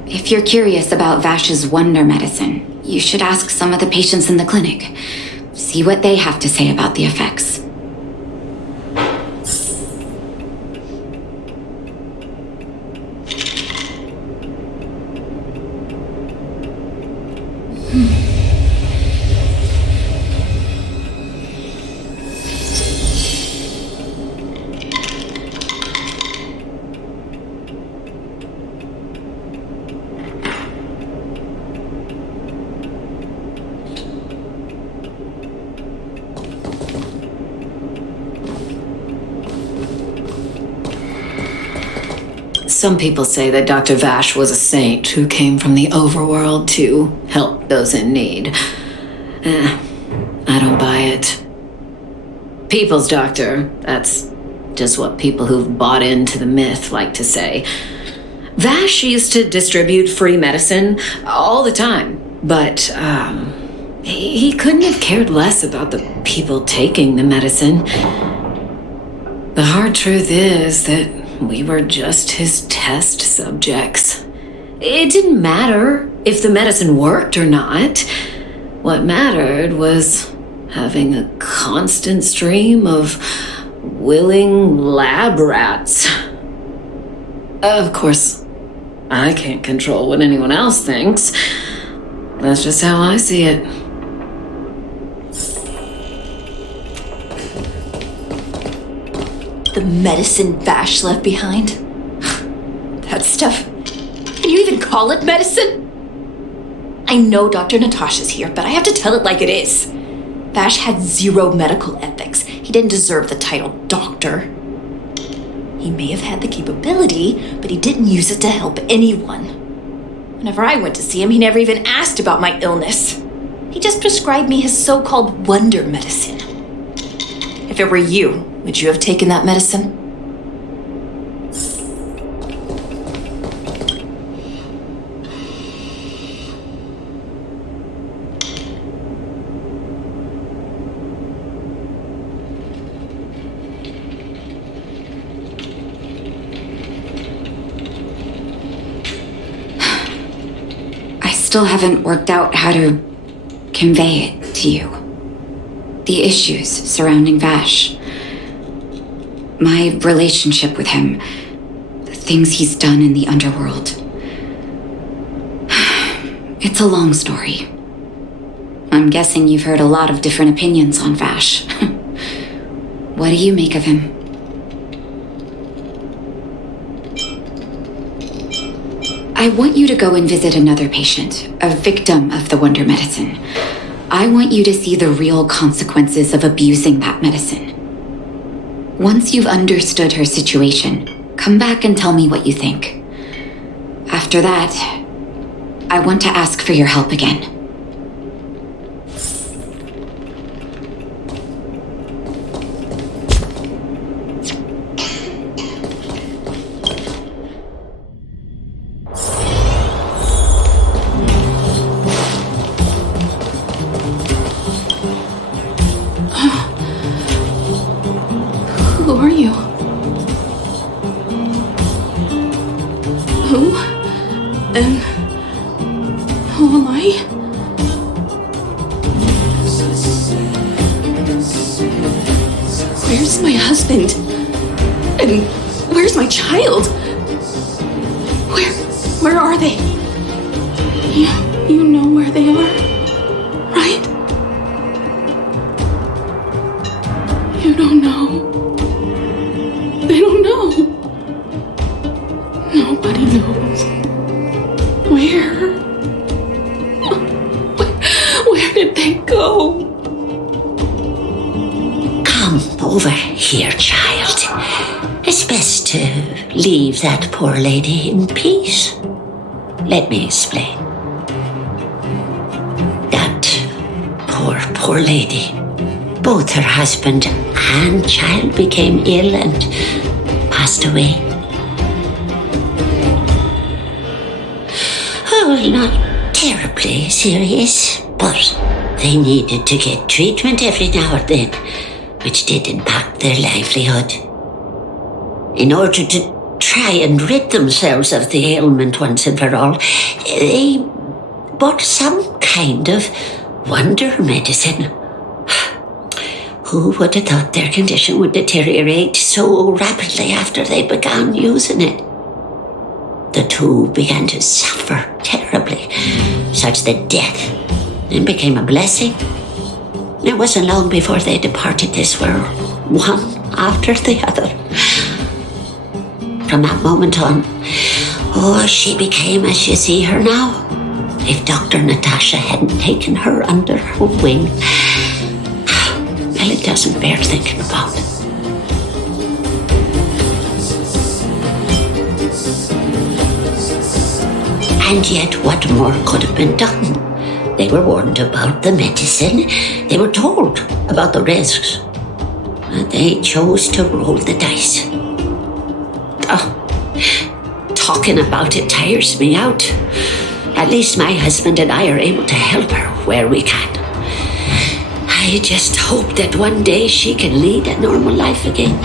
If you're curious about Vash's wonder medicine, you should ask some of the patients in the clinic. See what they have to say about the effects. Some people say that Dr. Vash was a saint who came from the overworld to help those in need. I don't buy it. People's doctor, that's just what people who've bought into the myth like to say. Vash used to distribute free medicine all the time, but he couldn't have cared less about the people taking the medicine. The hard truth is that we were just his test subjects. It didn't matter if the medicine worked or not. What mattered was having a constant stream of willing lab rats. Of course, I can't control what anyone else thinks. That's just how I see it. The medicine Vash left behind? That stuff. Can you even call it medicine? I know Dr. Natasha's here, but I have to tell it like it is. Vash had zero medical ethics. He didn't deserve the title doctor. He may have had the capability, but he didn't use it to help anyone. Whenever I went to see him, he never even asked about my illness. He just prescribed me his so-called wonder medicine. If it were you, would you have taken that medicine? still haven't worked out how to convey it to you. The issues surrounding Vash. My relationship with him. The things he's done in the underworld. It's a long story. I'm guessing you've heard a lot of different opinions on Vash. What do you make of him? I want you to go and visit another patient, a victim of the Wonder Medicine. I want you to see the real consequences of abusing that medicine. Once you've understood her situation, come back and tell me what you think. After that, I want to ask for your help again. Who are you? Who? And who am I? Where's my husband? And where's my child? Where are they? You know where they are, right? You don't know. They don't know. Nobody knows. Where did they go? Come over here, child. It's best to leave that poor lady in peace. Let me explain. That poor lady. Both her husband and child became ill and passed away. Oh, not terribly serious, but they needed to get treatment every now and then, which did impact their livelihood. In order to try and rid themselves of the ailment once and for all, they bought some kind of wonder medicine. Who would have thought their condition would deteriorate so rapidly after they began using it? The two began to suffer terribly, such that death then became a blessing. It wasn't long before they departed this world, one after the other. From that moment on, she became as you see her now. If Dr. Natasha hadn't taken her under her wing, well, it doesn't bear thinking about. And yet, what more could have been done? They were warned about the medicine. They were told about the risks. And they chose to roll the dice. Talking about it tires me out. At least my husband and I are able to help her where we can. I just hope that one day she can lead a normal life again.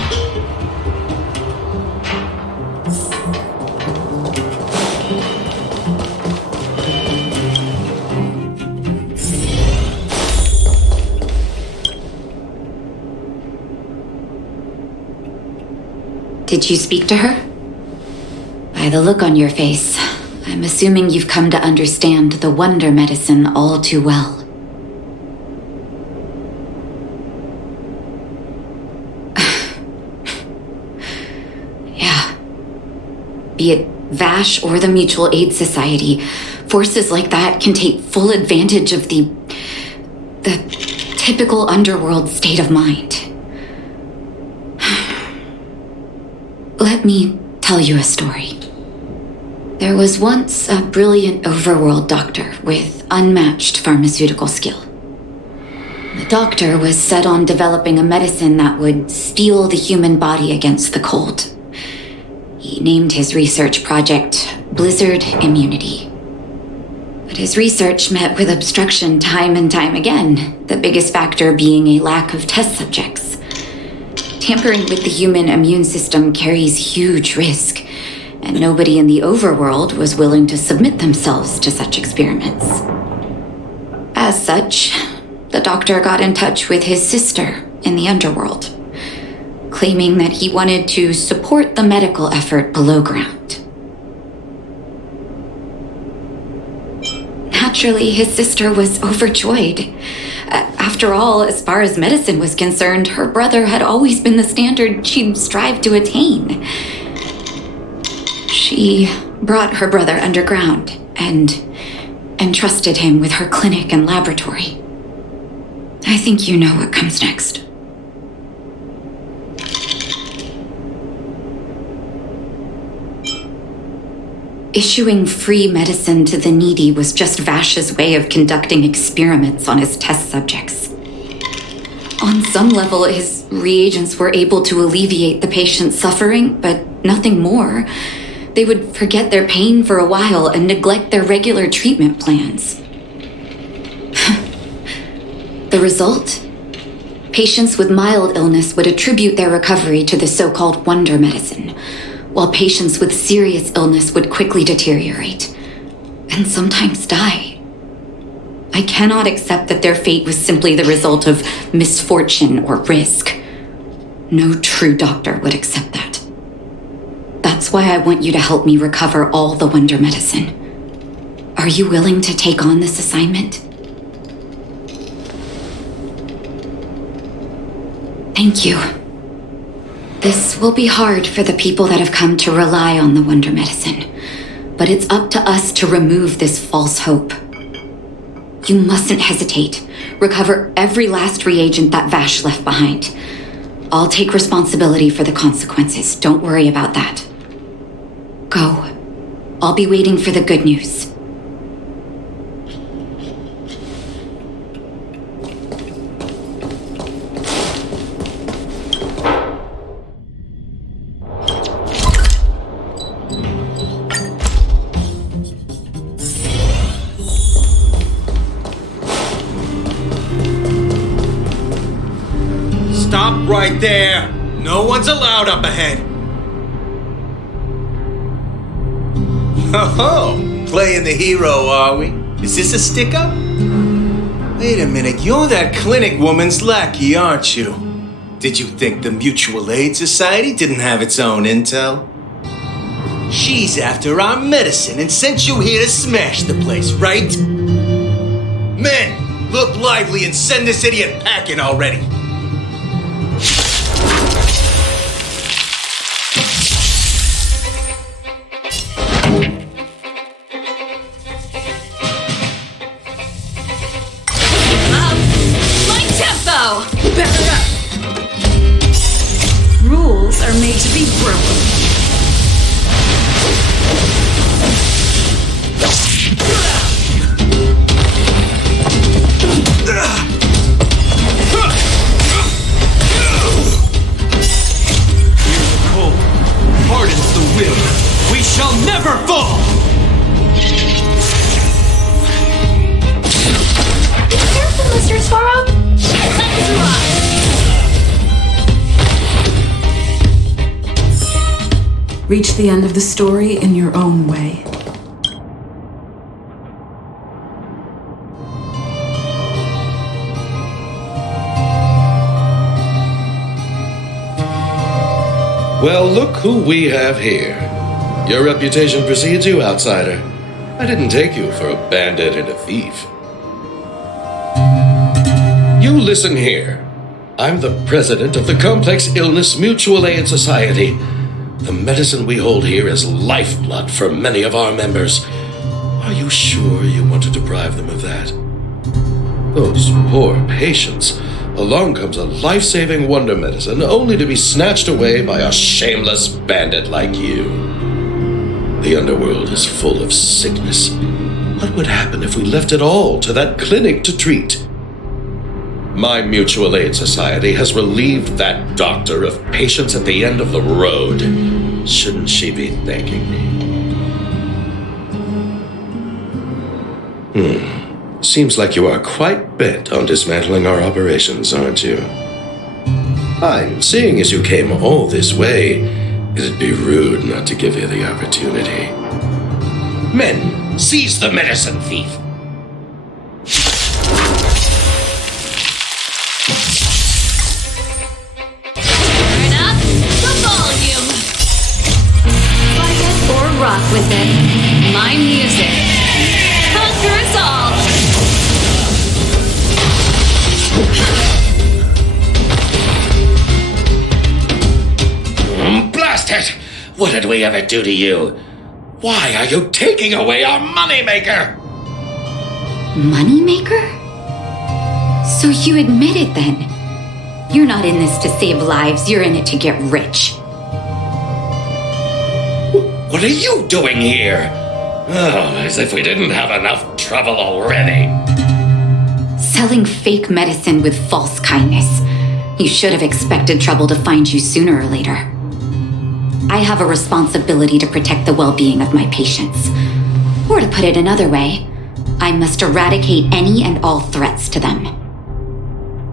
Did you speak to her? By the look on your face, I'm assuming you've come to understand the wonder medicine all too well. Yeah. Be it Vash or the Mutual Aid Society, forces like that can take full advantage of the typical underworld state of mind. Let me tell you a story. There was once a brilliant overworld doctor with unmatched pharmaceutical skill. The doctor was set on developing a medicine that would steel the human body against the cold. He named his research project Blizzard Immunity. But his research met with obstruction time and time again, the biggest factor being a lack of test subjects. Tampering with the human immune system carries huge risk, and nobody in the overworld was willing to submit themselves to such experiments. As such, the doctor got in touch with his sister in the underworld, claiming that he wanted to support the medical effort below ground. Naturally, his sister was overjoyed. After all, as far as medicine was concerned, her brother had always been the standard she'd strive to attain. She brought her brother underground and entrusted him with her clinic and laboratory. I think you know what comes next. Issuing free medicine to the needy was just Vash's way of conducting experiments on his test subjects. On some level, his reagents were able to alleviate the patient's suffering, but nothing more. They would forget their pain for a while and neglect their regular treatment plans. The result? Patients with mild illness would attribute their recovery to the so-called wonder medicine, while patients with serious illness would quickly deteriorate, and sometimes die. I cannot accept that their fate was simply the result of misfortune or risk. No true doctor would accept that. That's why I want you to help me recover all the wonder medicine. Are you willing to take on this assignment? Thank you. This will be hard for the people that have come to rely on the wonder medicine, but it's up to us to remove this false hope. You mustn't hesitate. Recover every last reagent that Vash left behind. I'll take responsibility for the consequences. Don't worry about that. Go. I'll be waiting for the good news. Stop right there! No one's allowed up ahead! Oh, playing the hero, are we? Is this a stick-up? Wait a minute, you're that clinic woman's lackey, aren't you? Did you think the Mutual Aid Society didn't have its own intel? She's after our medicine and sent you here to smash the place, right? Men, look lively and send this idiot packing already! Rules are made to be broken. Cold hardens the will. We shall never fall! Careful, Mr. Svarog. Reach the end of the story in your own way. Well, look who we have here. Your reputation precedes you, outsider. I didn't take you for a bandit and a thief. You listen here. I'm the president of the Complex Illness Mutual Aid Society. The medicine we hold here is lifeblood for many of our members. Are you sure you want to deprive them of that? Those poor patients. Along comes a life-saving wonder medicine only to be snatched away by a shameless bandit like you. The underworld is full of sickness. What would happen if we left it all to that clinic to treat? My Mutual Aid Society has relieved that doctor of patients at the end of the road. Shouldn't she be thanking me? Seems like you are quite bent on dismantling our operations, aren't you? Fine, seeing as you came all this way, It'd be rude not to give you the opportunity. Men, seize the medicine thief! Turn up the volume! Fight or rock with it. My music. Conquer us all! Blast it! What did we ever do to you? Why are you taking away our moneymaker? Moneymaker? So you admit it then? You're not in this to save lives, you're in it to get rich. What are you doing here? Oh, as if we didn't have enough trouble already. Selling fake medicine with false kindness. You should have expected trouble to find you sooner or later. I have a responsibility to protect the well-being of my patients. Or to put it another way, I must eradicate any and all threats to them.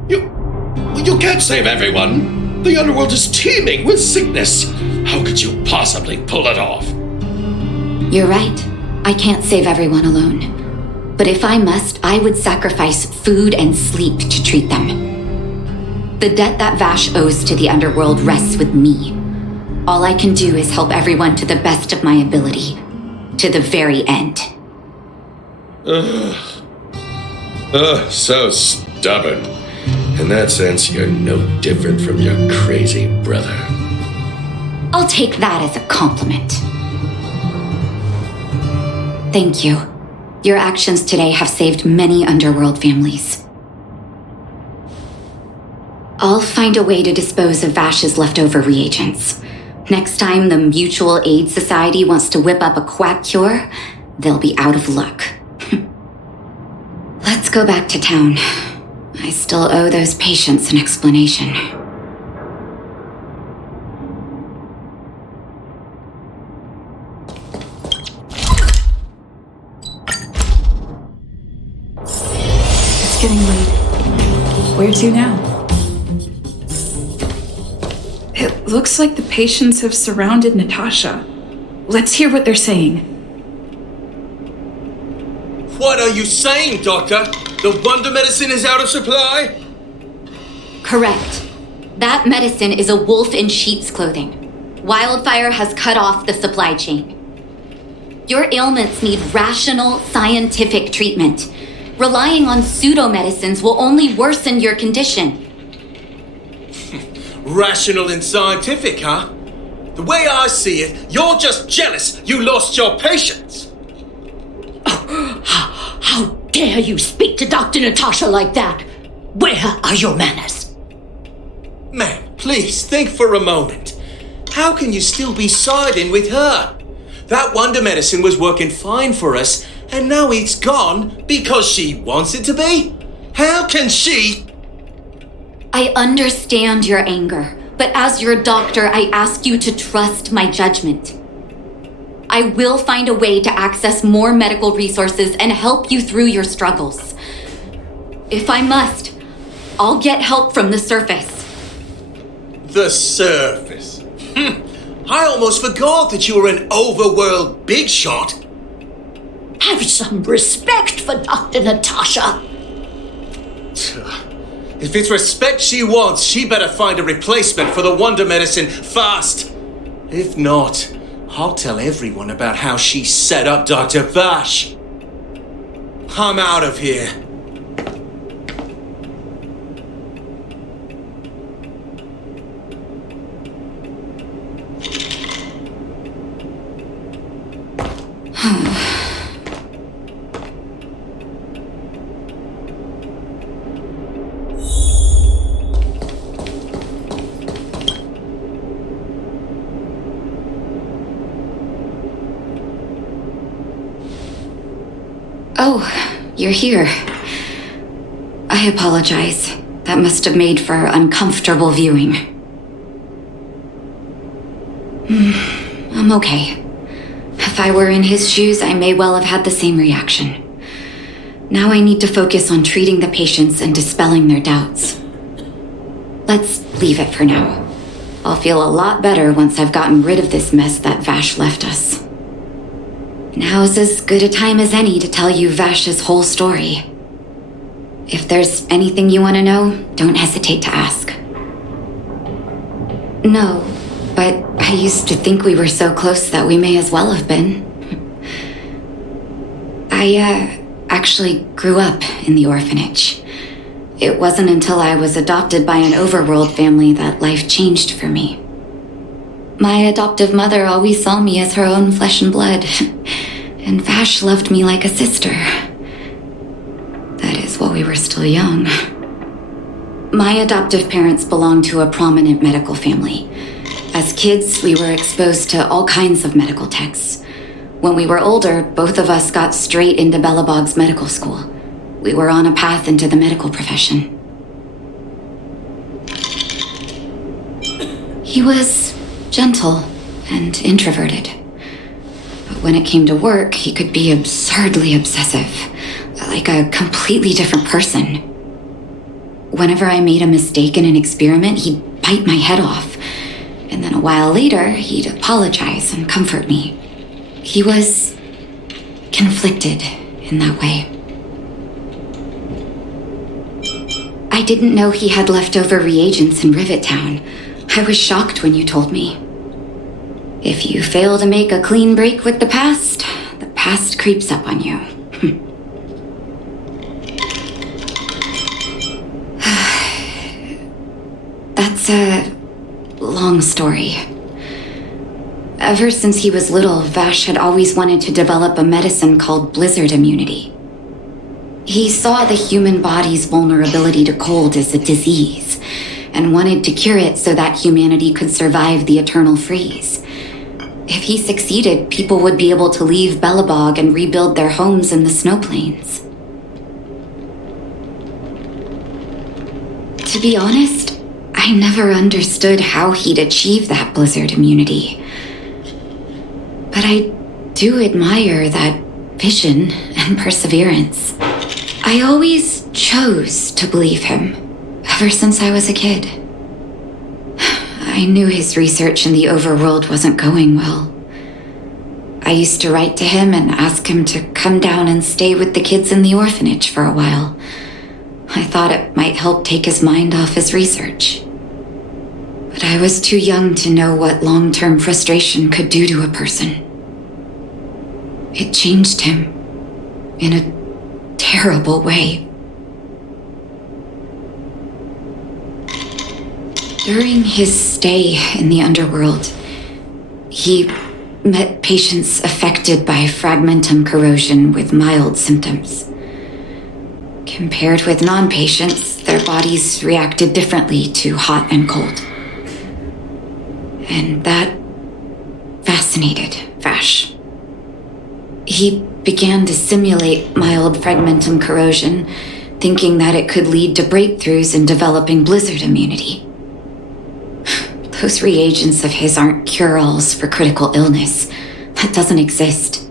You can't save everyone. The underworld is teeming with sickness. How could you possibly pull it off? You're right. I can't save everyone alone. But if I must, I would sacrifice food and sleep to treat them. The debt that Vash owes to the underworld rests with me. All I can do is help everyone to the best of my ability. To the very end. So stubborn. In that sense, you're no different from your crazy brother. I'll take that as a compliment. Thank you. Your actions today have saved many underworld families. I'll find a way to dispose of Vash's leftover reagents. Next time the Mutual Aid Society wants to whip up a quack cure, they'll be out of luck. Let's go back to town. I still owe those patients an explanation. It's getting late. Where to now? It looks like the patients have surrounded Natasha. Let's hear what they're saying. What are you saying, Doctor? The wonder medicine is out of supply? Correct. That medicine is a wolf in sheep's clothing. Wildfire has cut off the supply chain. Your ailments need rational, scientific treatment. Relying on pseudo-medicines will only worsen your condition. Rational and scientific, huh? The way I see it, you're just jealous you lost your patients. How dare you speak to Dr. Natasha like that? Where are your manners? Man, please think for a moment. How can you still be siding with her? That wonder medicine was working fine for us, and now it's gone because she wants it to be? How can she? I understand your anger, but as your doctor, I ask you to trust my judgment. I will find a way to access more medical resources and help you through your struggles. If I must, I'll get help from the surface. The surface? I almost forgot that you were an overworld big shot. Have some respect for Dr. Natasha. If it's respect she wants, she better find a replacement for the wonder medicine fast. If not, I'll tell everyone about how she set up Dr. Vash. I'm out of here. Oh, you're here. I apologize. That must have made for uncomfortable viewing. I'm okay. If I were in his shoes, I may well have had the same reaction. Now I need to focus on treating the patients and dispelling their doubts. Let's leave it for now. I'll feel a lot better once I've gotten rid of this mess that Vash left us. Now's as good a time as any to tell you Vash's whole story. If there's anything you want to know, don't hesitate to ask. No, but I used to think we were so close that we may as well have been. I actually grew up in the orphanage. It wasn't until I was adopted by an overworld family that life changed for me. My adoptive mother always saw me as her own flesh and blood, and Vash loved me like a sister. That is, while we were still young. My adoptive parents belonged to a prominent medical family. As kids, we were exposed to all kinds of medical texts. When we were older, both of us got straight into Bellprach medical school. We were on a path into the medical profession. He was gentle and introverted. But when it came to work, he could be absurdly obsessive, like a completely different person. Whenever I made a mistake in an experiment, he'd bite my head off. And then a while later, he'd apologize and comfort me. He was conflicted in that way. I didn't know he had leftover reagents in Rivet Town. I was shocked when you told me. If you fail to make a clean break with the past creeps up on you. That's a long story. Ever since he was little, Vash had always wanted to develop a medicine called blizzard immunity. He saw the human body's vulnerability to cold as a disease, and wanted to cure it so that humanity could survive the eternal freeze. If he succeeded, people would be able to leave Bellprach and rebuild their homes in the snow plains. To be honest, I never understood how he'd achieve that blizzard immunity. But I do admire that vision and perseverance. I always chose to believe him, ever since I was a kid. I knew his research in the overworld wasn't going well. I used to write to him and ask him to come down and stay with the kids in the orphanage for a while. I thought it might help take his mind off his research. But I was too young to know what long-term frustration could do to a person. It changed him in a terrible way. During his stay in the underworld, he met patients affected by fragmentum corrosion with mild symptoms. Compared with non-patients, their bodies reacted differently to hot and cold. And that fascinated Vash. He began to simulate mild fragmentum corrosion, thinking that it could lead to breakthroughs in developing blizzard immunity. Those reagents of his aren't cure-alls for critical illness. That doesn't exist.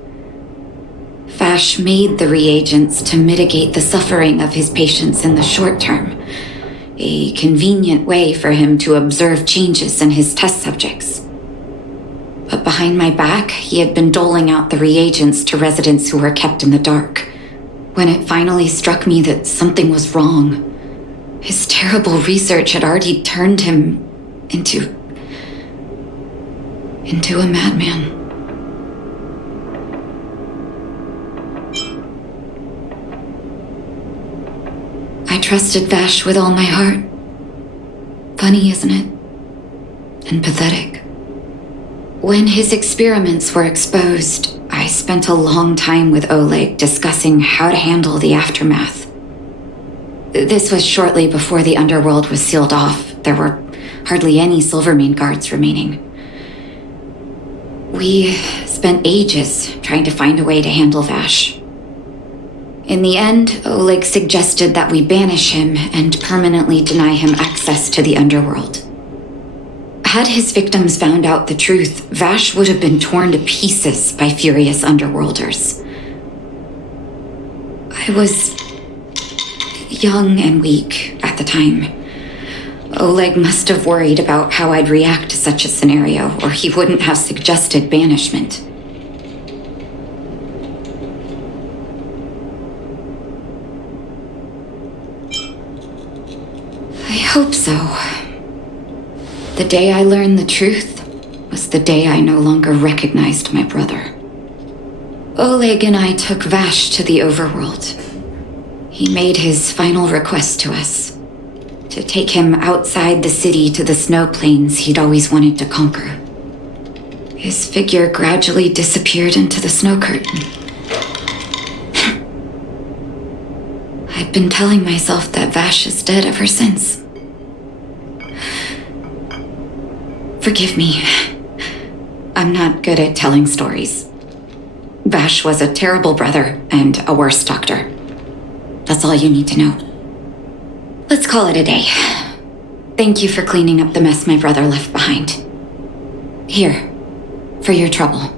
Vash made the reagents to mitigate the suffering of his patients in the short term, a convenient way for him to observe changes in his test subjects. But behind my back, he had been doling out the reagents to residents who were kept in the dark. When it finally struck me that something was wrong, his terrible research had already turned him into a madman. I trusted Vash with all my heart. Funny, isn't it? And pathetic. When his experiments were exposed, I spent a long time with Oleg discussing how to handle the aftermath. This was shortly before the underworld was sealed off. There were hardly any Silvermane guards remaining. We spent ages trying to find a way to handle Vash. In the end, Oleg suggested that we banish him and permanently deny him access to the underworld. Had his victims found out the truth, Vash would have been torn to pieces by furious underworlders. I was young and weak at the time. Oleg must have worried about how I'd react to such a scenario, or he wouldn't have suggested banishment. I hope so. The day I learned the truth was the day I no longer recognized my brother. Oleg and I took Vash to the overworld. He made his final request to us, to take him outside the city to the snow plains he'd always wanted to conquer. His figure gradually disappeared into the snow curtain. I've been telling myself that Vash is dead ever since. Forgive me. I'm not good at telling stories. Vash was a terrible brother and a worse doctor. That's all you need to know. Let's call it a day. Thank you for cleaning up the mess my brother left behind. Here, for your trouble.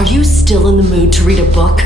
Are you still in the mood to read a book?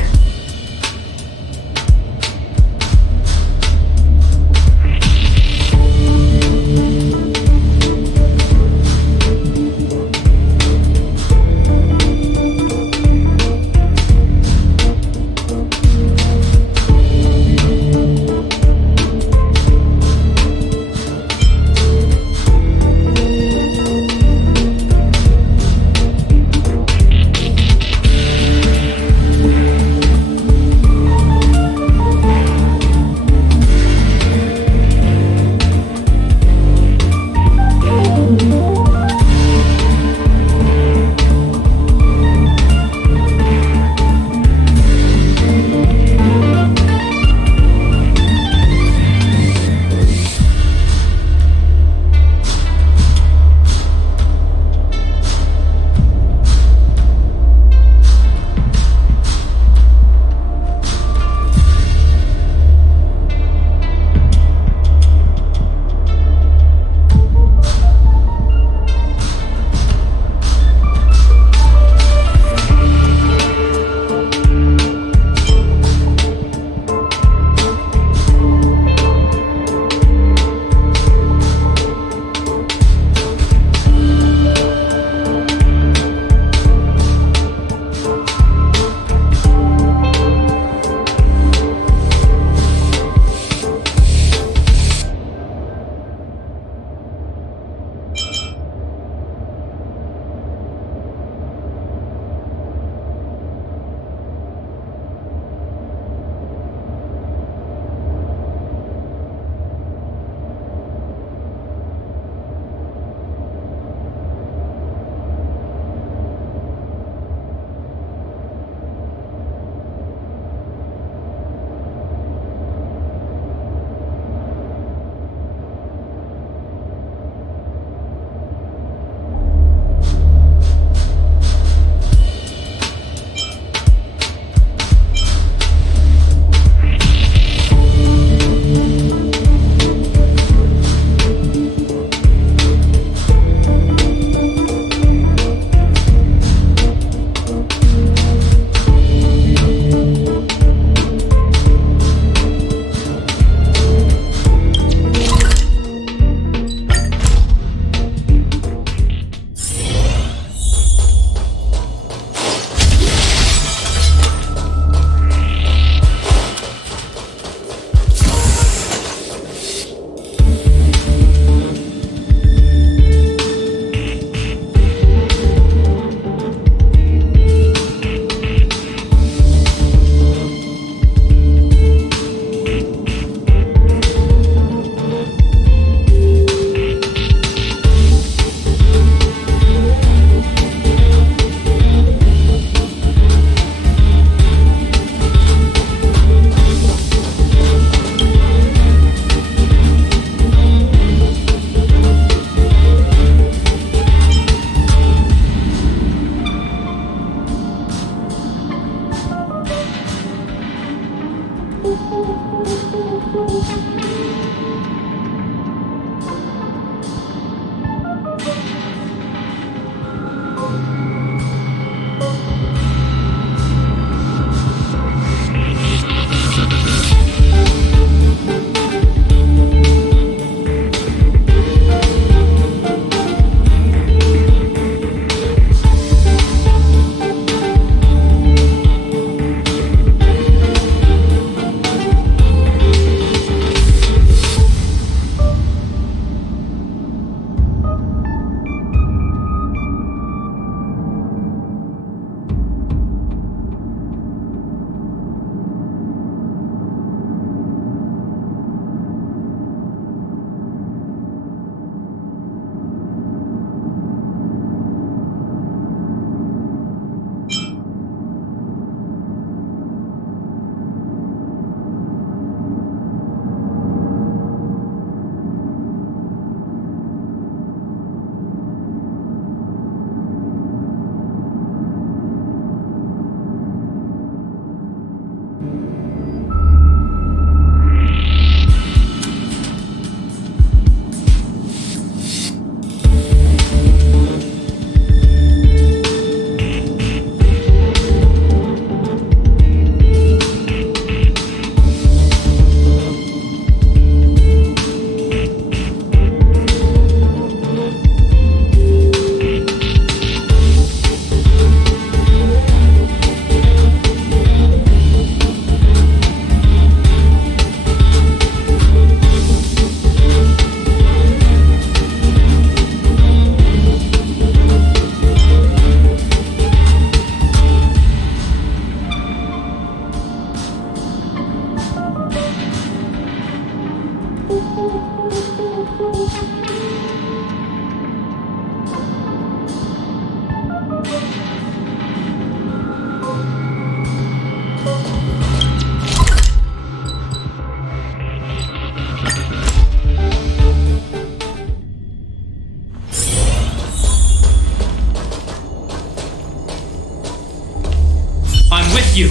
with you!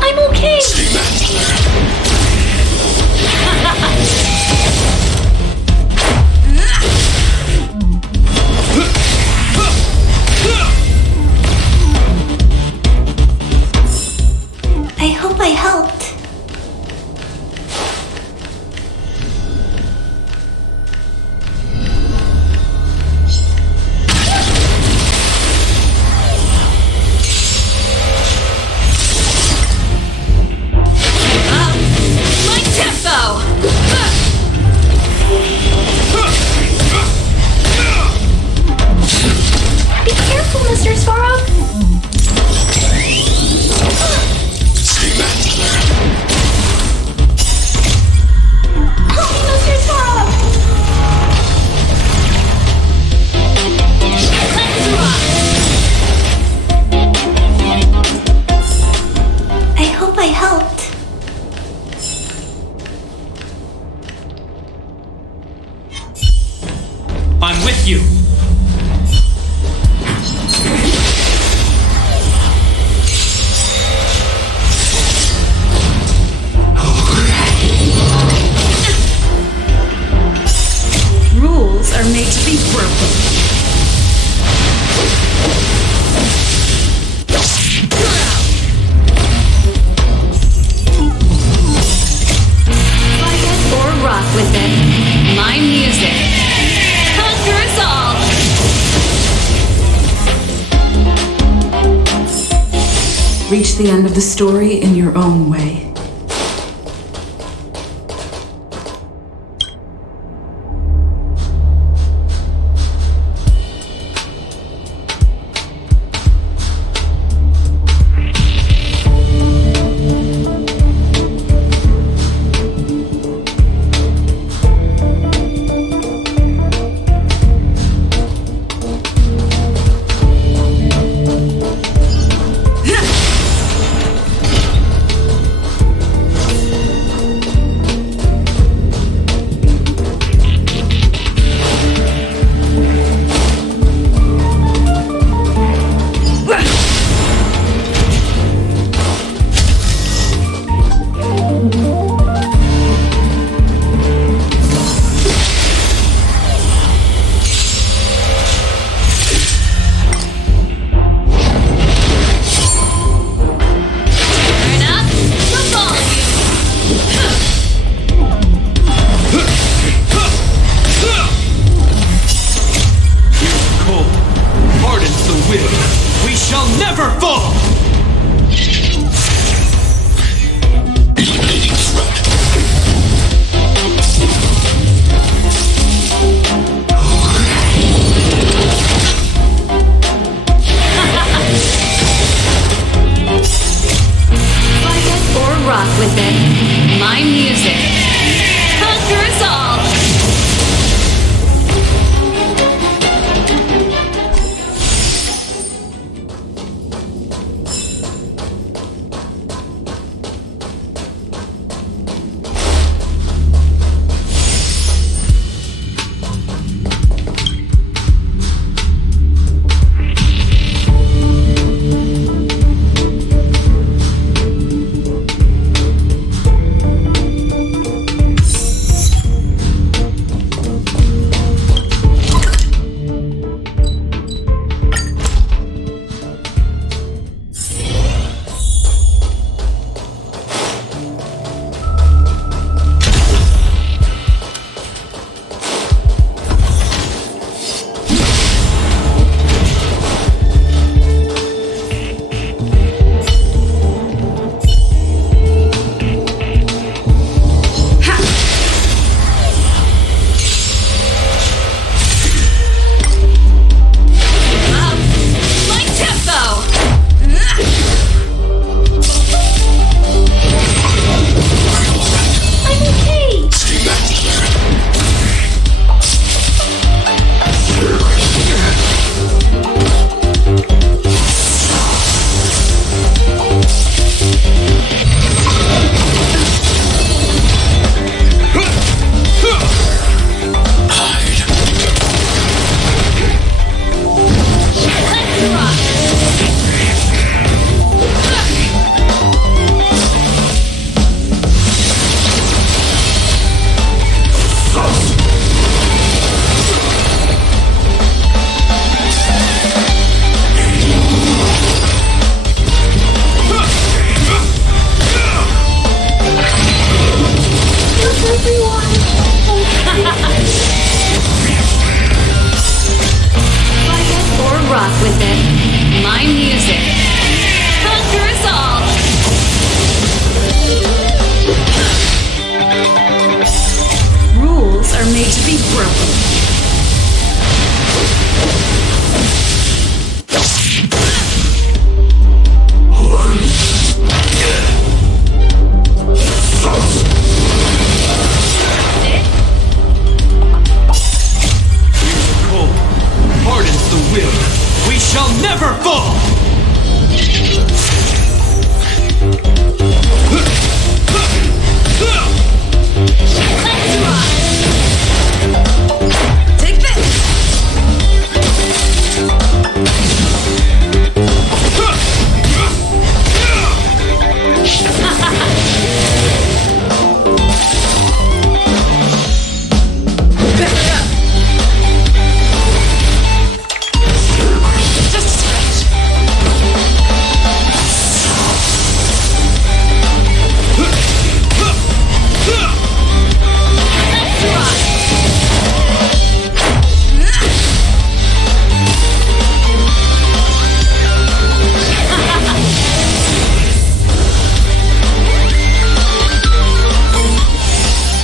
I'm okay. I hope I helped. My tempo! Be careful, Mr. Svarog. Help me, Mr. Svarog. I hope I helped. I'm with you! Rules are made to be broken. Fight it or rock with it. My music. Conquer us all! Reach the end of the story in your own way.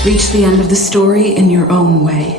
Reach the end of the story in your own way.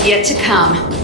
is yet to come.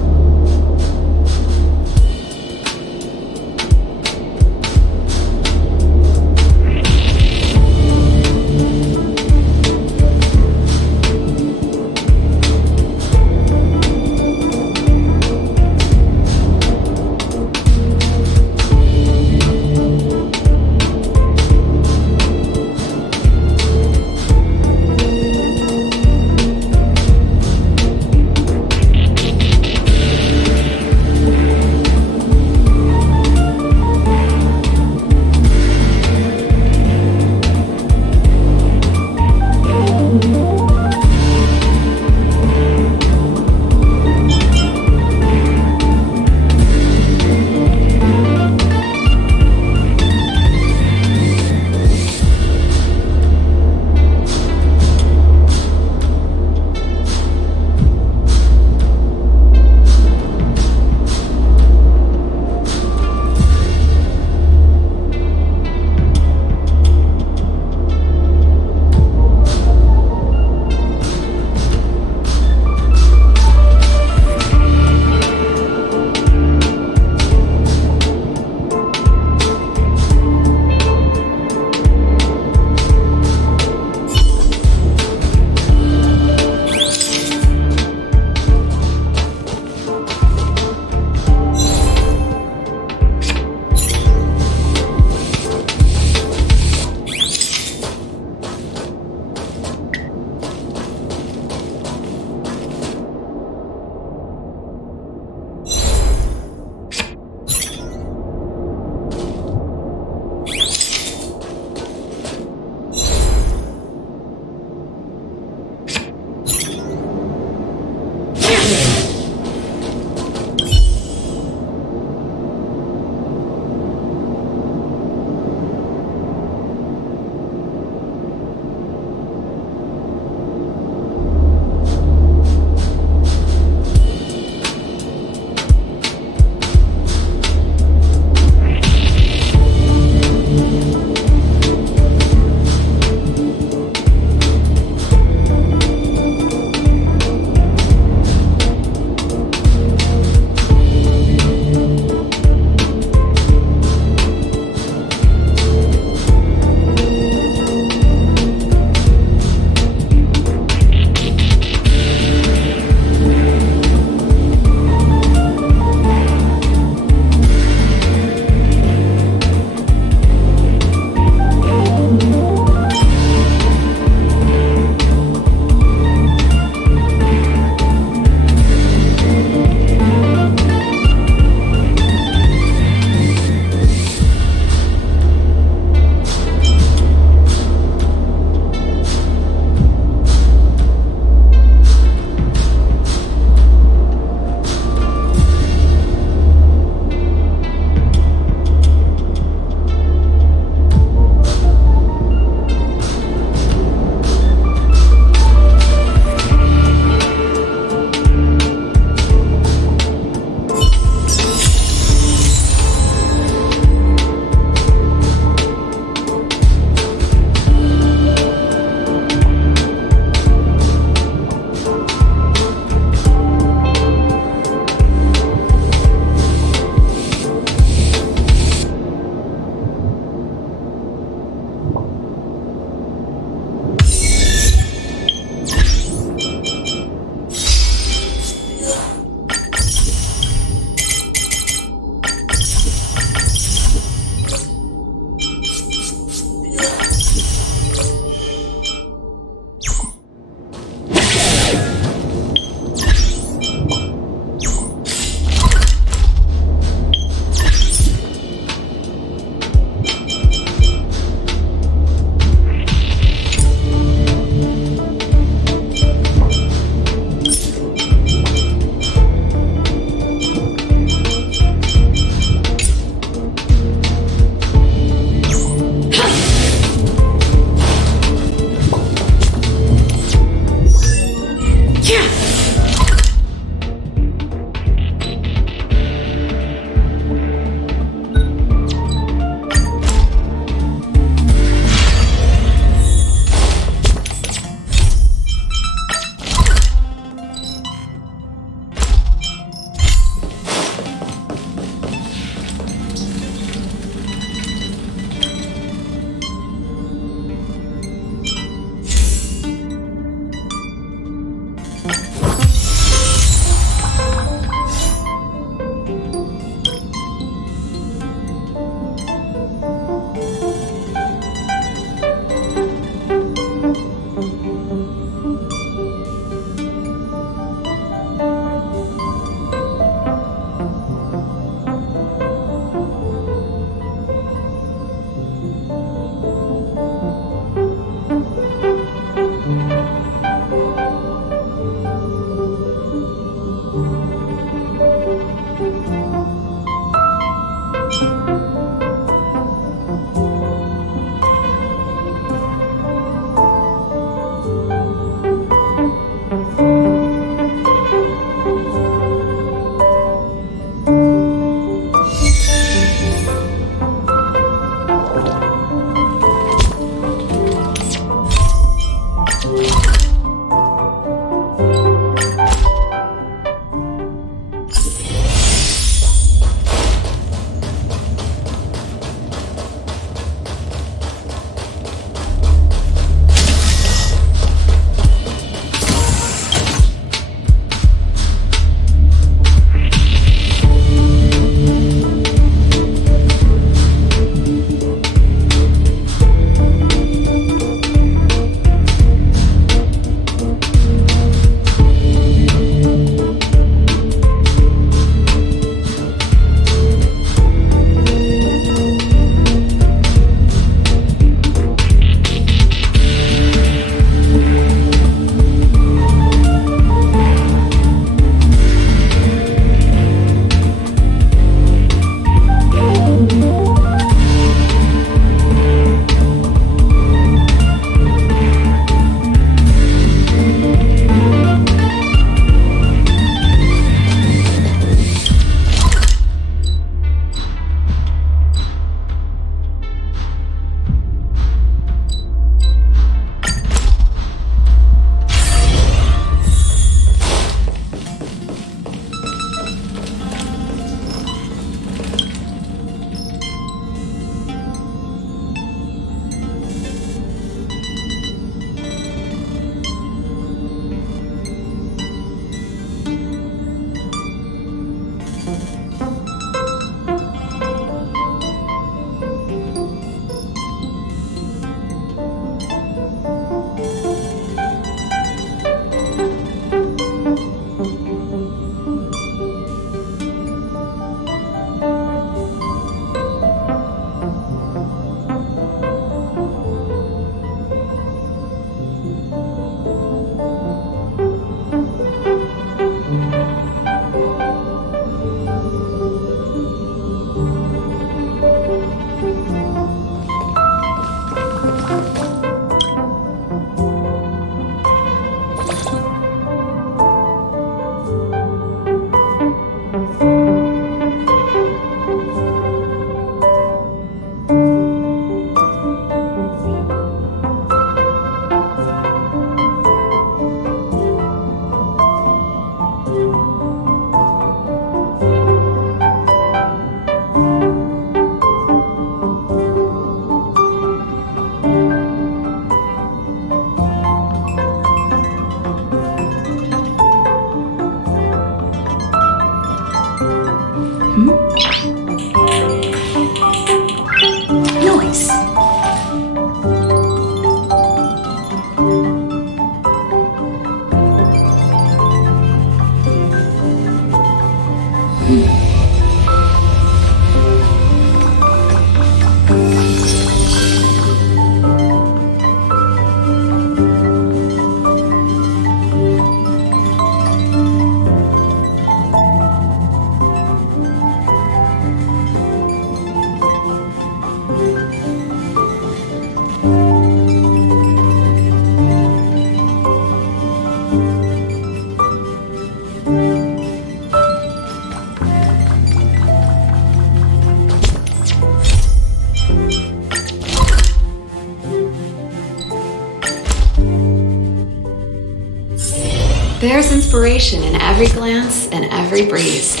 There's inspiration in every glance and every breeze.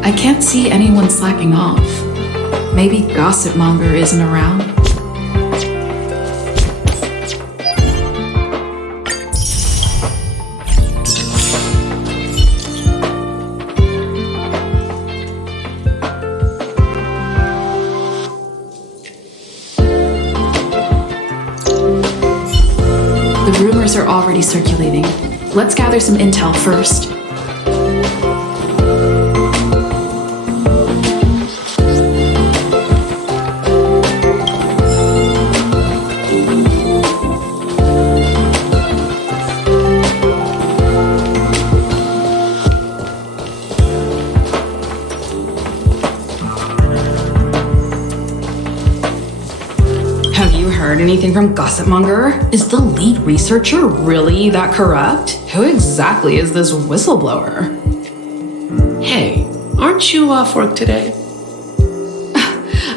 I can't see anyone slacking off. Maybe Gossipmonger isn't around. The rumors are already circulating. Let's gather some intel first. Have you heard anything from Gossipmonger? Is the lead researcher really that corrupt? Who exactly is this whistleblower? Hey, aren't you off work today?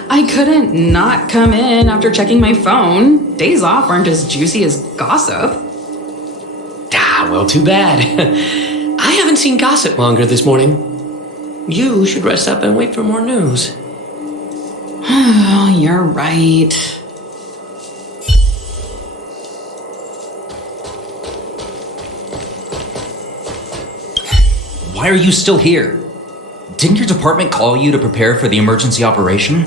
I couldn't not come in after checking my phone. Days off aren't as juicy as gossip. Ah, well, too bad. I haven't seen Gossipmonger this morning. You should rest up and wait for more news. You're right. Why are you still here? Didn't your department call you to prepare for the emergency operation?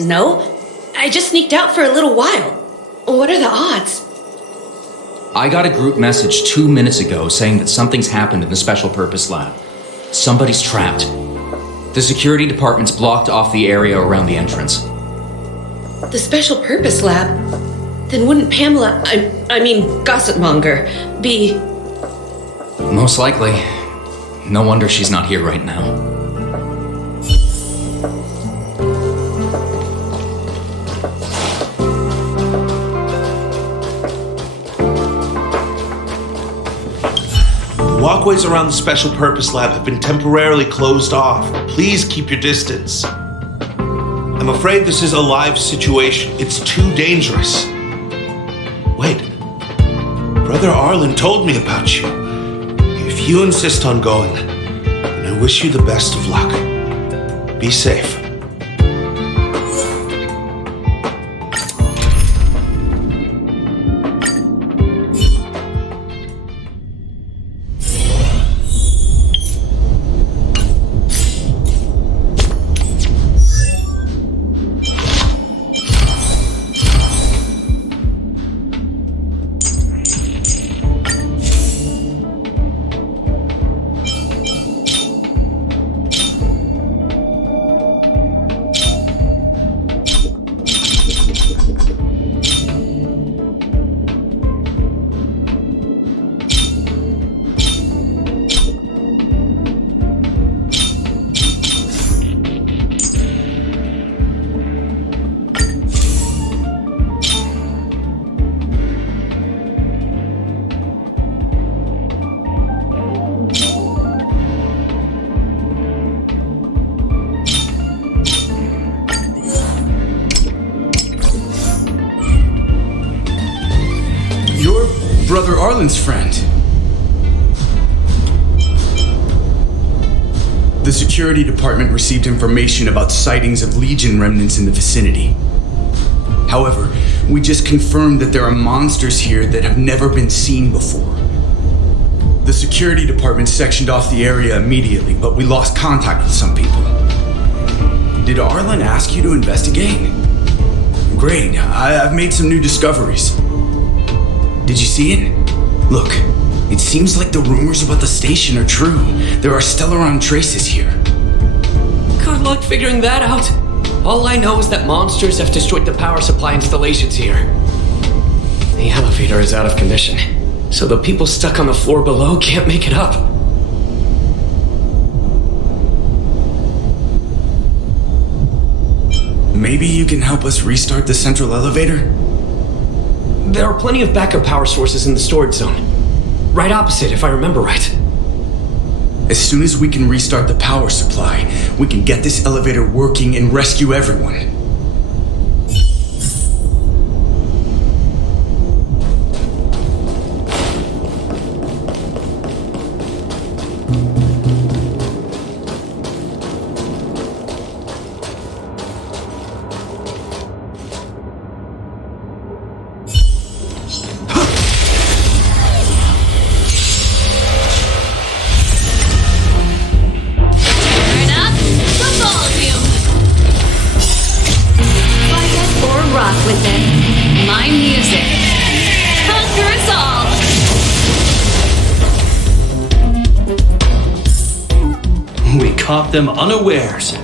No. I just sneaked out for a little while. What are the odds? I got a group message 2 minutes ago saying that something's happened in the Special Purpose Lab. Somebody's trapped. The security department's blocked off the area around the entrance. The Special Purpose Lab? Then wouldn't Pamela, I mean Gossipmonger, be... Most likely. No wonder she's not here right now. Walkways around the Special Purpose Lab have been temporarily closed off. Please keep your distance. I'm afraid this is a live situation. It's too dangerous. Wait. Brother Arlen told me about you. If you insist on going, then I wish you the best of luck. Be safe. Brother Arlen's friend. The security department received information about sightings of Legion remnants in the vicinity. However, we just confirmed that there are monsters here that have never been seen before. The security department sectioned off the area immediately, but we lost contact with some people. Did Arlen ask you to investigate? Great, I've made some new discoveries. Did you see it? Look, it seems like the rumors about the station are true. There are Stellaron traces here. Good luck figuring that out. All I know is that monsters have destroyed the power supply installations here. The elevator is out of condition, so the people stuck on the floor below can't make it up. Maybe you can help us restart the central elevator? There are plenty of backup power sources in the storage zone. Right opposite, if I remember right. As soon as we can restart the power supply, we can get this elevator working and rescue everyone. Caught them unawares.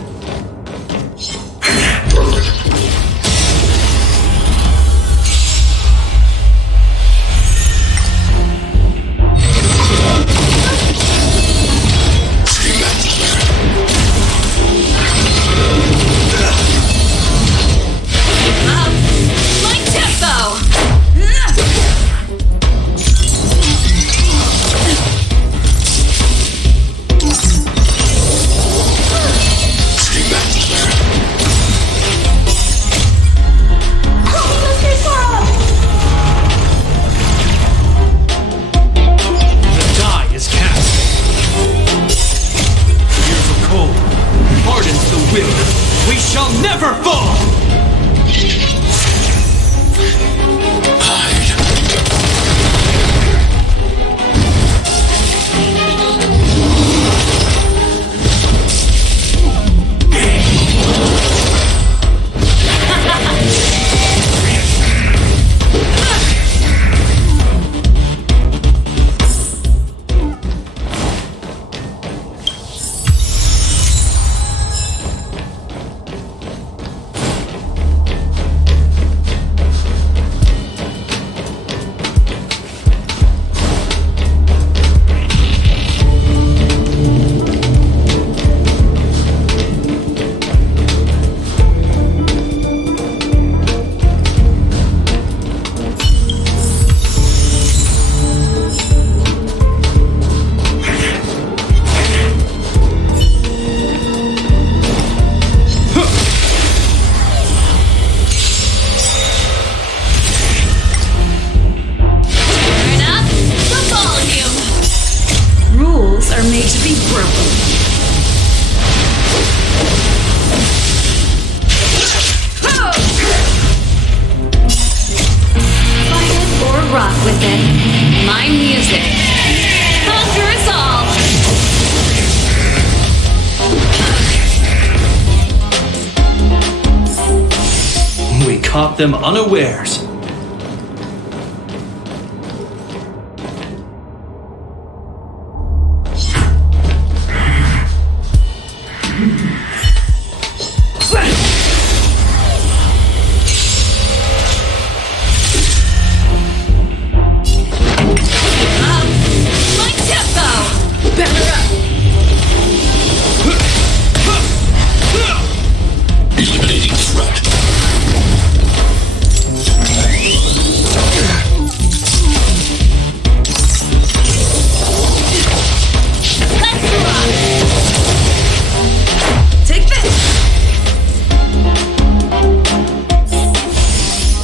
Caught them unawares.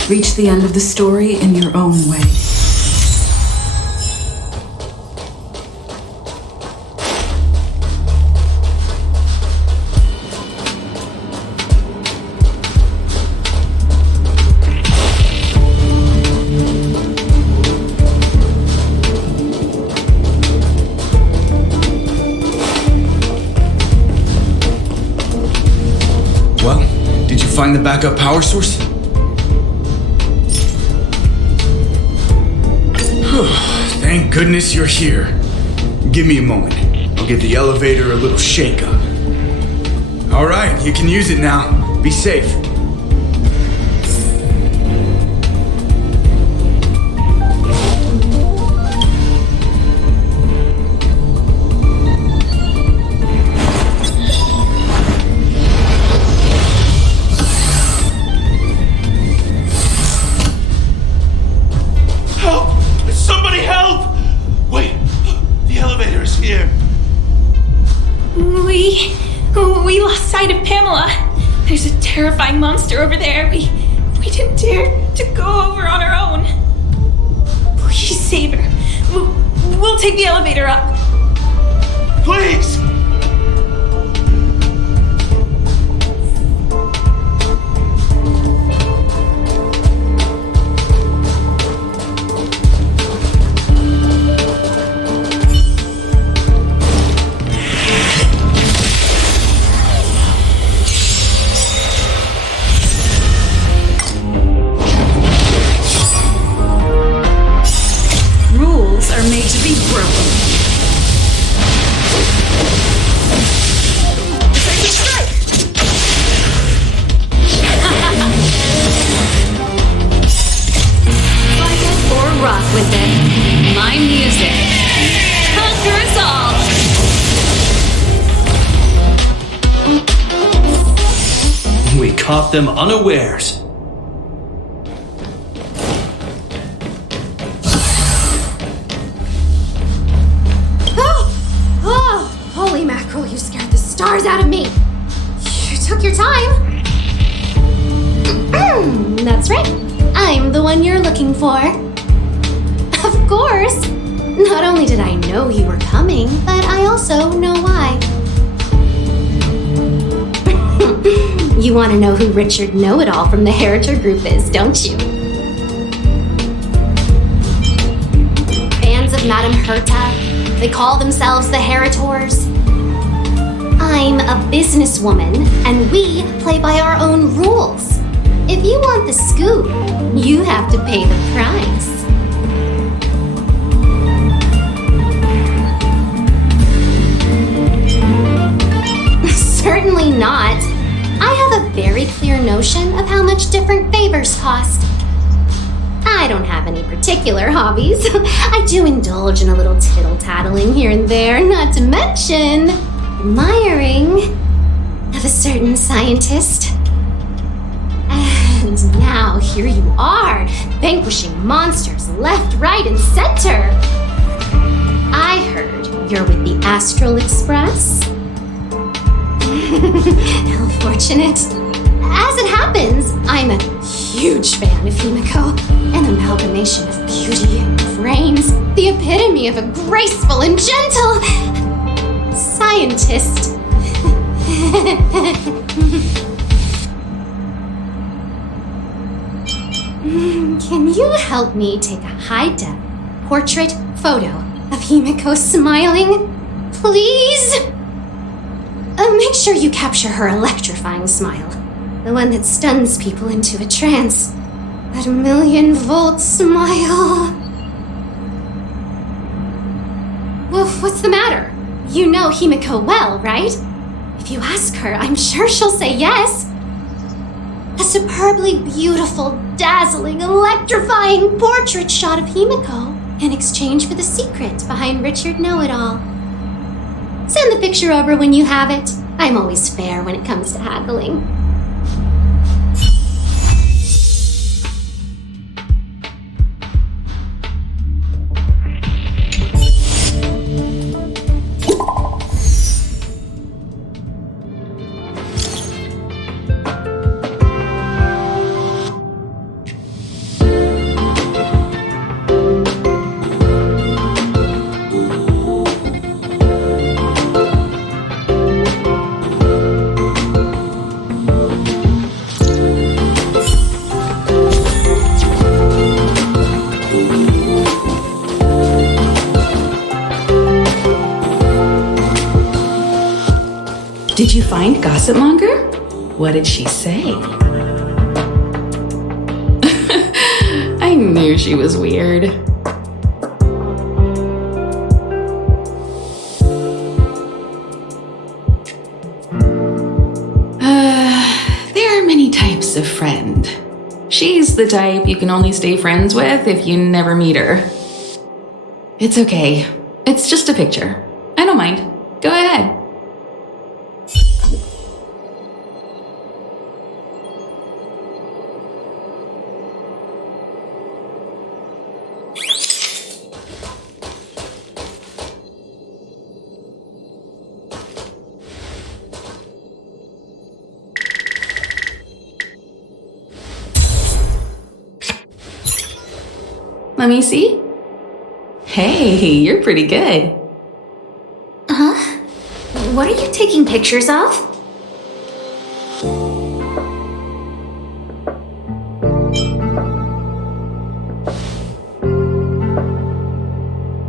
Reach the end of the story in your own way. Well, did you find the backup power source? Thank goodness you're here. Give me a moment. I'll give the elevator a little shake up. All right, you can use it now. Be safe. Help! Somebody help! Wait, the elevator is here. We lost sight of Pamela. There's a terrifying monster over there. We didn't dare to go over on our own. Please save her. We'll take the elevator up. Please! Rules are made to be broken. Second strike! Like it or rock with it. My music conquers all. We caught them unawares. Oh, holy mackerel, you scared the stars out of me. You took your time. That's right. I'm the one you're looking for. Of course. Not only did I know you were coming, but I also know why. You want to know who Richard Know-It-All from the Heritor Group is, don't you? Fans of Madame Herta. They call themselves the Heritors. I'm a businesswoman, and we play by our own rules. If you want the scoop, you have to pay the price. Certainly not. I have a very clear notion of how much different favors cost. I don't have any particular hobbies. I do indulge in a little tittle-tattling here and there, not to mention admiring of a certain scientist. And now here you are, vanquishing monsters left, right, and center. I heard you're with the Astral Express. How fortunate. As it happens, I'm a huge fan of Himiko, an amalgamation of beauty and brains, the epitome of a graceful and gentle scientist. Can you help me take a high-def portrait photo of Himiko smiling? Please? Make sure you capture her electrifying smile. The one that stuns people into a trance. That 1,000,000-volt smile. Well, what's the matter? You know Himiko well, right? If you ask her, I'm sure she'll say yes. A superbly beautiful, dazzling, electrifying portrait shot of Himiko in exchange for the secret behind Richard Know-It-All. Send the picture over when you have it. I'm always fair when it comes to haggling. Did you find Gossipmonger? What did she say? I knew she was weird. a friend. She's the type you can only stay friends with if you never meet her. It's okay. It's just a picture. I don't mind. Go ahead. Let me see. Hey, you're pretty good. Huh? What are you taking pictures of?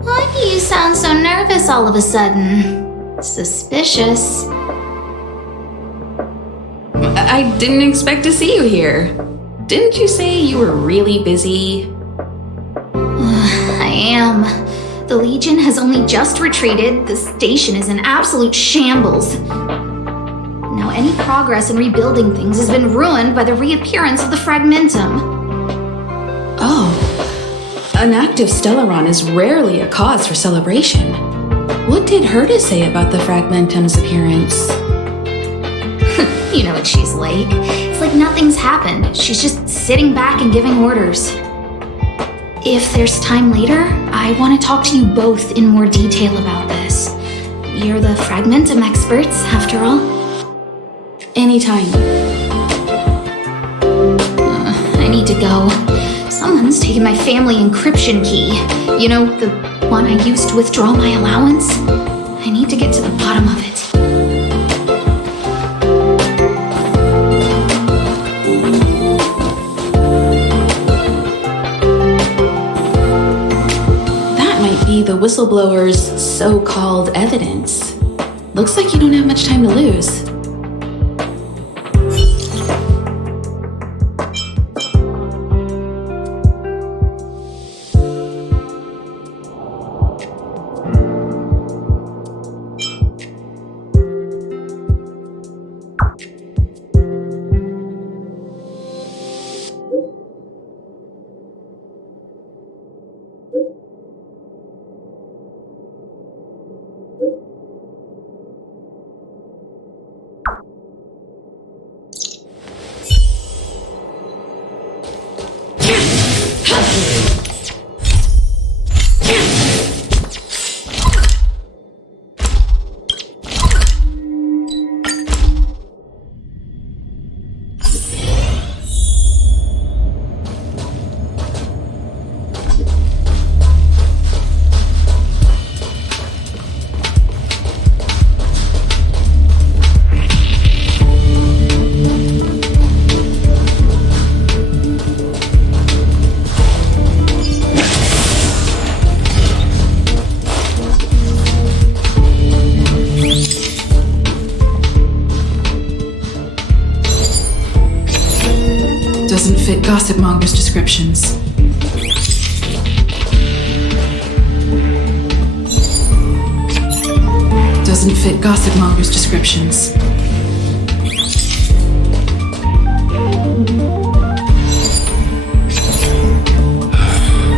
Why do you sound so nervous all of a sudden? Suspicious. I didn't expect to see you here. Didn't you say you were really busy? I am. The Legion has only just retreated. The station is in absolute shambles. Now, any progress in rebuilding things has been ruined by the reappearance of the Fragmentum. Oh, an active Stellaron is rarely a cause for celebration. What did Herta say about the Fragmentum's appearance? You know what she's like. It's like nothing's happened. She's just sitting back and giving orders. If there's time later, I want to talk to you both in more detail about this. You're the Fragmentum experts, after all. Anytime. I need to go. Someone's taken my family encryption key. You know, the one I used to withdraw my allowance? I need to get to the bottom of it. The whistleblower's so-called evidence. Looks like you don't have much time to lose. Doesn't fit gossip mongers' descriptions. Doesn't fit gossip mongers' descriptions.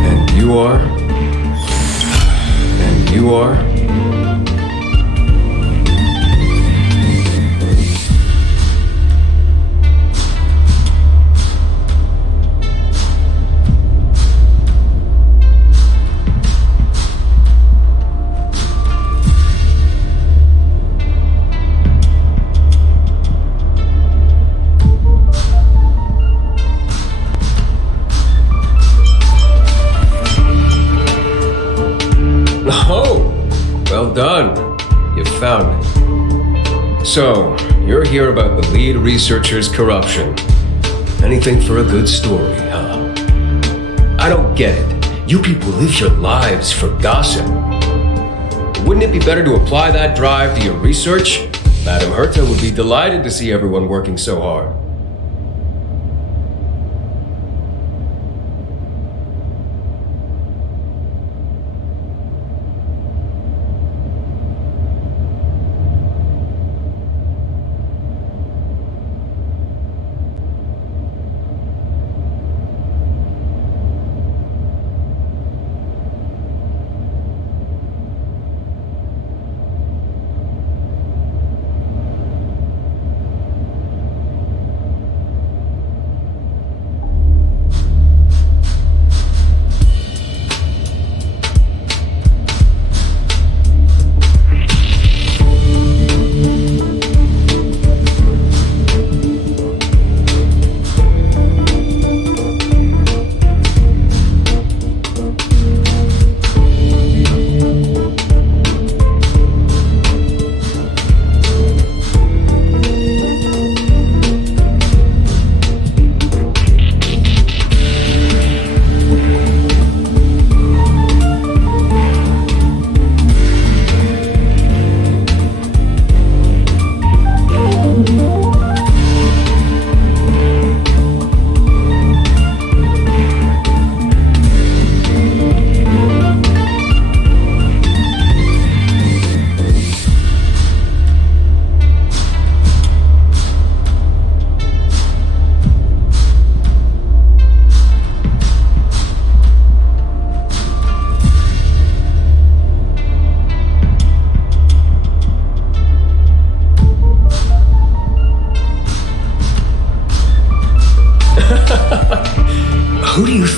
And you are? And you are? Well done. You found me. So, you're here about the lead researcher's corruption. Anything for a good story, huh? I don't get it. You people live your lives for gossip. Wouldn't it be better to apply that drive to your research? Madam Herta would be delighted to see everyone working so hard.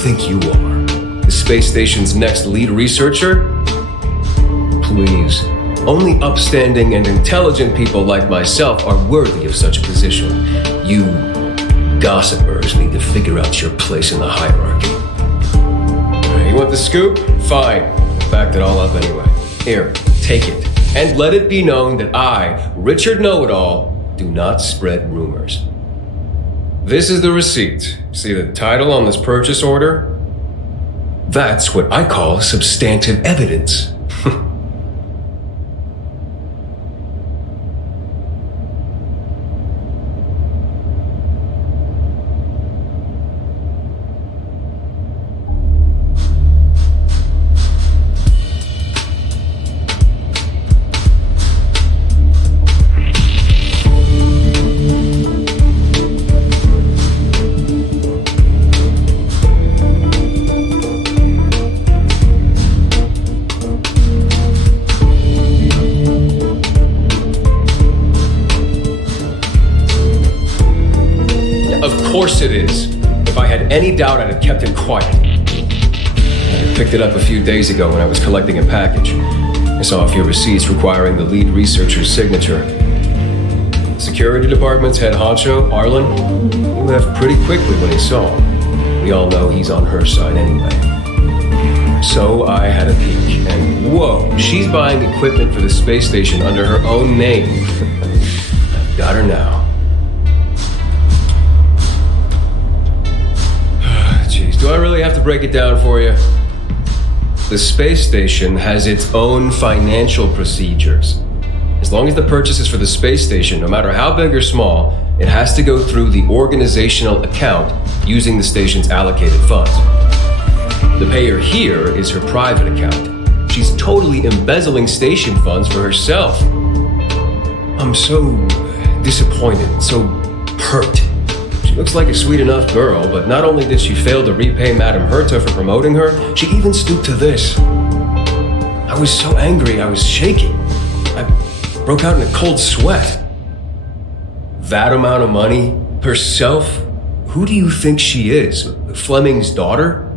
think you are? The space station's next lead researcher? Please. Only upstanding and intelligent people like myself are worthy of such a position. You gossipers need to figure out your place in the hierarchy. You want the scoop? Fine. I backed it all up anyway. Here, take it. And let it be known that I, Richard Know-It-All, do not spread rumors. This is the receipt. See the title on this purchase order? That's what I call substantive evidence. Of course it is. If I had any doubt, I'd have kept it quiet. I picked it up a few days ago when I was collecting a package. I saw a few receipts requiring the lead researcher's signature. Security Department's head honcho, Arlen, he left pretty quickly when he saw him. We all know he's on her side anyway. So I had a peek, and whoa, she's buying equipment for the space station under her own name. I've got her now. Do I really have to break it down for you? The space station has its own financial procedures. As long as the purchase is for the space station, no matter how big or small, it has to go through the organizational account using the station's allocated funds. The payer here is her private account. She's totally embezzling station funds for herself. I'm so disappointed, so hurt. She looks like a sweet enough girl, but not only did she fail to repay Madame Herta for promoting her, she even stooped to this. I was so angry, I was shaking. I broke out in a cold sweat. That amount of money? Herself? Who do you think she is? Fleming's daughter?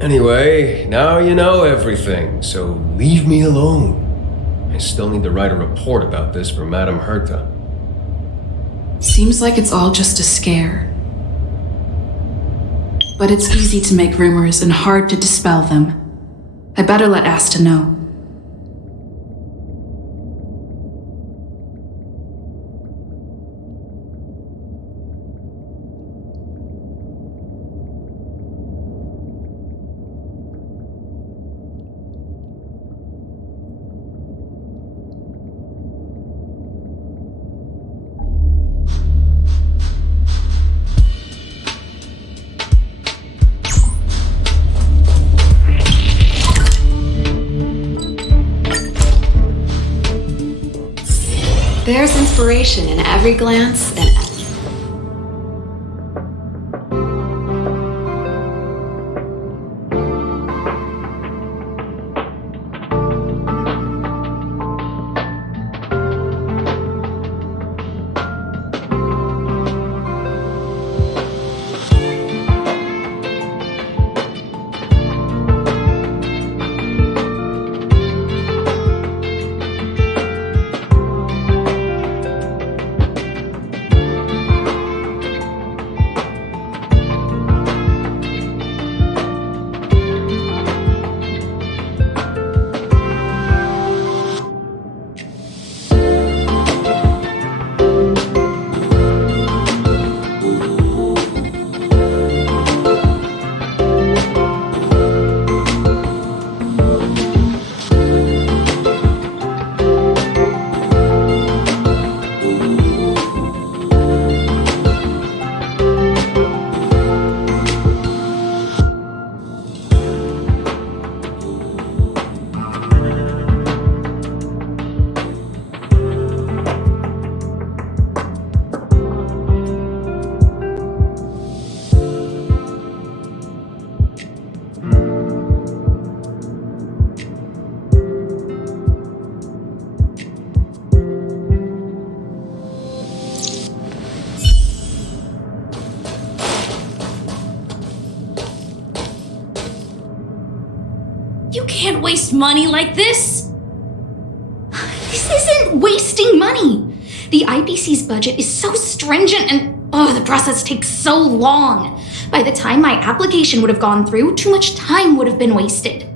Anyway, now you know everything, so leave me alone. I still need to write a report about this for Madame Herta. Seems like it's all just a scare. But it's easy to make rumors and hard to dispel them. I better let Asta know. There's inspiration in every glance and You can't waste money like this. This isn't wasting money. The IPC's budget is so stringent and the process takes so long. By the time my application would have gone through, too much time would have been wasted.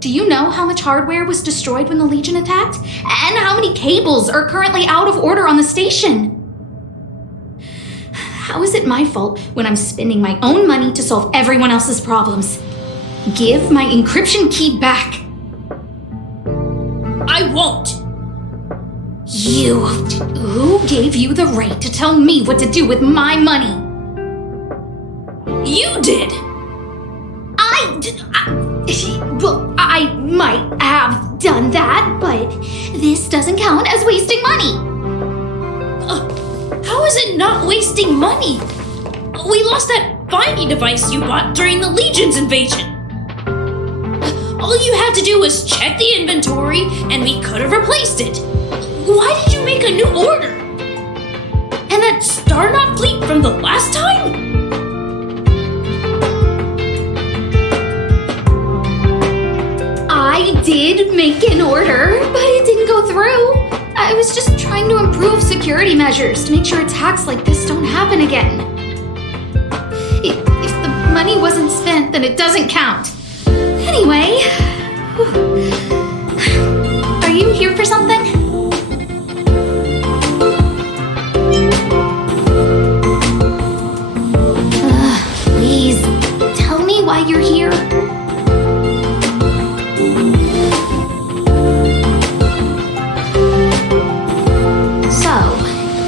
Do you know how much hardware was destroyed when the Legion attacked? And how many cables are currently out of order on the station? How is it my fault when I'm spending my own money to solve everyone else's problems? Give my encryption key back. I won't. Who gave you the right to tell me what to do with my money? You did. Well, I might have done that, but this doesn't count as wasting money. How is it not wasting money? We lost that finding device you bought during the Legion's invasion. All you had to do was check the inventory, and we could have replaced it. Why did you make a new order? And that Starknock fleet from the last time? I did make an order, but it didn't go through. I was just trying to improve security measures to make sure attacks like this don't happen again. If the money wasn't spent, then it doesn't count. Anyway, are you here for something? Please, tell me why you're here.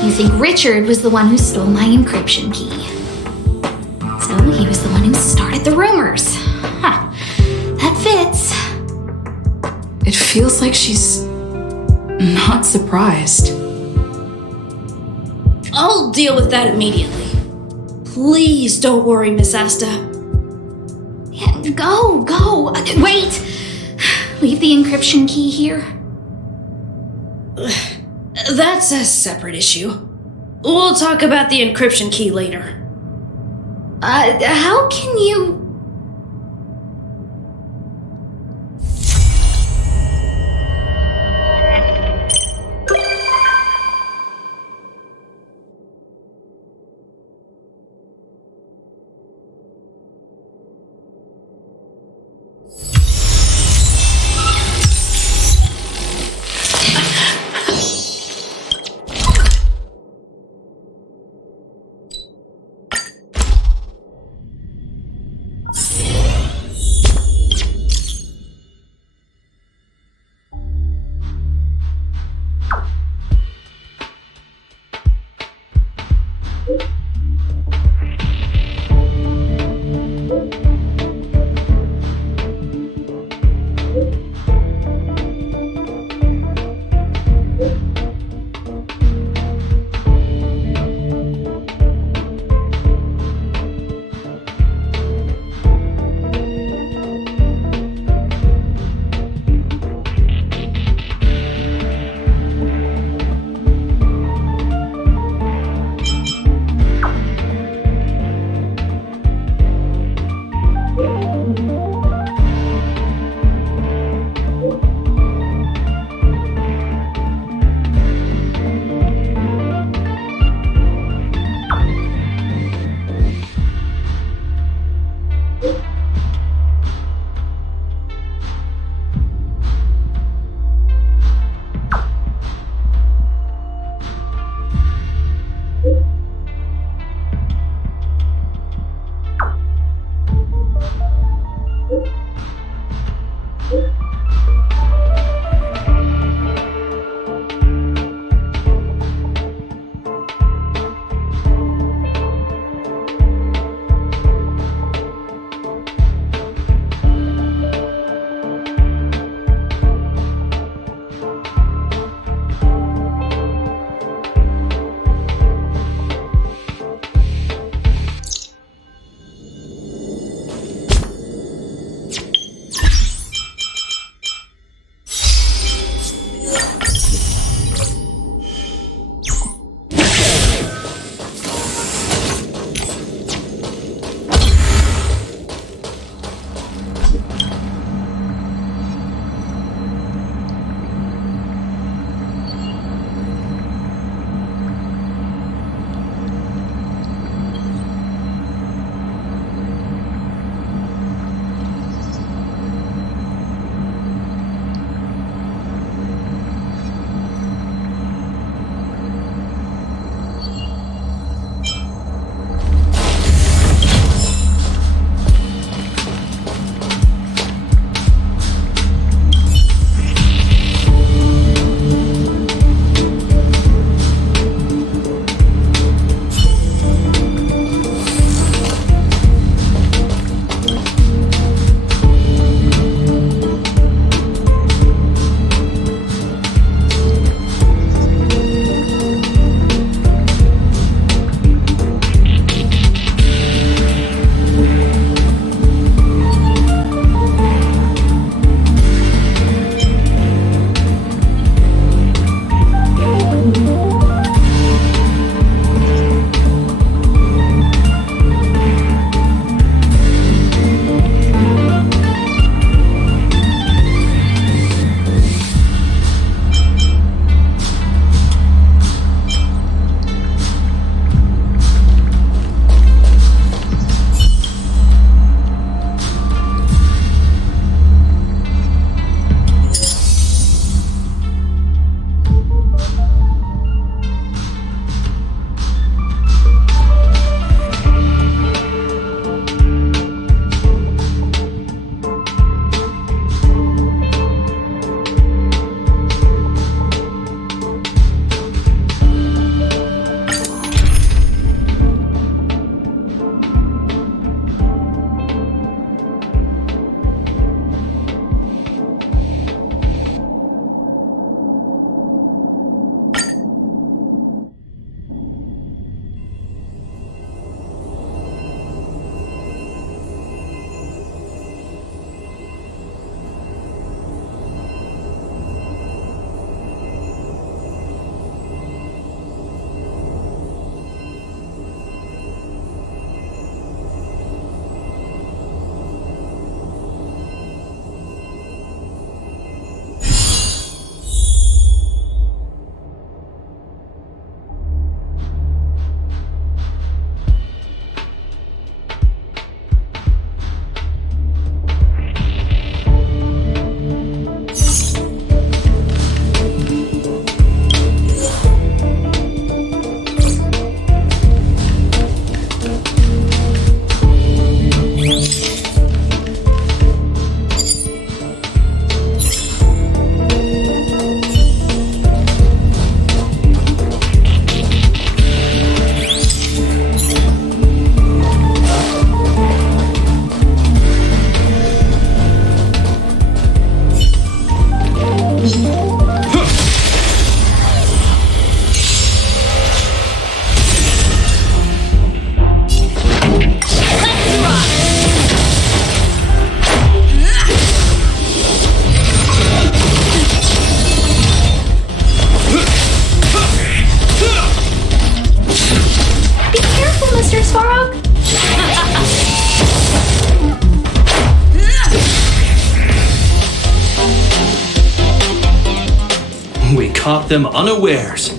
You think Richard was the one who stole my encryption key. So he was the one who started the rumors. Huh. That fits. It feels like she's not surprised. I'll deal with that immediately. Please don't worry, Miss Asta. Yeah, go. Wait! Leave the encryption key here. That's a separate issue. We'll talk about the encryption key later. How can you... caught them unawares.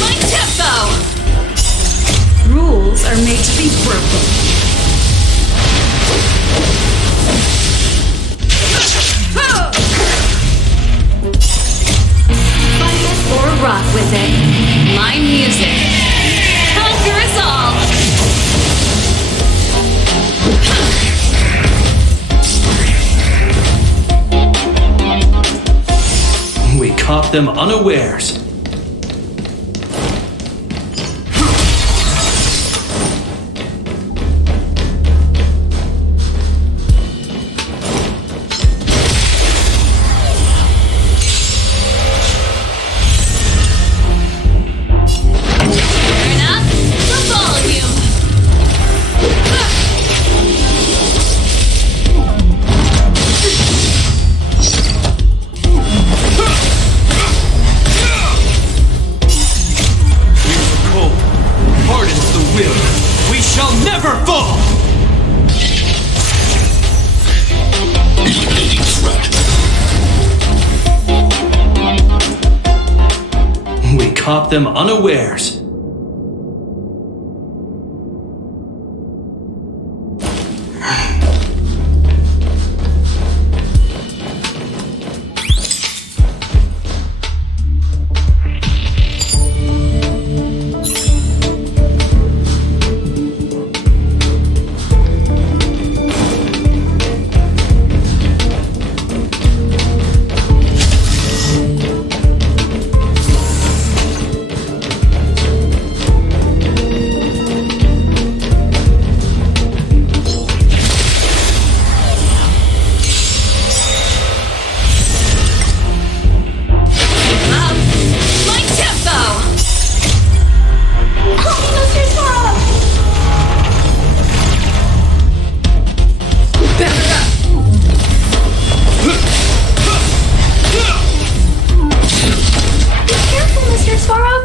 My tempo! Rules are made to be broken. Fight it or rock with it. My music. Conquer us all! We caught them unawares. Turn up the volume. Cold hardens the will. We shall never fall. Eliminating threat. We caught them unawares. My tempo! Back up! Careful, Mr. Svarog.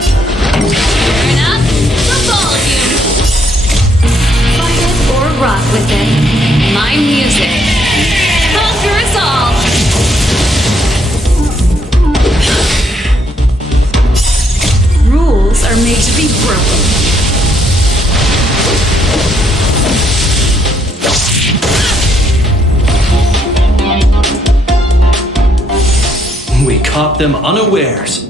Turn up the volume. Fight it or rock with it. My music. Conquer us all. Rules are made to be broken. We caught them unawares.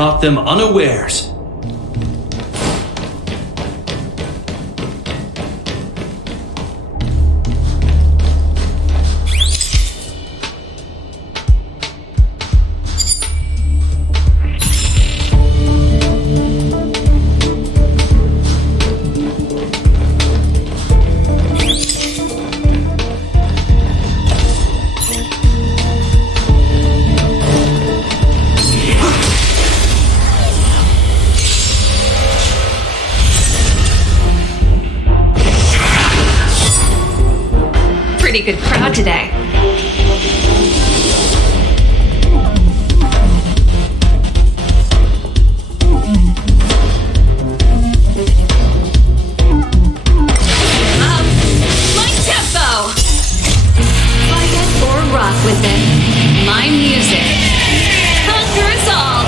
caught them unawares. Pretty good crowd today. My tempo! Fight it or rock with it. My music conquers all.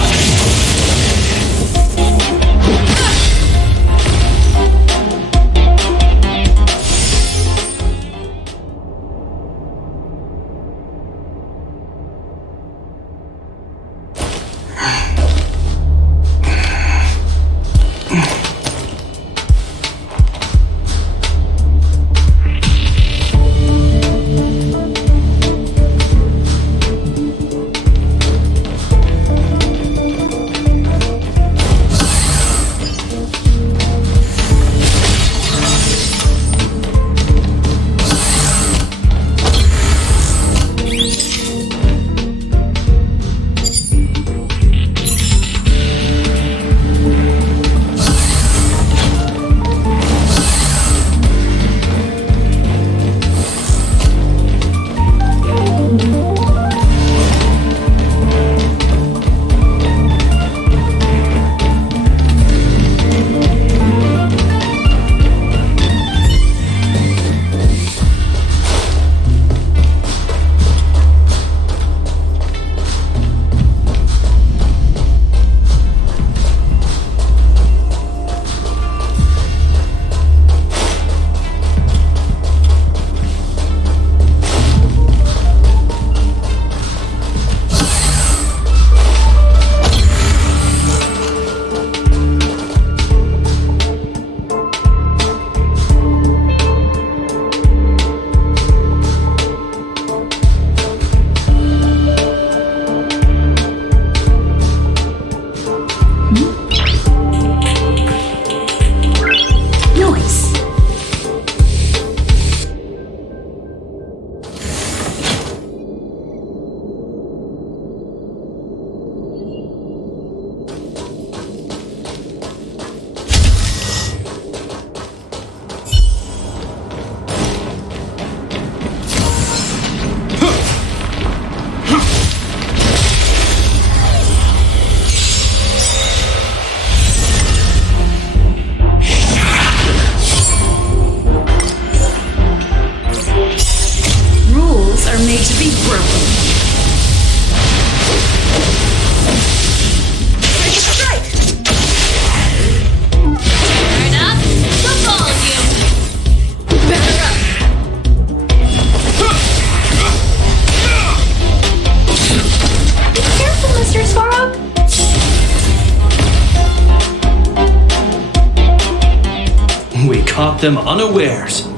caught them unawares.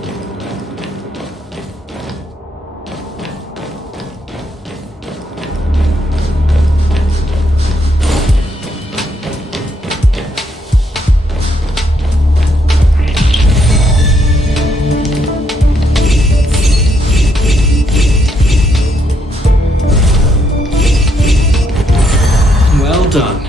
Well done.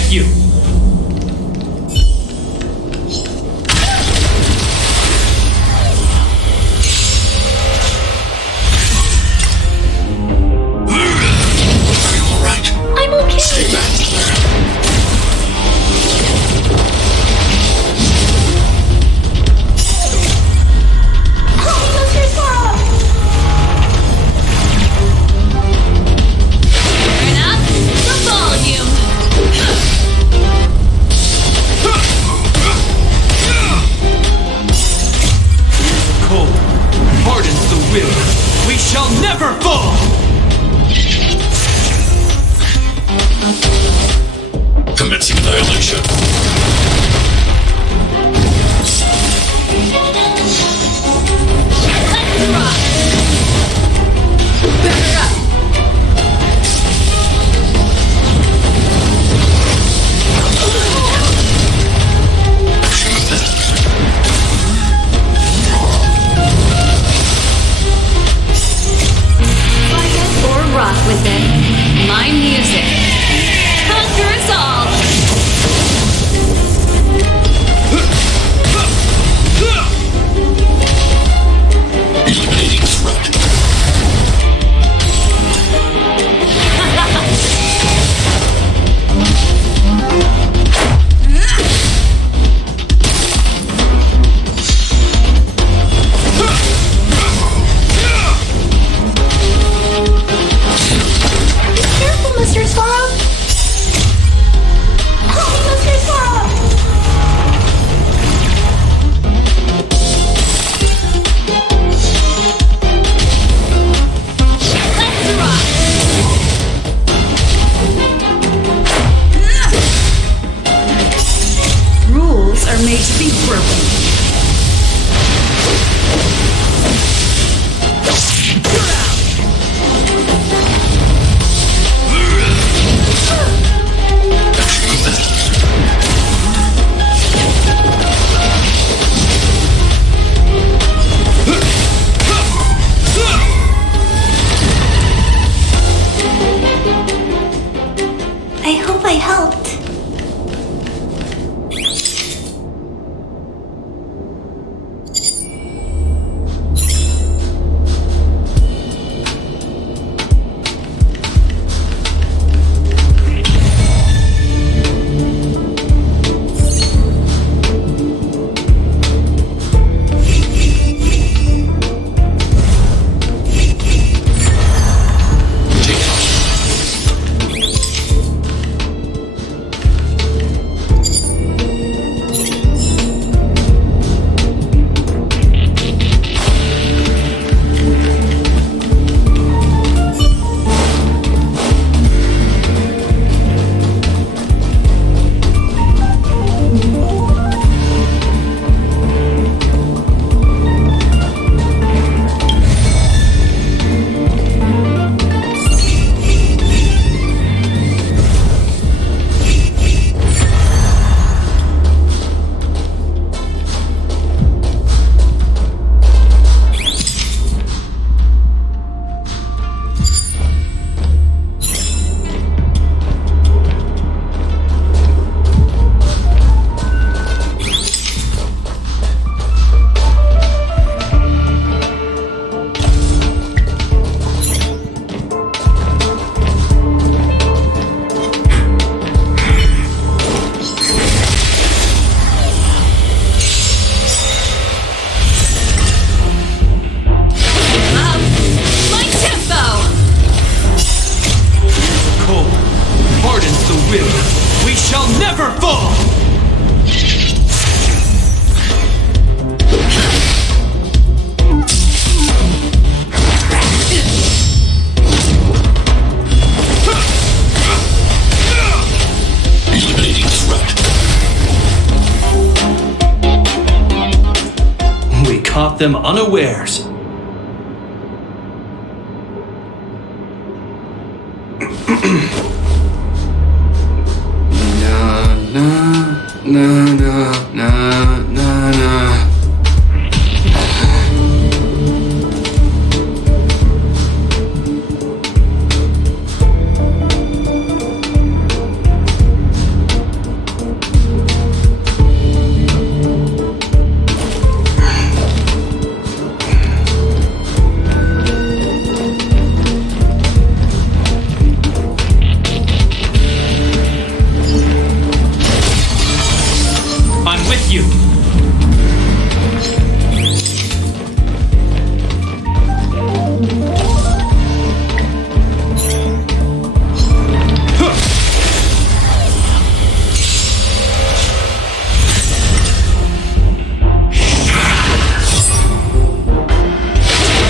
get you! I'm okay. Stay back, Claire. Mr. Sorrow! Turn up the volume. Cold hardens the will. We shall never fall! Commencing annihilation. Let's rock. Better up. Fight it or rock with it. My music. Conquer us all. Eliminating threat. Careful, Mr. Sorrow! Mr. Sorrow! Let's rock. Rules are made to be broken. I hope I helped. My tempo. Cold hardens the will. We shall never fall! Eliminating threat. We caught them unawares. you.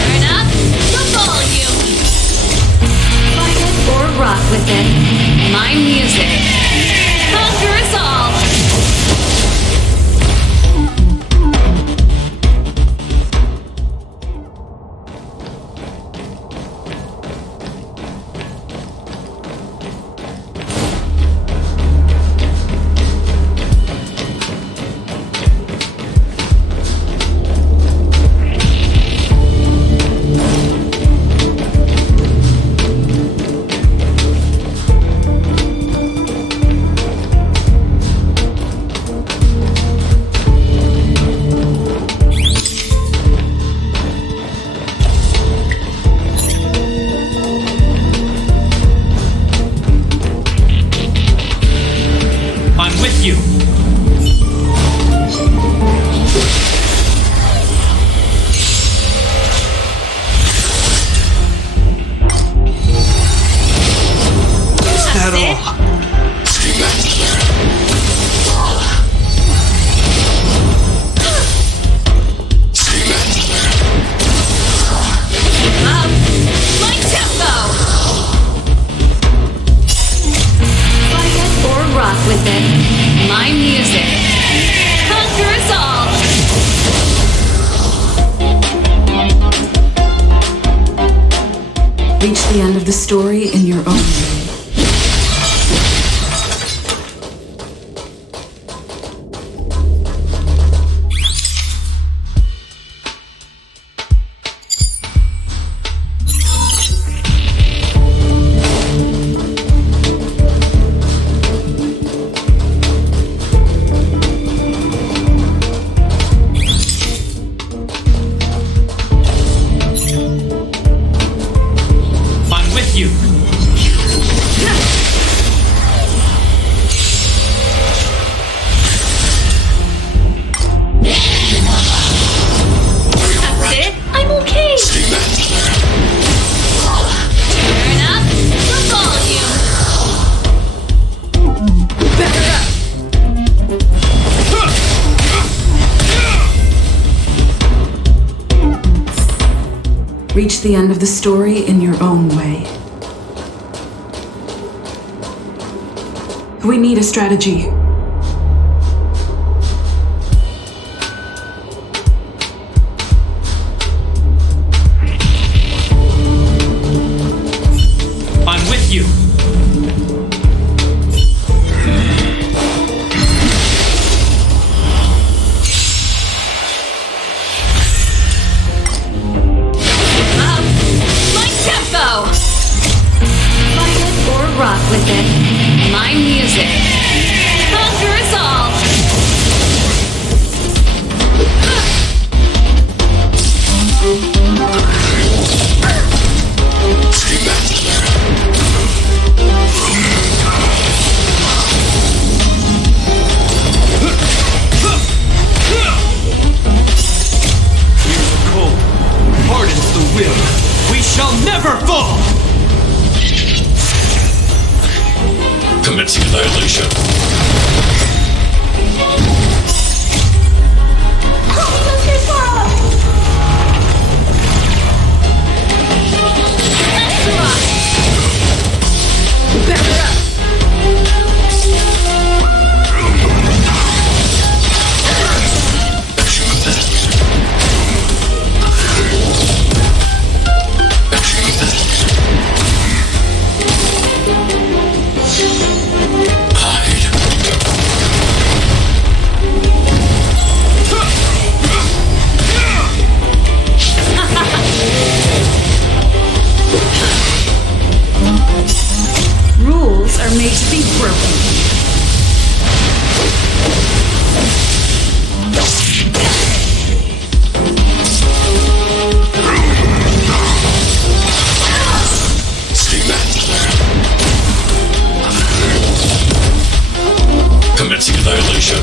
Turn up the volume. Fight it or rock with it. My music. Conquer us all. I'm with you. Is that all? My tempo. Fight it or rock with it. My music. Conquer us all. Reach the end of the story in your own way. I'm with you. That's it. I'm okay. Turn up the volume. Better up! Reach the end of the story in your own way. We need a strategy. I'm with you. My tempo. Fight it or rock with it. My music. Conquer us all. Cold hardens the will. We shall never fall. Commencing annihilation. Better up! Rules are made to be broken. Commencing annihilation.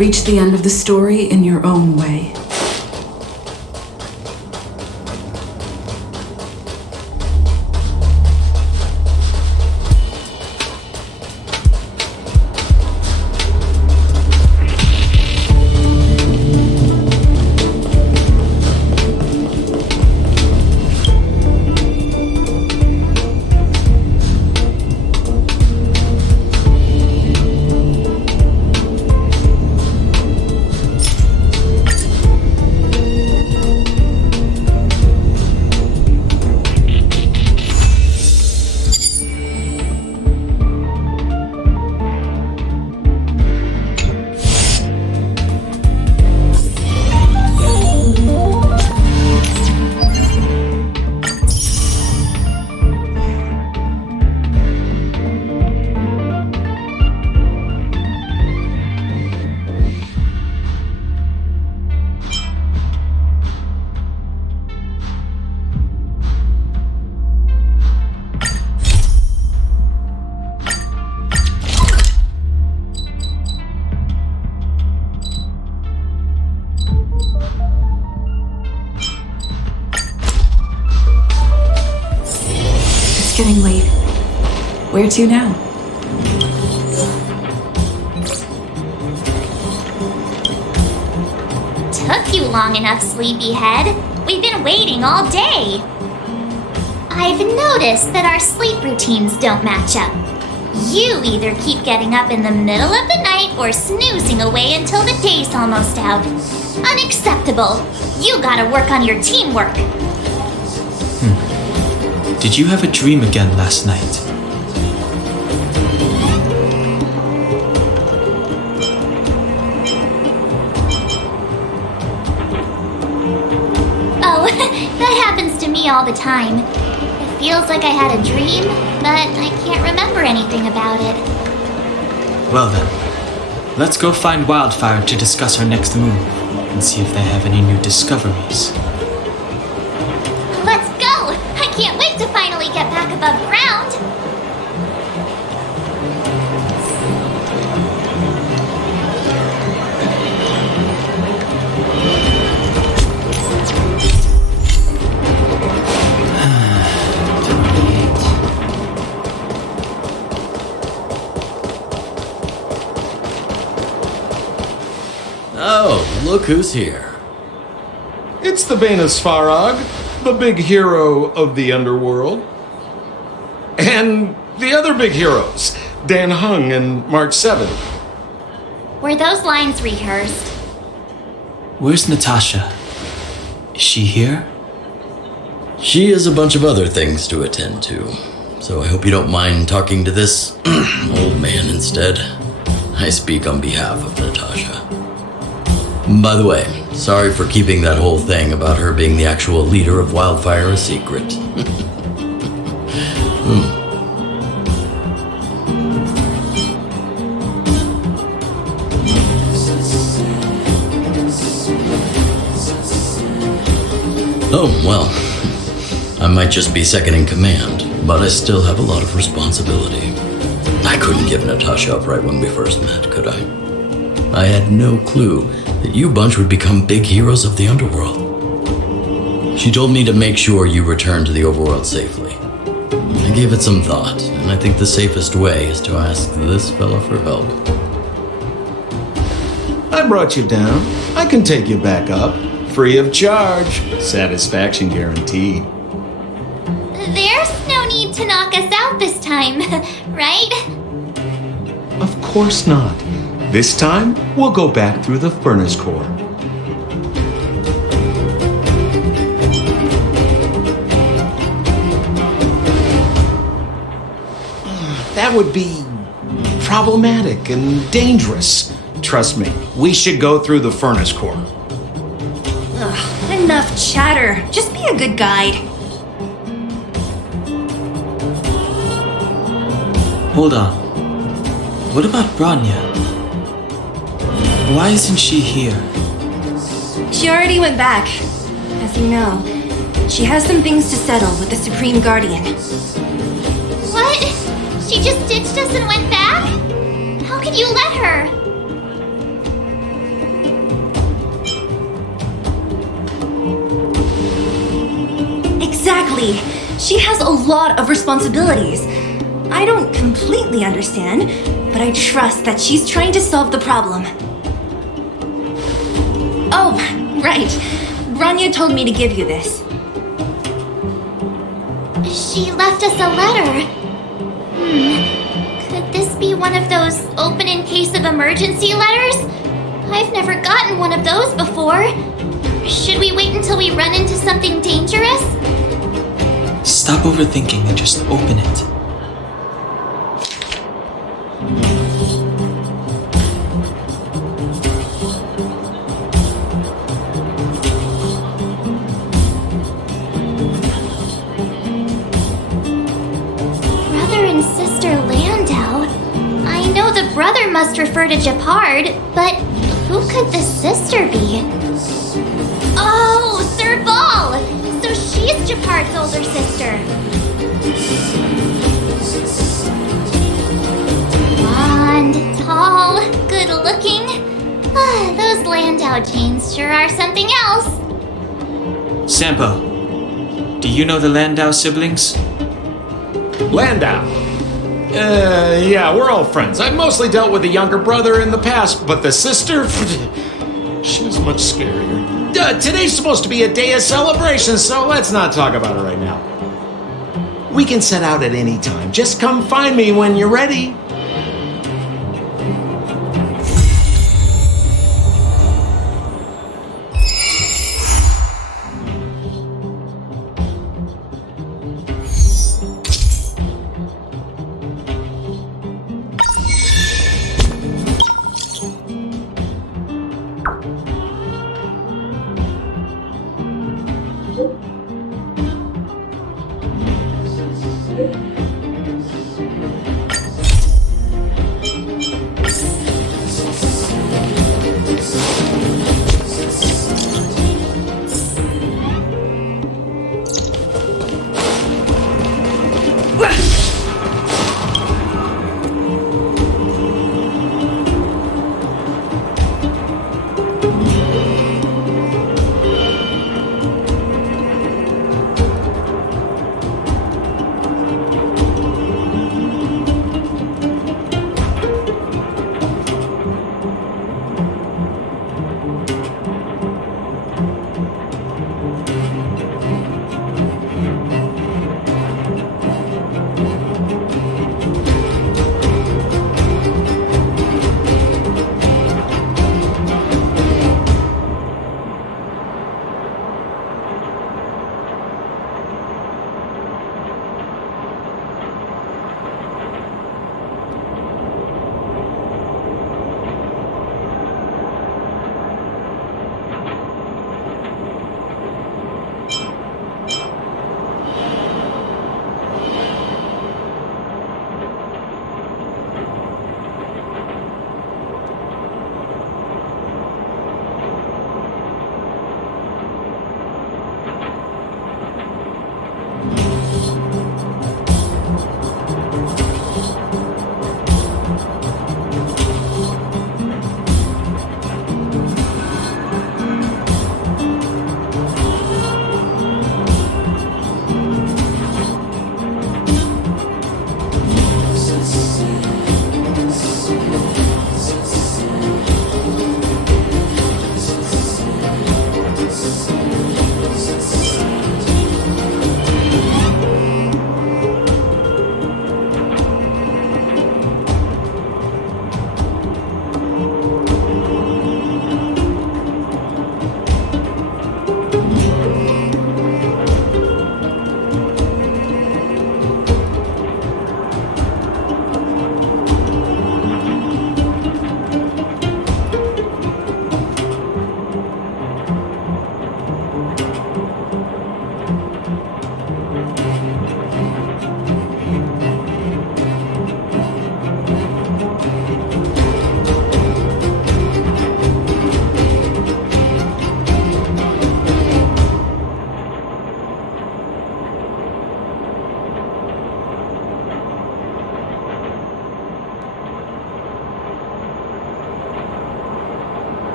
Reach the end of the story in your own way. Getting late. Where to now? Took you long enough, sleepyhead. We've been waiting all day. I've noticed that our sleep routines don't match up. You either keep getting up in the middle of the night or snoozing away until the day's almost out. Unacceptable. You gotta work on your teamwork. Did you have a dream again last night? Oh, that happens to me all the time. It feels like I had a dream, but I can't remember anything about it. Well then, let's go find Wildfire to discuss our next move and see if they have any new discoveries. Let's go! I can't wait to finally get back above ground! Oh, look who's here. It's the Bane of Svarog, the big hero of the underworld. And the other big heroes, Dan Hung and March 7th. Were those lines rehearsed? Where's Natasha? Is she here? She has a bunch of other things to attend to, so I hope you don't mind talking to this old man instead. I speak on behalf of Natasha. By the way, sorry for keeping that whole thing about her being the actual leader of Wildfire a secret. Oh, well, I might just be second in command, but I still have a lot of responsibility. I couldn't give Natasha up right when we first met, could I? I had no clue that you bunch would become big heroes of the underworld. She told me to make sure you return to the overworld safely. I gave it some thought, and I think the safest way is to ask this fella for help. I brought you down. I can take you back up. Free of charge. Satisfaction guaranteed. There's no need to knock us out this time, right? Of course not. This time, we'll go back through the furnace core. That would be problematic and dangerous. Trust me, we should go through the furnace core. Ugh, enough chatter. Just be a good guide. Hold on. What about Branya? Why isn't she here? She already went back. As you know, she has some things to settle with the Supreme Guardian. What? She just ditched us and went back? How could you let her? Exactly. She has a lot of responsibilities. I don't completely understand, but I trust that she's trying to solve the problem. Oh, right. Grania told me to give you this. She left us a letter. Could this be one of those open in case of emergency letters? I've never gotten one of those before. Should we wait until we run into something dangerous? Stop overthinking and just open it. Brother and sister Landau. I know the brother must refer to Japard, but who could the sister be? Oh, Serval! So she's Japard's older sister. Blonde, tall, good looking. Those Landau genes sure are something else. Sampo, do you know the Landau siblings? Landau? Yeah, we're all friends. I've mostly dealt with the younger brother in the past, but the sister? She was much scarier. Today's supposed to be a day of celebration, so let's not talk about it right now. We can set out at any time. Just come find me when you're ready.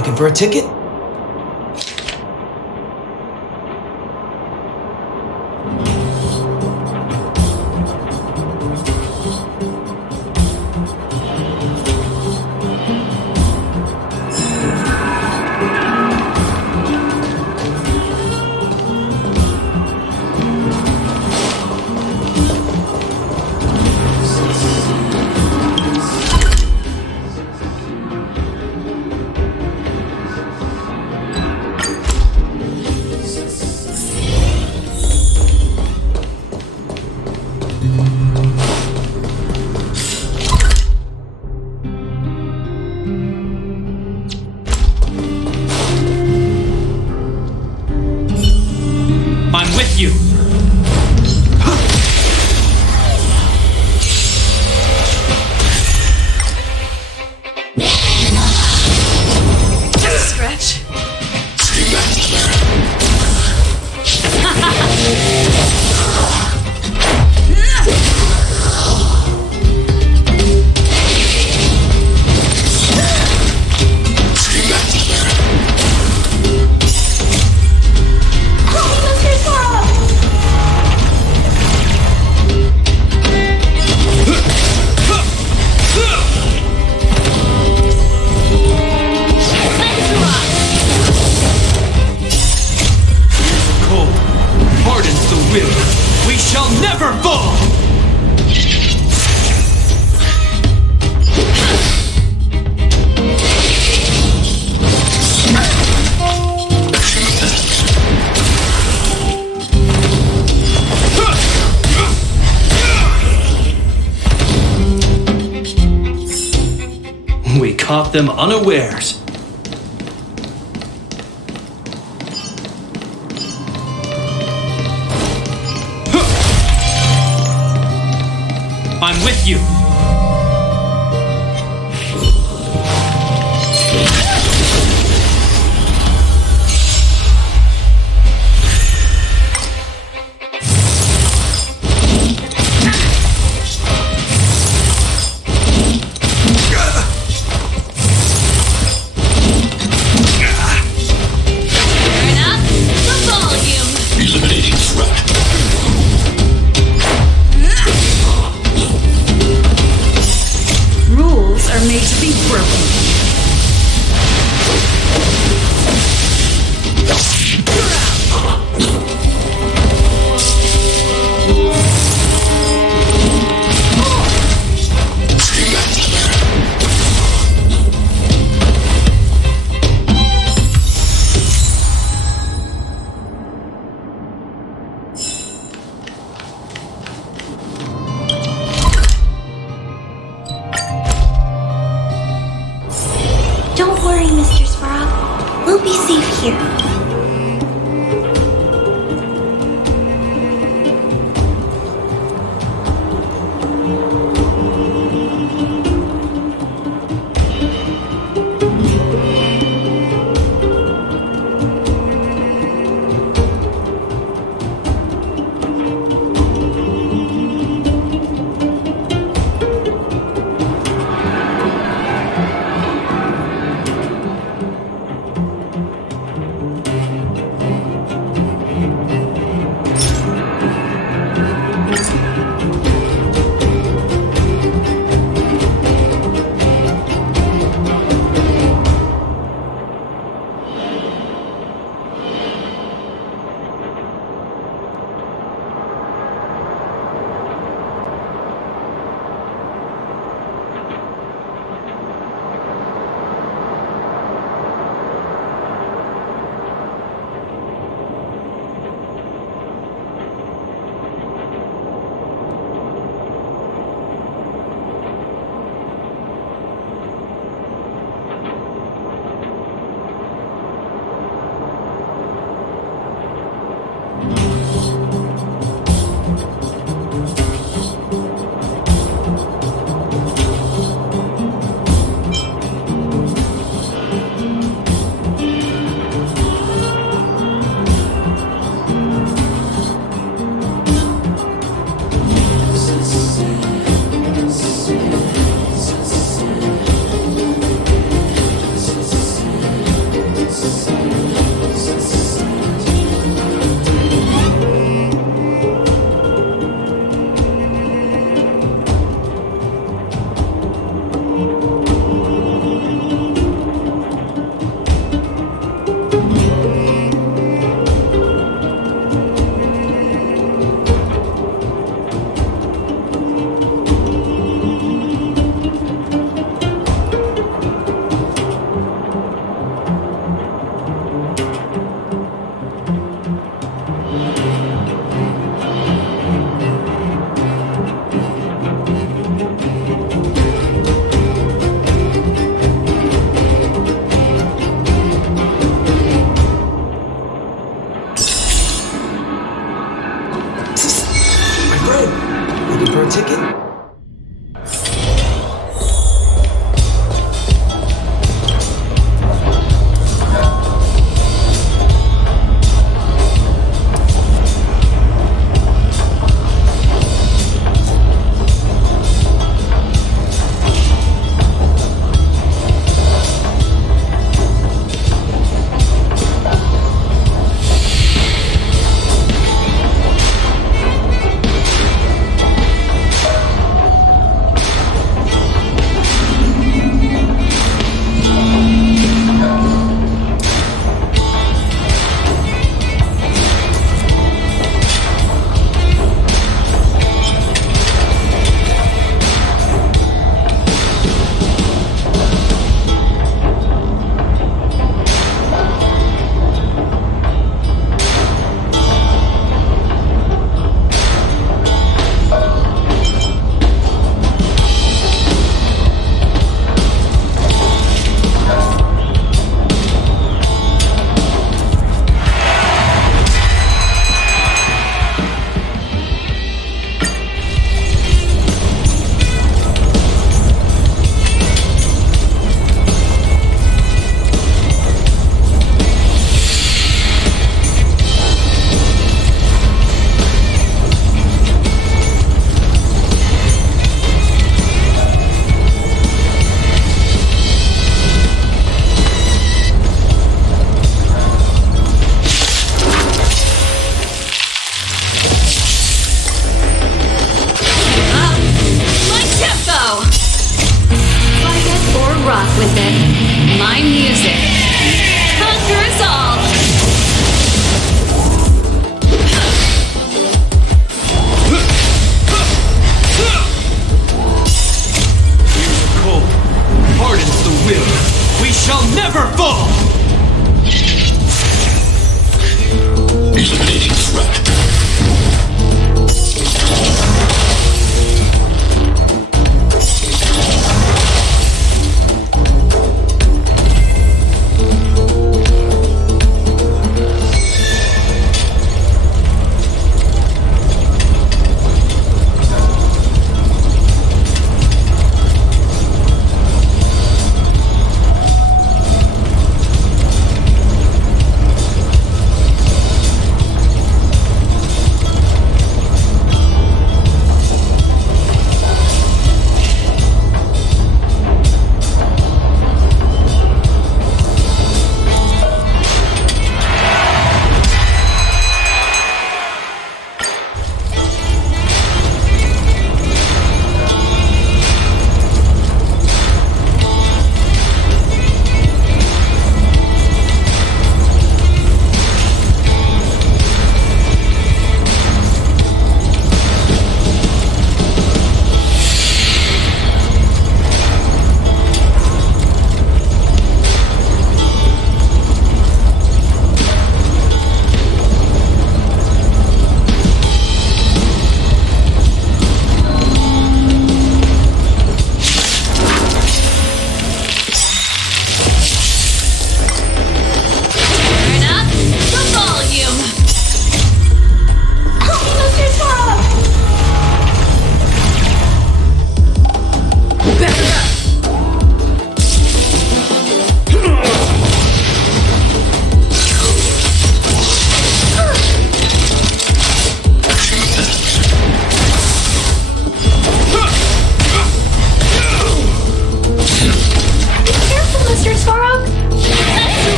Looking for a ticket? caught them unawares. I'm with you. Eliminating threat. Rules are made to be broken. Don't worry, Mr. Svarog. We'll be safe here.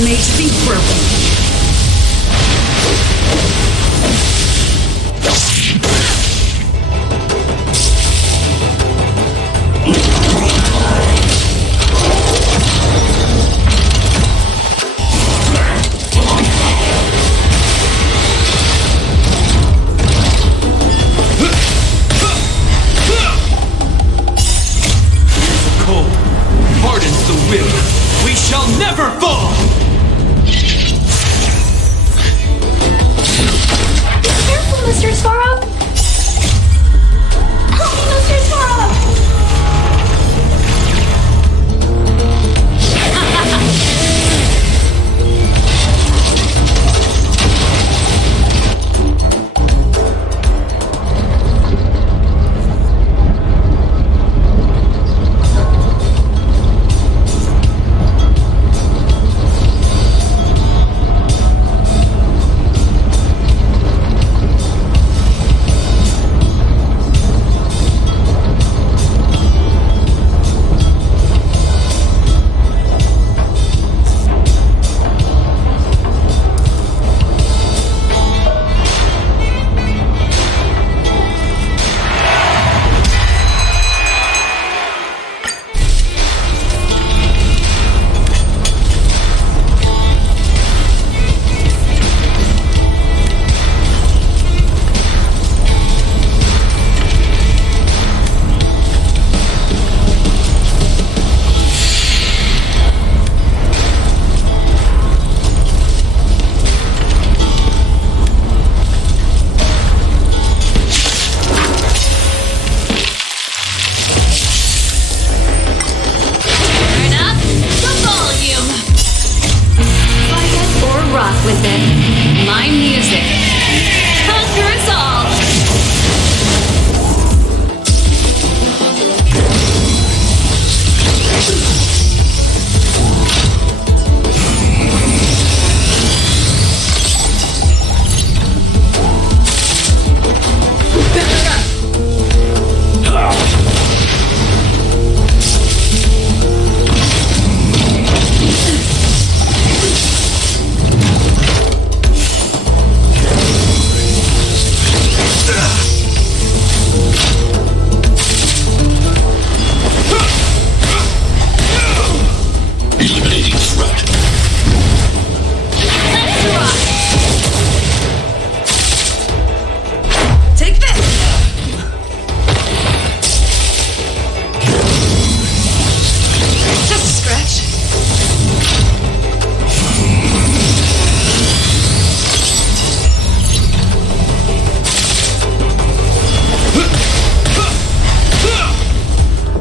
are made to be broken. We shall never fall! Be careful, Mr. Svarog! Help me, Mr. Svarog! With it. My music. Conquers all.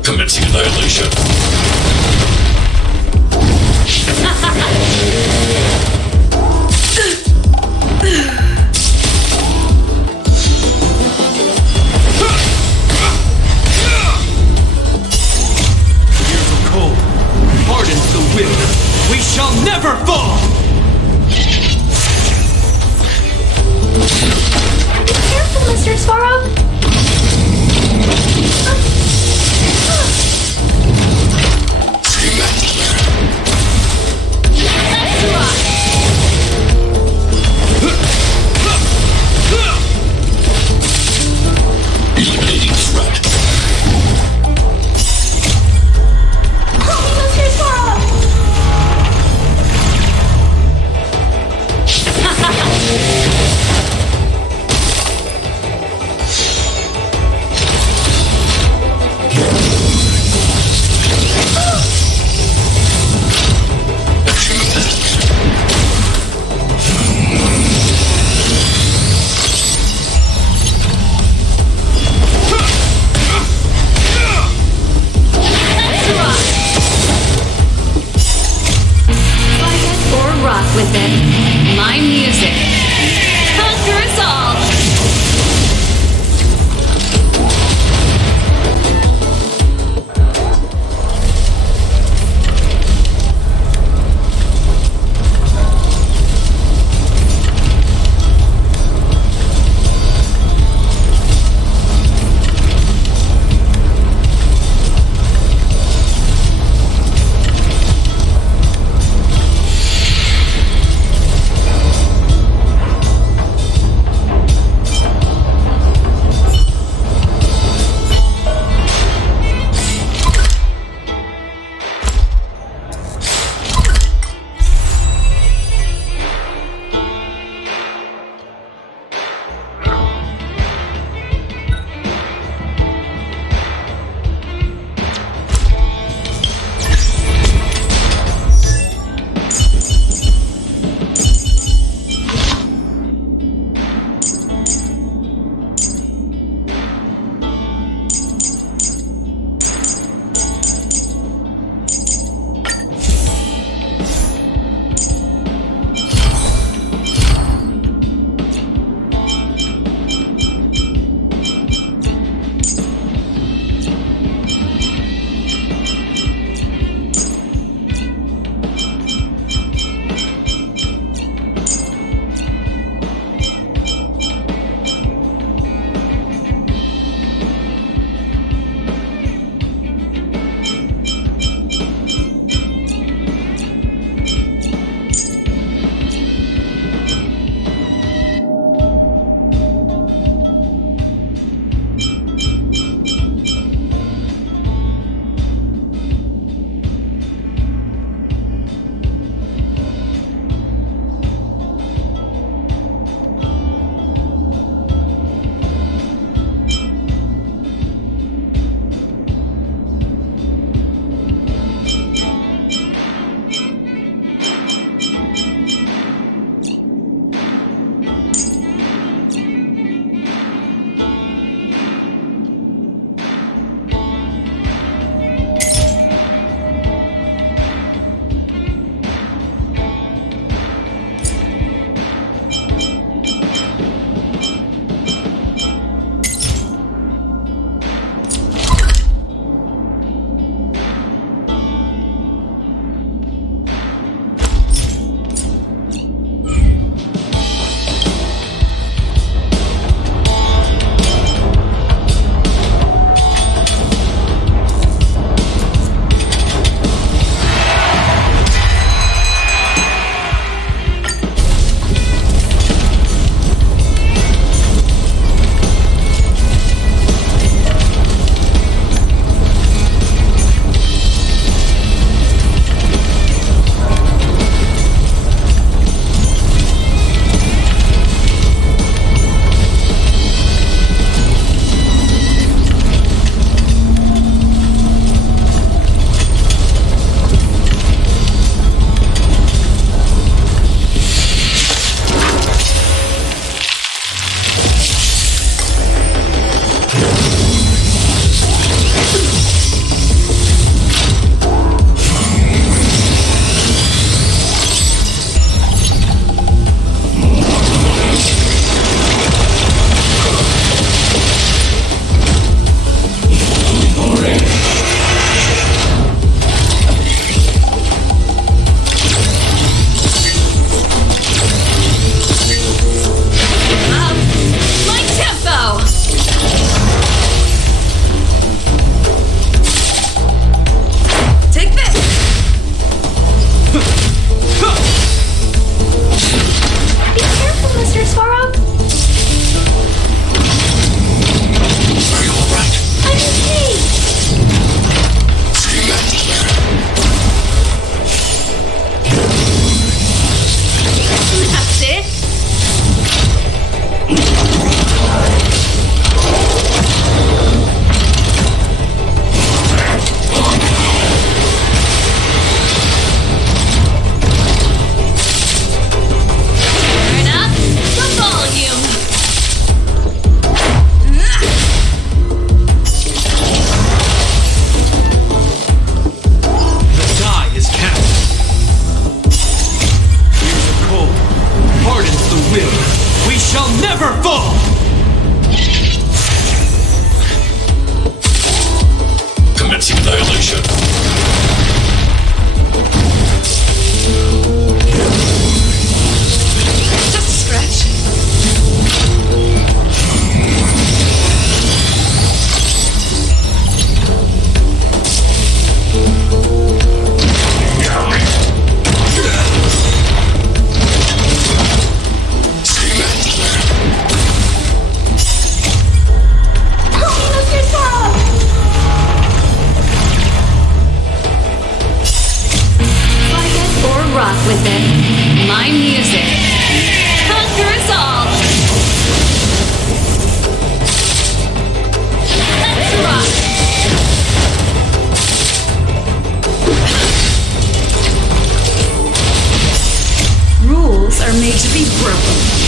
Commencing annihilation. Cold hardens the will. We shall never fall! Be careful, Mr. Svarog! Eliminating threat. Help me, Mr. Svarog! With it. My music. Conquers all. with it. My music. Conquer us all. Let's rock. Rules are made to be broken.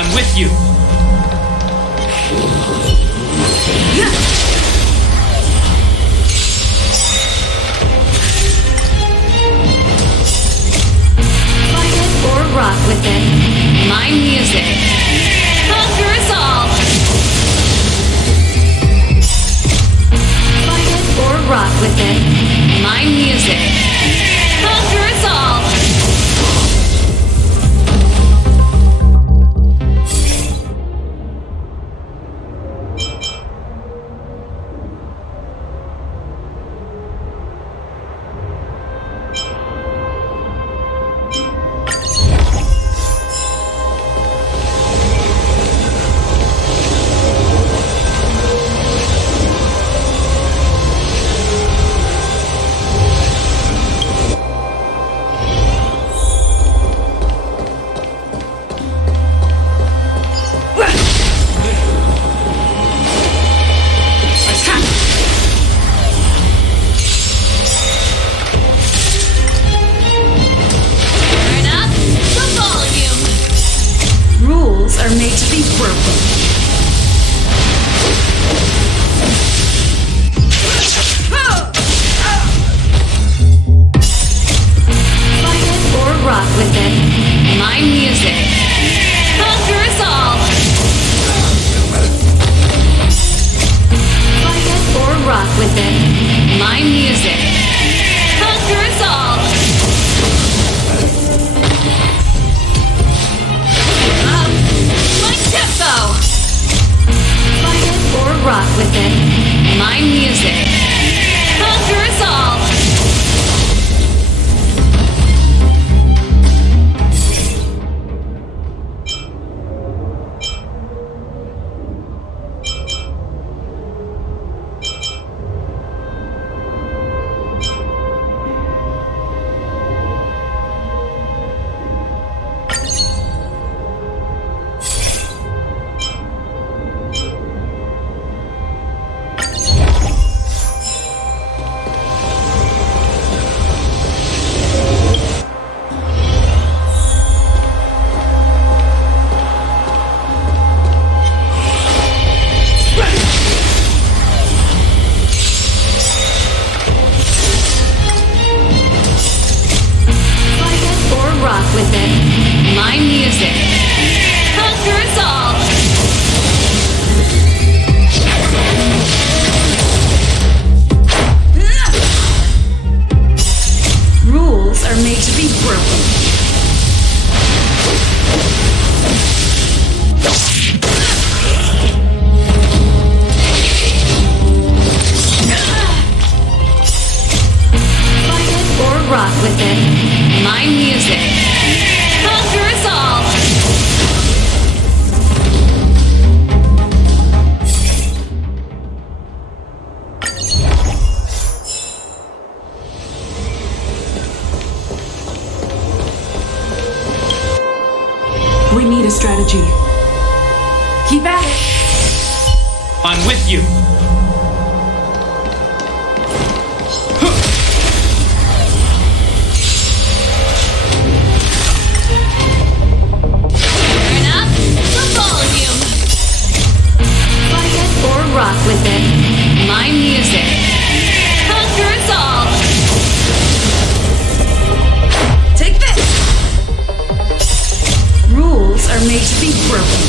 I'm with you. Fight it or rock with it. My music. Conquer us all. Fight it or rock with it. My music. Conquer us all. Turn up the volume. Rules are made to be broken. Fight it or rock with it. My music. Conquer us all. Fight it or rock with it. My music. Conquer us all. My tempo. Fight it or rock with it. My music. Conquer us all. Fight it or rock with it. My music. Conquer us all. Rules are made to be broken. Fight it or rock with it. My music. Conquer us all. We need a strategy. Keep at it. I'm with you. Turn up the volume. Fight it or rock with it. My music. Conquer us all. Take this. Rules are made to be broken.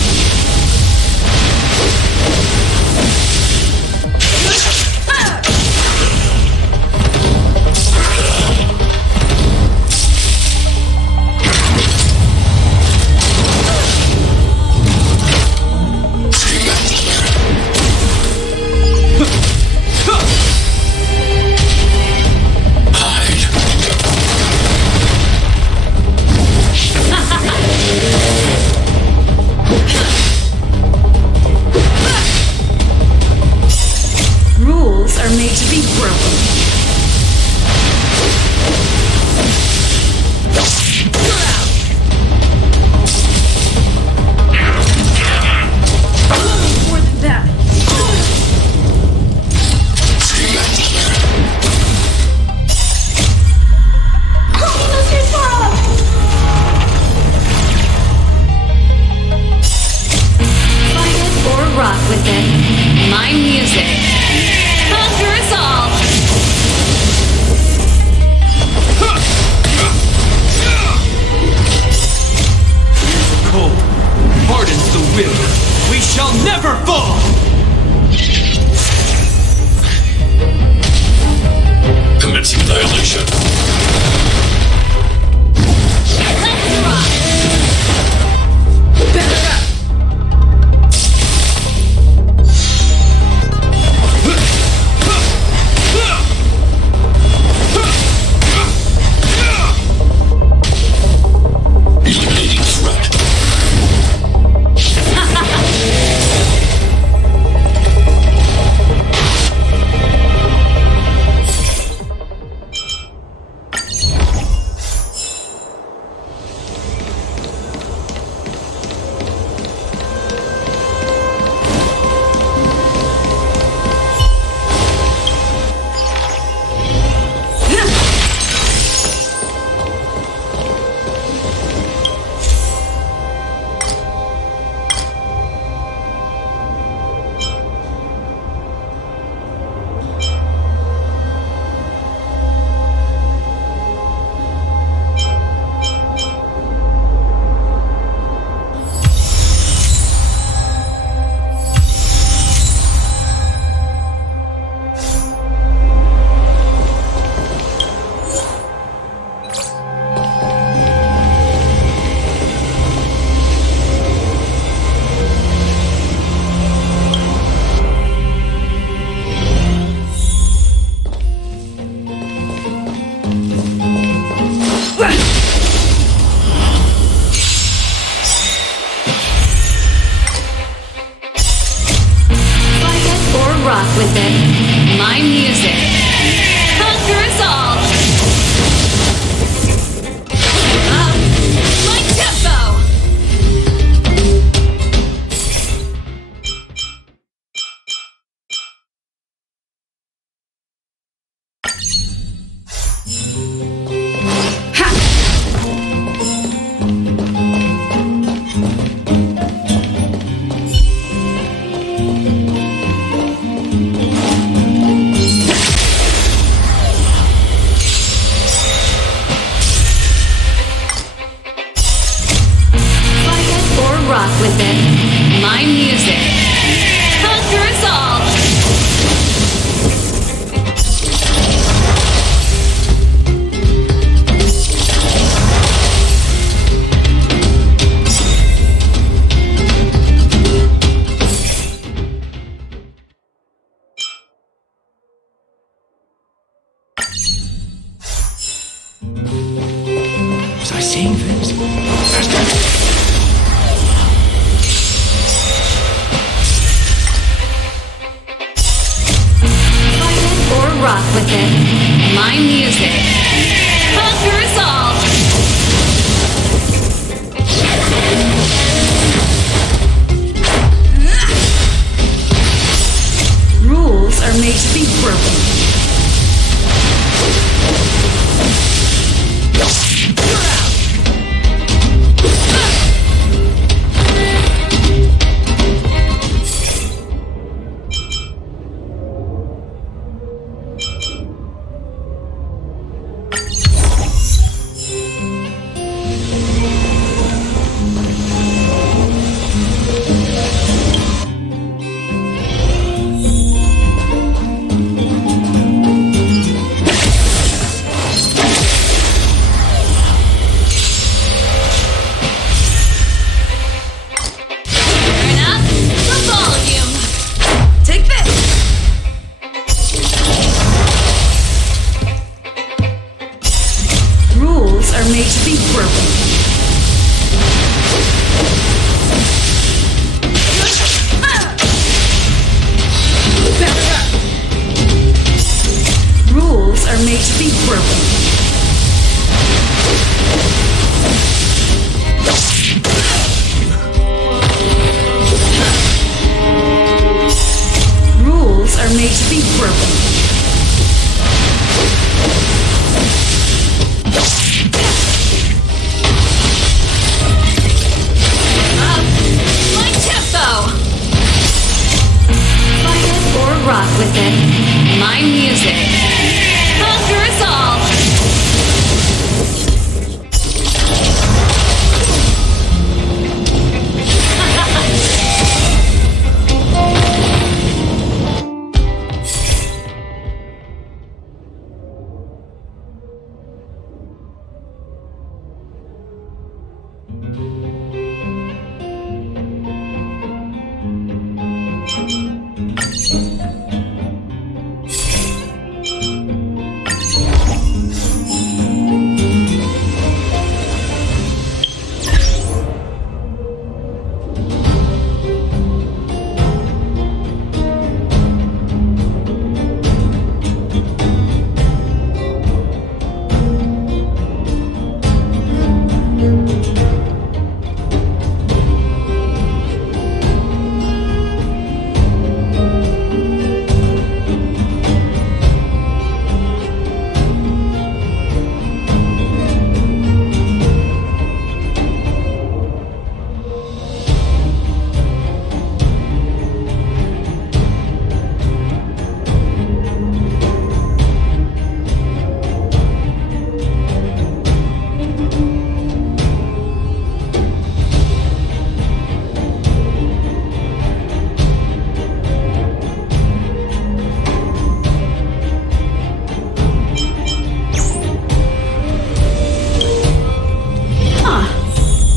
save it. Fight it or rock with it. My music. Conquer us all. Rules are made to be broken.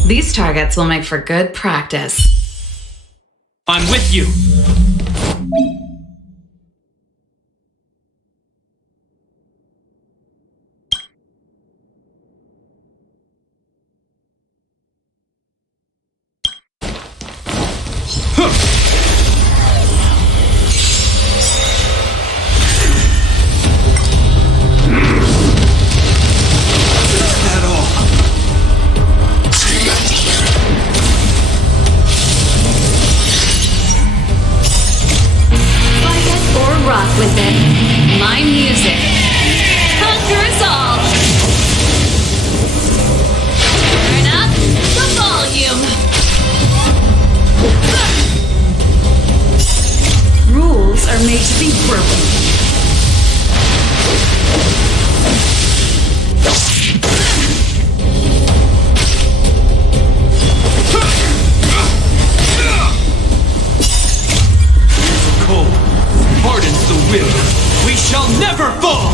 These targets will make for good practice. I'm with you. With it. My music. Conquer us all. Turn up the volume. Rules are made to be broken. Cold hardens the will. We shall never fall!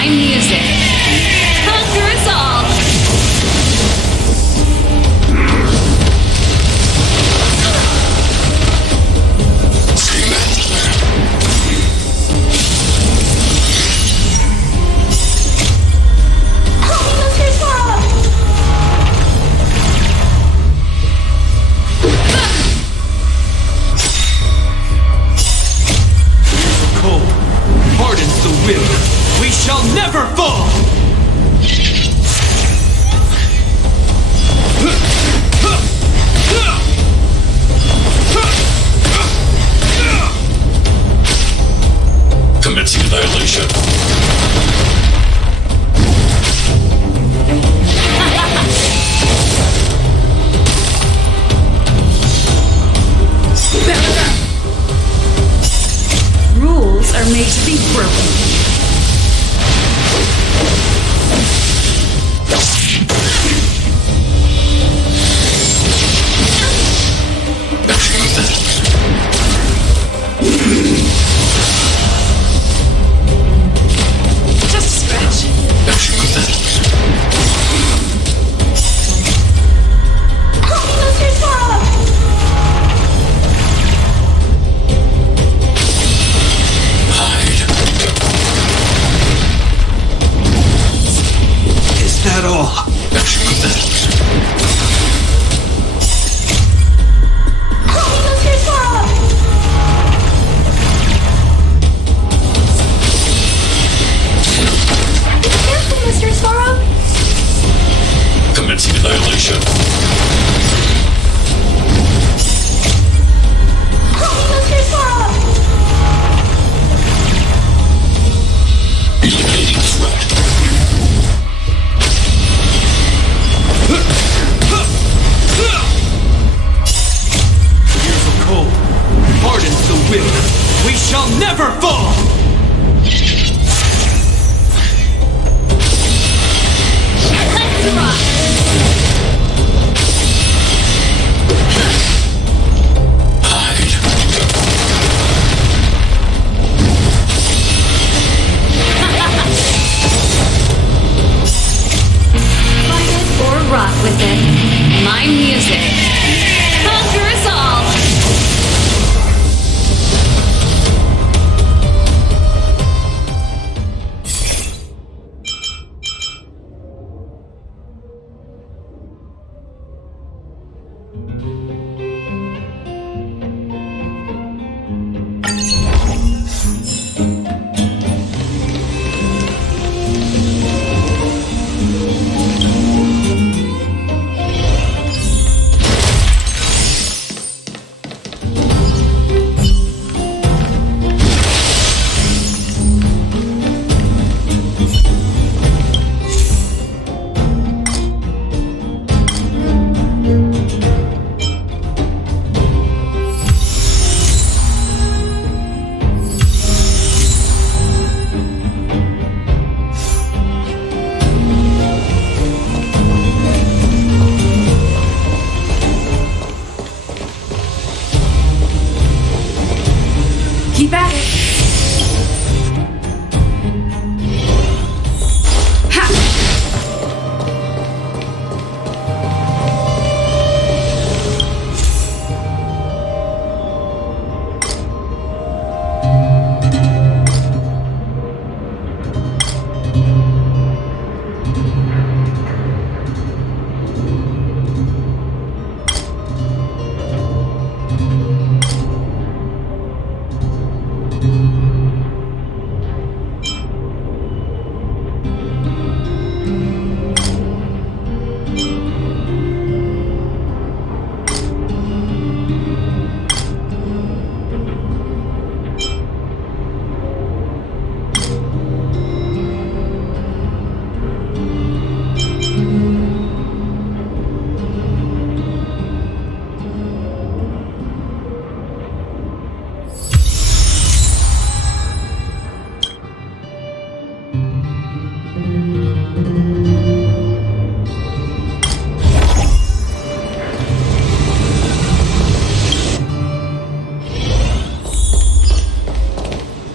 My music. Conquer us all. Cold hardens the will. We shall never fall! Commencing annihilation. Rules are made to be broken. Just stretch. Is that all? Mr. Sorrow? Commencing annihilation. Mr. Sorrow! Eliminating threat. Years of cold hardens the will. We shall never fall! Let's rock. Fight it or rock with it. My music. Conquer us all. Keep at it.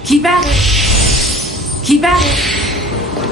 Keep at it. Keep at it.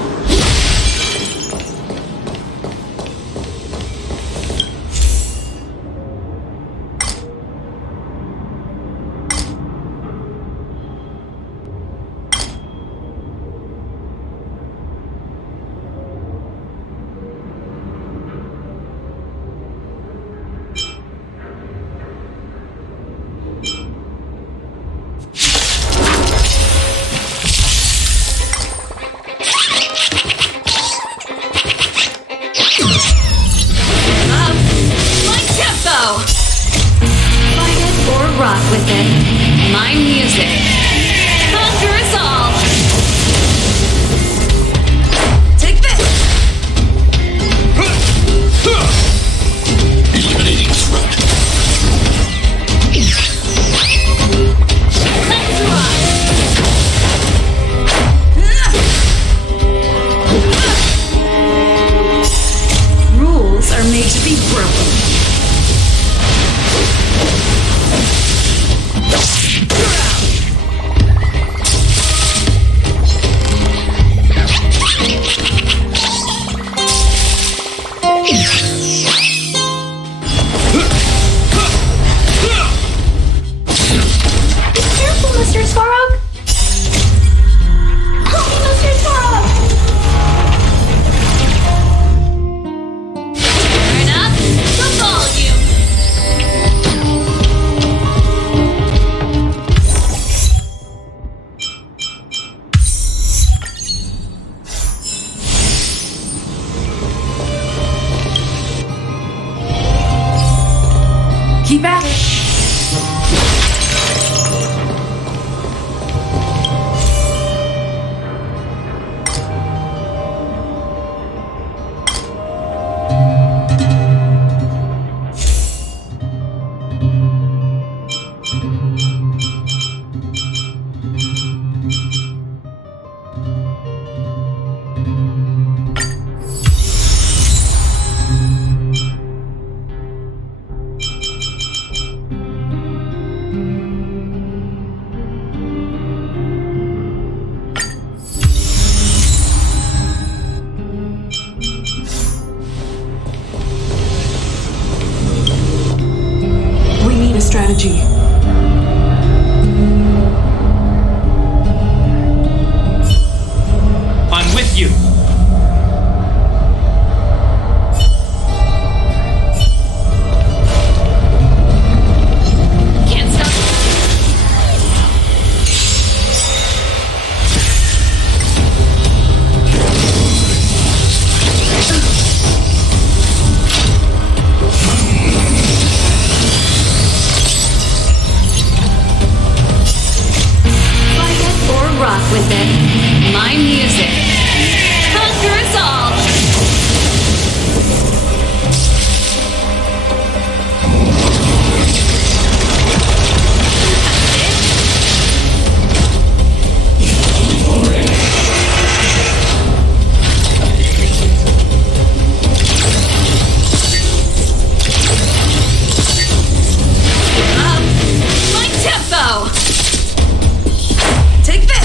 Keep at it. Strategy. I'm with you. Can't stop. Rock with it. My music. Conquer us all. My tempo. Take this.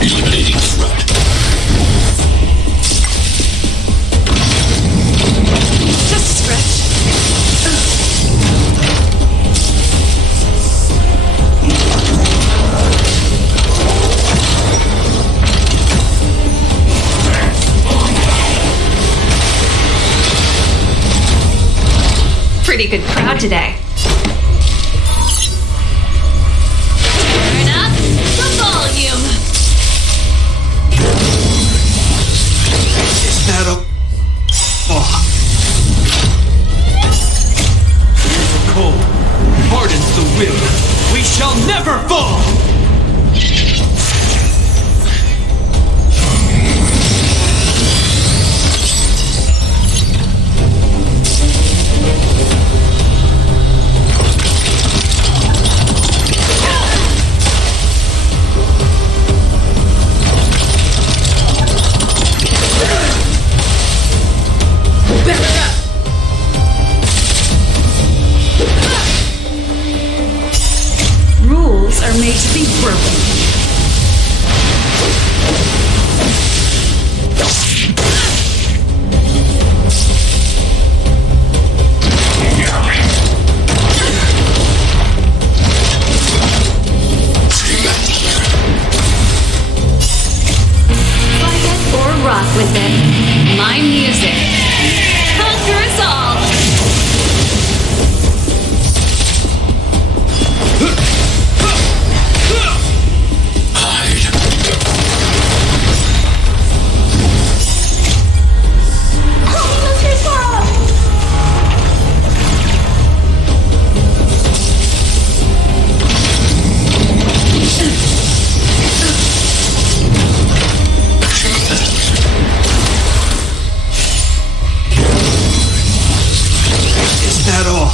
Eliminating threat. Just a stretch. Pretty good crowd today. Turn up the volume. Is that a... Oh. The cold hardens the will. We shall never fall! Rules are made to be broken. Fight it or rock with it. My music. Conquer us all. Is that all?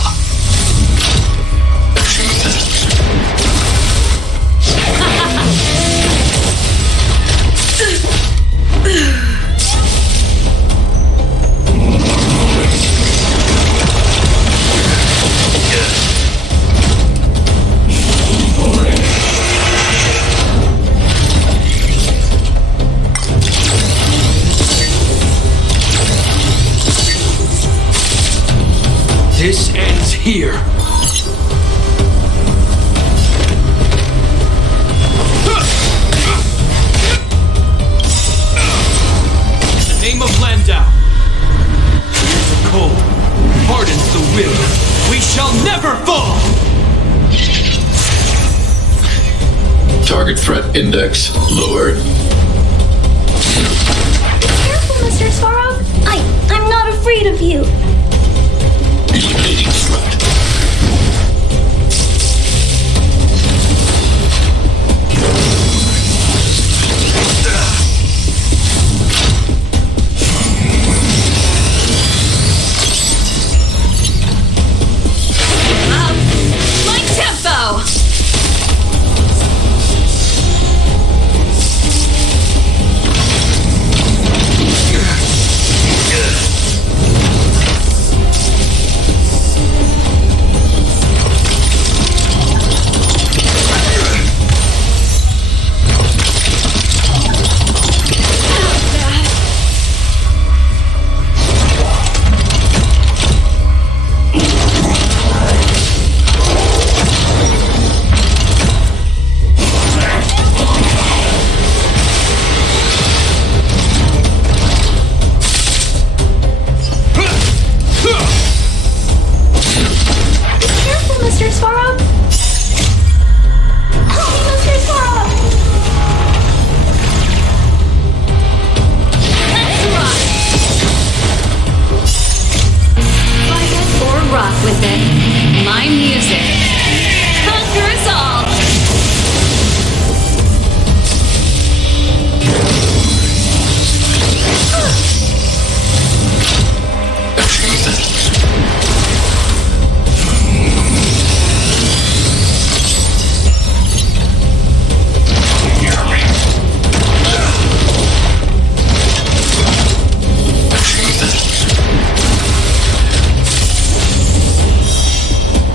This ends here. In the name of Landau, the cold hardens the will. We shall never fall! Target threat index lowered. Careful, Mr. Svarog. I'm not afraid of you. Eliminating threat. My tempo!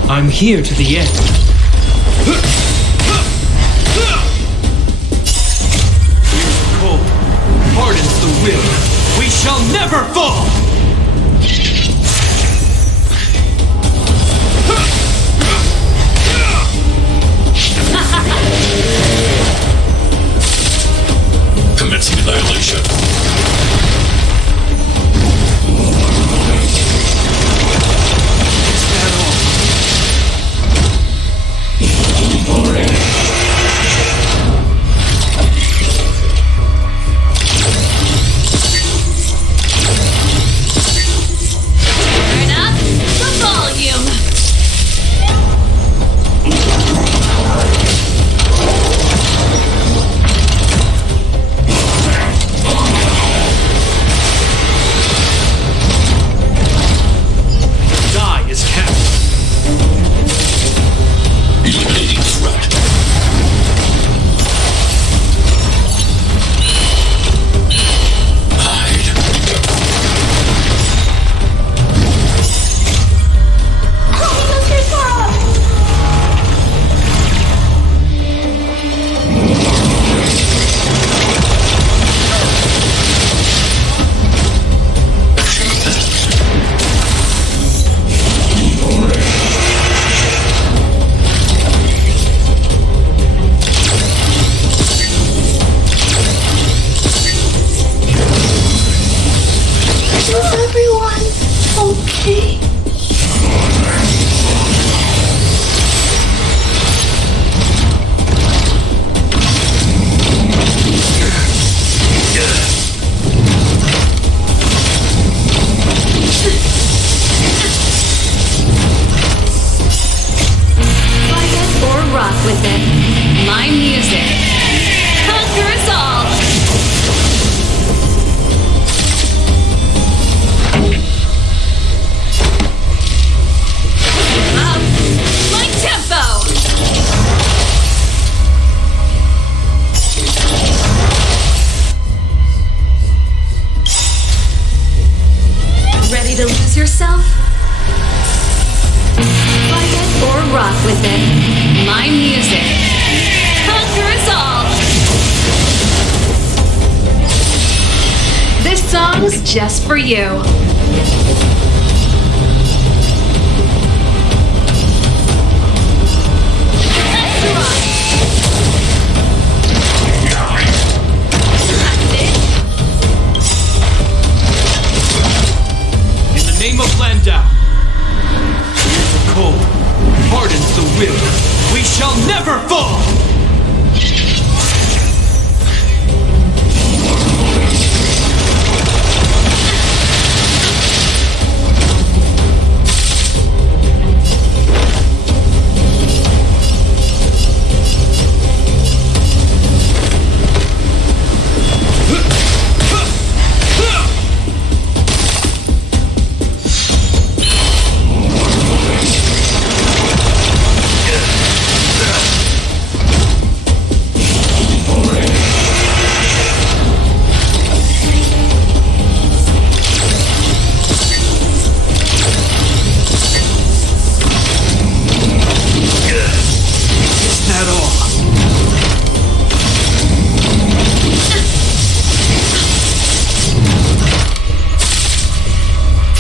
I'm here to the end. Cold hardens the will. We shall never fall! Commencing annihilation. Just for you. In the name of Landau, the cold hardens the will. We shall never fall!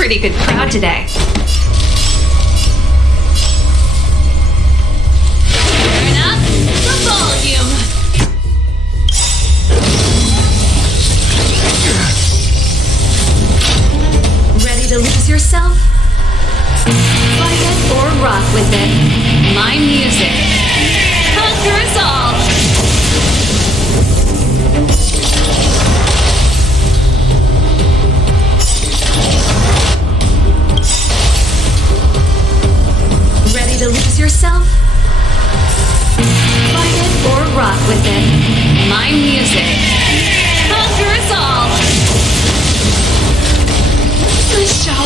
pretty good crowd today. Turn up the volume. Ready to lose yourself? Fight it or rock with it. My music conquers all. Ready to lose yourself? Fight it or rock with it. My music conquers all. The show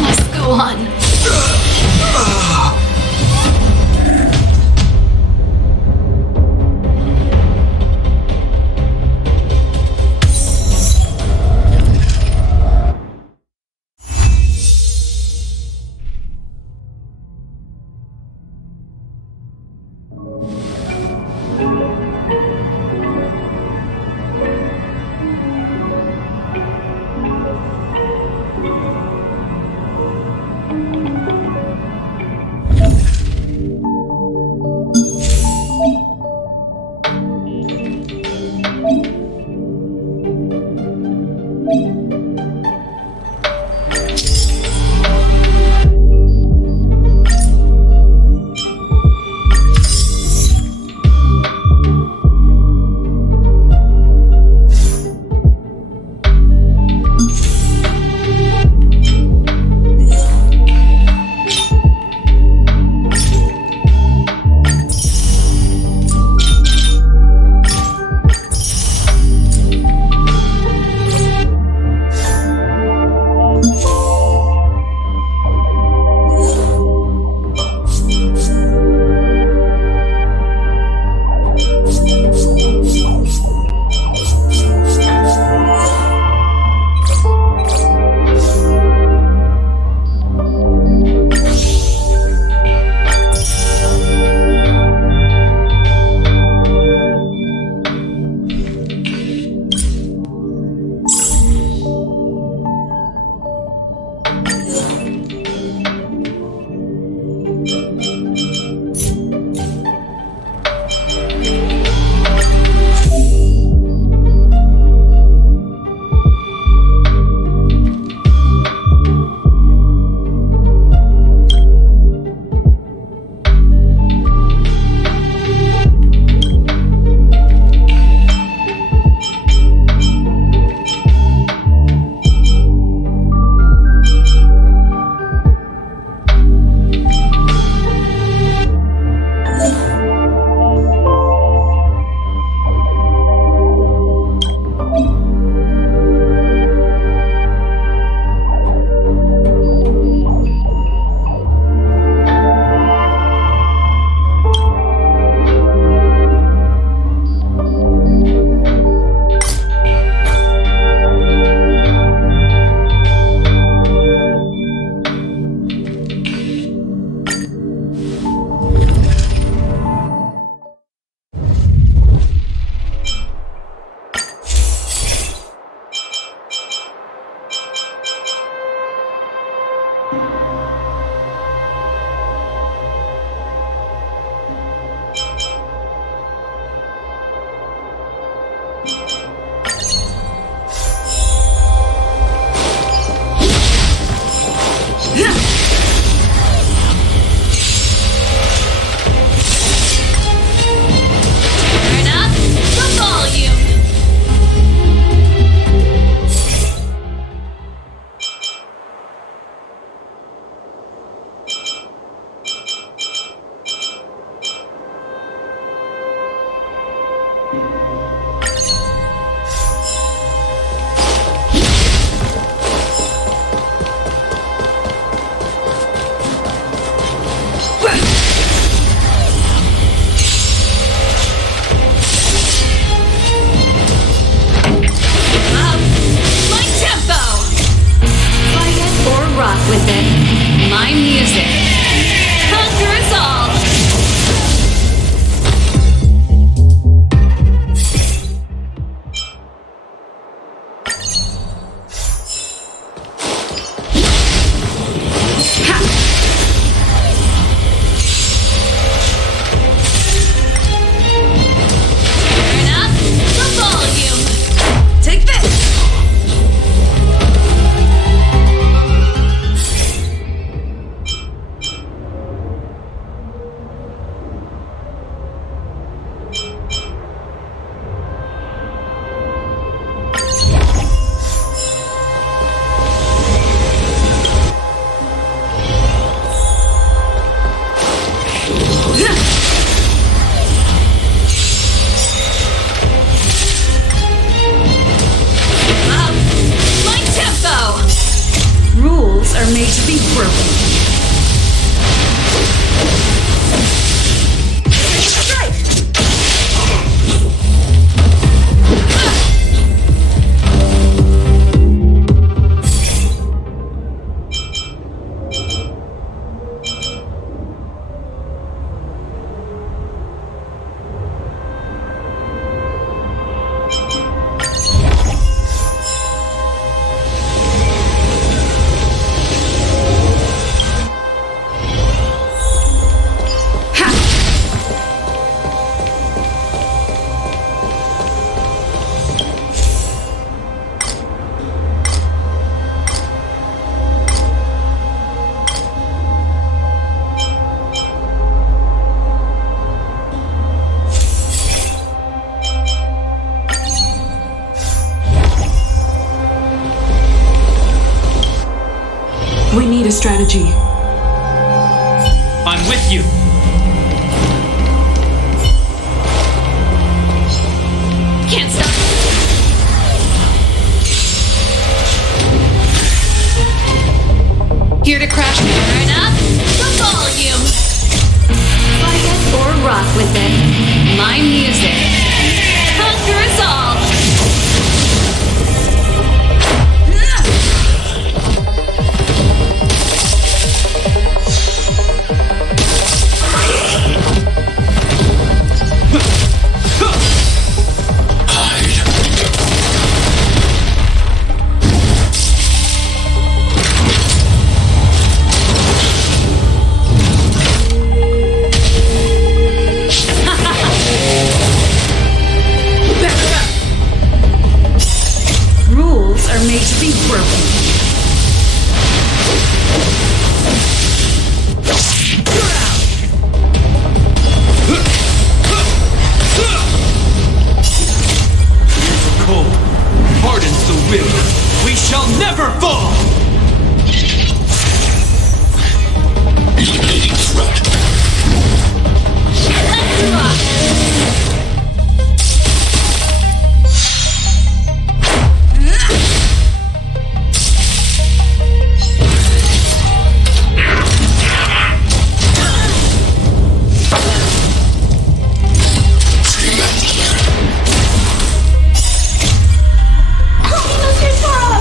must go on. strategy. I'm with you. Can't stop. Here to crash. Turn up the volume. Fight it or rock with it. My music. Conquer us all. Rules are made to be broken. Cold hardens the will. We shall never fall! Eliminating threat. Let's rock. Mr. Top!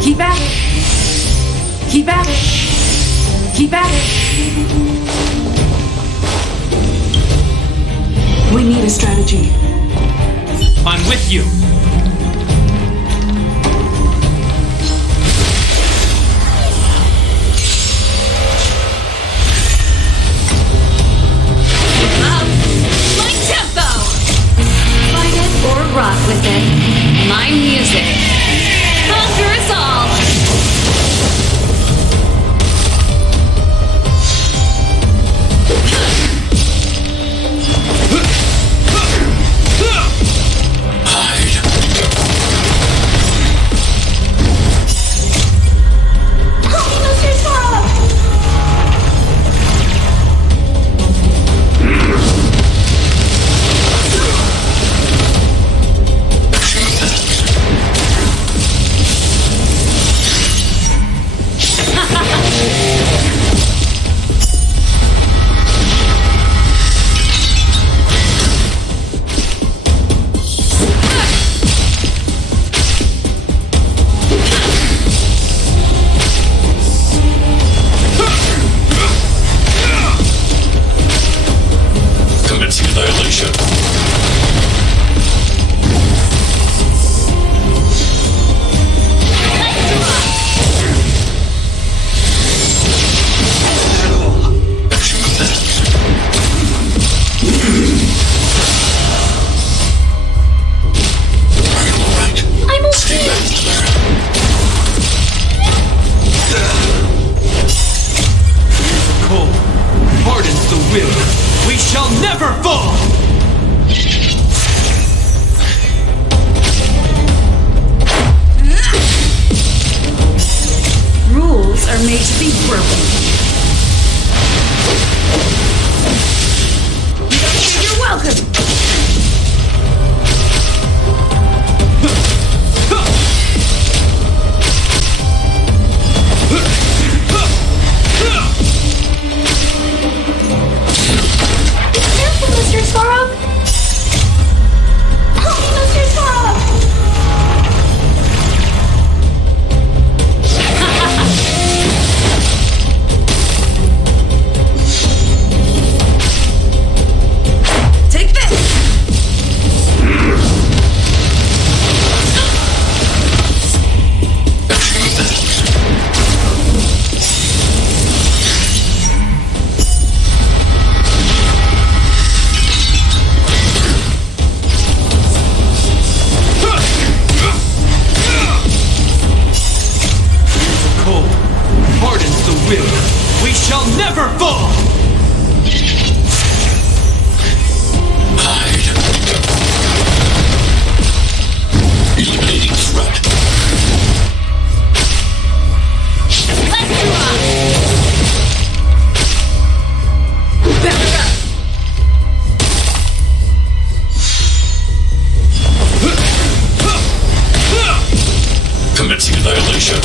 Keep at it. Keep at it. Keep at it. We need a strategy. I'm with you. My tempo! Fight it or rock with it. My music. Conquer us all! Made to be broken. You're welcome. Careful, Mr. Sorrow. Oh, Mr. Sorrow. We shall never fall! Hide. Eliminating threat. Let's rock! Back up! Commencing annihilation.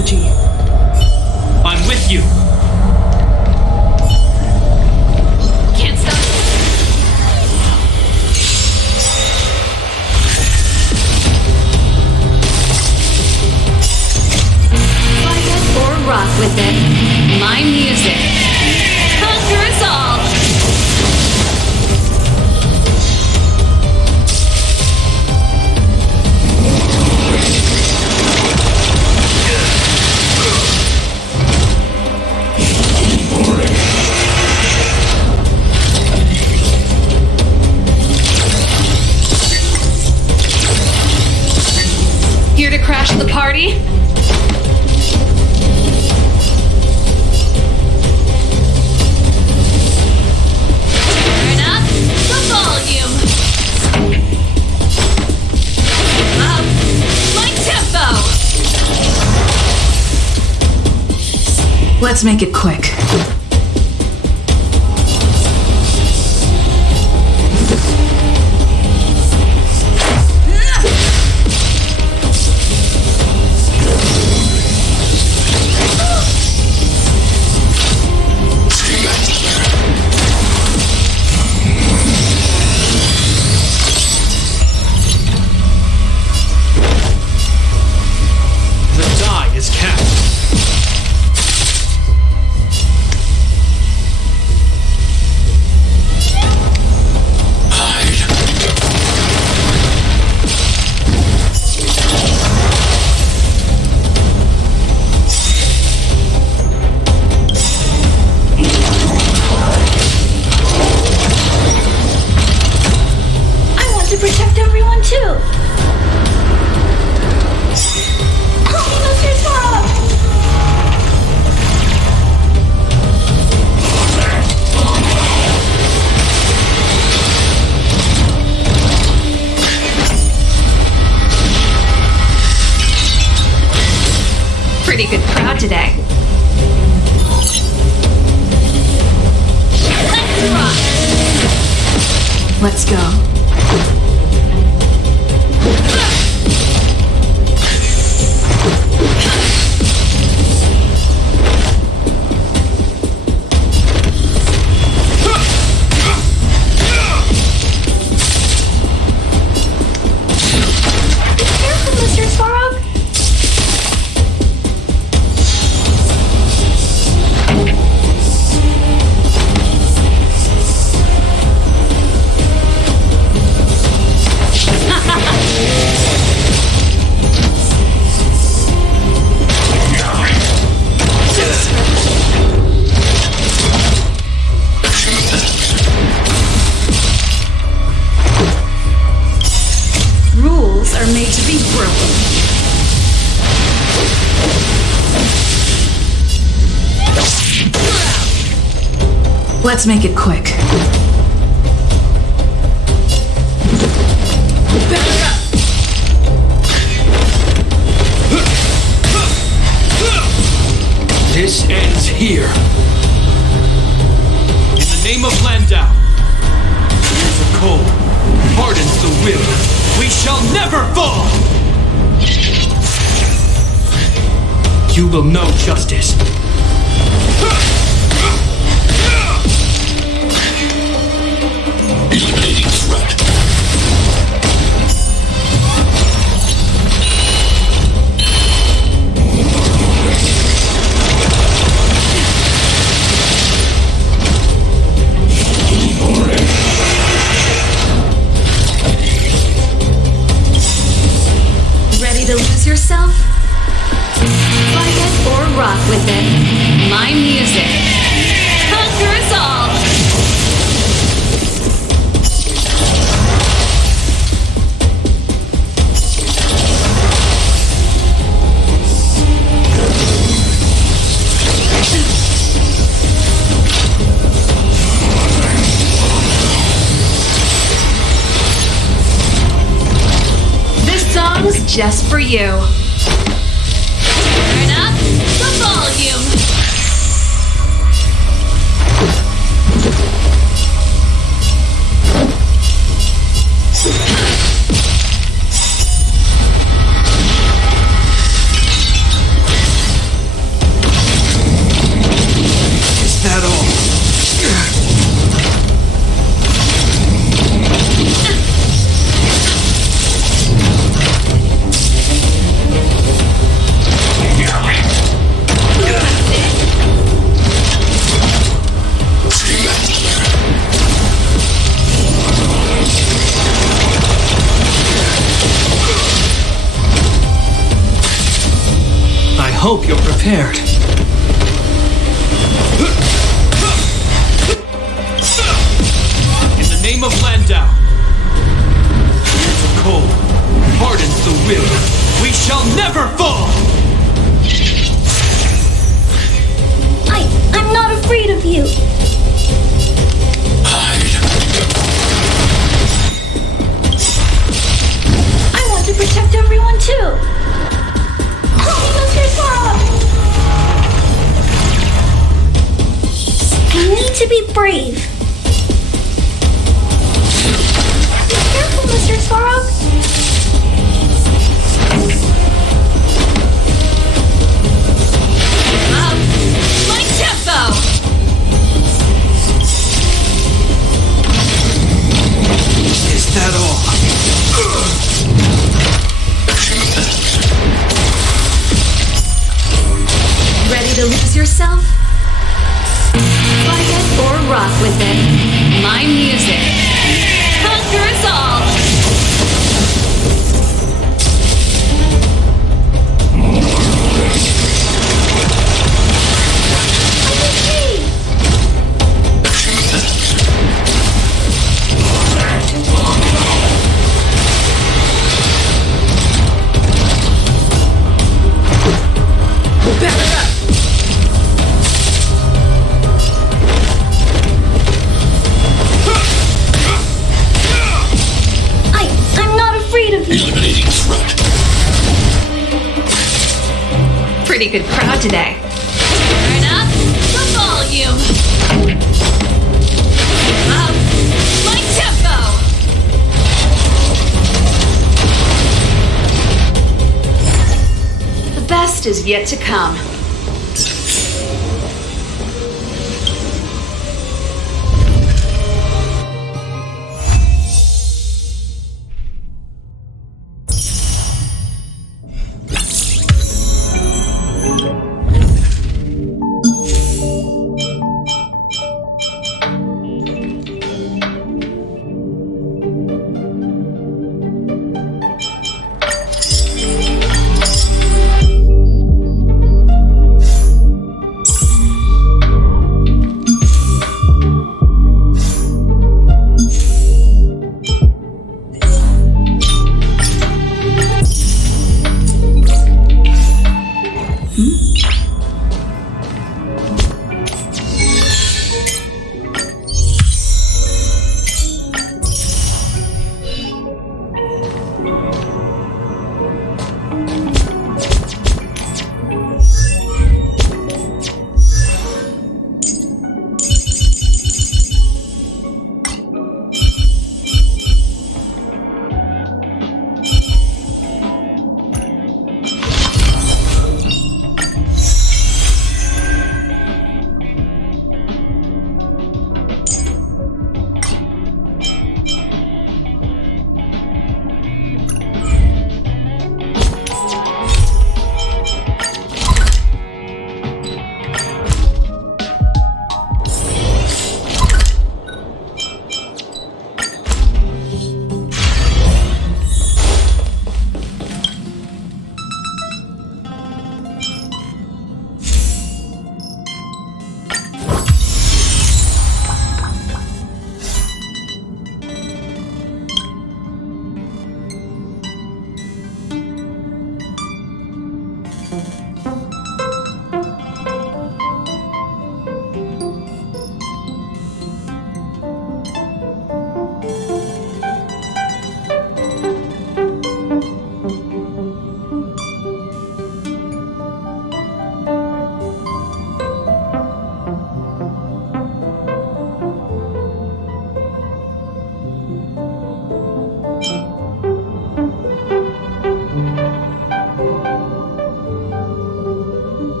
strategy. I'm with you. Can't stop. Fight it or rock with it. My music. Conquer us all. Here to crash the party? Turn up the volume. Up my tempo. Let's make it quick. The die is cast. I want to protect everyone too. Help me, Mr. Sparrow! Pretty good crowd today. Let's rock. Let's go. Careful, Mr. Sparrow! Rules are made to be broken. Let's make it quick. This ends here. In the name of Landau, here's the cold, hardens the will. We shall never fall! You will know justice. Eliminating threat. Ready to lose yourself? Fight it or rock with it. My music. Conquer us all. This song's just for you. Turn up the volume. hope you're prepared. In the name of Landau, the cold hardens the will. We shall never fall! I'm not afraid of you. I want to protect everyone too. Help me, Mr. Sorrow. I need to be brave. Be careful, Mr. Sorrow. My tempo! Is that all? Ready to lose yourself? Fight it or rock with it. My music. Conquer us all! I'm not afraid of you. Eliminating threat. Pretty good crowd today. Turn up the volume. Up my tempo. The best is yet to come.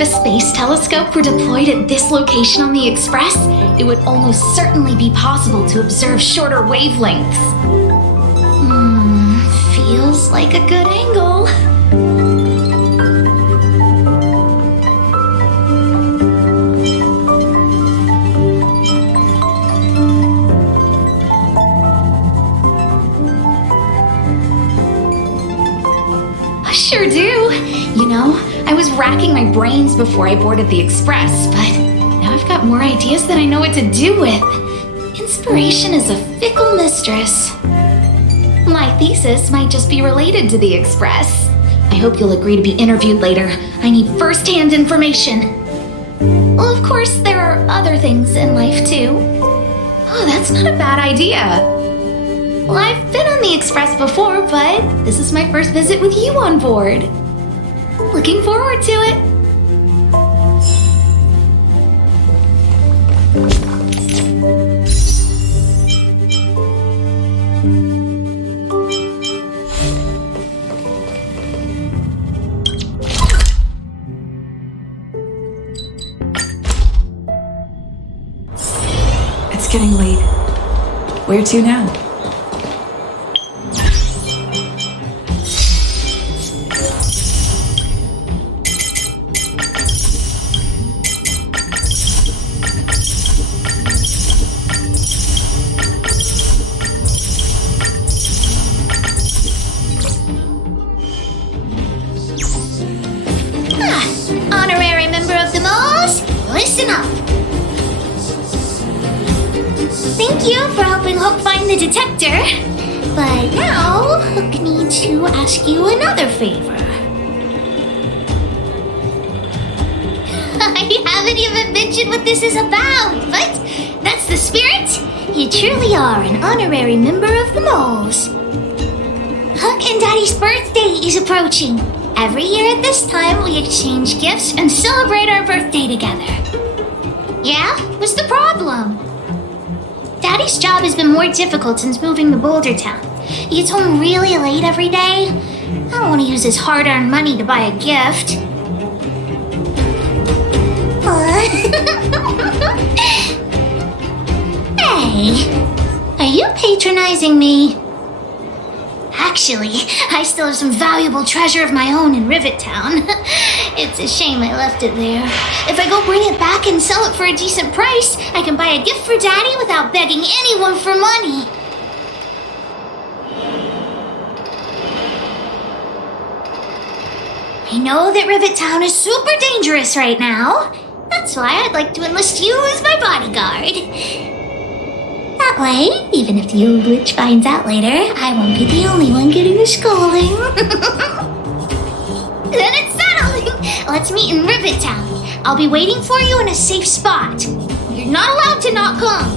If a space telescope were deployed at this location on the Express, it would almost certainly be possible to observe shorter wavelengths. Feels like a good angle. I sure do. You know, I was racking my brains before I boarded the Express, but now I've got more ideas than I know what to do with. Inspiration is a fickle mistress. My thesis might just be related to the Express. I hope you'll agree to be interviewed later. I need first-hand information. Well, of course, there are other things in life, too. Oh, that's not a bad idea. Well, I've been on the Express before, but this is my first visit with you on board. Looking forward to it. It's getting late. Where to now? Honorary member of the Moles, listen up. Thank you for helping Hook find the detector. But now, Hook needs to ask you another favor. I haven't even mentioned what this is about, but that's the spirit. You truly are an honorary member of the Moles. Hook and Daddy's birthday is approaching. Every year at this time, we exchange gifts and celebrate our birthday together. Yeah? What's the problem? Daddy's job has been more difficult since moving to Boulder Town. He gets home really late every day. I don't want to use his hard-earned money to buy a gift. Hey, are you patronizing me? Actually, I still have some valuable treasure of my own in Rivet Town. It's a shame I left it there. If I go bring it back and sell it for a decent price, I can buy a gift for Daddy without begging anyone for money. I know that Rivet Town is super dangerous right now. That's why I'd like to enlist you as my bodyguard. That way, even if the old witch finds out later, I won't be the only one getting a scolding. Then it's settled. Let's meet in Rivet Town. I'll be waiting for you in a safe spot. You're not allowed to not come.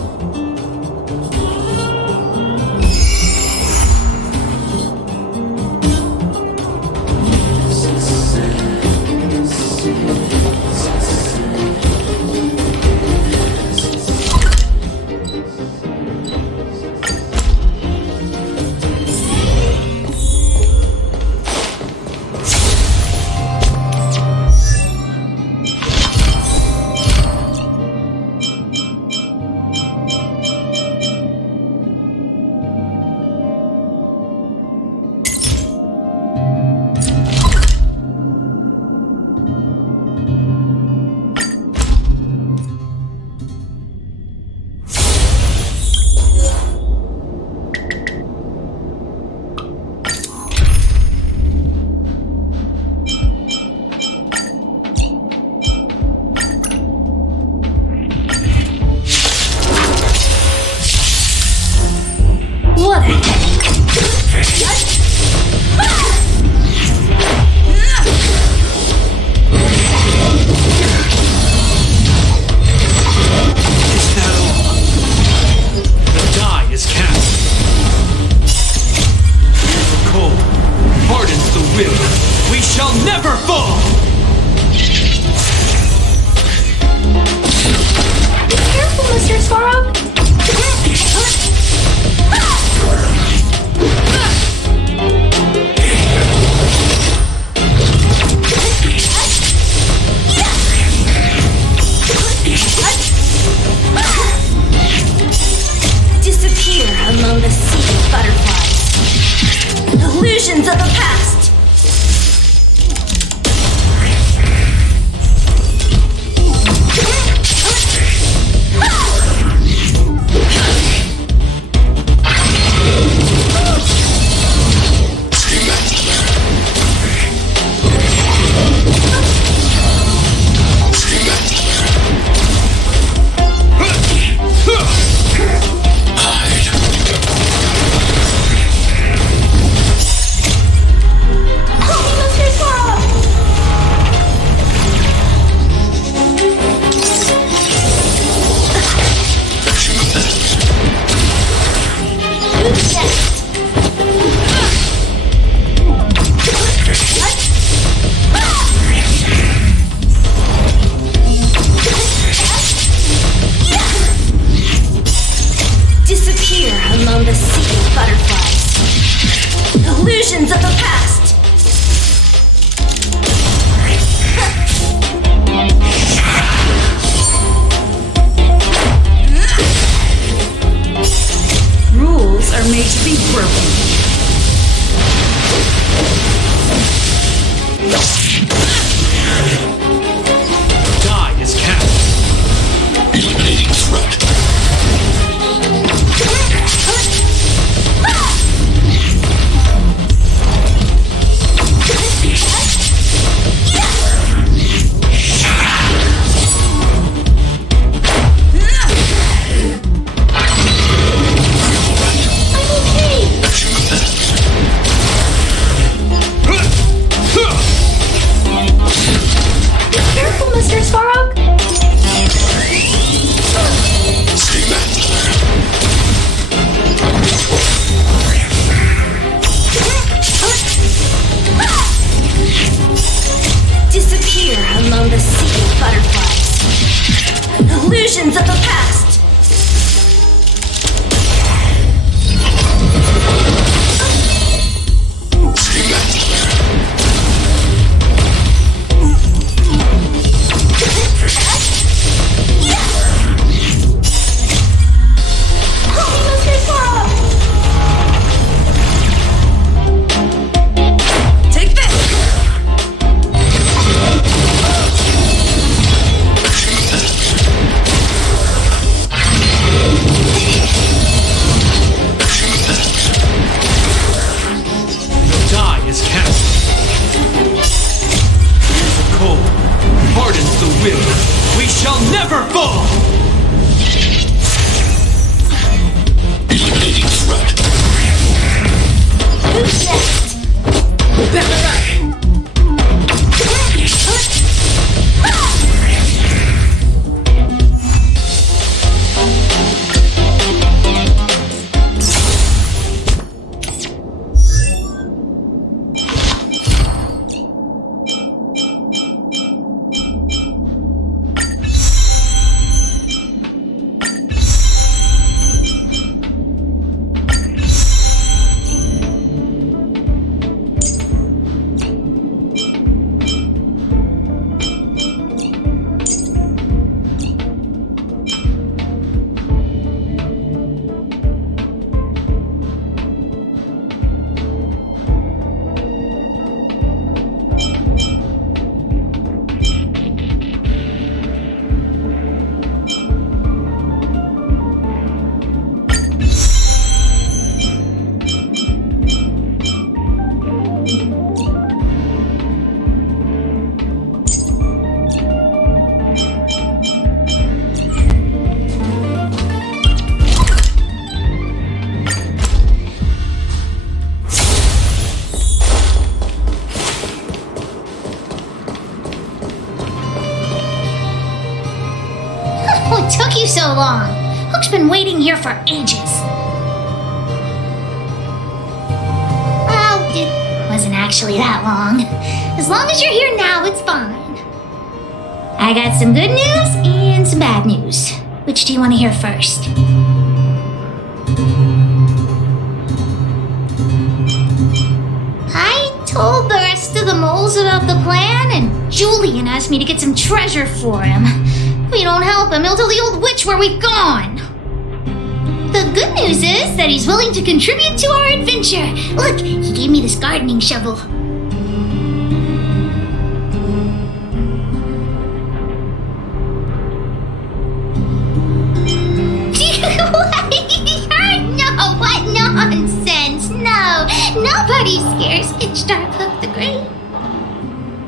Illusions of the past! What took you so long? Hook's been waiting here for ages. Well, it wasn't actually that long. As long as you're here now, it's fine. I got some good news and some bad news. Which do you want to hear first? I told the rest of the moles about the plan, and Julian asked me to get some treasure for him. If we don't help him, he'll tell the old witch where we've gone. The good news is that he's willing to contribute to our adventure. Look, he gave me this gardening shovel. No, what nonsense! No, nobody scares Itchdark Hook the Great.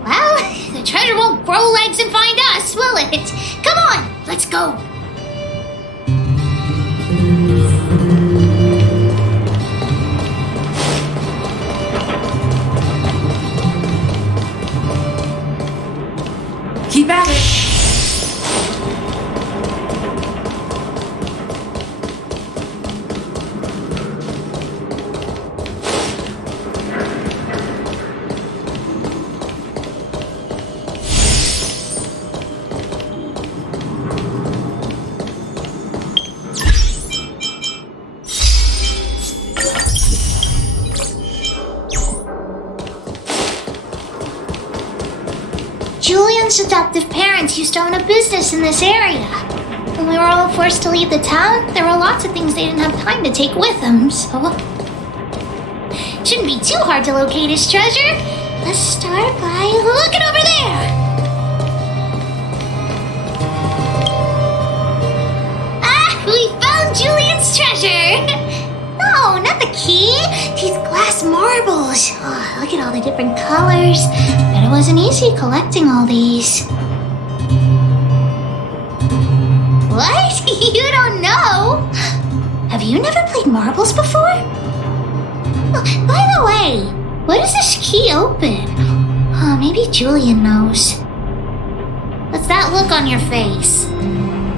Well, the treasure won't grow legs and find us, will it? Come on, let's go. Keep at it. Julian's adoptive parents used to own a business in this area. When we were all forced to leave the town, there were lots of things they didn't have time to take with them, so... It shouldn't be too hard to locate his treasure. Let's start by looking over there. Ah, we found Julian's treasure! No, not the key. These glass marbles. Oh, look at all the different colors. Bet it wasn't easy collecting all these. What? You don't know? Have you never played marbles before? Oh, by the way, what does this key open? Oh, maybe Julian knows. What's that look on your face?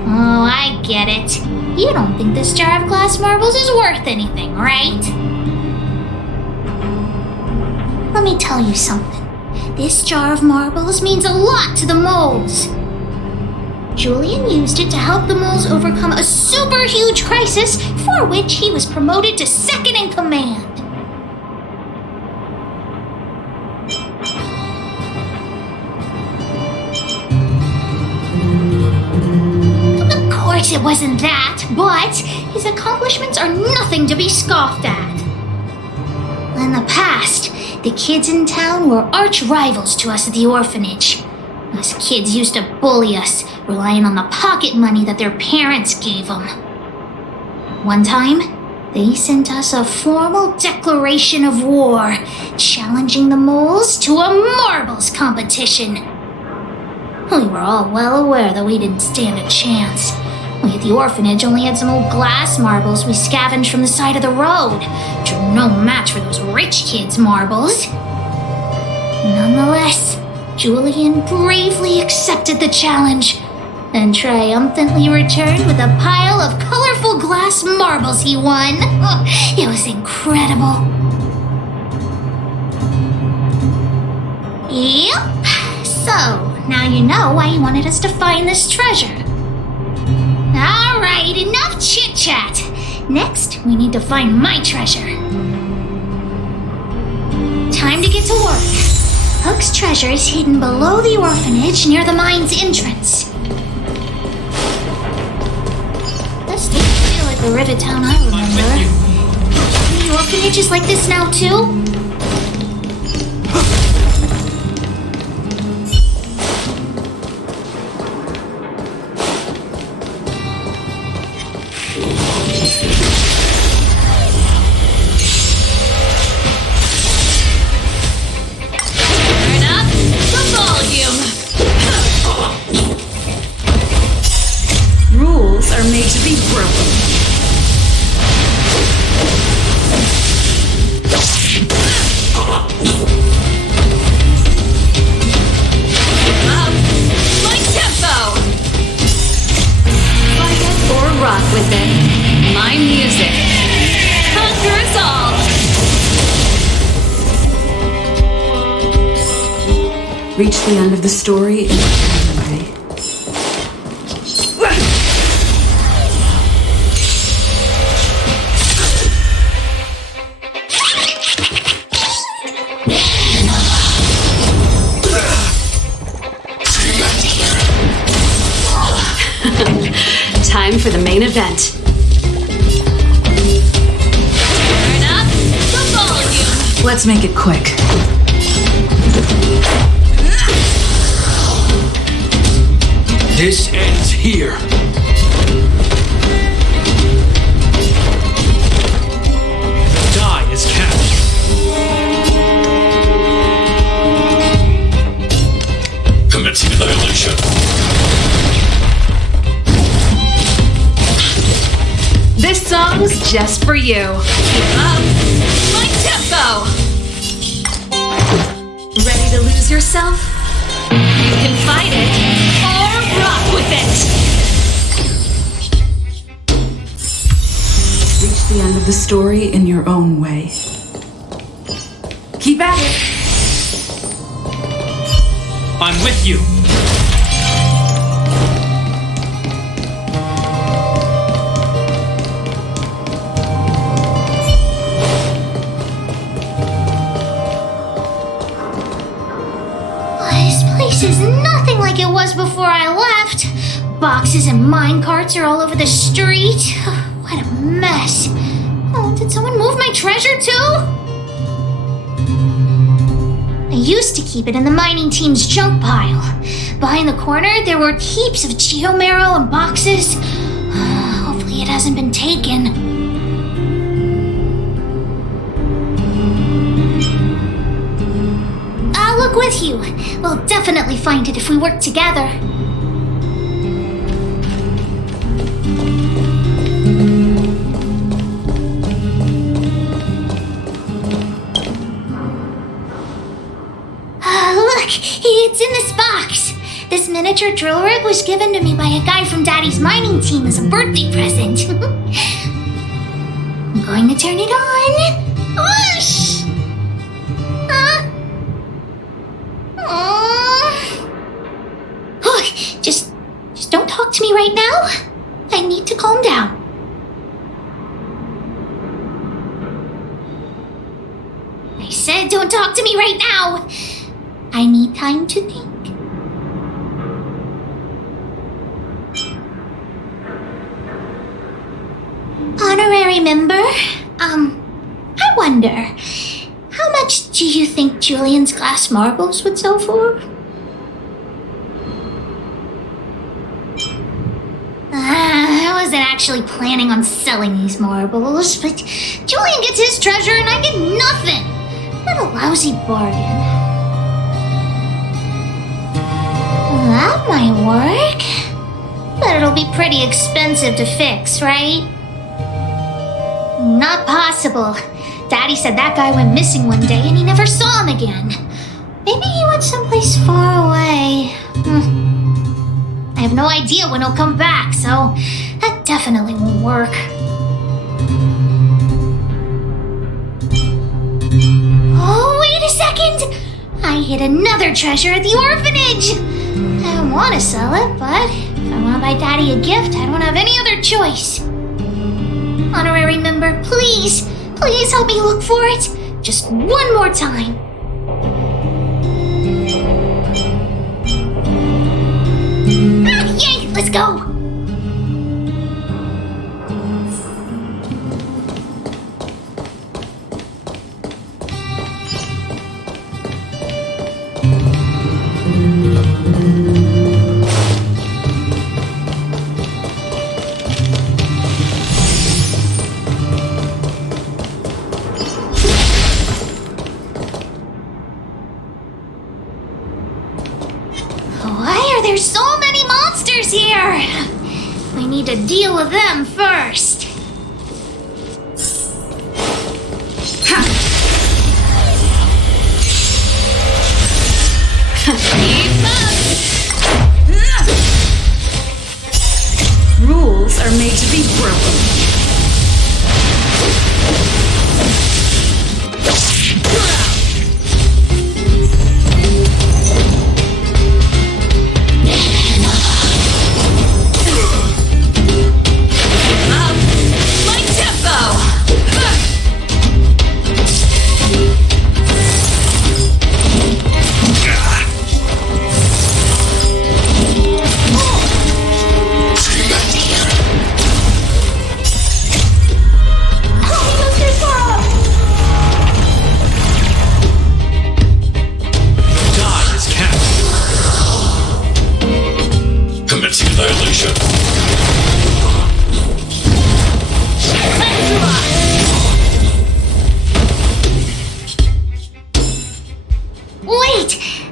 Oh, I get it. You don't think this jar of glass marbles is worth anything, right? Let me tell you something. This jar of marbles means a lot to the moles. Julian used it to help the moles overcome a super huge crisis for which he was promoted to second in command. Of course it wasn't that, but his accomplishments are nothing to be scoffed at. In the past, the kids in town were arch rivals to us at the orphanage. Us kids used to bully us, relying on the pocket money that their parents gave them. One time, they sent us a formal declaration of war, challenging the moles to a marbles competition. We were all well aware that we didn't stand a chance. We at the orphanage only had some old glass marbles we scavenged from the side of the road, which were no match for those rich kids' marbles. Nonetheless, Julian bravely accepted the challenge and triumphantly returned with a pile of colorful glass marbles he won. It was incredible. Yep. So, now you know why he wanted us to find this treasure. Alright, enough chit-chat. Next, we need to find my treasure. Time to get to work. Hook's treasure is hidden below the orphanage near the mine's entrance. This doesn't feel like the Rivet Town I remember. The orphanage is like this now too? Are made to be broken. My tempo! Fight it or rock with it. My music. Conquer us all! Reach the end of the story in a way. Time for the main event. Turn up the volume. Let's make it quick. This ends here. The die is cast. Commencing annihilation. This song's just for you. Keep up my tempo. Ready to lose yourself? You can fight it or rock with it. Reach the end of the story in your own way. Keep at it. I'm with you. This is nothing like it was before I left. Boxes and minecarts are all over the street. What a mess. Oh, did someone move my treasure too? I used to keep it in the mining team's junk pile. Behind the corner, there were heaps of geomarrow and boxes. Hopefully it hasn't been taken. I'll look with you. We'll definitely find it if we work together. Look, it's in this box. This miniature drill rig was given to me by a guy from Daddy's mining team as a birthday present. I'm going to turn it on. Whoosh! Look, just don't talk to me right now. I need to calm down. I said don't talk to me right now. I need time to think. Honorary member, I wonder, how much do you think Julian's glass marbles would sell for? I wasn't actually planning on selling these marbles, but Julian gets his treasure and I get nothing. What a lousy bargain. That might work. But it'll be pretty expensive to fix, right? Not possible. Daddy said that guy went missing one day and he never saw him again. Maybe he went someplace far away. I have no idea when he'll come back, so that definitely won't work. Oh, wait a second! I hid another treasure at the orphanage! I don't want to sell it, but if I want to buy Daddy a gift, I don't have any other choice. Honorary member, please help me look for it. Just one more time. Yay, let's go. There's so many monsters here! We need to deal with them first. Rules are made to be broken.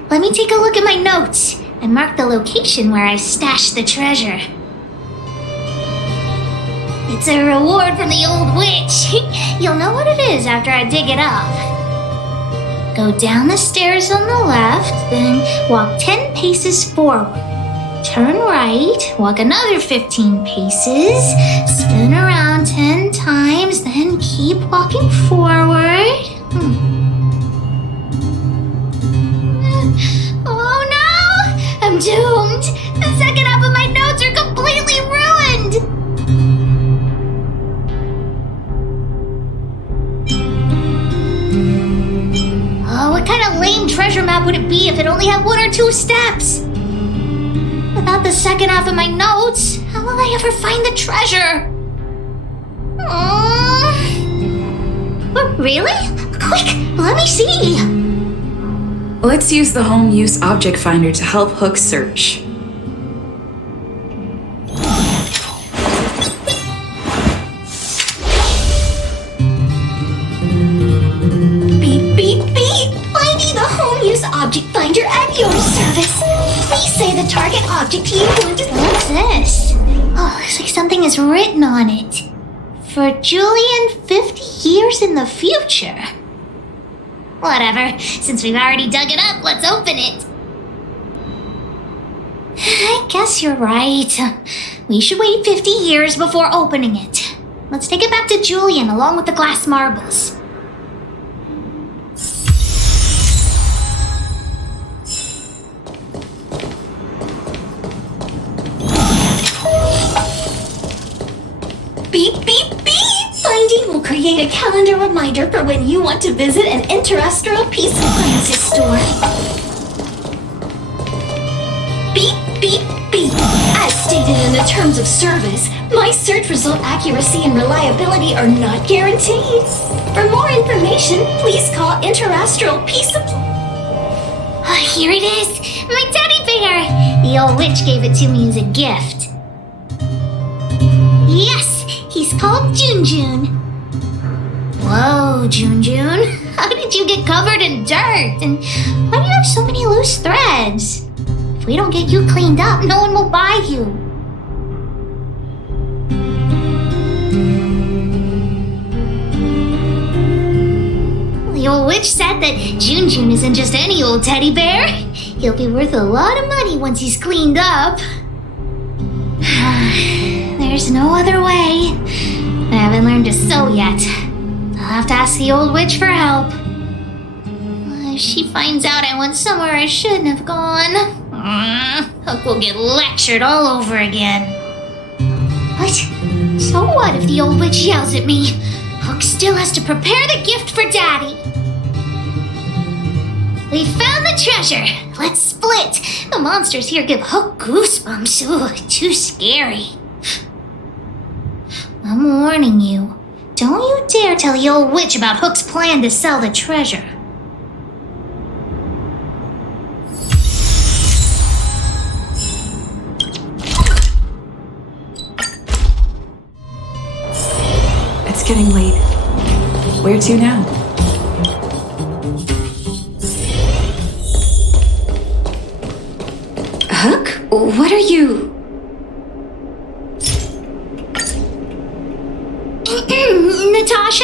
Let me take a look at my notes and mark the location where I stashed the treasure. It's a reward from the old witch. You'll know what it is after I dig it up. Go down the stairs on the left, then walk 10 paces forward. Turn right, walk another 15 paces, spin around 10 times, then keep walking forward. Oh no! I'm doomed! The second half of my notes are completely ruined! Oh, what kind of lame treasure map would it be if it only had 1 or 2 steps? Without the second half of my notes, how will I ever find the treasure? What, really? Quick, let me see! Let's use the Home Use Object Finder to help Hook search. Beep, beep, beep! Finding the Home Use Object Finder at your service. Please say the target object you want to... What's this? Oh, looks like something is written on it. For Julian 50 years in the future. Whatever. Since we've already dug it up, let's open it. I guess you're right. We should wait 50 years before opening it. Let's take it back to Julian along with the glass marbles. create a calendar reminder for when you want to visit an interstellar peace appliances store. Beep, beep, beep. As stated in the terms of service, my search result accuracy and reliability are not guaranteed. For more information, please call Interastral Peace Here it is! My teddy bear! The old witch gave it to me as a gift. Yes! He's called Jun. Whoa, Jun. How did you get covered in dirt? And why do you have so many loose threads? If we don't get you cleaned up, no one will buy you. The old witch said that Jun isn't just any old teddy bear. He'll be worth a lot of money once he's cleaned up. There's no other way. I haven't learned to sew yet. I'll have to ask the old witch for help. If she finds out I went somewhere I shouldn't have gone, Hook will get lectured all over again. What? So what if the old witch yells at me? Hook still has to prepare the gift for Daddy. We found the treasure. Let's split. The monsters here give Hook goosebumps. Ooh, too scary. I'm warning you. Don't you dare tell the old witch about Hook's plan to sell the treasure. It's getting late. Where to now? Hook? What are you... Natasha?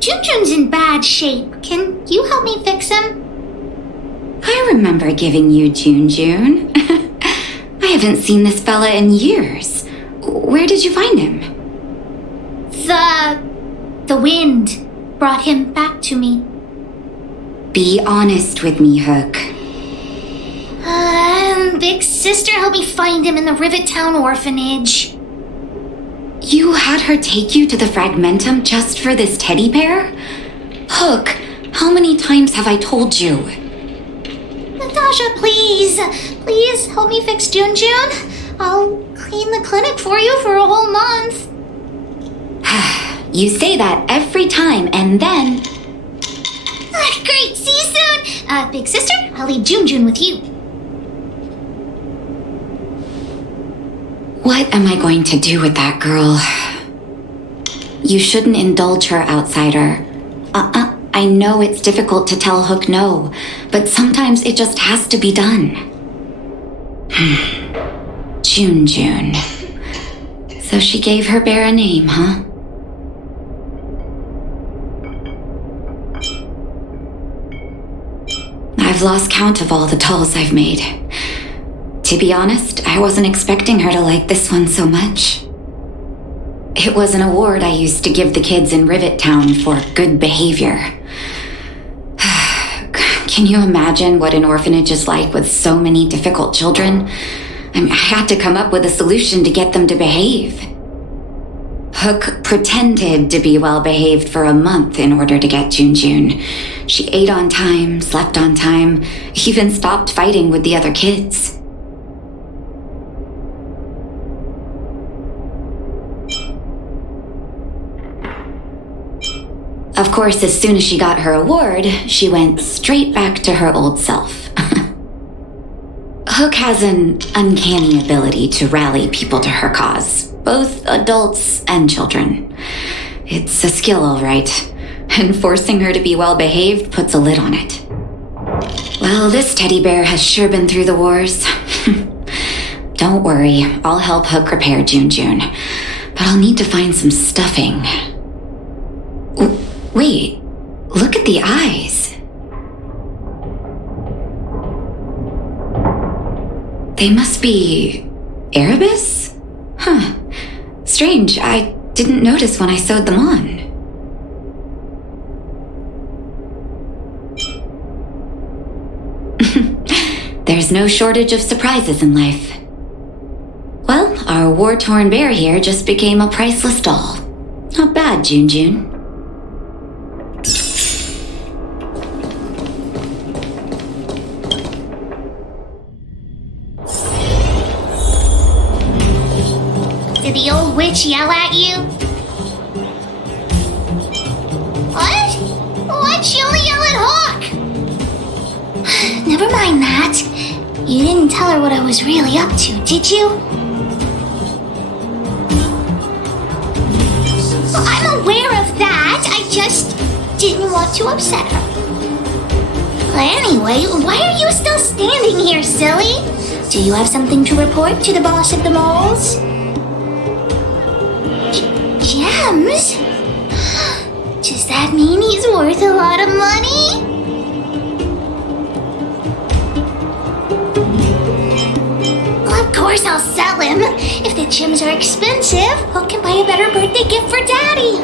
Jun's in bad shape. Can you help me fix him? I remember giving you Jun. I haven't seen this fella in years. Where did you find him? The wind brought him back to me. Be honest with me, Hook. Big sister helped me find him in the Rivet Town orphanage. You had her take you to the Fragmentum just for this teddy bear? Hook, how many times have I told you? Natasha, please help me fix Jun. I'll clean the clinic for you for a whole month. You say that every time, and then... Great, see you soon! Big sister, I'll leave Jun with you. What am I going to do with that girl? You shouldn't indulge her, outsider. I know it's difficult to tell Hook no, but sometimes it just has to be done. Jun. So she gave her bear a name, huh? I've lost count of all the dolls I've made. To be honest, I wasn't expecting her to like this one so much. It was an award I used to give the kids in Rivet Town for good behavior. Can you imagine what an orphanage is like with so many difficult children? I had to come up with a solution to get them to behave. Hook pretended to be well behaved for a month in order to get Jun. She ate on time, slept on time, even stopped fighting with the other kids. Of course, as soon as she got her award, she went straight back to her old self. Hook has an uncanny ability to rally people to her cause, both adults and children. It's a skill, all right, and forcing her to be well-behaved puts a lid on it. Well, this teddy bear has sure been through the wars. Don't worry, I'll help Hook repair Jun, but I'll need to find some stuffing. Wait, look at the eyes. They must be Erebus? Huh. Strange, I didn't notice when I sewed them on. There's no shortage of surprises in life. Well, our war-torn bear here just became a priceless doll. Not bad. bad, Jun. Did the old witch yell at you? What? Why'd she only yell at Hawk? Never mind that. You didn't tell her what I was really up to, did you? I'm aware of that. I just didn't want to upset her. Anyway, why are you still standing here, silly? Do you have something to report to the boss of the moles? Gems? Does that mean he's worth a lot of money? Well, of course I'll sell him. If the gems are expensive, Hook can buy a better birthday gift for Daddy.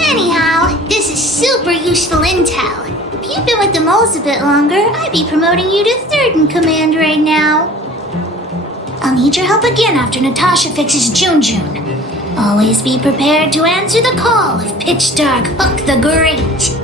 Anyhow, this is super useful intel. If you'd been with the moles a bit longer, I'd be promoting you to third in command right now. I'll need your help again after Natasha fixes Jun. Always be prepared to answer the call of Pitch Dark Hook the Great.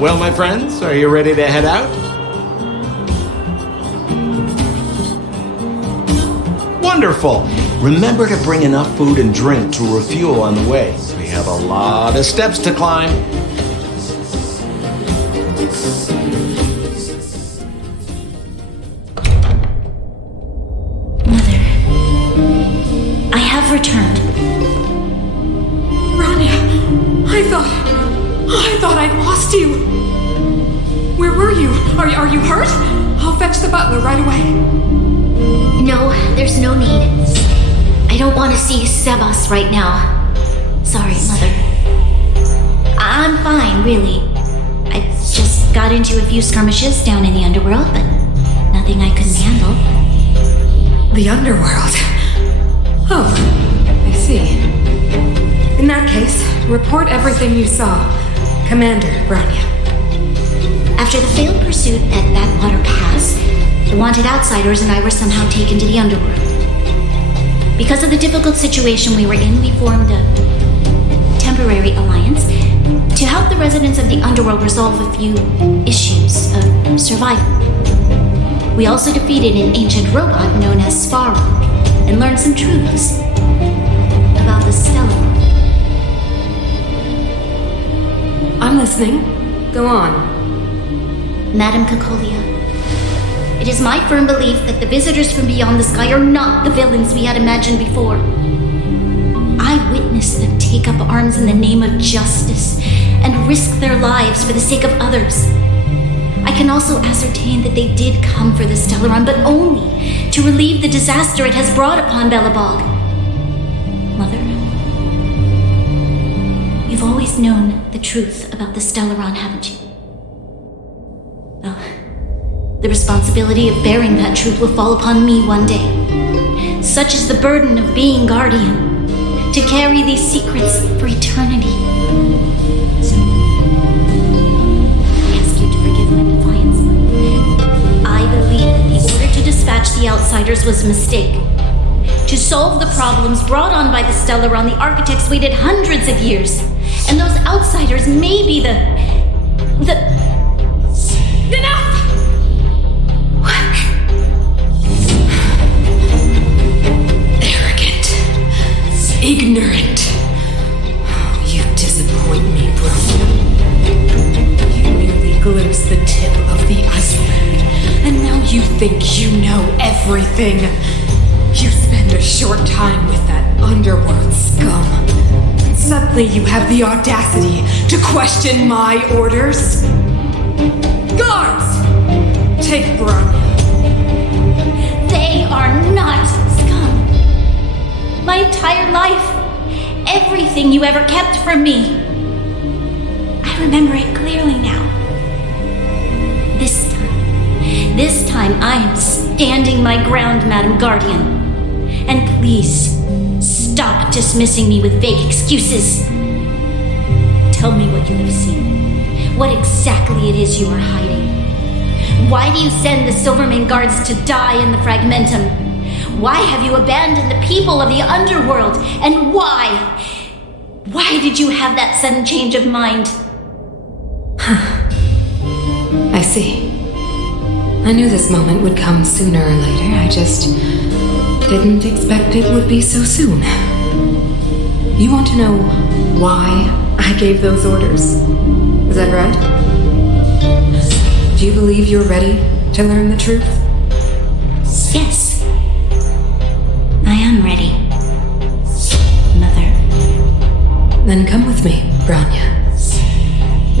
Well, my friends, are you ready to head out? Wonderful! Remember to bring enough food and drink to refuel on the way. We have a lot of steps to climb. Mother, I have returned. Rania, I thought I'd lost you. Where were you? Are you hurt? I'll fetch the butler right away. No, there's no need. I don't want to see Sebas right now. Sorry, Mother. I'm fine, really. I just got into a few skirmishes down in the underworld, but nothing I couldn't handle. The underworld? Oh, I see. In that case, report everything you saw. Commander Branya. After the failed pursuit at Backwater Pass, the wanted outsiders and I were somehow taken to the underworld. Because of the difficult situation we were in, we formed a temporary alliance to help the residents of the underworld resolve a few issues of survival. We also defeated an ancient robot known as Svarog and learned some truths about the Stellar. I'm listening. Go on. Madam Kakolia, it is my firm belief that the visitors from beyond the sky are not the villains we had imagined before. I witnessed them take up arms in the name of justice and risk their lives for the sake of others. I can also ascertain that they did come for the Stellaron, but only to relieve the disaster it has brought upon Bellprach. Mother, you've always known the truth about the Stellaron, haven't you? Well, the responsibility of bearing that truth will fall upon me one day. Such is the burden of being guardian, to carry these secrets for eternity. I ask you to forgive my defiance. I believe that the order to dispatch the outsiders was a mistake. To solve the problems brought on by the Stellaron, the architects waited hundreds of years. And those outsiders may be the... Enough! Arrogant. Ignorant. You disappoint me, Brony. You merely glimpsed the tip of the iceberg, and now you think you know everything. You spend a short time with that underworld scum. And suddenly you have the audacity to question my orders? Guards! Take Bronya. They are not scum. My entire life, everything you ever kept from me. I remember it clearly now. This time I am standing my ground, Madam Guardian. And please, stop dismissing me with vague excuses. Tell me what you have seen. What exactly it is you are hiding. Why do you send the Silvermane guards to die in the Fragmentum? Why have you abandoned the people of the underworld? And why? Why did you have that sudden change of mind? I see. I knew this moment would come sooner or later. I just didn't expect it would be so soon. You want to know why I gave those orders? Is that right? Do you believe you're ready to learn the truth? Yes. I am ready, Mother. Then come with me, Bronya.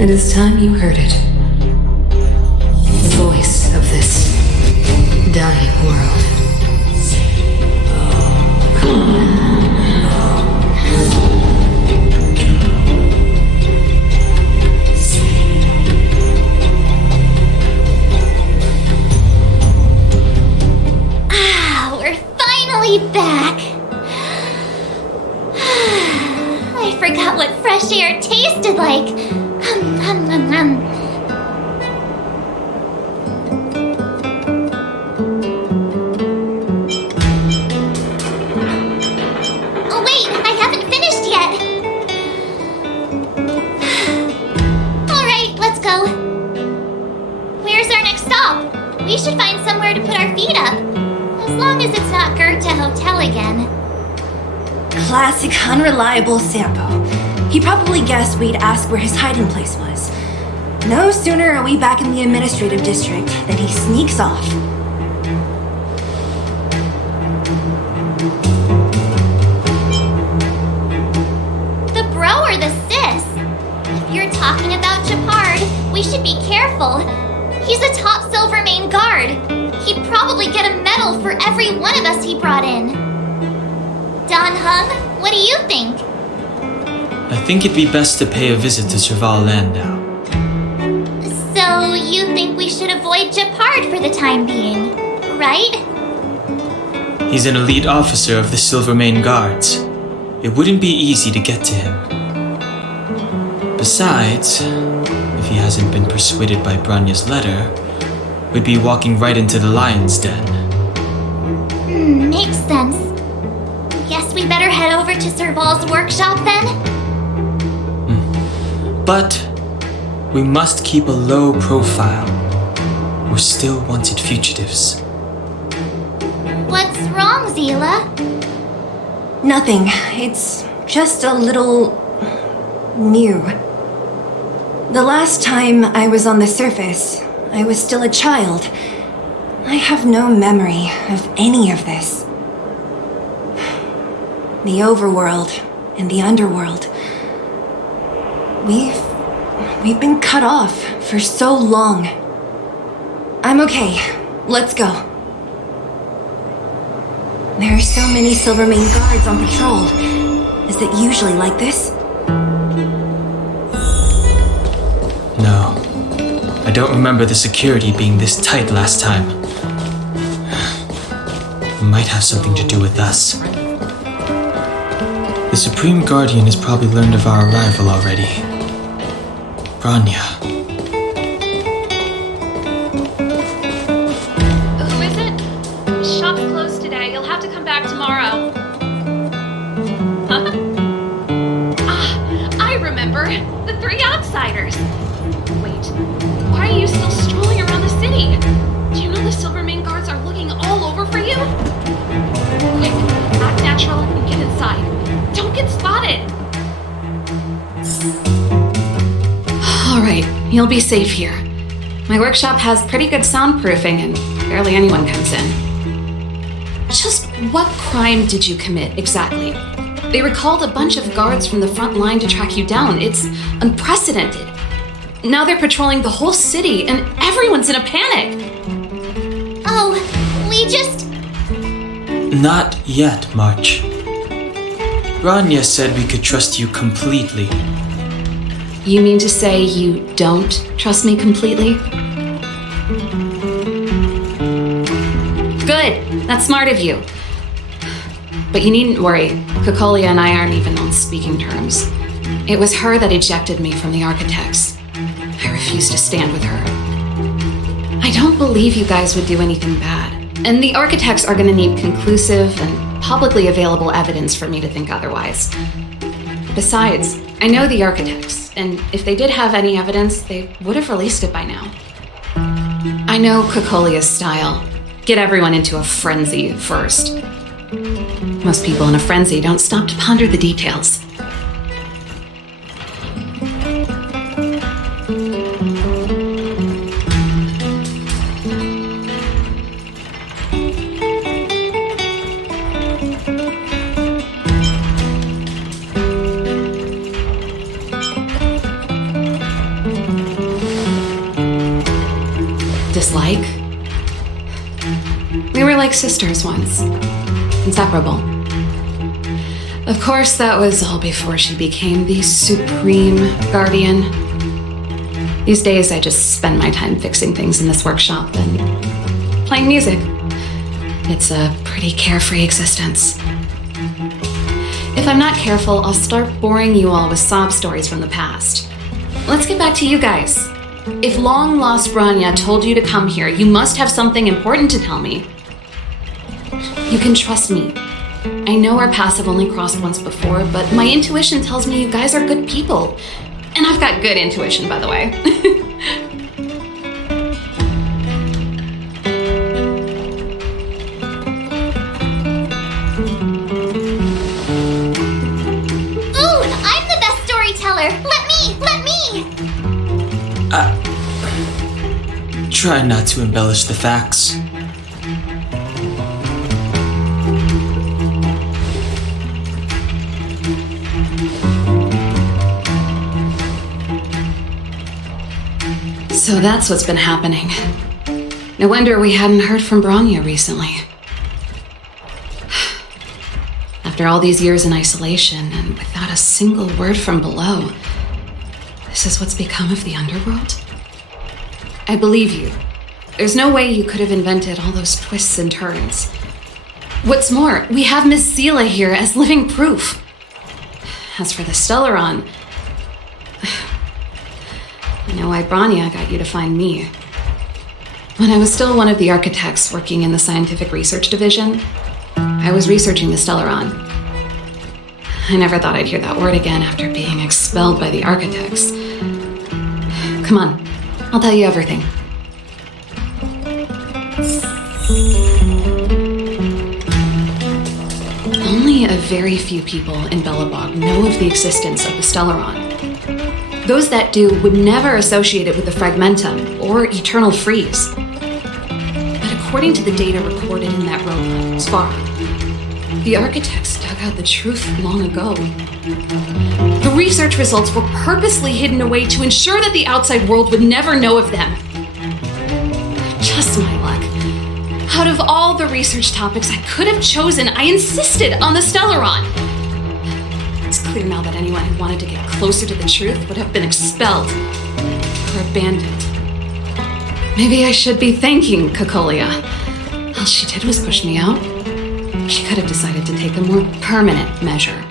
It is time you heard it. The voice of this dying world. We're finally back. I forgot what fresh air tasted like. Oh wait, I haven't finished yet. Alright, let's go. Where's our next stop? We should find somewhere to put our feet up. As long as it's not Goethe Hotel again. Classic unreliable Sampo. He probably guessed we'd ask where his hiding place was. No sooner are we back in the administrative district than he sneaks off. The bro or the sis? If you're talking about Japard, we should be careful. He's a top Silvermane guard. He'd probably get a medal for every one of us he brought in. Don Hung, what do you think? I think it'd be best to pay a visit to Serval Landau. So you think we should avoid Japard for the time being, right? He's an elite officer of the Silvermane Guards. It wouldn't be easy to get to him. Besides, if he hasn't been persuaded by Branya's letter, we'd be walking right into the lion's den. Makes sense. Guess we better head over to Serval's workshop then? But we must keep a low profile. We're still wanted fugitives. What's wrong, Zila? Nothing. It's just a little new. The last time I was on the surface, I was still a child. I have no memory of any of this. The overworld and the underworld. We've been cut off for so long. I'm okay. Let's go. There are so many Silvermane guards on patrol. Is it usually like this? No. I don't remember the security being this tight last time. It might have something to do with us. The Supreme Guardian has probably learned of our arrival already. Bronya. Who is it? Shop's closed today. You'll have to come back tomorrow. Huh? I remember. The three outsiders. Wait, why are you still strolling around the city? Do you know the Silvermane guards are looking all over for you? Quick, act natural and get inside. Don't get spotted. All right, you'll be safe here. My workshop has pretty good soundproofing and barely anyone comes in. Just what crime did you commit exactly? They recalled a bunch of guards from the front line to track you down. It's unprecedented. Now they're patrolling the whole city and everyone's in a panic. Oh, we just... Not yet, March. Rania said we could trust you completely. You mean to say you don't trust me completely? Good. That's smart of you. But you needn't worry. Kokolia and I aren't even on speaking terms. It was her that ejected me from the Architects. I refuse to stand with her. I don't believe you guys would do anything bad. And the Architects are going to need conclusive and publicly available evidence for me to think otherwise. Besides, I know the Architects, and if they did have any evidence, they would have released it by now. I know Kokolia's style. Get everyone into a frenzy first. Most people in a frenzy don't stop to ponder the details. Dislike? We were like sisters once. Inseparable. Of course, that was all before she became the supreme guardian. These days, I just spend my time fixing things in this workshop and playing music. It's a pretty carefree existence. If I'm not careful, I'll start boring you all with sob stories from the past. Let's get back to you guys. If long-lost Branya told you to come here, you must have something important to tell me. You can trust me. I know our paths have only crossed once before, but my intuition tells me you guys are good people. And I've got good intuition, by the way. Ooh, I'm the best storyteller! Let me! Try not to embellish the facts. So that's what's been happening. No wonder we hadn't heard from Branya recently. After all these years in isolation and without a single word from below, this is what's become of the underworld? I believe you. There's no way you could have invented all those twists and turns. What's more, we have Miss Zila here as living proof. As for the Stellaron, I know why Branya got you to find me. When I was still one of the Architects working in the Scientific Research Division, I was researching the Stellaron. I never thought I'd hear that word again after being expelled by the Architects. Come on, I'll tell you everything. Only a very few people in Bellprach know of the existence of the Stellaron. Those that do would never associate it with the Fragmentum or Eternal Freeze. But according to the data recorded in that robot, Svar, the Architects dug out the truth long ago. The research results were purposely hidden away to ensure that the outside world would never know of them. Just my luck. Out of all the research topics I could have chosen, I insisted on the Stellaron. It's clear now that anyone who wanted to get closer to the truth would have been expelled or abandoned. Maybe I should be thanking Kokolia. All she did was push me out. She could have decided to take a more permanent measure.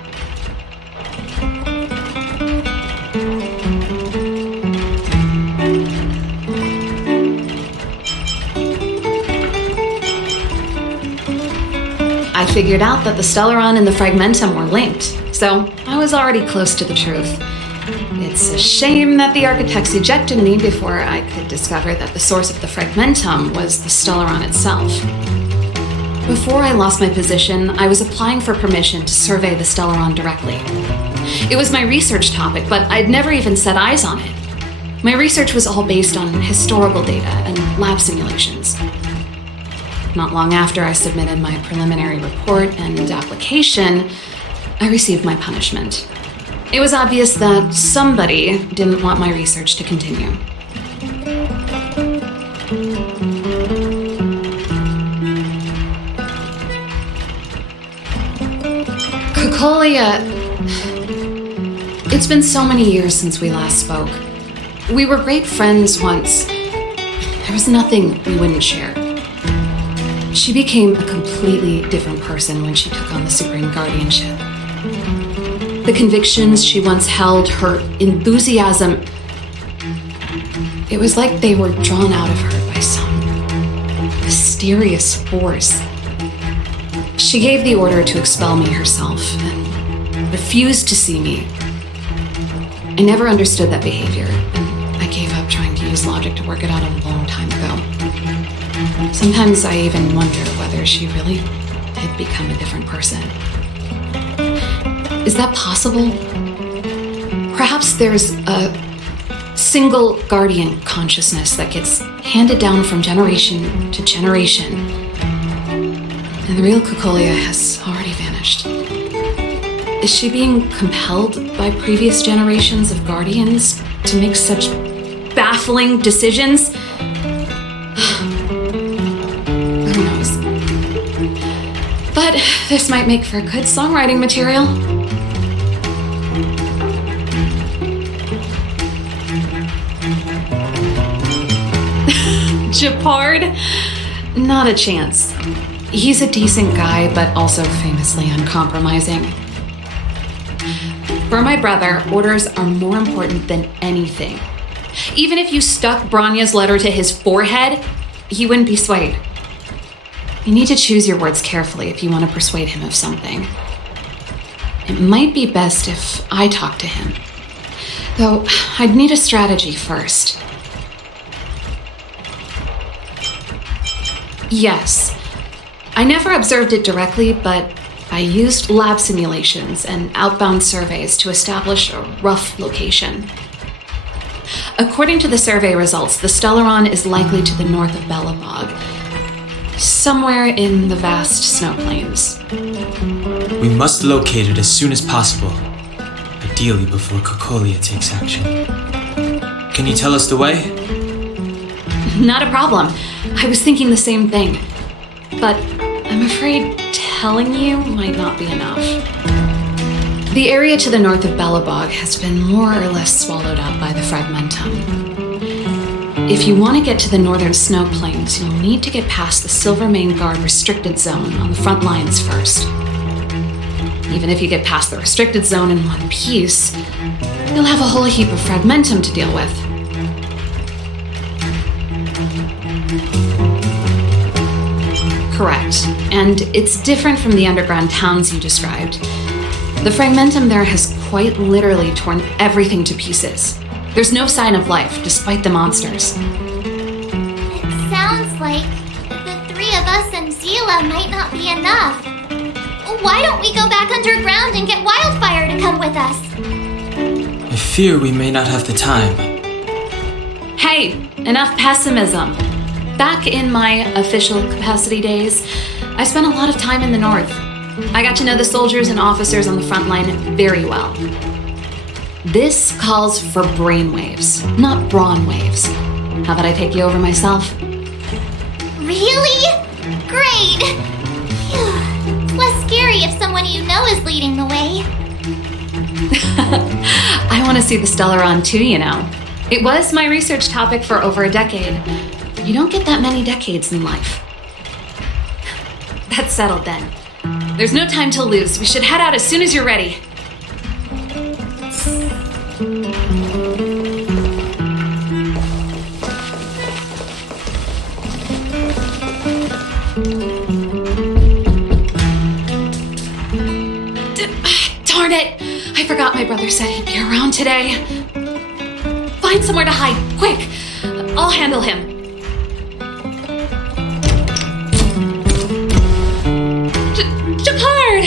I figured out that the Stellaron and the Fragmentum were linked, so I was already close to the truth. It's a shame that the Architects ejected me before I could discover that the source of the Fragmentum was the Stellaron itself. Before I lost my position, I was applying for permission to survey the Stellaron directly. It was my research topic, but I'd never even set eyes on it. My research was all based on historical data and lab simulations. not long after I submitted my preliminary report and application, I received my punishment. It was obvious that somebody didn't want my research to continue. Kokolia, it's been so many years since we last spoke. We were great friends once. There was nothing we wouldn't share. She became a completely different person when she took on the Supreme Guardianship. The convictions she once held, her enthusiasm, it was like they were drawn out of her by some mysterious force. She gave the order to expel me herself and refused to see me. I never understood that behavior, and I gave up trying to use logic to work it out a long time ago. Sometimes I even wonder whether she really did become a different person. Is that possible? Perhaps there's a single guardian consciousness that gets handed down from generation to generation, and the real Kokolia has already vanished. Is she being compelled by previous generations of guardians to make such baffling decisions? Who knows? But this might make for good songwriting material. Japard? Not a chance. He's a decent guy, but also famously uncompromising. For my brother, orders are more important than anything. Even if you stuck Branya's letter to his forehead, he wouldn't be swayed. You need to choose your words carefully if you want to persuade him of something. It might be best if I talk to him. Though, I'd need a strategy first. Yes. I never observed it directly, but I used lab simulations and outbound surveys to establish a rough location. According to the survey results, the Stellaron is likely to the north of Bellprach, somewhere in the vast snow plains. We must locate it as soon as possible, ideally before Kokolia takes action. Can you tell us the way? Not a problem. I was thinking the same thing. But I'm afraid telling you might not be enough. The area to the north of Bellprach has been more or less swallowed up by the Fragmentum. If you want to get to the northern snow plains, you'll need to get past the Silvermane Guard restricted zone on the front lines first. Even if you get past the restricted zone in one piece, you'll have a whole heap of Fragmentum to deal with. Correct. And it's different from the underground towns you described. The Fragmentum there has quite literally torn everything to pieces. There's no sign of life, despite the monsters. It sounds like the three of us and Zila might not be enough. Why don't we go back underground and get Wildfire to come with us? I fear we may not have the time. Hey, enough pessimism. Back in my official capacity days, I spent a lot of time in the north. I got to know the soldiers and officers on the front line very well. This calls for brainwaves, not brawn waves. How about I take you over myself? Really? Great! Phew. It's less scary if someone you know is leading the way. I want to see the Stellaron too, you know. It was my research topic for over a decade. You don't get that many decades in life. That's settled then. There's no time to lose. We should head out as soon as you're ready. Darn it! I forgot my brother said he'd be around today. Find somewhere to hide, quick! I'll handle him. Japard!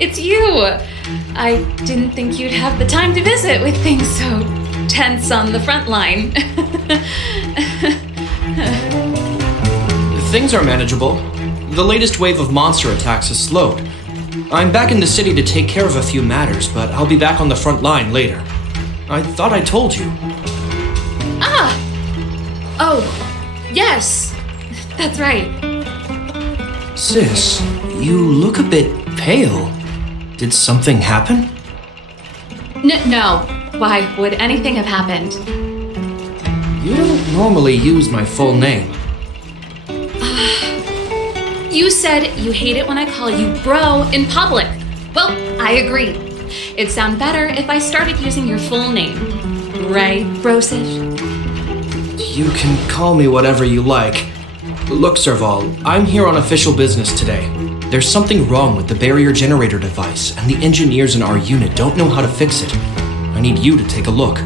It's you! I didn't think you'd have the time to visit with things so tense on the front line. Things are manageable. the latest wave of monster attacks has slowed. I'm back in the city to take care of a few matters, but I'll be back on the front line later. I thought I told you. Ah! Oh, yes. That's right. Sis, you look a bit pale. Did something happen? No. Why would anything have happened? You don't normally use my full name. You said you hate it when I call you bro in public. Well, I agree. It'd sound better if I started using your full name. Right, Brosif? You can call me whatever you like. Look, Serval, I'm here on official business today. There's something wrong with the barrier generator device, and the engineers in our unit don't know how to fix it. I need you to take a look.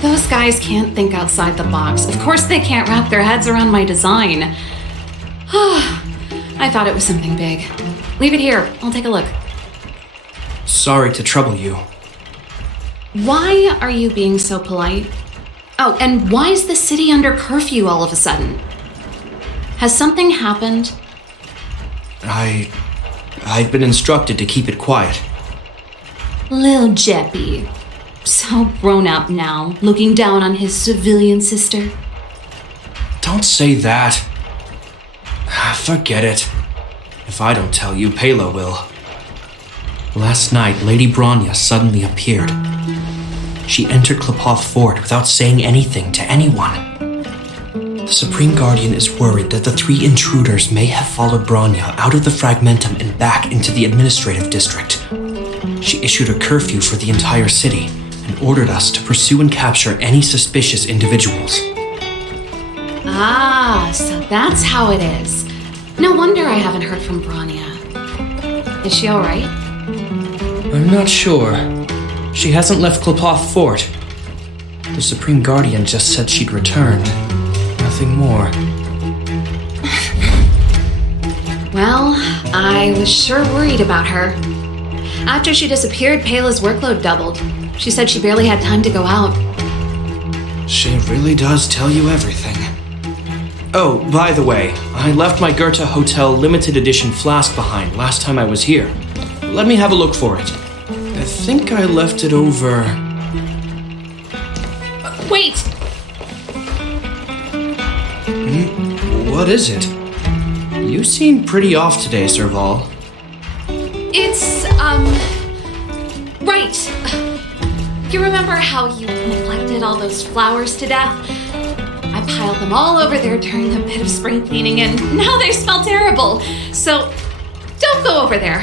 Those guys can't think outside the box. Of course they can't wrap their heads around my design. I thought it was something big. Leave it here. I'll take a look. Sorry to trouble you. Why are you being so polite? Oh, and why is the city under curfew all of a sudden? Has something happened? I've been instructed to keep it quiet. Lil Jeppy. So grown up now, looking down on his civilian sister. Don't say that. Forget it. If I don't tell you, Pela will. Last night, Lady Bronya suddenly appeared. She entered Klepoth Fort without saying anything to anyone. The Supreme Guardian is worried that the 3 intruders may have followed Bronya out of the Fragmentum and back into the administrative district. She issued a curfew for the entire city and ordered us to pursue and capture any suspicious individuals. Ah, so that's how it is. No wonder I haven't heard from Bronya. Is she alright? I'm not sure. She hasn't left Klepoth Fort. The Supreme Guardian just said she'd returned. Nothing more. Well, I was sure worried about her. After she disappeared, Pela's workload doubled. She said she barely had time to go out. She really does tell you everything. Oh, by the way, I left my Goethe Hotel limited edition flask behind last time I was here. Let me have a look for it. I think I left it over... Wait! What is it? You seem pretty off today, Serval. It's, right. You remember how you neglected all those flowers to death? I piled them all over there during a bit of spring cleaning, and now they smell terrible. So, don't go over there.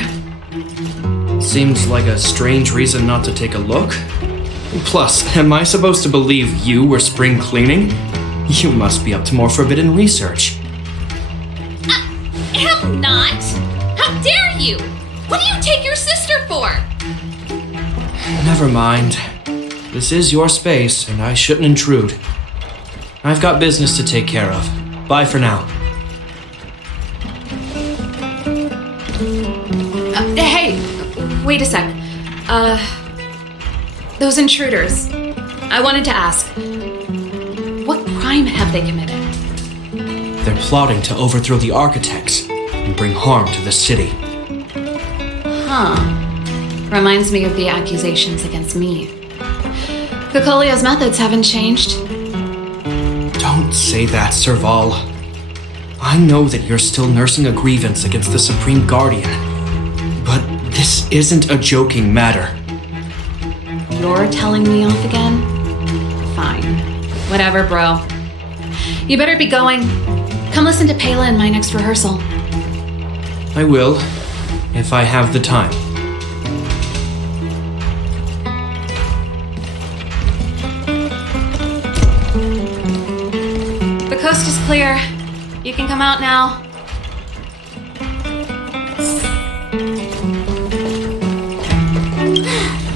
Seems like a strange reason not to take a look. Plus, am I supposed to believe you were spring cleaning? You must be up to more forbidden research. Am not! How dare you! What do you take your sister for? Never mind. This is your space, and I shouldn't intrude. I've got business to take care of. Bye for now. Hey! Wait a sec. Those intruders. I wanted to ask, what crime have they committed? They're plotting to overthrow the architects and bring harm to the city. Huh. Reminds me of the accusations against me. Kokolio's methods haven't changed. Don't say that, Serval. I know that you're still nursing a grievance against the Supreme Guardian, but this isn't a joking matter. You're telling me off again? Fine. Whatever, bro. You better be going. Come listen to Pela in my next rehearsal. I will, if I have the time. The coast is clear. You can come out now.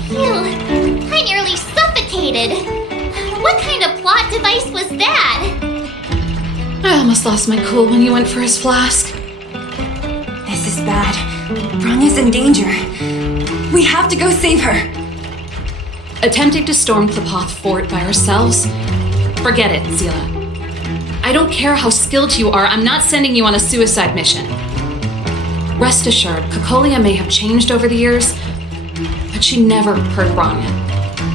Phew, I nearly suffocated. What kind of plot device was that? I almost lost my cool when you went for his flask. This is bad. Bronya's in danger. We have to go save her. Attempting to storm Klepoth Fort by ourselves? Forget it, Zila. I don't care how skilled you are, I'm not sending you on a suicide mission. Rest assured, Cocolia may have changed over the years, but she never hurt Bronya.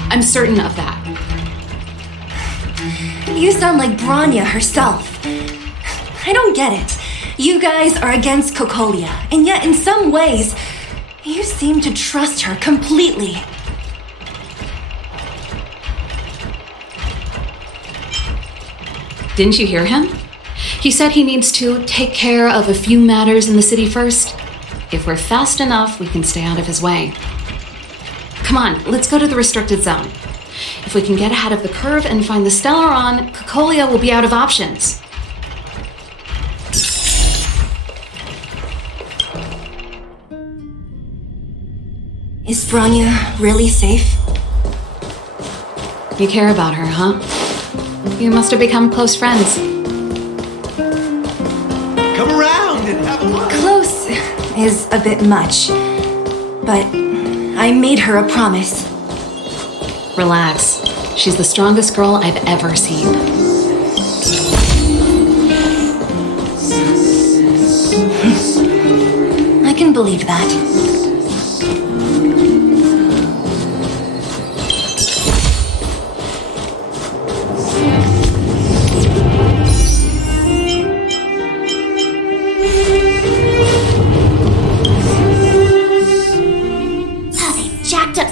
I'm certain of that. You sound like Bronya herself. I don't get it. You guys are against Cocolia, and yet in some ways, you seem to trust her completely. Didn't you hear him? He said he needs to take care of a few matters in the city first. If we're fast enough, we can stay out of his way. Come on, let's go to the restricted zone. If we can get ahead of the curve and find the Stellaron, Cocolia will be out of options. Is Bronya really safe? You care about her, huh? You must have become close friends. Come around and have a look. Close is a bit much, but I made her a promise. Relax. She's the strongest girl I've ever seen. I can believe that.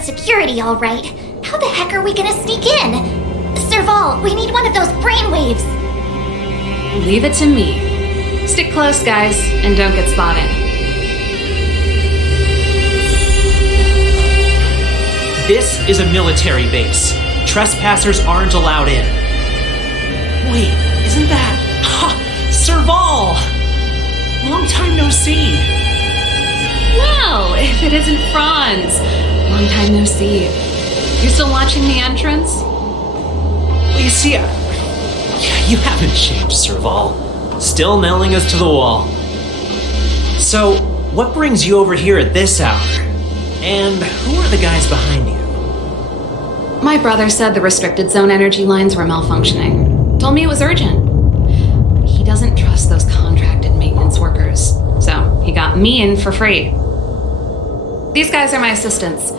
Security, all right. How the heck are we gonna sneak in? Serval, we need one of those brainwaves. Leave it to me. Stick close, guys, and don't get spotted. This is a military base. Trespassers aren't allowed in. Wait, isn't that... Serval! Long time no see. Well, if it isn't Franz. Long time no see. You still watching the entrance? Well, you see, you haven't changed, Serval. Still nailing us to the wall. So, what brings you over here at this hour? And who are the guys behind you? My brother said the restricted zone energy lines were malfunctioning. Told me it was urgent. He doesn't trust those contracted maintenance workers, so he got me in for free. These guys are my assistants.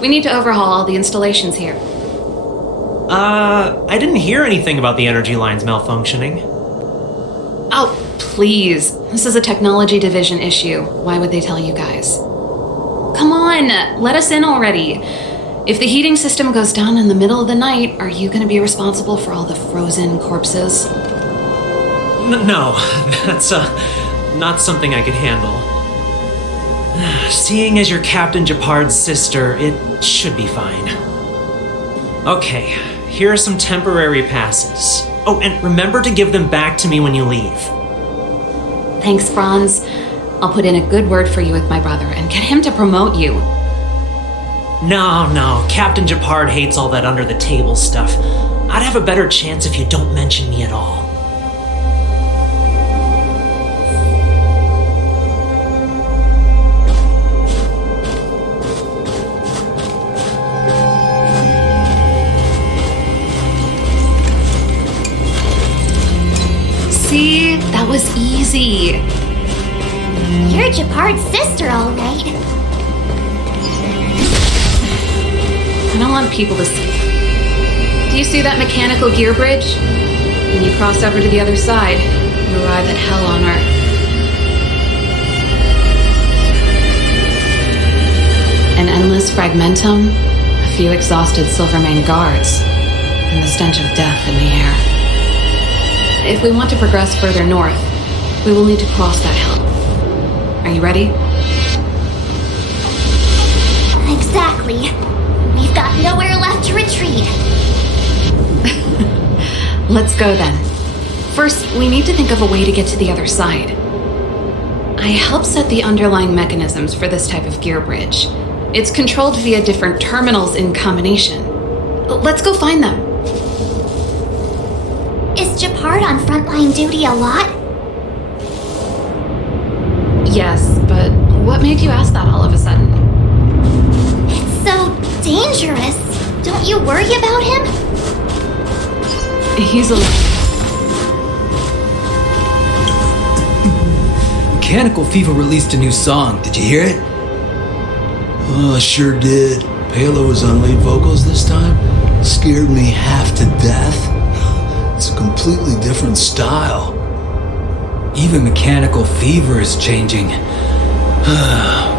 We need to overhaul all the installations here. I didn't hear anything about the energy lines malfunctioning. Oh, please. This is a technology division issue. Why would they tell you guys? Come on, let us in already. If the heating system goes down in the middle of the night, are you going to be responsible for all the frozen corpses? No, that's not something I could handle. Seeing as you're Captain Japard's sister, it should be fine. Okay, here are some temporary passes. Oh, and remember to give them back to me when you leave. Thanks, Franz. I'll put in a good word for you with my brother and get him to promote you. No, Captain Japard hates all that under-the-table stuff. I'd have a better chance if you don't mention me at all. See? That was easy. You're Japard's sister, all right. I don't want people to see. Do you see that mechanical gear bridge? When you cross over to the other side, you arrive at hell on Earth. An endless fragmentum, a few exhausted Silvermane guards, and the stench of death in the air. If we want to progress further north, we will need to cross that hill. Are you ready? Exactly. We've got nowhere left to retreat. Let's go then. First, we need to think of a way to get to the other side. I helped set the underlying mechanisms for this type of gear bridge. It's controlled via different terminals in combination. Let's go find them. Is Japard on frontline duty a lot? Yes, but what made you ask that all of a sudden? It's so dangerous. Don't you worry about him? He's a... Mechanical Fever released a new song. Did you hear it? Oh, I sure did. Palo was on lead vocals this time. Scared me half to death. It's a completely different style. Even Mechanical Fever is changing.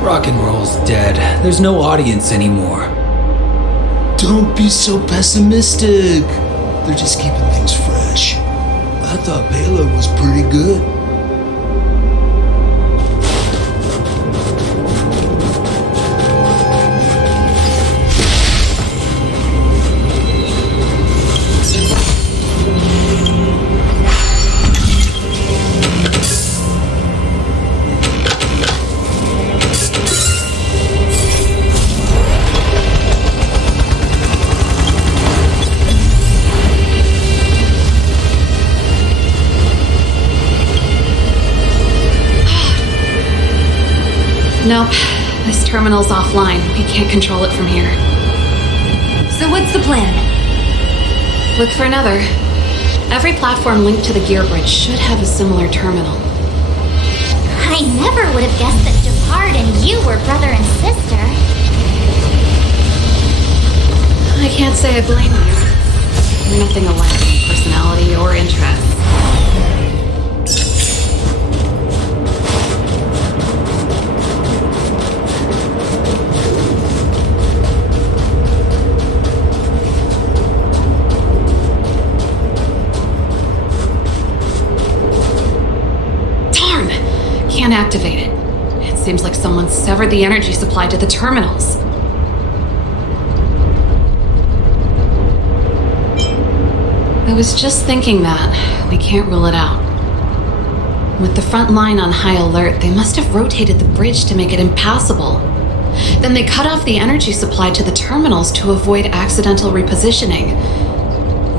Rock and roll's dead. There's no audience anymore. Don't be so pessimistic. They're just keeping things fresh. I thought Palo was pretty good. Nope, this terminal's offline. We can't control it from here. So what's the plan? Look for another. Every platform linked to the gear bridge should have a similar terminal. I never would have guessed that Jafard and you were brother and sister. I can't say I blame you. We're nothing alike in personality or interests. Can't activate it. It seems like someone severed the energy supply to the terminals. I was just thinking that. We can't rule it out. With the front line on high alert, they must have rotated the bridge to make it impassable. Then they cut off the energy supply to the terminals to avoid accidental repositioning,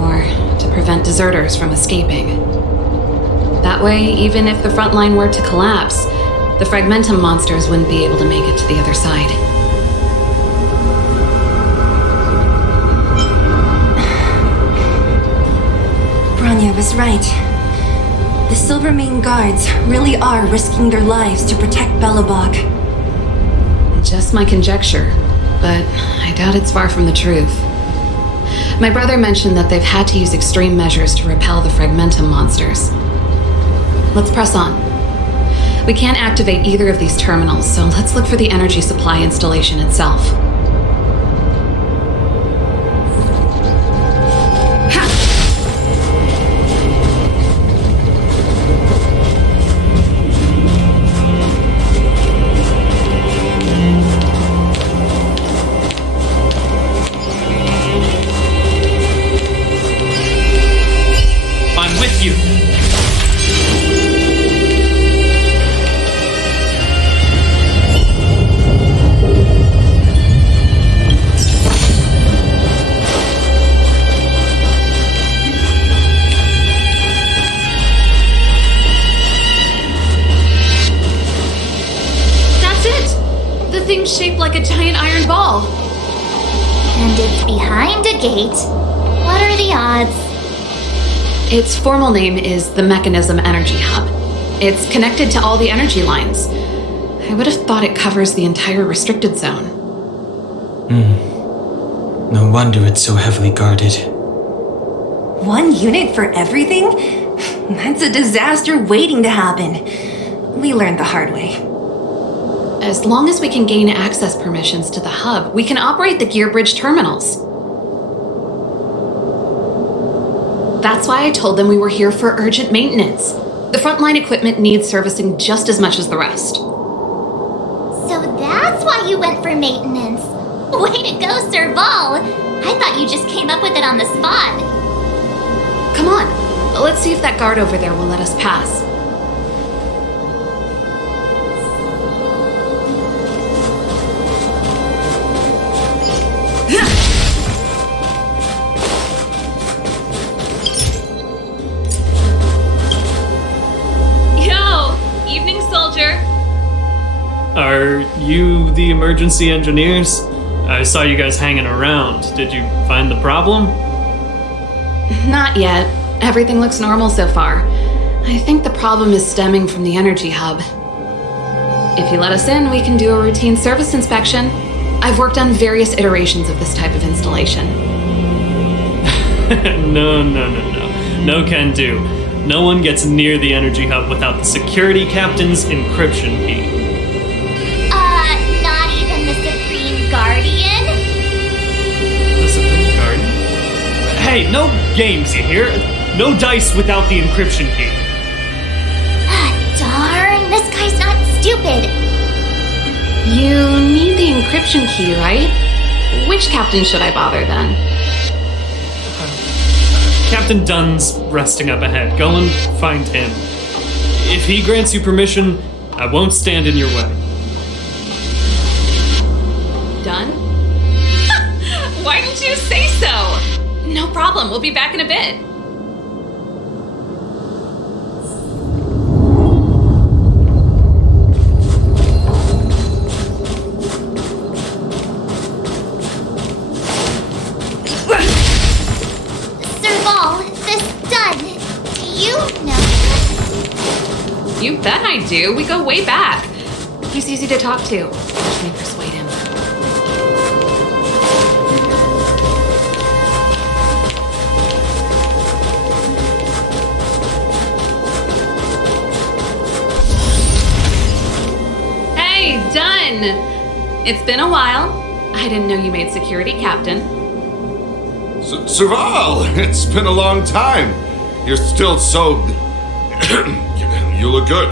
or to prevent deserters from escaping. That way, even if the front line were to collapse, the Fragmentum monsters wouldn't be able to make it to the other side. Bronya was right. The Silvermane guards really are risking their lives to protect Bellobog. Just my conjecture, but I doubt it's far from the truth. My brother mentioned that they've had to use extreme measures to repel the Fragmentum monsters. Let's press on. We can't activate either of these terminals, so let's look for the energy supply installation itself. I'm with you. Shaped like a giant iron ball. And it's behind a gate. What are the odds? Its formal name is the Mechanism Energy Hub. It's connected to all the energy lines. I would have thought it covers the entire restricted zone. No wonder it's so heavily guarded. One unit for everything? That's a disaster waiting to happen. We learned the hard way. As long as we can gain access permissions to the hub, we can operate the gear bridge terminals. That's why I told them we were here for urgent maintenance. The frontline equipment needs servicing just as much as the rest. So that's why you went for maintenance. Way to go, Serval! I thought you just came up with it on the spot. Come on, let's see if that guard over there will let us pass. Are you the emergency engineers? I saw you guys hanging around. Did you find the problem? Not yet. Everything looks normal so far. I think the problem is stemming from the energy hub. If you let us in, we can do a routine service inspection. I've worked on various iterations of this type of installation. No. No can do. No one gets near the energy hub without the security captain's encryption key. Not even the Supreme Guardian? The Supreme Guardian? Hey, no games, you hear? No dice without the encryption key. Darn, this guy's not stupid. You need the encryption key, right? Which captain should I bother then? Captain Dunn's resting up ahead. Go and find him. If he grants you permission, I won't stand in your way. Done? Why didn't you say so? No problem, we'll be back in a bit. You bet I do. We go way back. He's easy to talk to. Let me persuade him. Hey, Dunn! It's been a while. I didn't know you made security captain. Serval, it's been a long time. You're still so... You look good.